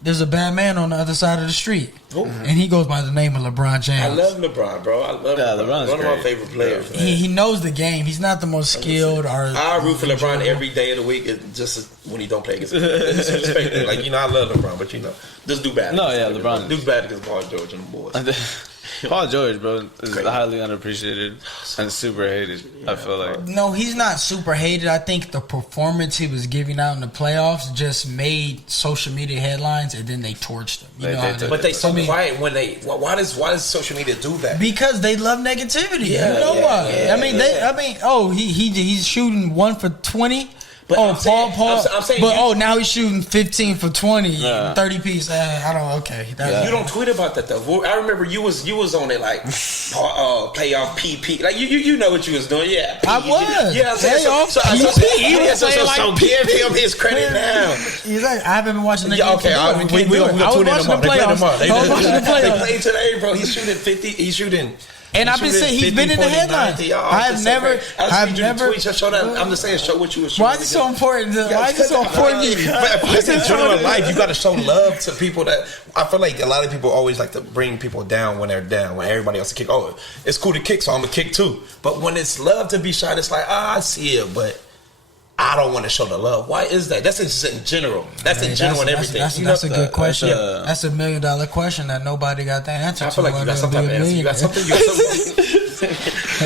there's a bad man on the other side of the street, and he goes by the name of LeBron James. I love LeBron, bro. I love LeBron. One of my favorite players. He knows the game. He's not the most skilled. I root for LeBron every day of the week. Just when he don't play against me. Like I love LeBron, but just do bad. No, yeah, LeBron do bad against Paul George and the boys. Paul George, bro, is highly underappreciated and super hated. I feel like no, he's not super hated. I think the performance he was giving out in the playoffs just made social media headlines, and then they torched him. But they so quiet when they. Why does social media do that? Because they love negativity. You know why? Yeah, he's shooting 1 for 20. But I'm saying, now he's shooting 15 for 20, 30 piece. I don't. Okay, you don't tweet about that though. I remember you was on it like playoff PP. Like you know what you was doing. Yeah, I was. Yeah, so give him his credit now. He's like, I haven't been watching the game. Okay, we gonna tune in tomorrow. They played today, bro. He's shooting 50. He's shooting. And I've been saying he's been in the headlines. I've never. I'm just saying, show what you was. Why is it so important? Why is it so important? In general life, you got to show love to people that. I feel like a lot of people always like to bring people down when they're down. When everybody else to kick, it's cool to kick, so I'm gonna kick too. But when it's love to be shot, it's like I see it, but I don't want to show the love. Why is that? That's just in general. That's in general and everything. That's a good question. That's $1 million question that nobody got the answer to. I feel like you got some type of answer. You got something.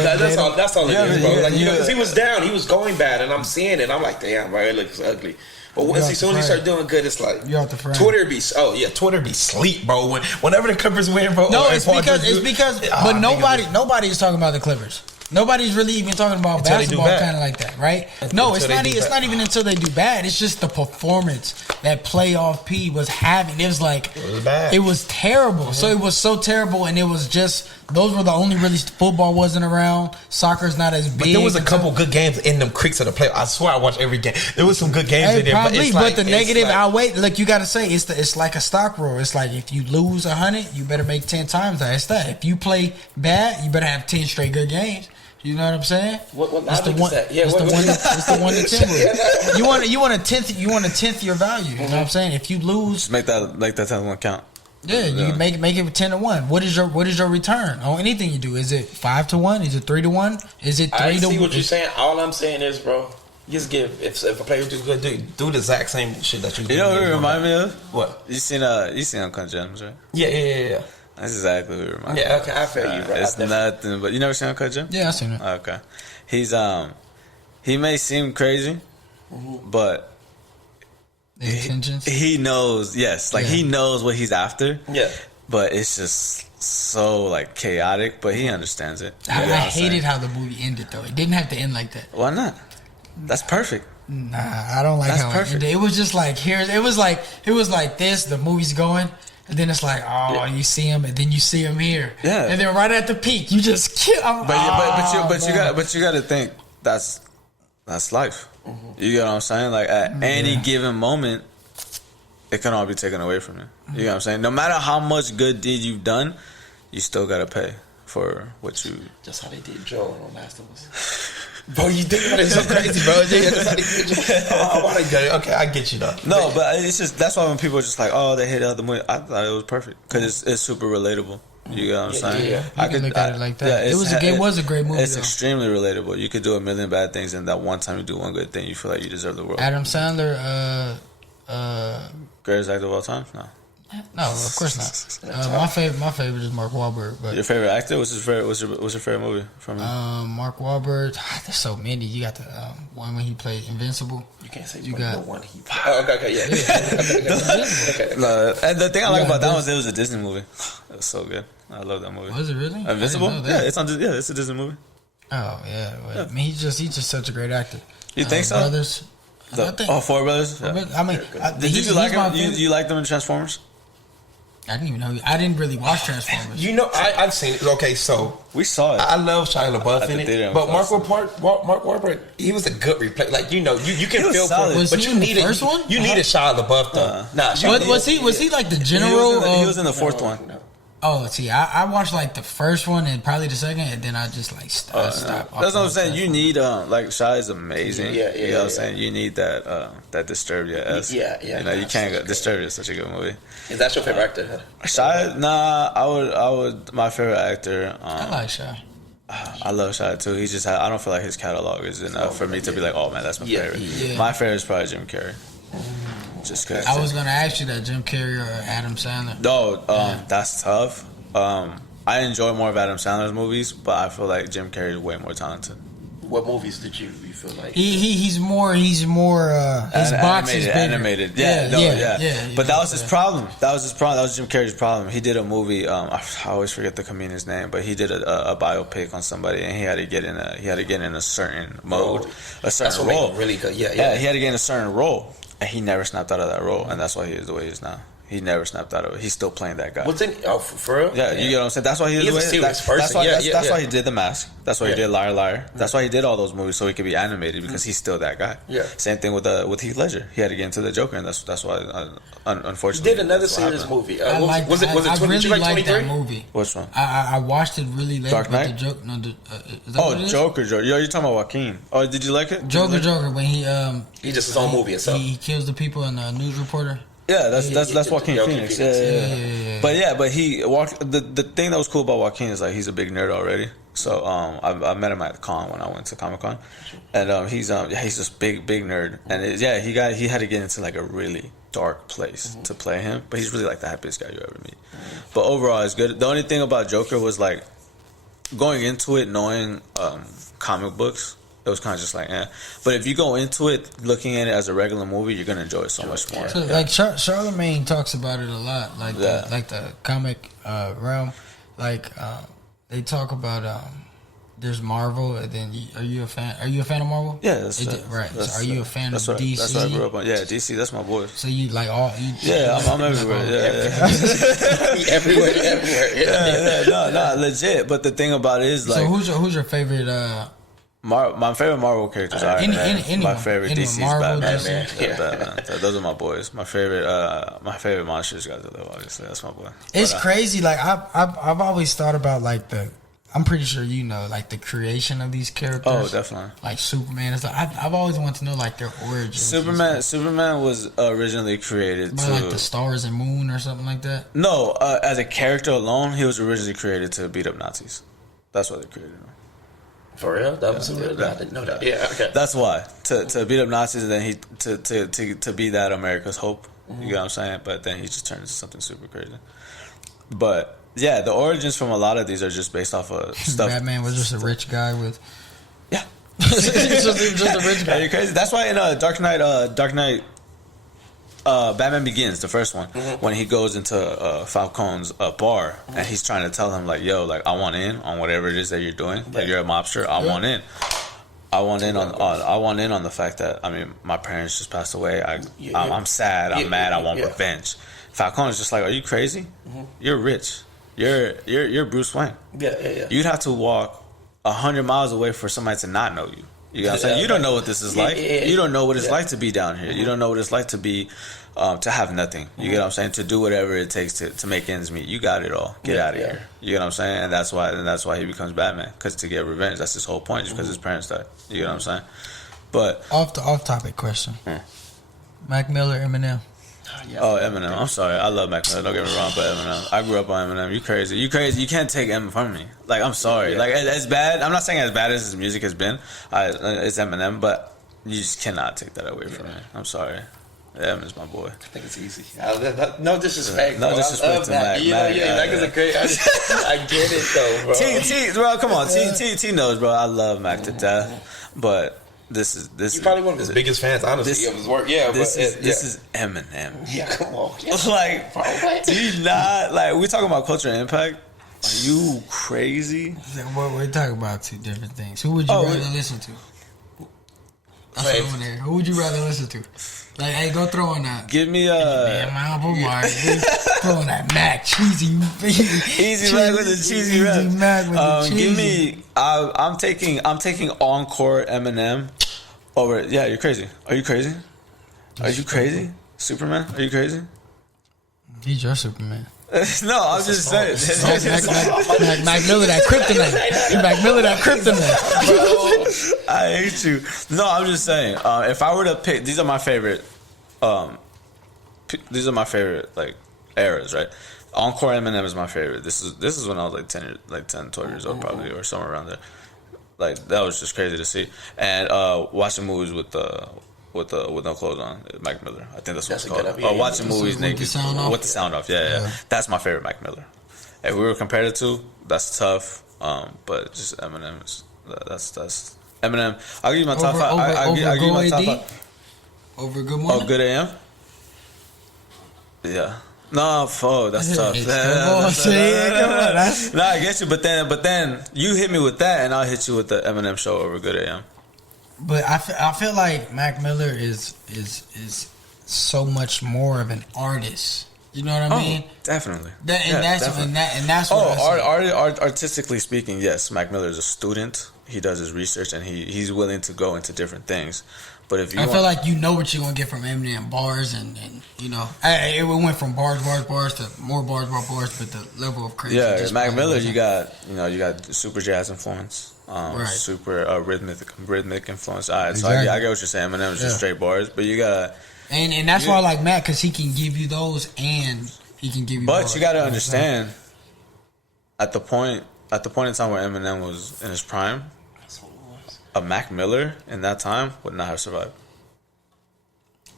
That's all it is, bro. Like because he was down, he was going bad, and I'm seeing it. I'm like, damn, bro, it looks ugly. But as soon as he start doing good, it's like Twitter be sleep, bro. Whenever the Clippers win, bro. No, it's because but nobody is talking about the Clippers. Nobody's really even talking about basketball kind of like that, right? No, it's not even until they do bad. It's just the performance that playoff P was having. It was like it was terrible. Mm-hmm. So it was so terrible, and it was just those were the only really football wasn't around. Soccer's not as big. But there was a couple good games in them creeks of the playoffs. I swear I watched every game. There was some good games in there. Probably, but the negative outweigh. Look, you got to say it's like a stock roll. It's like if you lose 100, you better make 10 times that. It's that. If you play bad, you better have 10 straight good games. You know what I'm saying? It's the one. It's the 1 to 10 rule. You want a tenth your value. You know what I'm saying? If you lose, make that 10-1 count. Yeah, you can make it 10-1. What is your return on anything you do? Is it 5-1? Is it 3-1? Is it 3 to? I see what you're saying. All I'm saying is, bro, just give if a player do good, do the exact same shit that you do. You know what it remind me of? What? You seen Uncut Gems, right? Yeah. That's exactly what it reminds me. Yeah, okay, I feel you, bro. It's nothing, but you never seen Uncut Gems? Yeah, I seen it. Okay. He's he may seem crazy, but The intentions. he knows. Yes, like he knows what he's after. Yeah. But it's just so like chaotic. But he understands it. I You know what I'm hated saying? how the movie ended though. It didn't have to end like that. Why not? That's perfect. Nah, I don't like That's how perfect. it ended. It was just like it was like this. The movie's going, and then it's like, you see him, and then you see him here, and then right at the peak, you just kill. But you got to think that's life. You get what I'm saying? Like at any given moment, it can all be taken away from you. You get what I'm saying? No matter how much good deed you've done, you still got to pay for what you. Just how they did Joe on Last of Us. Bro, you think about it so crazy, bro. That's how they did Joe. Okay, I get you though. No, but it's just that's why when people are just like, oh, they hate the other movie. I thought it was perfect because it's super relatable. You get what I'm saying? Yeah. You can look at it like that. Yeah, it was a great movie. It's though. extremely relatable. You could do a million bad things, and that one time you do one good thing, you feel like you deserve the world. Adam Sandler. Greatest actor of all time? No. No, of course not. My favorite is Mark Wahlberg. But Your favorite actor? What's your favorite movie from him? Mark Wahlberg. There's so many. You got the one when he played Invincible. You can't say you got the one he. Okay, yeah. Okay. No, and the thing I like about that was it was a Disney movie. It was so good. I love that movie. Was it really? Invincible? Yeah, it's a Disney movie. Oh yeah. Well, I mean, he's just such a great actor. You think so? Brothers. Four Brothers. Yeah. I mean, did you like him? You like them in Transformers? I didn't even know. I didn't really watch Transformers. You know, I've seen it. Okay, so we saw it. I love Shia LaBeouf in it, but Mark Wahlberg, he was a good replay. Like you can feel for him, but you needed first one. You needed Shia LaBeouf though. Was he like the general? He was in the fourth one. Oh, see, I watched like the first one and probably the second, and then I just like stopped. That's what I'm saying. You need like Shia is amazing. Yeah. You know what I'm saying? You need that Disturbia. Yeah. You know, you can't go. Disturbia is such a good movie. Is that your favorite actor? Shia? Nah, I would. My favorite actor. I like Shia. I love Shia too. He just I don't feel like his catalog is enough for me to be like, oh man, that's my favorite. Yeah. My favorite is probably Jim Carrey. Just cause I was gonna ask you that Jim Carrey or Adam Sandler. No, that's tough. I enjoy more of Adam Sandler's movies, but I feel like Jim Carrey is way more talented. What movies did you feel like? He's more his box is bigger. Animated. Yeah. But that was his problem. That was Jim Carrey's problem. He did a movie. I always forget the comedian's name, but he did a biopic on somebody, and he had to get in a certain mode, a certain role. Really good. Yeah. He had to get in a certain role, and he never snapped out of that role, and that's why he is the way he is now. He never snapped out of it. He's still playing that guy. What's in? Oh, for real? Yeah, you get what I'm saying. That's why he is the way. That's why he did The Mask. That's why he did Liar Liar. That's why he did all those movies so he could be animated because he's still that guy. Yeah. Same thing with Heath Ledger. He had to get into the Joker, and that's why unfortunately he did another serious movie. I really liked that movie. Which one? I watched it really late. Dark Knight. Joker. You're talking about Joaquin. Oh, did you like it? Joker when he just his own movie itself. He kills the people in the news reporter. Yeah, that's Joaquin Phoenix. Yeah. But he walked. The thing that was cool about Joaquin is like he's a big nerd already. So I met him at the con when I went to Comic Con, and he's this big nerd, and he had to get into like a really dark place to play him, but he's really like the happiest guy you ever meet. But overall, it's good. The only thing about Joker was like going into it knowing comic books. It was kind of just like, But if you go into it looking at it as a regular movie, you're gonna enjoy it so much more. So, like Charlemagne talks about it a lot, like the comic realm. Like they talk about there's Marvel, and then are you a fan? Are you a fan of Marvel? Yeah, right. So are you a fan of DC? That's what I grew up on. Yeah, DC. That's my boy. So you like all? I'm everywhere. Everywhere. No, legit. But the thing about it is like, so who's your favorite? My favorite Marvel characters are Iron Man. My favorite DC is Marvel, Batman. Batman. Those are my boys. My favorite monsters guys live. Obviously, that's my boy. It's crazy. Like I've always thought about like I'm pretty sure you know like the creation of these characters. Oh, definitely. Like Superman and stuff. I've always wanted to know like their origins. Superman was originally created to like the stars and moon or something like that. No, as a character alone, he was originally created to beat up Nazis. That's why they created him. For real? That was real? I didn't know that. Yeah, okay. That's why. To beat up Nazis and then he to be that America's hope. You get what I'm saying? But then he just turned into something super crazy. But yeah, the origins from a lot of these are just based off of stuff. Batman was just a rich guy with. Yeah. he was just a rich guy. Are you crazy? That's why in Dark Knight, Batman Begins, the first one, when he goes into Falcone's bar and he's trying to tell him like, "Yo, like I want in on whatever it is that you're doing. Like you're a mobster. I want in. I want in on the fact that my parents just passed away. I'm sad. I'm mad. I want revenge." Falcone is just like, "Are you crazy? You're rich. You're Bruce Wayne. Yeah. You'd have to walk 100 miles away for somebody to not know you. You know what I'm saying? You don't know what this is like. You don't know what it's like to be down here. You don't know what it's like to be, to have nothing. You get what I'm saying? To do whatever it takes to make ends meet. You got it all. Get out of here. You get what I'm saying? And that's why he becomes Batman, because to get revenge. That's his whole point, just because his parents died. You get what I'm saying? But off topic question. Mac Miller, Eminem. Oh, Eminem. I'm sorry. I love Mac Miller. Don't get me wrong, but Eminem. I grew up on Eminem. You crazy. You can't take Eminem from me. Like, I'm sorry. Like, as bad. I'm not saying as bad as his music has been. It's Eminem, but you just cannot take that away from me. I'm sorry. Eminem's my boy. I think it's easy. No disrespect. No disrespect to Mac. Mac is a great. I get it though, bro. T, bro, come on. T knows, bro. I love Mac to death, but. This You're probably one of his biggest fans, honestly, of his work. Yeah, this is Eminem. Yeah, come on. Yeah. Like, do you not like? We talking about culture and impact. Are you crazy? We're talking about two different things. Who would you rather listen to? Who would you rather listen to? Like, hey, go throw on that. Give me throwing that Mac cheesy, easy Mac with the cheesy rap. Mac with the cheesy. Give me. I'm taking encore Eminem over. Yeah, you're crazy. Are you crazy? Are you crazy? Superman? Are you crazy? He's your Superman. No, I'm just saying. Mac Miller, that kryptonite. Mac Miller, that kryptonite. I hate you. No, I'm just saying. If I were to pick, these are my favorite. These are my favorite like eras, right? Encore Eminem is my favorite. This is when I was like 10, 12 years old probably, or somewhere around there. Like that was just crazy to see. And watching movies with no clothes on, Mac Miller. I think that's what it's called. Watching movies naked with the sound off. Yeah. That's my favorite Mac Miller. If we were compared it to, that's tough. But just Eminem is that's Eminem. I'll give you my top 5. I'll give you my top 5. Over Good Morning. Oh, Good AM. Yeah. No, that's tough. Come on. No, I get you, but then you hit me with that, and I'll hit you with the Eminem show over Good AM. But I feel like Mac Miller is so much more of an artist. You know what I mean? Definitely. That's what artistically speaking, yes, Mac Miller is a student. He does his research and he's willing to go into different things. But if I feel like you know what you're gonna get from Eminem, bars and you know, it went from bars to more bars, but the level of crazy. Yeah, Mac Miller, you got super jazz influence, super rhythmic influence. All right, exactly. So I get what you're saying. Eminem is just straight bars, but you got and that's why I like Mac, because he can give you those and he can give you. But bars. You got to understand, at the point in time where Eminem was in his prime, a Mac Miller in that time would not have survived.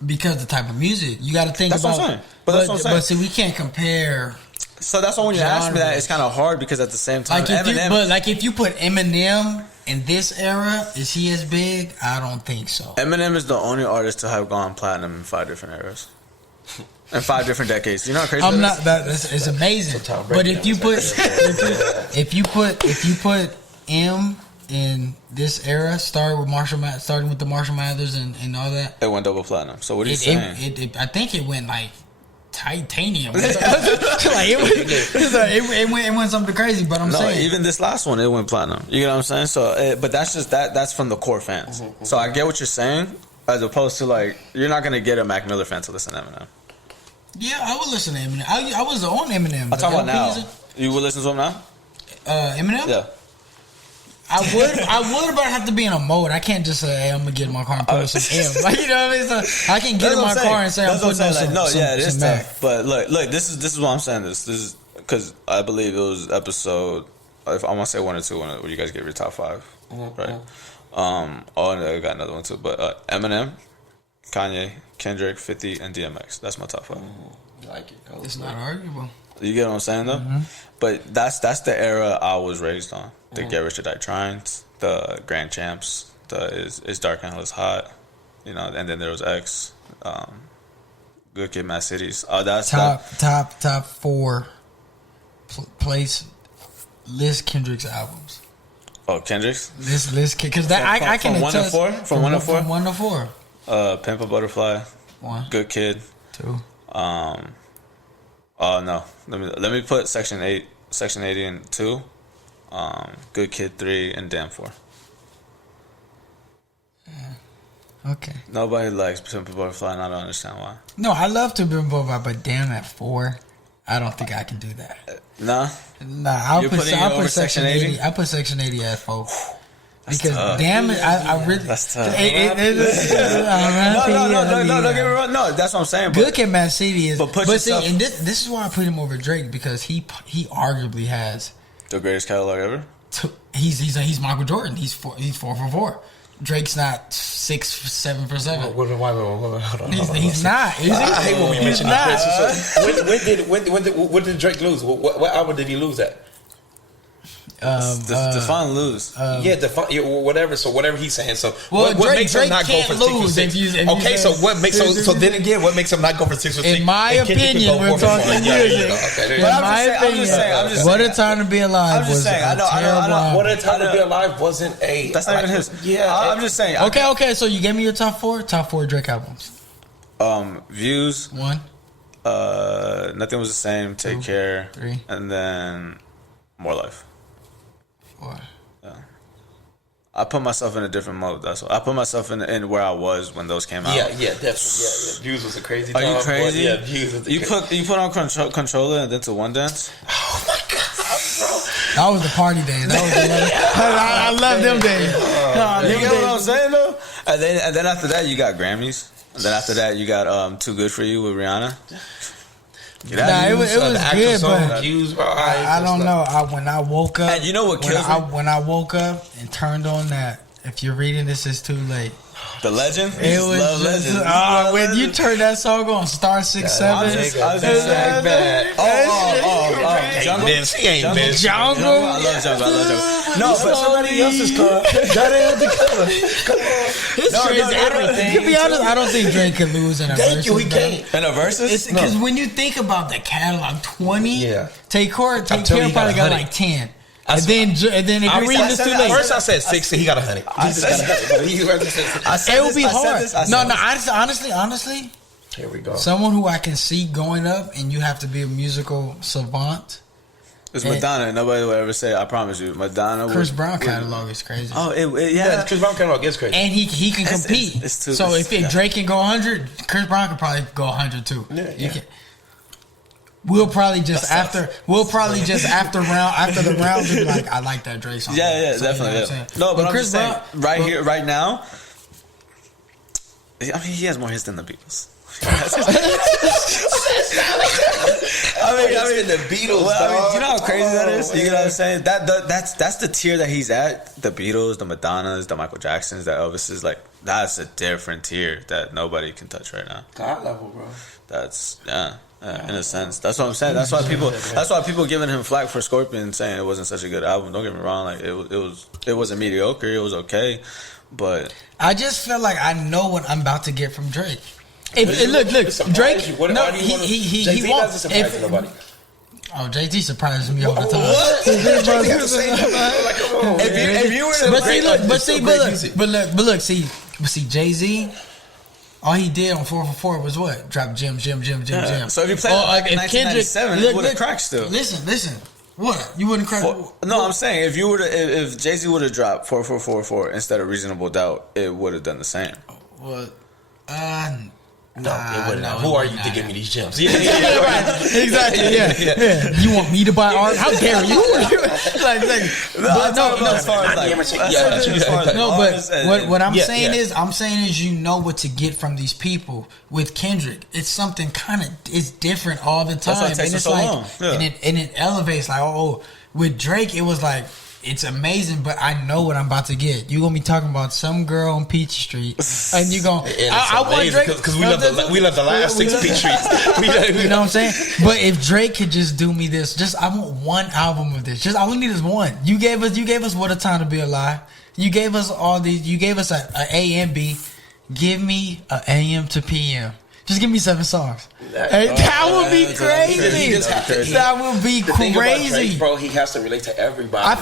Because the type of music. You got to think about. That's what I'm saying. That's what I'm saying. But see, we can't compare. So that's why when you ask me that, it's kind of hard because at the same time, if you put Eminem in this era, is he as big? I don't think so. Eminem is the only artist to have gone platinum in 5 different eras. In 5 different decades. You know how crazy that is? It's amazing. But if you put M in this era, starting with the Marshall Mathers and all that, it went double platinum. So what are you saying? I think it went like titanium. It went something crazy. But I'm saying even this last one, it went platinum. You get what I'm saying? So, but that's just that's from the core fans. So I get what you're saying, as opposed to like you're not gonna get a Mac Miller fan to listen to Eminem. Yeah, I would listen to Eminem. I was on Eminem. I'm talking about now. You would listen to him now? Eminem? Yeah. I would, but I have to be in a mode. I can't just say, "Hey, I'm gonna get in my car and put on some M." Like, you know what I mean? So I can get in my car and say, "I'm putting on some." It is tough. But look, this is why I'm saying this. This is because I believe it was episode. If I want to say 1 or 2, when you guys gave your top 5, right? Oh, and I got another one too. But Eminem, Kanye, Kendrick, 50, and DMX. That's my top 5. I like it. It's not arguable. You get what I'm saying, though? But that's the era I was raised on. The Get Rich or Die Trying, the Grand Champs, the Is Dark and Hell is Hot, you know, and then there was X, Good Kid, Mad Cities. That's top 4 place. List Kendrick's albums. Oh, Kendrick's? List because I can from 1 to 4. From 1 to 4. From 1 to 4. Pimp a Butterfly. 1. Good Kid. 2. Oh no. Let me put Section 80 in 2. Good Kid 3 and Damn 4. Okay. Nobody likes Pimp a Butterfly, and I don't understand why. No, I love to be Butterfly, but damn at 4. I don't think I can do that. Nah. I'll put Section 80. I put Section 80 at 4. Because tough. Damn it, I really. That's tough. No, don't get me wrong. No, that's what I'm saying. Good Kid, Mad City is. But see, and this is why I put him over Drake, because he arguably has the greatest catalog ever. He's Michael Jordan. He's 4 for 4. Drake's not 6, 7 for 7. Hold on. He's not. I hate when we mention that. When did Drake lose? What album did he lose at? Define lose. Whatever. So whatever he's saying. So well, what makes him not go for 6 for 6? Okay, so what makes so then again, what makes him not go for 6 for 6? In my opinion, we're talking music. In my opinion, What a Time to Be Alive was a terrible album. What a Time to Be Alive wasn't a. That's not even his. Yeah, I'm just saying. Okay. So you gave me your top 4 Drake albums. Views. 1. Nothing Was the Same. Take 2, Care. 3. And then More Life. 4. Yeah. I put myself in a different mode. That's why I put myself in where I was when those came out. Yeah, definitely. Yeah. Views was a crazy. Are you crazy? Yeah, Views was you put on Controller and then to One Dance. Oh my god, bro! That was the party days. That was the I love them days. You get what I'm saying though? And then after that you got Grammys. And then after that you got Too Good for You with Rihanna. It was good, but Views, bro, I don't know. When I woke up, and you know what kills me? When I woke up and turned on that, if you're reading this, it's too late. The Legend? It was Love just, Legend. when you turn that song on, Star 6 7. I was just saying. Jungle. He ain't missed. Jungle. I love Jungle. No, but somebody else's car. That ain't the color. Come on. It's crazy. To be honest, I don't think Drake could lose in a versus. Thank you, he can't. In a versus? Because when you think about the catalog, 20. Yeah. Take Care probably got like 10. And then if you read this too late. First I said 60, he got 100. It would be hard. No, honestly. Here we go. Someone who I can see going up, and you have to be a musical savant. It's Madonna. Nobody will ever say, I promise you. Madonna. Chris Brown catalog is crazy. Oh, yeah. Chris Brown catalog is crazy. And he can compete. If Drake can go 100, Chris Brown can probably go 100 too. Yeah. We'll probably just after the round be like, I like that Drake song. Yeah, definitely. You know No, but I'm Chris just saying, right now, I mean, he has more hits than the Beatles. I mean, the Beatles. Well, you know how crazy that is. You know what I'm saying? That's the tier that he's at. The Beatles, the Madonnas, the Michael Jacksons, the Elvises. Like, that's a different tier that nobody can touch right now. God level, bro. That's in a sense. That's what I'm saying. That's why people giving him flack for Scorpion, saying it wasn't such a good album. Don't get me wrong. Like it wasn't mediocre. It was okay, but I just feel like I know what I'm about to get from Drake. Look, Drake. He won't surprise nobody. Oh, JT surprises me all the time. What? If you were see, Jay-Z. All he did on 4 for 4 was what? Drop gem. So if you played like in 1997, it would have cracked still. Listen. What? You wouldn't crack? No, I'm saying if Jay-Z would have dropped 4 instead of Reasonable Doubt, it would have done the same. What? No, it wouldn't. Who are you to give me these gems? Yeah, right. Exactly. Yeah. You want me to buy art? How dare you? What I'm saying is you know what to get from these people. With Kendrick, it's something it's different all the time, and it's and it elevates. Like with Drake, it was like it's amazing, but I know what I'm about to get. You're gonna be talking about some girl on Peach Street, and you're gonna. I want Drake because we love the last 6 Peach Streets. You know what I'm saying? But if Drake could just do me this, I want one album of this. Just all we need is one. You gave us What a Time to Be Alive. You gave us all these. You gave us a A and B. Give me a AM to PM. Just give me 7 songs. That would be crazy. That would be crazy, Drake, bro. He has to relate to everybody. I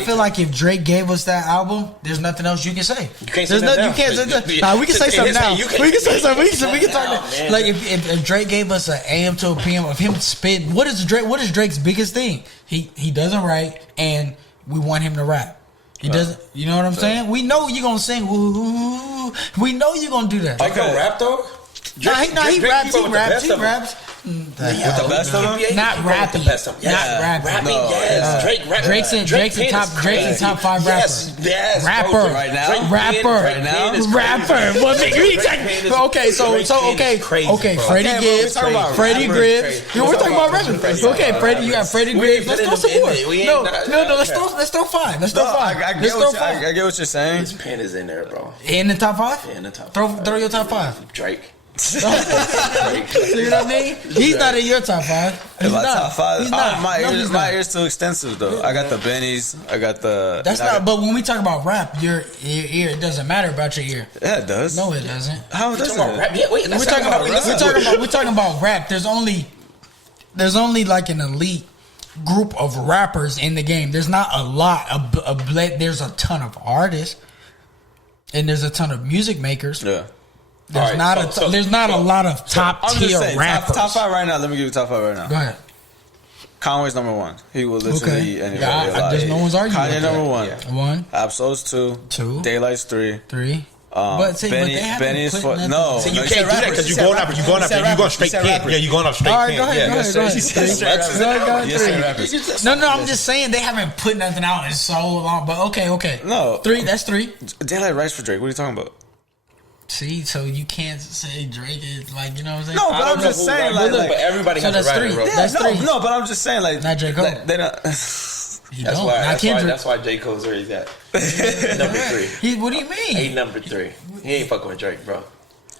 feel like if Drake gave us that album, there's nothing else you can say. You can't say that. You can't say that. Nah, we can say something now. We can say something. We can talk now. Like if Drake gave us an AM to a PM of him spitting, what is Drake's biggest thing? He doesn't write, and we want him to rap. He doesn't. You know what I'm saying? We know you're gonna sing. Woo, we know you're gonna do that. Drake don't rap though. He raps. He raps. With the best of them? Not rapping. Not rapping. No. Yes. Drake's in top 5 rappers. Yes. Rapper. Right now? Rapper. Okay, Freddie Gibbs. We're talking about rappers. Okay, Freddie, you got Freddie Gibbs. Let's throw some more. No, let's throw 5. Let's throw 5. I get what you're saying. His pen is in there, bro. In the top 5? Yeah, in the top 5. Throw your top 5. Drake. You know what I mean? He's not in your top 5. He's not. Top 5. He's not. My ear's too extensive though. I got the Bennies. I got the. That's not. But when we talk about rap, your ear, it doesn't matter about your ear. Yeah, it does. No, it doesn't. How does it? Yeah, wait. We're talking about rap. There's only like an elite group of rappers in the game. There's not a lot. There's a ton of artists, and there's a ton of music makers. Yeah. There's not a lot of top tier rappers. Top 5 right now. Let me give you top 5 right now. Go ahead. Conway's number 1. He will literally eat anybody alive. There's no one's arguing. Kanye number 1. Yeah. 1. Absol's 2. Daylight's 3. 3. But Benny's 4. No, so you can't do that because you're going up. You're going straight pen. Yeah, you're going up straight pen. All right, go ahead. No, I'm just saying they haven't put nothing out in so long. But okay. No, 3. That's 3. Daylight writes for Drake. What are you talking about? See, so you can't say Drake is like, you know what I'm saying? No, but I'm just saying but everybody has a writer. That's 3. No, but I'm just saying like not J. Cole. They don't. That's why J. Cole's where he's at. Number 3. What do you mean? He's number 3. He ain't fucking with Drake, bro.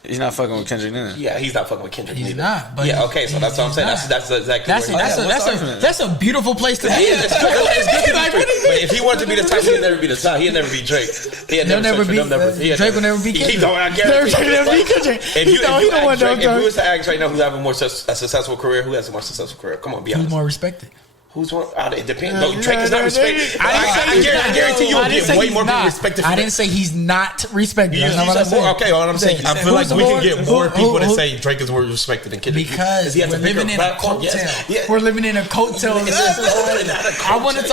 He's not fucking with Kendrick neither. Yeah, he's not fucking with Kendrick neither. He's not. But yeah, okay, so that's what I'm saying. That's exactly that's a beautiful place to be. It's good. But if he wanted to be the type, he'd never be the top. He'd never be Drake. Drake will never be Kendrick. He don't. I guarantee. Drake will never be Kendrick. If you was to ask right now who's having a more successful career, who has a more successful career? Come on, be honest. Who's more respected? Who's one? It depends. No, Drake is not respected. I guarantee you will get way more people respected. I didn't say he's not respected. Okay, all I'm saying, I feel like we can get more people to say Drake is more respected than Kendrick because we're living in a coattail. We're living in a coattail. I want to.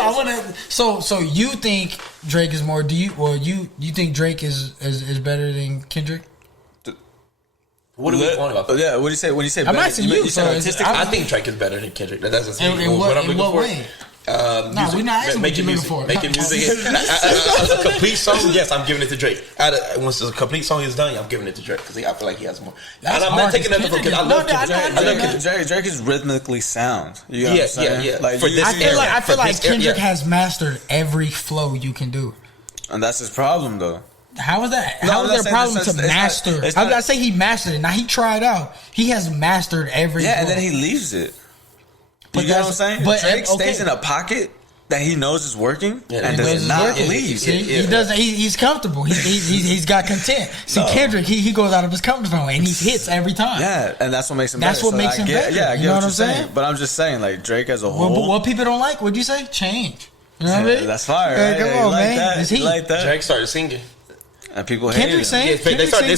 So you think Drake is more? You think Drake is better than Kendrick? What are we talking about? Yeah, what do you say? When you say I'm asking you. I think Drake is better than Kendrick. That's in what way? No, we're not asking making music. Making music. A complete song, yes, I'm giving it to Drake. Once the complete song is done, I'm giving it to Drake because I feel like he has more. And I'm not taking nothing from Kendrick. I love Kendrick. Drake is rhythmically sound. You know what I'm saying? Yeah. Like, I feel like Kendrick has mastered every flow you can do. And that's his problem, though. How is that? How is there a problem to master? I say he mastered it. Now he tried out. He has mastered every. Yeah, and then he leaves it. You know what I'm saying? But Drake stays in a pocket that he knows is working and does not leave. He doesn't. He's comfortable. He's got content. See, Kendrick, he goes out of his comfort zone and he hits every time. Yeah, and that's what makes him. That's better. what makes him better. Yeah, I get what you're saying. But I'm just saying, like Drake as a whole. What people don't like? What'd you say? Change. You know what I mean? That's fire. Right? Come on, man. He like that. Drake started singing. And people hated him. They started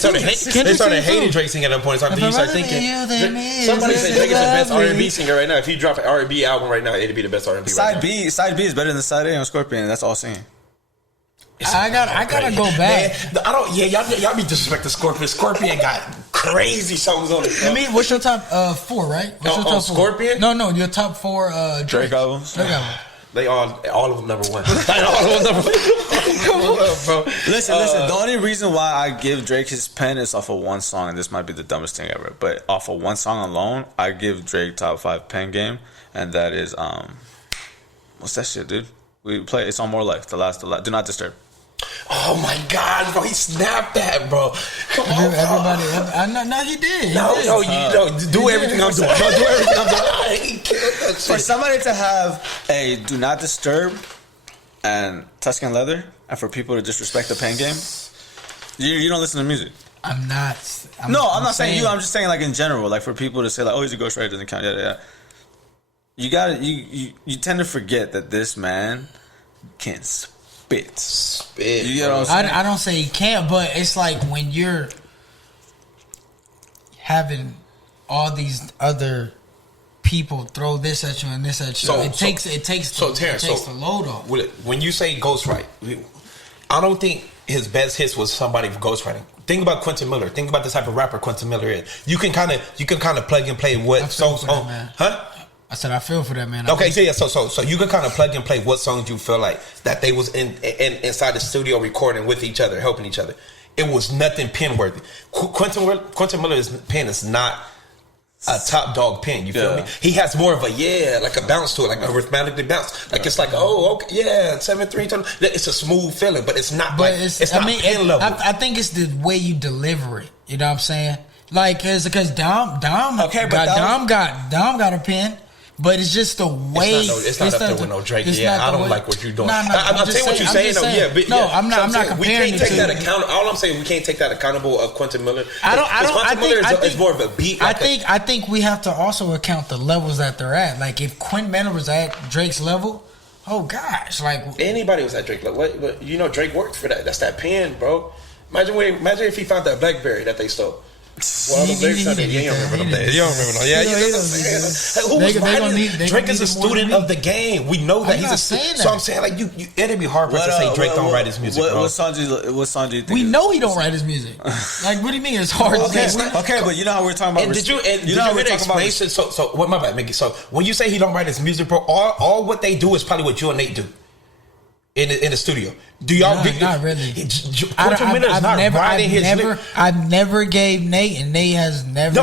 hating Drake singing at a point in time. Then you start thinking, somebody said Drake is the best R&B singer right now. If you drop an R&B album right now, it'd be the best R&B. Side B is better than Side A on Scorpion. That's all singing. I gotta go back. Y'all be disrespecting Scorpion. Scorpion got crazy songs on it. I mean, what's your top 4, right? What's your top 4? Scorpion? No, your top 4 Drake albums. They all of them number 1. All of them number 1. Come on, bro. Listen. The only reason why I give Drake his pen is off of one song, and this might be the dumbest thing ever, but off of one song alone, I give Drake top 5 pen game, and that is what's that shit, dude? We play. It's on More Life. The last. Do Not Disturb. Oh my God, bro! He snapped that, bro. Come on, everybody. No, he did. Do everything I'm doing. No, do everything I'm doing. He killed that shit. For somebody to have a Do Not Disturb and Tuscan Leather, and for people to disrespect the pen game, you don't listen to music. I'm not saying you. I'm just saying, like, in general, like, for people to say, like, oh, he's a ghostwriter, doesn't count. Yeah. You tend to forget that this man can spit. You know what I'm saying? I don't say he can't, but it's like when you're having all these other people throw this at you and this at you. It takes the load off. When you say ghostwrite, I don't think his best hits was somebody ghostwriting. Think about Quentin Miller. Think about the type of rapper Quentin Miller is. You can kind of plug and play what songs on, huh? I said I feel for that, man. Okay, so you can kind of plug and play what songs you feel like that they was inside the studio recording with each other, helping each other. It was nothing pen worthy. Quentin Miller's pen is not a top dog pen. You feel me? He has more of a bounce to it, like a rhythmically bounce. Like it's like 7/3. It's a smooth feeling, but it's not. But it's not pen level. I think it's the way you deliver it. You know what I'm saying? Like, because Dom got a pen. But it's just the way. It's not up there with no Drake. I don't like what you're doing. I'm saying what you're saying. I'm not comparing. We can't take that account. All I'm saying, we can't take that accountable of Quentin Miller. Quentin Miller is more of a beat. I think we have to also account the levels that they're at. Like, if Quentin Miller was at Drake's level, oh gosh, like anybody was at Drake level. What Drake worked for that. That's that pen, bro. Imagine if he found that BlackBerry that they stole. Well, you don't remember them days. You don't remember them. Yeah, who was writing? Drake is a student of the game. We know that he's a student. So I'm saying, like, it'd be hard for us to say Drake don't write his music. What song do you think? We know he don't write his music. Like, what do you mean it's hard? Okay, but you know how we're talking about. Did you hear the explanation? So what? My bad, Miggy. So when you say he don't write his music, bro, all what they do is probably what you and Nate do. In the studio, do y'all? Not really. I've never gave Nate, and Nate has never.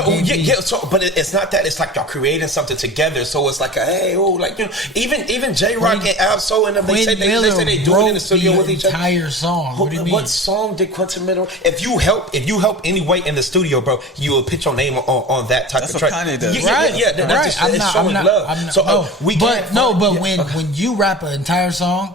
So, but it's not that. It's like y'all creating something together. So it's like even J Rock and Ab-Soul and them. They say they do it in the studio with each other. Entire song. What do you mean? What song did Quentin Miller? If you help anyway in the studio, bro, you will put your name on that type of track. That's what Kanye does. Right? Yeah, that's just it's showing love. But when you rap an entire song.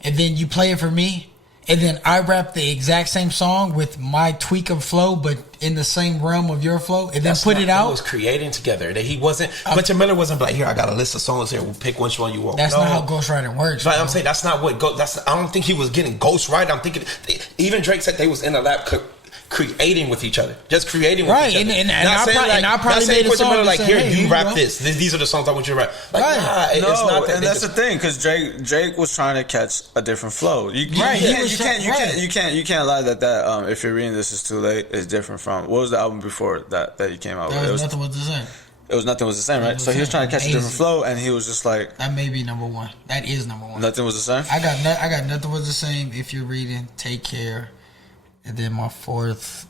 And then you play it for me, and then I rap the exact same song with my tweak of flow, but in the same realm of your flow, and then put it out. He was creating together. That he wasn't. Quentin Miller wasn't like, here, I got a list of songs here. We'll pick which one you want. That's not how ghostwriting works. But I'm saying that's not what. I don't think he was getting ghostwriting. I'm thinking even Drake said they was in the lab creating with each other, just creating with each other. And I probably made a song like, here, you rap this. These are the songs I want you to rap. Like, it's not that. And that's the thing, because Drake was trying to catch a different flow. You can't lie that if you're reading This Is Too Late is different from what was the album before that he came out with? It was Nothing Was the Same. It was Nothing Was the Same, right? So he was trying to catch a different flow, and he was just like, that may be number one. That is number one. Nothing Was the Same. I got Nothing Was the Same. If You're Reading, Take Care. And then my fourth,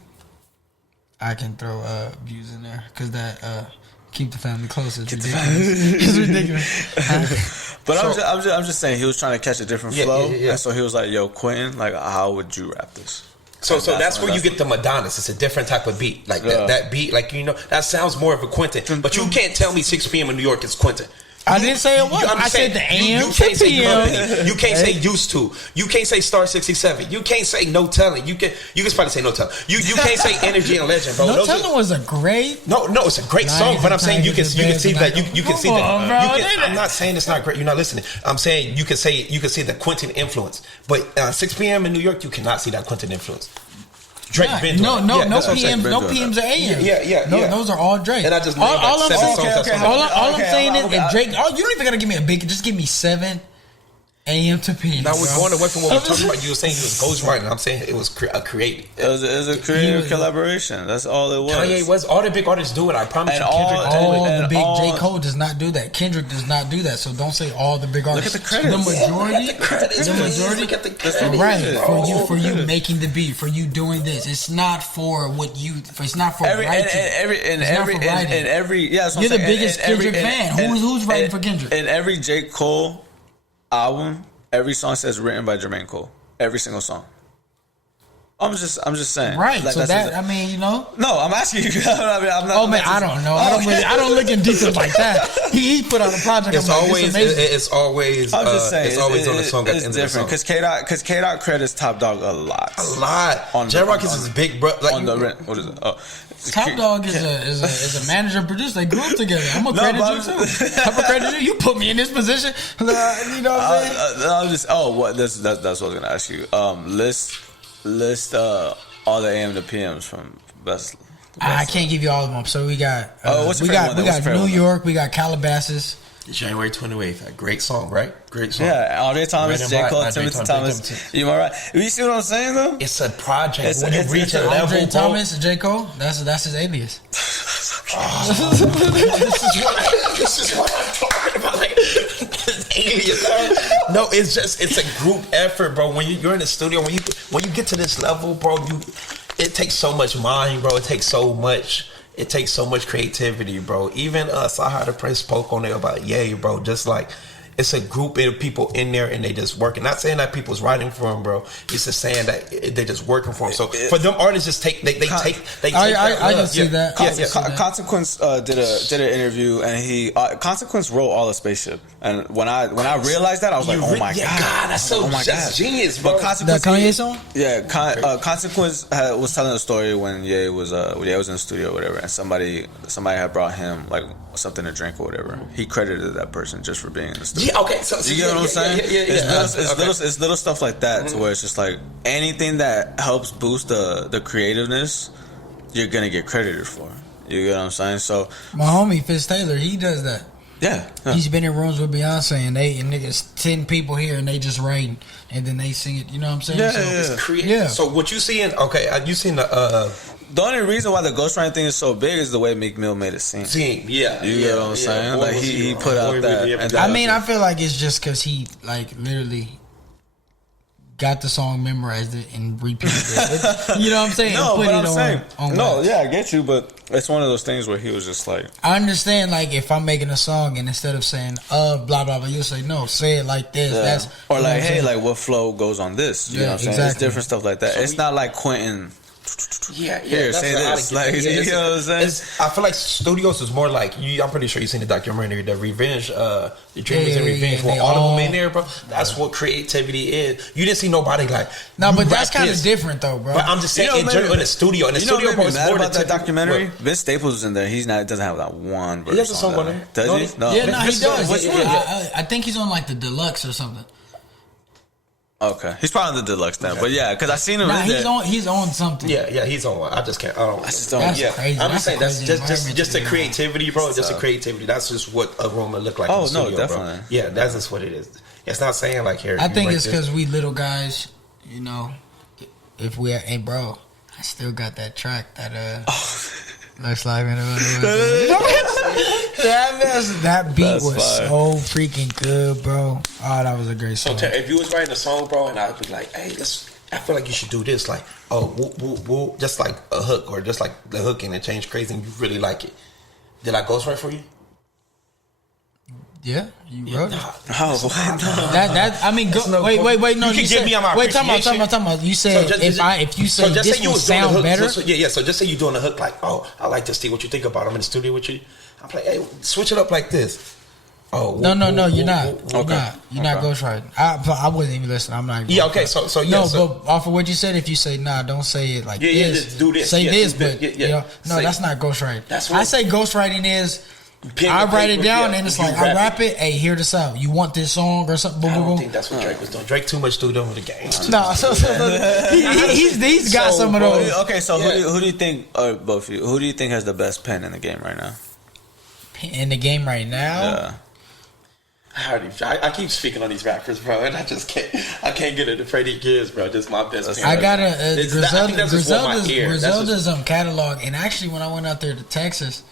I can throw views in there because that Keep the Family Close is ridiculous. It's ridiculous. But I'm just saying he was trying to catch a different flow, and so he was like, "Yo, Quentin, like, how would you rap this?" So that's where you get the Madonnas. It's a different type of beat, like that beat, like that sounds more of a Quentin. But you can't tell me 6 p.m. in New York is Quentin. I didn't say it was. I said the AM to PM. You can't say used to. You can't say Star 67. You can't say No Telling. You can probably say No Telling. You can't say Energy and Legend, bro. No Telling was a great. No, it's a great song. But I'm saying you can see that. You can see that. I'm not saying it's not great. You're not listening. I'm saying you can see the Quentin influence. But 6 p.m. in New York, you cannot see that Quentin influence. Drake been doing no PMs or AMs. Yeah. Those are all Drake. And I just named like 7 songs. All I'm saying is, if Drake, you don't even gotta give me a big. Just give me 7 AM to PM. Now we're going away from what we're talking about. You were saying he was ghostwriting. I'm saying it was a creative. It was a creative collaboration. That's all it was. Kanye was. All the big artists do it. I promise you. Kendrick J. Cole does not do that. Kendrick does not do that. So don't say all the big artists. Look at the credits. The majority. Look at the credits. Right. For you making the beat. For you doing this. It's not for what you. It's not for writing. You're the biggest Kendrick fan. Who's writing for Kendrick? In every J. Cole album, every song says written by Jermaine Cole. Every single song. I'm just saying. Right. Like, so that, I mean, you know. No, I'm asking you. I mean, I'm not. Oh man, I don't know. I don't look in details like that. He put out a project. It's always. It's always. I'm just saying. It's always on the song. It's different because K Dot credits Top Dog a lot. A lot. J-Rock is his big brother. Like, on the what is it? Oh. Top Dog is a manager and producer. They grew up together. I'm gonna credit you too. I'm gonna credit you. You put me in this position. You know what I'm saying? That's what I was gonna ask you. List all the AM to PMs from best. I can't give you all of them. So we got we got New York. We got Calabasas. January 28th. A great song, right? Great song. Yeah, Andre Thomas, J. Cole, Timothy Thomas. You all right? You see what I'm saying though? It's a project. When you reach a level, Andre Thomas, J. Cole. That's his alias. This is what I'm talking about. Like, alias. No, it's a group effort, bro. When you're in the studio, when you get to this level, bro, it takes so much mind, bro. It takes so much creativity, bro. Even Saha the Prince spoke on it about bro. Just like it's a group of people in there and they just working. Not saying that people's writing for him, bro. It's just saying that they just working for him. So for them artists, just take. I can see that. Consequence did an interview and he Consequence wrote all the Spaceship. And when I realized that, I was like, oh my god, that's so genius, bro. But Consequence, that Kanye song? Yeah, Consequence was telling a story when Ye was in the studio or whatever, and somebody had brought him like something to drink or whatever. He credited that person just for being in the studio. Yeah, okay. So you get what I'm saying? It's little stuff like that to where it's just like anything that helps boost the creativeness, you're gonna get credited for. You get what I'm saying? So my homie Fitz Taylor, he does that. Yeah. He's been in rooms with Beyonce and niggas 10 people here and they just writing and then they sing it. You know what I'm saying? It's creative. Yeah. So what you seeing? Okay, you seen the only reason why the ghostwriting thing is so big is the way Meek Mill made it seem. Yeah. You get what I'm saying? Like he put out that. I mean, I feel like it's just because he like literally got the song, memorized it, and repeated it. You know what I'm saying? No, but I'm saying. No, yeah, I get you, but it's one of those things where he was just like. I understand, like, if I'm making a song and instead of saying, blah, blah, blah, you'll say, no, say it like this. Yeah. That's, or like, hey, like, what flow goes on this? You know what I'm saying? Exactly. It's different stuff like that. So it's not like Quentin. Here, say this. Like, you know what I'm saying? I feel like studios is more like I'm pretty sure you've seen the documentary, The Revenge, The Dreamers and Revenge, where all of them in there, bro. That's what creativity is. You didn't see nobody like. No, but that's kind of different, though, bro. But I'm just saying, in the studio, bro, it's more about that documentary. Vince Staples is in there. Doesn't have that one verse. He has a song on there. Does he? No. Yeah, no, he does. I think he's on like the deluxe or something. Okay, he's probably on the deluxe then, but yeah, because I seen him. He's on something. Yeah, he's on one. I just can't. That's crazy. I'm just saying that's just the creativity, bro. Just the creativity. That's just what a room would look like. Oh in the studio, definitely. Bro. Yeah, that's just what it is. It's not saying like here. I think it's because we little guys, you know. If we, hey, bro, I still got that track that looks like that beat was so freaking good, bro. Oh, that was a great song. So if you was writing a song, bro, and I'd be like, hey, I feel like you should do this, like, just like a hook or just like the hook and it changed crazy and you really like it. Did I ghostwrite for you? Yeah, you wrote it. That I mean, wait. No, you can give me my appreciation. Talking about. You said if you say this will sound better. So just say you're doing a hook like, I like to see what you think about it. I'm in the studio with you. I'm like, hey, switch it up like this. No, you're not. You're not ghostwriting. I wasn't even listening. I'm not. Yeah, okay. So but off of what you said, if you say don't say it like this. Just do this. Say this, but you know, that's not ghostwriting. I say ghostwriting is. I write it down and it's like I rap it. Hey, hear this out. You want this song or something? I don't think that's what Drake was doing. Drake too much studio with the game. No, he's got some of those. Okay, so who do you think? Both of you. Who do you think has the best pen in the game right now? In the game right now? Yeah. I keep speaking on these rappers, bro, and I just can't. I can't get it. Freddie Gibbs, bro, just my best. I got Griselda's catalog, and actually, when I went out there to Texas.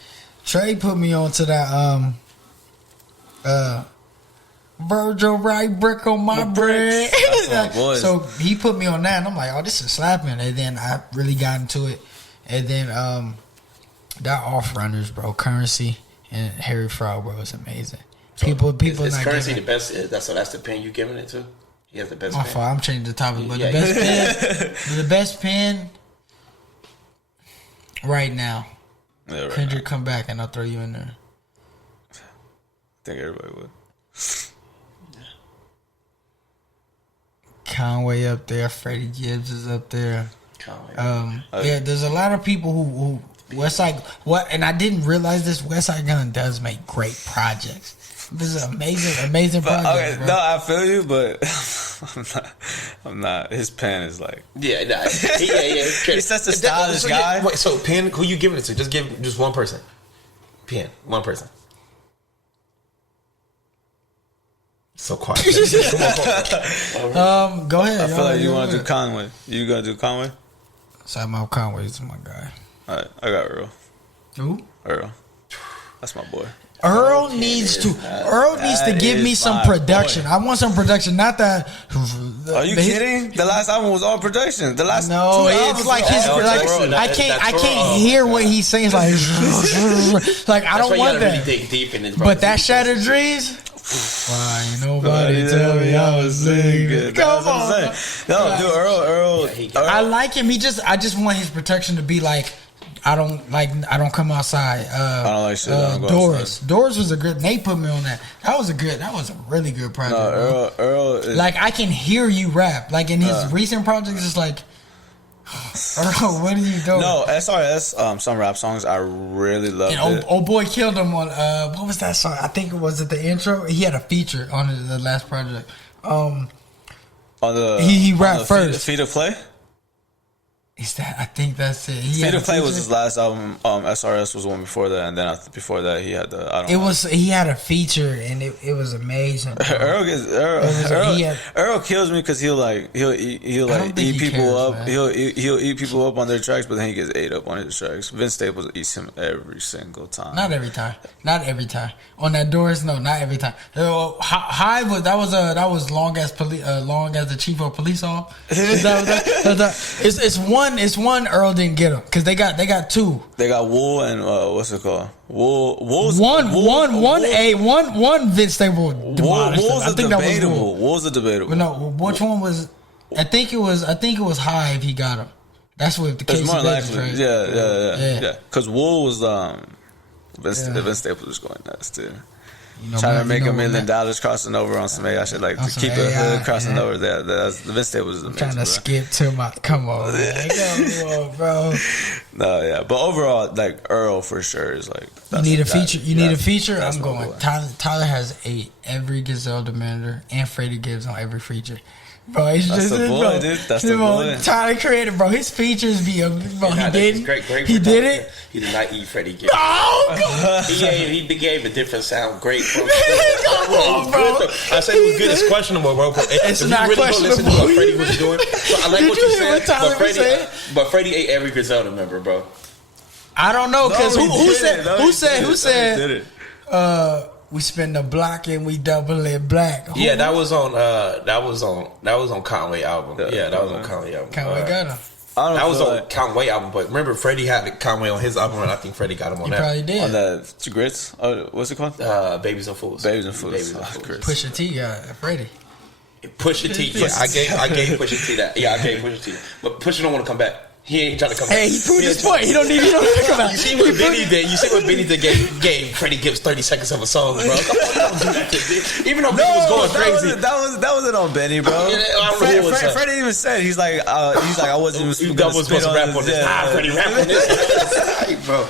Trey put me on to that Virgil Wright brick on my bread. So he put me on that and I'm like, this is slapping. And then I really got into it. And then that off runners, bro, Currency and Harry Fraud, bro, was amazing. People is not Currency the best? That's the pen you giving it to? He has the best My pen. fault. I'm changing the topic, but Yeah, the best pen right now. Yeah, right Kendrick, now. come back and I'll throw you in there. I think everybody would. Conway up there, Freddie Gibbs is up there. Conway. Yeah, there's a lot of people who Westside and I didn't realize this. Westside Gunn does make great projects. This is amazing project. Okay, bro. no, I feel you, but I'm not. His pen is like. Yeah, nah. He's such a stylish guy. Wait, so pen? Who you giving it to? Just give just one person. Pen, one person. So quiet. Come on. Go ahead. I feel like you want to do Conway. You gonna do Conway? Simon Conway is my guy. All right, I got Earl. Who? Earl. That's my boy. Earl needs to give me some production. boy. I want some production, not that. Are you kidding? The last album was all production. The last No, two it's albums like were his all like production. I can't hear what he's saying. It's like I don't want that. Really dig deep in this, But that Shattered Dreams. Why ain't nobody tell me I was singing? Come on, No, dude, Earl. I like him. I just want his protection to be like. I don't come outside. I don't like shit. I don't go Doris. outside. Doris was a good. Nate put me on that. That was a really good project. No, Earl is, Like I can hear you rap. Like in his recent projects, it's like, Earl, what are you doing? No, SRS, some rap songs I really loved. And old boy killed him on what was that song? I think it was the intro. He had a feature on the last project. On the he on rapped the first. Feet of Play. Is that? I think that's it. Feet of Play was his last album. SRS was one before that, and then before that he had the. I don't know. He had a feature and it was amazing. Earl kills me because he'll eat people up. Man. He'll eat people up on their tracks, but then he gets ate up on his tracks. Vince Staples eats him every single time. Not every time. On that Doris, no, not every time. High was that was long as the chief of police all. It's one Earl didn't get him because they got two. They got Wool and what's it called? Wool's one Vince Staples demolished. Wool's I think that was Wool. Wool's a debatable. But no, which one was? I think it was Hive. He got him. That's what the case it's more is. likely. Right? Yeah. Because Wool was Vince Staples was going nuts too. Trying to make $1 million crossing over on some AI shit, like to keep the hood crossing over there. The Vince Staples is amazing. Trying to skip to my come on, man. Come on, bro. No, yeah, but overall, like Earl for sure is like. You need a feature. Need a feature. I'm going. Boy. Tyler has every Gazelle Demander and Freddie Gibbs on every feature. Bro, he's That's just the boy, bro, dude. That's the boy. Tyler created, bro. His features be bro. He did. Great He did it. He did not eat Freddie Gibbs. Oh, God. He gave a different sound. Great. Bro. Come on, bro. I say it was good. It's questionable, bro. It's if not you really questionable. Go listen to what Freddie was doing. So I like Did what you you hear said. what Tyler was saying? But Freddie ate every Griselda member, bro. I don't know because who said did it? we spin the block and we double it black. Who? Yeah, that was on Conway album. Yeah, that was on Conway album. Conway got him. That was on Conway album, but remember Freddie had Conway on his album, and I think Freddie got him on He that. probably did. On the Grits. What's it called? Babies and Fools. Babies and Fools. Grits. Pusha T got Freddie. Pusha T. Yeah, I gave Pusha T that. Yeah, I gave Pusha T that. But Pusha don't want to come back. He ain't trying to come back. Hey, he proved his point. He don't need to come out. You see what Benny did? You see what Benny did? Gave Freddie Gibbs 30 seconds of a song, bro. Don't do that to Benny. Even though Benny was going crazy. That wasn't on Benny, bro. Freddie even said he's like I wasn't You gonna was supposed to rap on this. Freddie rap on this, bro.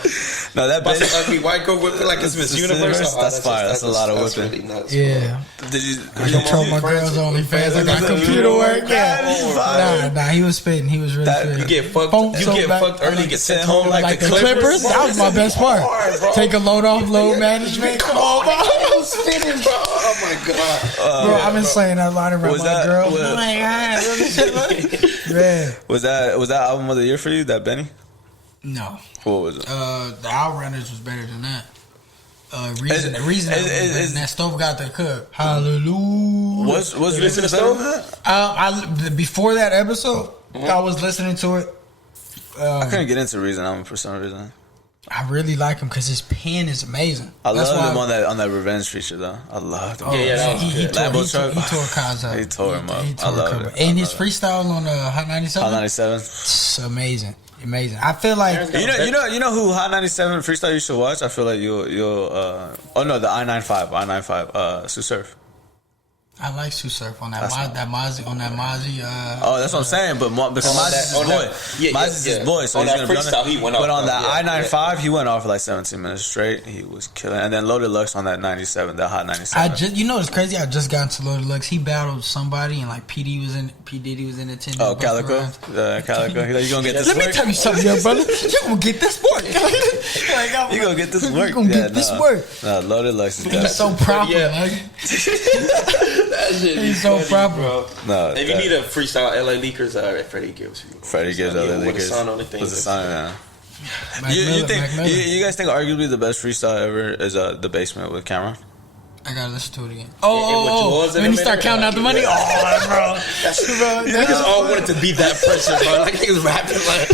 No, that Benny. Ugly white girl whipping like it's Miss Universe. That's fire. That's a lot of That's whipping. really nuts. Yeah. Did you? I control my girls OnlyFans. I got computer work. Nah, he was spitting. He was really spitting. You get fucked early, get sent home like the Clippers. That was my best part. Take a load off load management. Come on, bro. I was spitting, bro. Oh my god, bro. I've been saying that line around my girl. Was, oh my god, man. Was that album of the year for you? That Benny? No. What was it? The Outrunners was better than that. Reason that Stove got the cook. Hallelujah. Was you listening to Stove? Before that episode, I was listening to it. I couldn't get into Reason Album for some reason. I really like him because his pen is amazing. I love him on that revenge feature though. I loved him. That was he good. tore Kaz up. He tore him up. I love it. And his freestyle on Hot 97. Hot 97. It's amazing. I feel like you know who Hot 97 freestyle you should watch. I feel like you'll oh no, the I-95 Sue Surf. I like Sue Surf on that Mozzie. That's what I'm saying. But because Mozzie's his boy, Mozzie's his boy, so on he's that gonna freestyle, he went off. But on that I-95, he went off for like 17 minutes straight. He was killing. And then Loaded Lux on that 97, that Hot 97. It's crazy. I just got into Loaded Lux. He battled somebody, and like P Diddy was in attendance. Oh, Calico. Calico. He's like, you gonna get this work? Let me tell you something, young brother. You gonna get this work. You gonna get this work. You gonna get this work. Nah, Loaded Lux is He's so proper. That shit He's so proper. Bro. No, if you need a freestyle LA Leakers, Freddie gives you. Freddie gives LA Leakers. With a sign on the thing. With a sign, yeah. You guys think arguably the best freestyle ever is The Basement with Cameron? I gotta listen to it again. When he start counting out the money. Bro. Niggas all wanted to be that person, bro. Like niggas rapping like.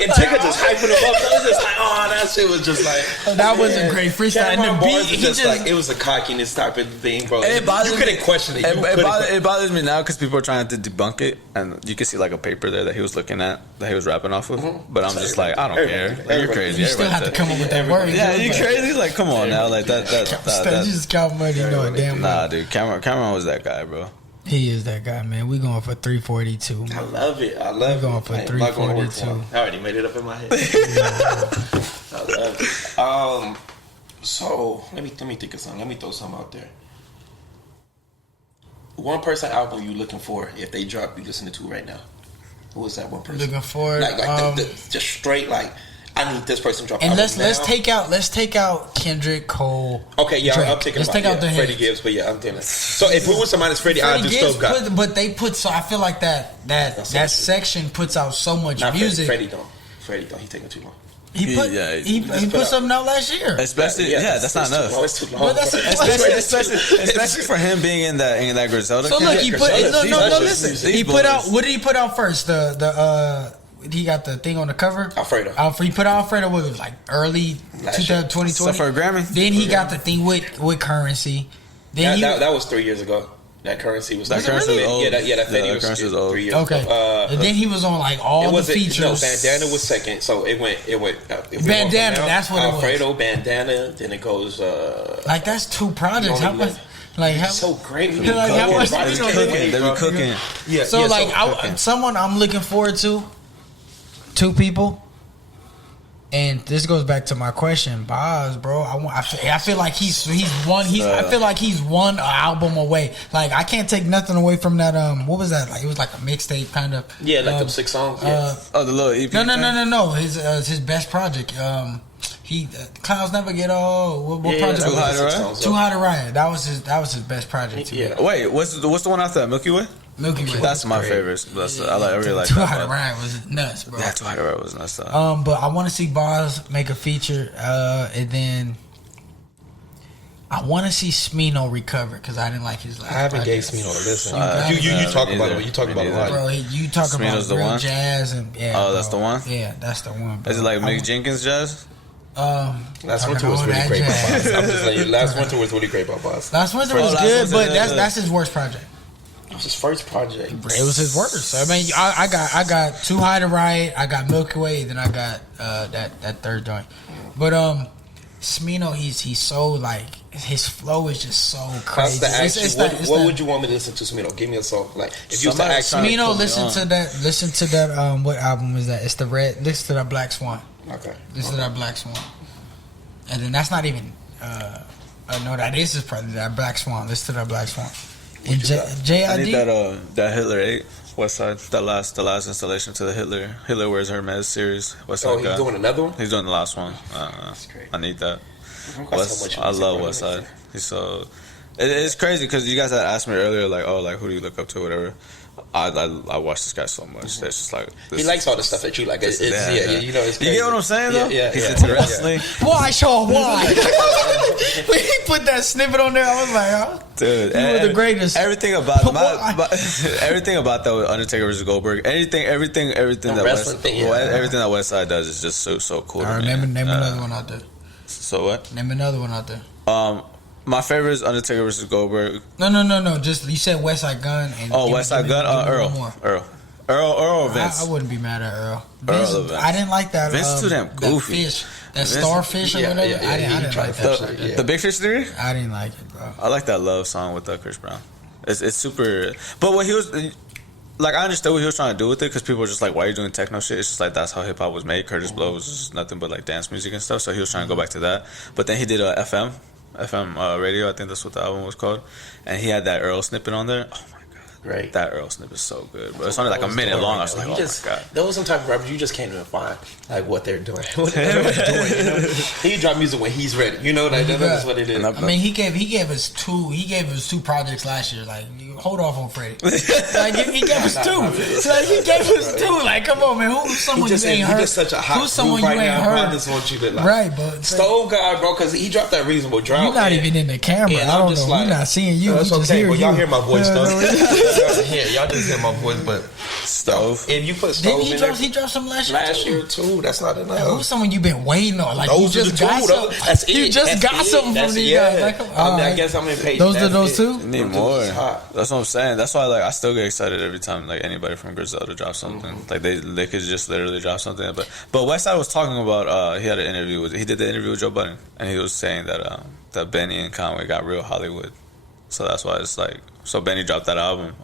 And Tigger just hyping him up. It was just like, that shit was just like. That was a great freestyle. And the beat, just like it was a cockiness type of thing, bro. And you couldn't question it. It bothers me now because people are trying to debunk it, and you can see like a paper there that he was looking at, that he was rapping off of. But I'm just like, I don't care. Like, you're crazy. You still have to come up with that word. Yeah, you crazy. Like, come on now, like that. You just count money, you know it damn well. Nah, dude, Cameron was that guy, bro. He is that guy, man. We going for 342. I love it. We going for 342. I already made it up in my head. I love it. So let me think of something. Let me throw something out there. One person album you looking for if they drop you listening to right now? Who is that one person? Looking for like just straight like. I need this person to drop. And let's take out Kendrick, Cole. Okay, yeah, Drake. I'm taking. Let's take out the Freddie Gibbs, but yeah, I'm doing it. So if we was to minus Freddie, I just still got. But they put so I feel like that section puts out so much music. Freddie don't. He's taking too long. He put something out last year. Especially, that's not enough. It's too long. Especially for him being in that Griselda. So look, he put listen. He put out. What did he put out first? He got the thing on the cover. Alfredo. He put out Alfredo. What was it, like early 2020? Stuff for a Grammy. Then he got the thing with Currency. Then that was 3 years ago. That Currency was. That Currency was old. Yeah, that Currency was old. 3 years ago. Okay. And then he was on like all the features. No, Bandana was second. So it went. Bandana. That's what Alfredo, Bandana. Then it goes. Like that's 2 projects. How much? Like how so great. Like how much? They be cooking. Yeah. So like someone I'm looking forward to. 2 people, and this goes back to my question, Boz, bro. I feel like he's one. I feel like he's one album away. Like I can't take nothing away from that. What was that? Like it was like a mixtape kind of. Yeah, like them 6 songs. Yeah. The little EP. No. His best project. Clouds Never Get Old. What project? Too High to Ride. Too High to Ride. That was his best project. Yeah. Wait, what's the one after that? Milky Way. Milky Way. That's my favorite. I really like Too that. High to Ride was nuts, bro. Yeah, Too High to Ride was nuts. But I want to see Boz make a feature, and then I want to see Smino recover because I didn't like his last. I haven't gave Smino a listen. You talk about it. You talk about it a lot. Bro, you talk Smino's about real one? jazz and that's the one. Yeah, that's the one. Bro. Is it like Mick Jenkins jazz? Last Winter was really great about Boz. I'm just saying, Last Winter was really great about Boz. Last Winter was good, but that's his worst project. It was his first project. It was his worst. I mean, I got Too High to Ride, I got Milky Way, then I got that third joint. But Smino, he's so like his flow is just so crazy. What would you want me to listen to, Smino? Give me a song. Like if you was to ask Smino, listen to that. What album is that? It's the Red. Listen to that Black Swan. Okay. Listen to that Black Swan. And then that's not even. No, that is his project. That Black Swan. Listen to that Black Swan. And J.I.D. I need that Hitler 8 West Side. The last installation to the Hitler Wears Hermes series. West Side. He's doing another one. He's doing the last one. That's great. I need that. I love West Side. He's so. It's crazy because you guys had asked me earlier, like, who do you look up to, whatever. I watch this guy so much. That's just like he likes all the stuff that you like. It's you know, it's you get what I'm saying though? Yeah. He's into wrestling. Why, Shaw? Why? He put that that snippet on there, I was like, oh, dude, you were the greatest. Everything about everything about that with Undertaker versus Goldberg, everything that everything that Westside does is just so cool. All right, name another one out there. So what? Name another one out there. My favorite is Undertaker versus Goldberg. No. Just you said Westside Gun. And Westside Gun. Earl or Vince. I wouldn't be mad at Earl. Vince. I didn't like that. Vince too damn goofy. That starfish or whatever. I didn't like that. The Big Fish Theory. I didn't like it, bro. I like that love song with Chris Brown. It's super. But what he was like, I understood what he was trying to do with it because people were just like, "Why are you doing techno shit?" It's just like that's how hip hop was made. Curtis Blow was just nothing but like dance music and stuff. So he was trying to go back to that. But then he did a FM radio. I think that's what the album was called. And he had that Earl snippet on there. Oh my god, great! That Earl snippet is so good. But it's only like a minute long. I was like, oh my god. Those some type of rappers you just can't even find like what they're doing. What they're doing. You know? He drop music when he's ready. You know that's what it is. I mean, he gave us two projects last year. Like, hold off on Freddie. Like he gave us two. Like he gave us two. Like, come on, man. Who's someone you ain't heard? He's just such a hot Who's someone right you ain't now, heard? I just want you to like right, but Stove God, bro, because he dropped that Reasonable Drought. You're not even in the camera. Yeah, I don't know. Like, we're not seeing you. That's we just okay. hear Well, y'all you. hear my voice though. Y'all just hear my voice, but Stove. If you put Stove in there, he dropped some last year too. That's not enough. Who's someone you've been waiting on? Like those you just got some. That's it. You just got something from these guys. Like, I guess I'm impatient. Those are those two. Need more. That's what I'm saying. That's why like I still get excited every time like anybody from Griselda drops something. Like they could just literally drop something. But Westside was talking about he had an interview he did the interview with Joe Budden and he was saying that that Benny and Conway got real Hollywood. So that's why it's like so Benny dropped that album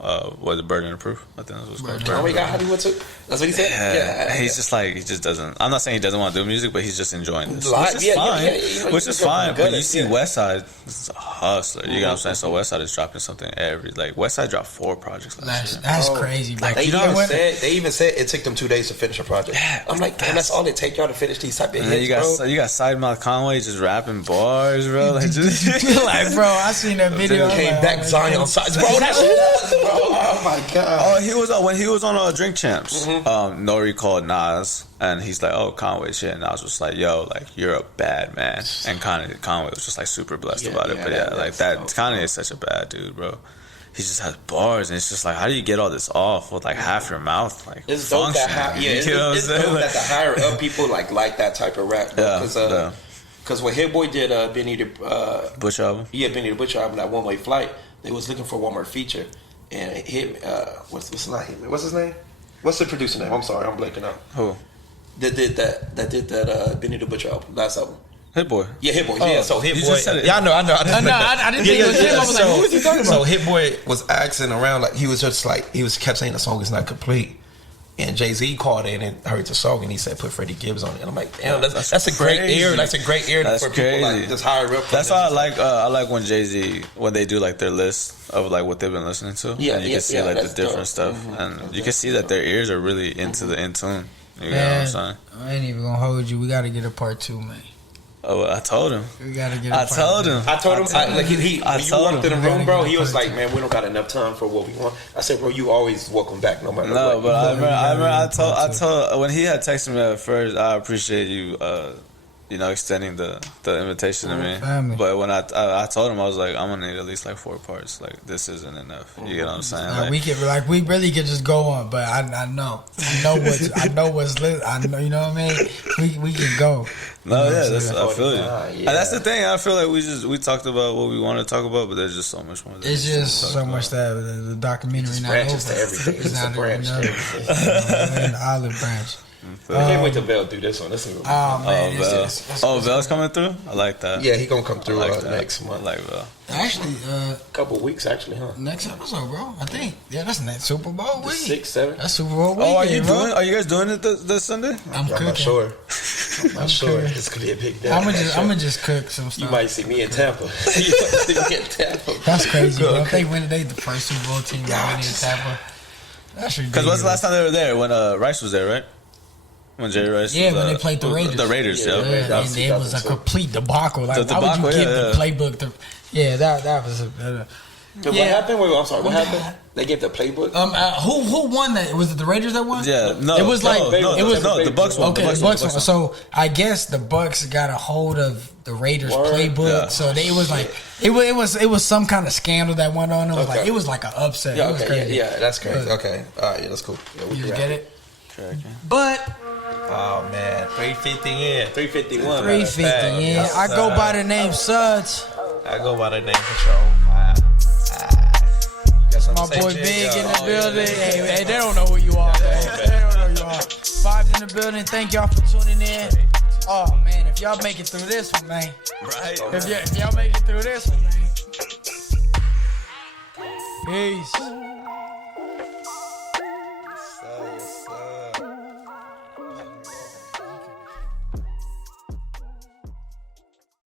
was it Burden of Proof? I think that's what's called. Conway got Hollywood too. That's what he said. Yeah. He's just like he just doesn't. I'm not saying he doesn't want to do music, but he's just enjoying this, which is fine. Which is fine. But you see Westside, it's a hustler. You know what I'm saying? So Westside is dropping something Westside dropped 4 projects last year. That's crazy. Like they even said it took them 2 days to finish a project. Yeah, I'm like, damn, that's all it take y'all to finish these type of hits, bro. You got Sidemouth Conway just rapping bars, bro. Like, just like, bro, I seen that video. Came back Zion sides, bro. That shit, bro. Oh my god. Oh, he was when he was on Drink Champs. Nori called Nas, and he's like, "Oh, Conway shit." And Nas was like, "Yo, like you're a bad man." And Conway was just like super blessed about it. But Kanye is such a bad dude, bro. He just has bars, and it's just like, how do you get all this off with like half your mouth? Like, it's dope that it's dope that the higher up people like that type of rap. Because when Hit Boy did Benny the Butch album, Benny the Butch album, that One Way Flight, they was looking for one more feature, and what's his name? What's the producer name? I'm sorry, I'm blanking out. Who? That did that Benny the Butch album, last album. Hit Boy. Yeah, Hit Boy. Yeah, so Hit Boy. Yeah, I know. I didn't think it was him. I was like, who is he talking about? So Hit Boy was asking around, like he was just like kept saying the song is not complete. And Jay-Z called in and heard the song and he said put Freddie Gibbs on it. And I'm like, damn, that's a great ear. That's a great ear for people like just higher up. That's why I like when Jay-Z when they do like their list of like what they've been listening to. Yeah, and you can see like the different stuff, and you can see that their ears are really into the in tune. You know what I'm saying? I ain't even gonna hold you. We got to get a part 2, man. Oh, I told him. We gotta get. I told him. When you walked in the room, bro, he was like, "Man, we don't got enough time for what we want." I said, "Bro, you always welcome back, no matter what." No, but I remember. I told when he had texted me at first. I appreciate you. Extending the invitation to me. Family. But when I told him, I was like, I'm gonna need at least like 4 parts. Like this isn't enough. You get what I'm saying? We really could just go on, but I know what's lit. I know, you know what I mean. We can go. No, yeah, I feel you. And that's the thing. I feel like we talked about what we want to talk about, but there's just so much more. It's just so much that the documentary not branches over. To everything. It's a branch. An olive branch. I can't wait till Vel do this one. This is Vel's coming through. I like that. Yeah, he gonna come through next month. I like Vel. Actually, a couple weeks actually, huh? Next episode, bro. I think. Yeah, that's next Super Bowl week. 6, 7. That's Super Bowl week. Are you guys doing it this Sunday? I'm cooking. Not sure. I'm sure it's gonna be a big day. I'm gonna just cook some stuff. You might see me in Tampa. That's crazy, bro. If they win, they the first Super Bowl team to win in Tampa. That's ridiculous. Because what's the last time they were there? When Rice was there, right? When Jerry Rice was, when they played the Raiders. The Raiders, and it was a complete debacle. Like, why would you give the playbook? That was a... What happened? I'm sorry, what happened? They gave the playbook. Who won that? Was it the Raiders that won? Yeah, no, it was the Bucks won. Okay, the Bucks won. So I guess the Bucks got a hold of the Raiders playbook. Yeah. So it was some kind of scandal that went on. It was like an upset. Yeah, it was crazy. Yeah, that's crazy. Okay, yeah, that's cool. Yeah, you get it? Okay. But oh man, 350 in, 351. 350 in. I go by the name Sudz. I go by the name Control. My boy Big in the building. Hey, they don't know who you are, man. They don't know who you are. Vibes in the building. Thank y'all for tuning in. Oh man, if y'all make it through this one, man. Right. If y'all make it through this one, man. Peace.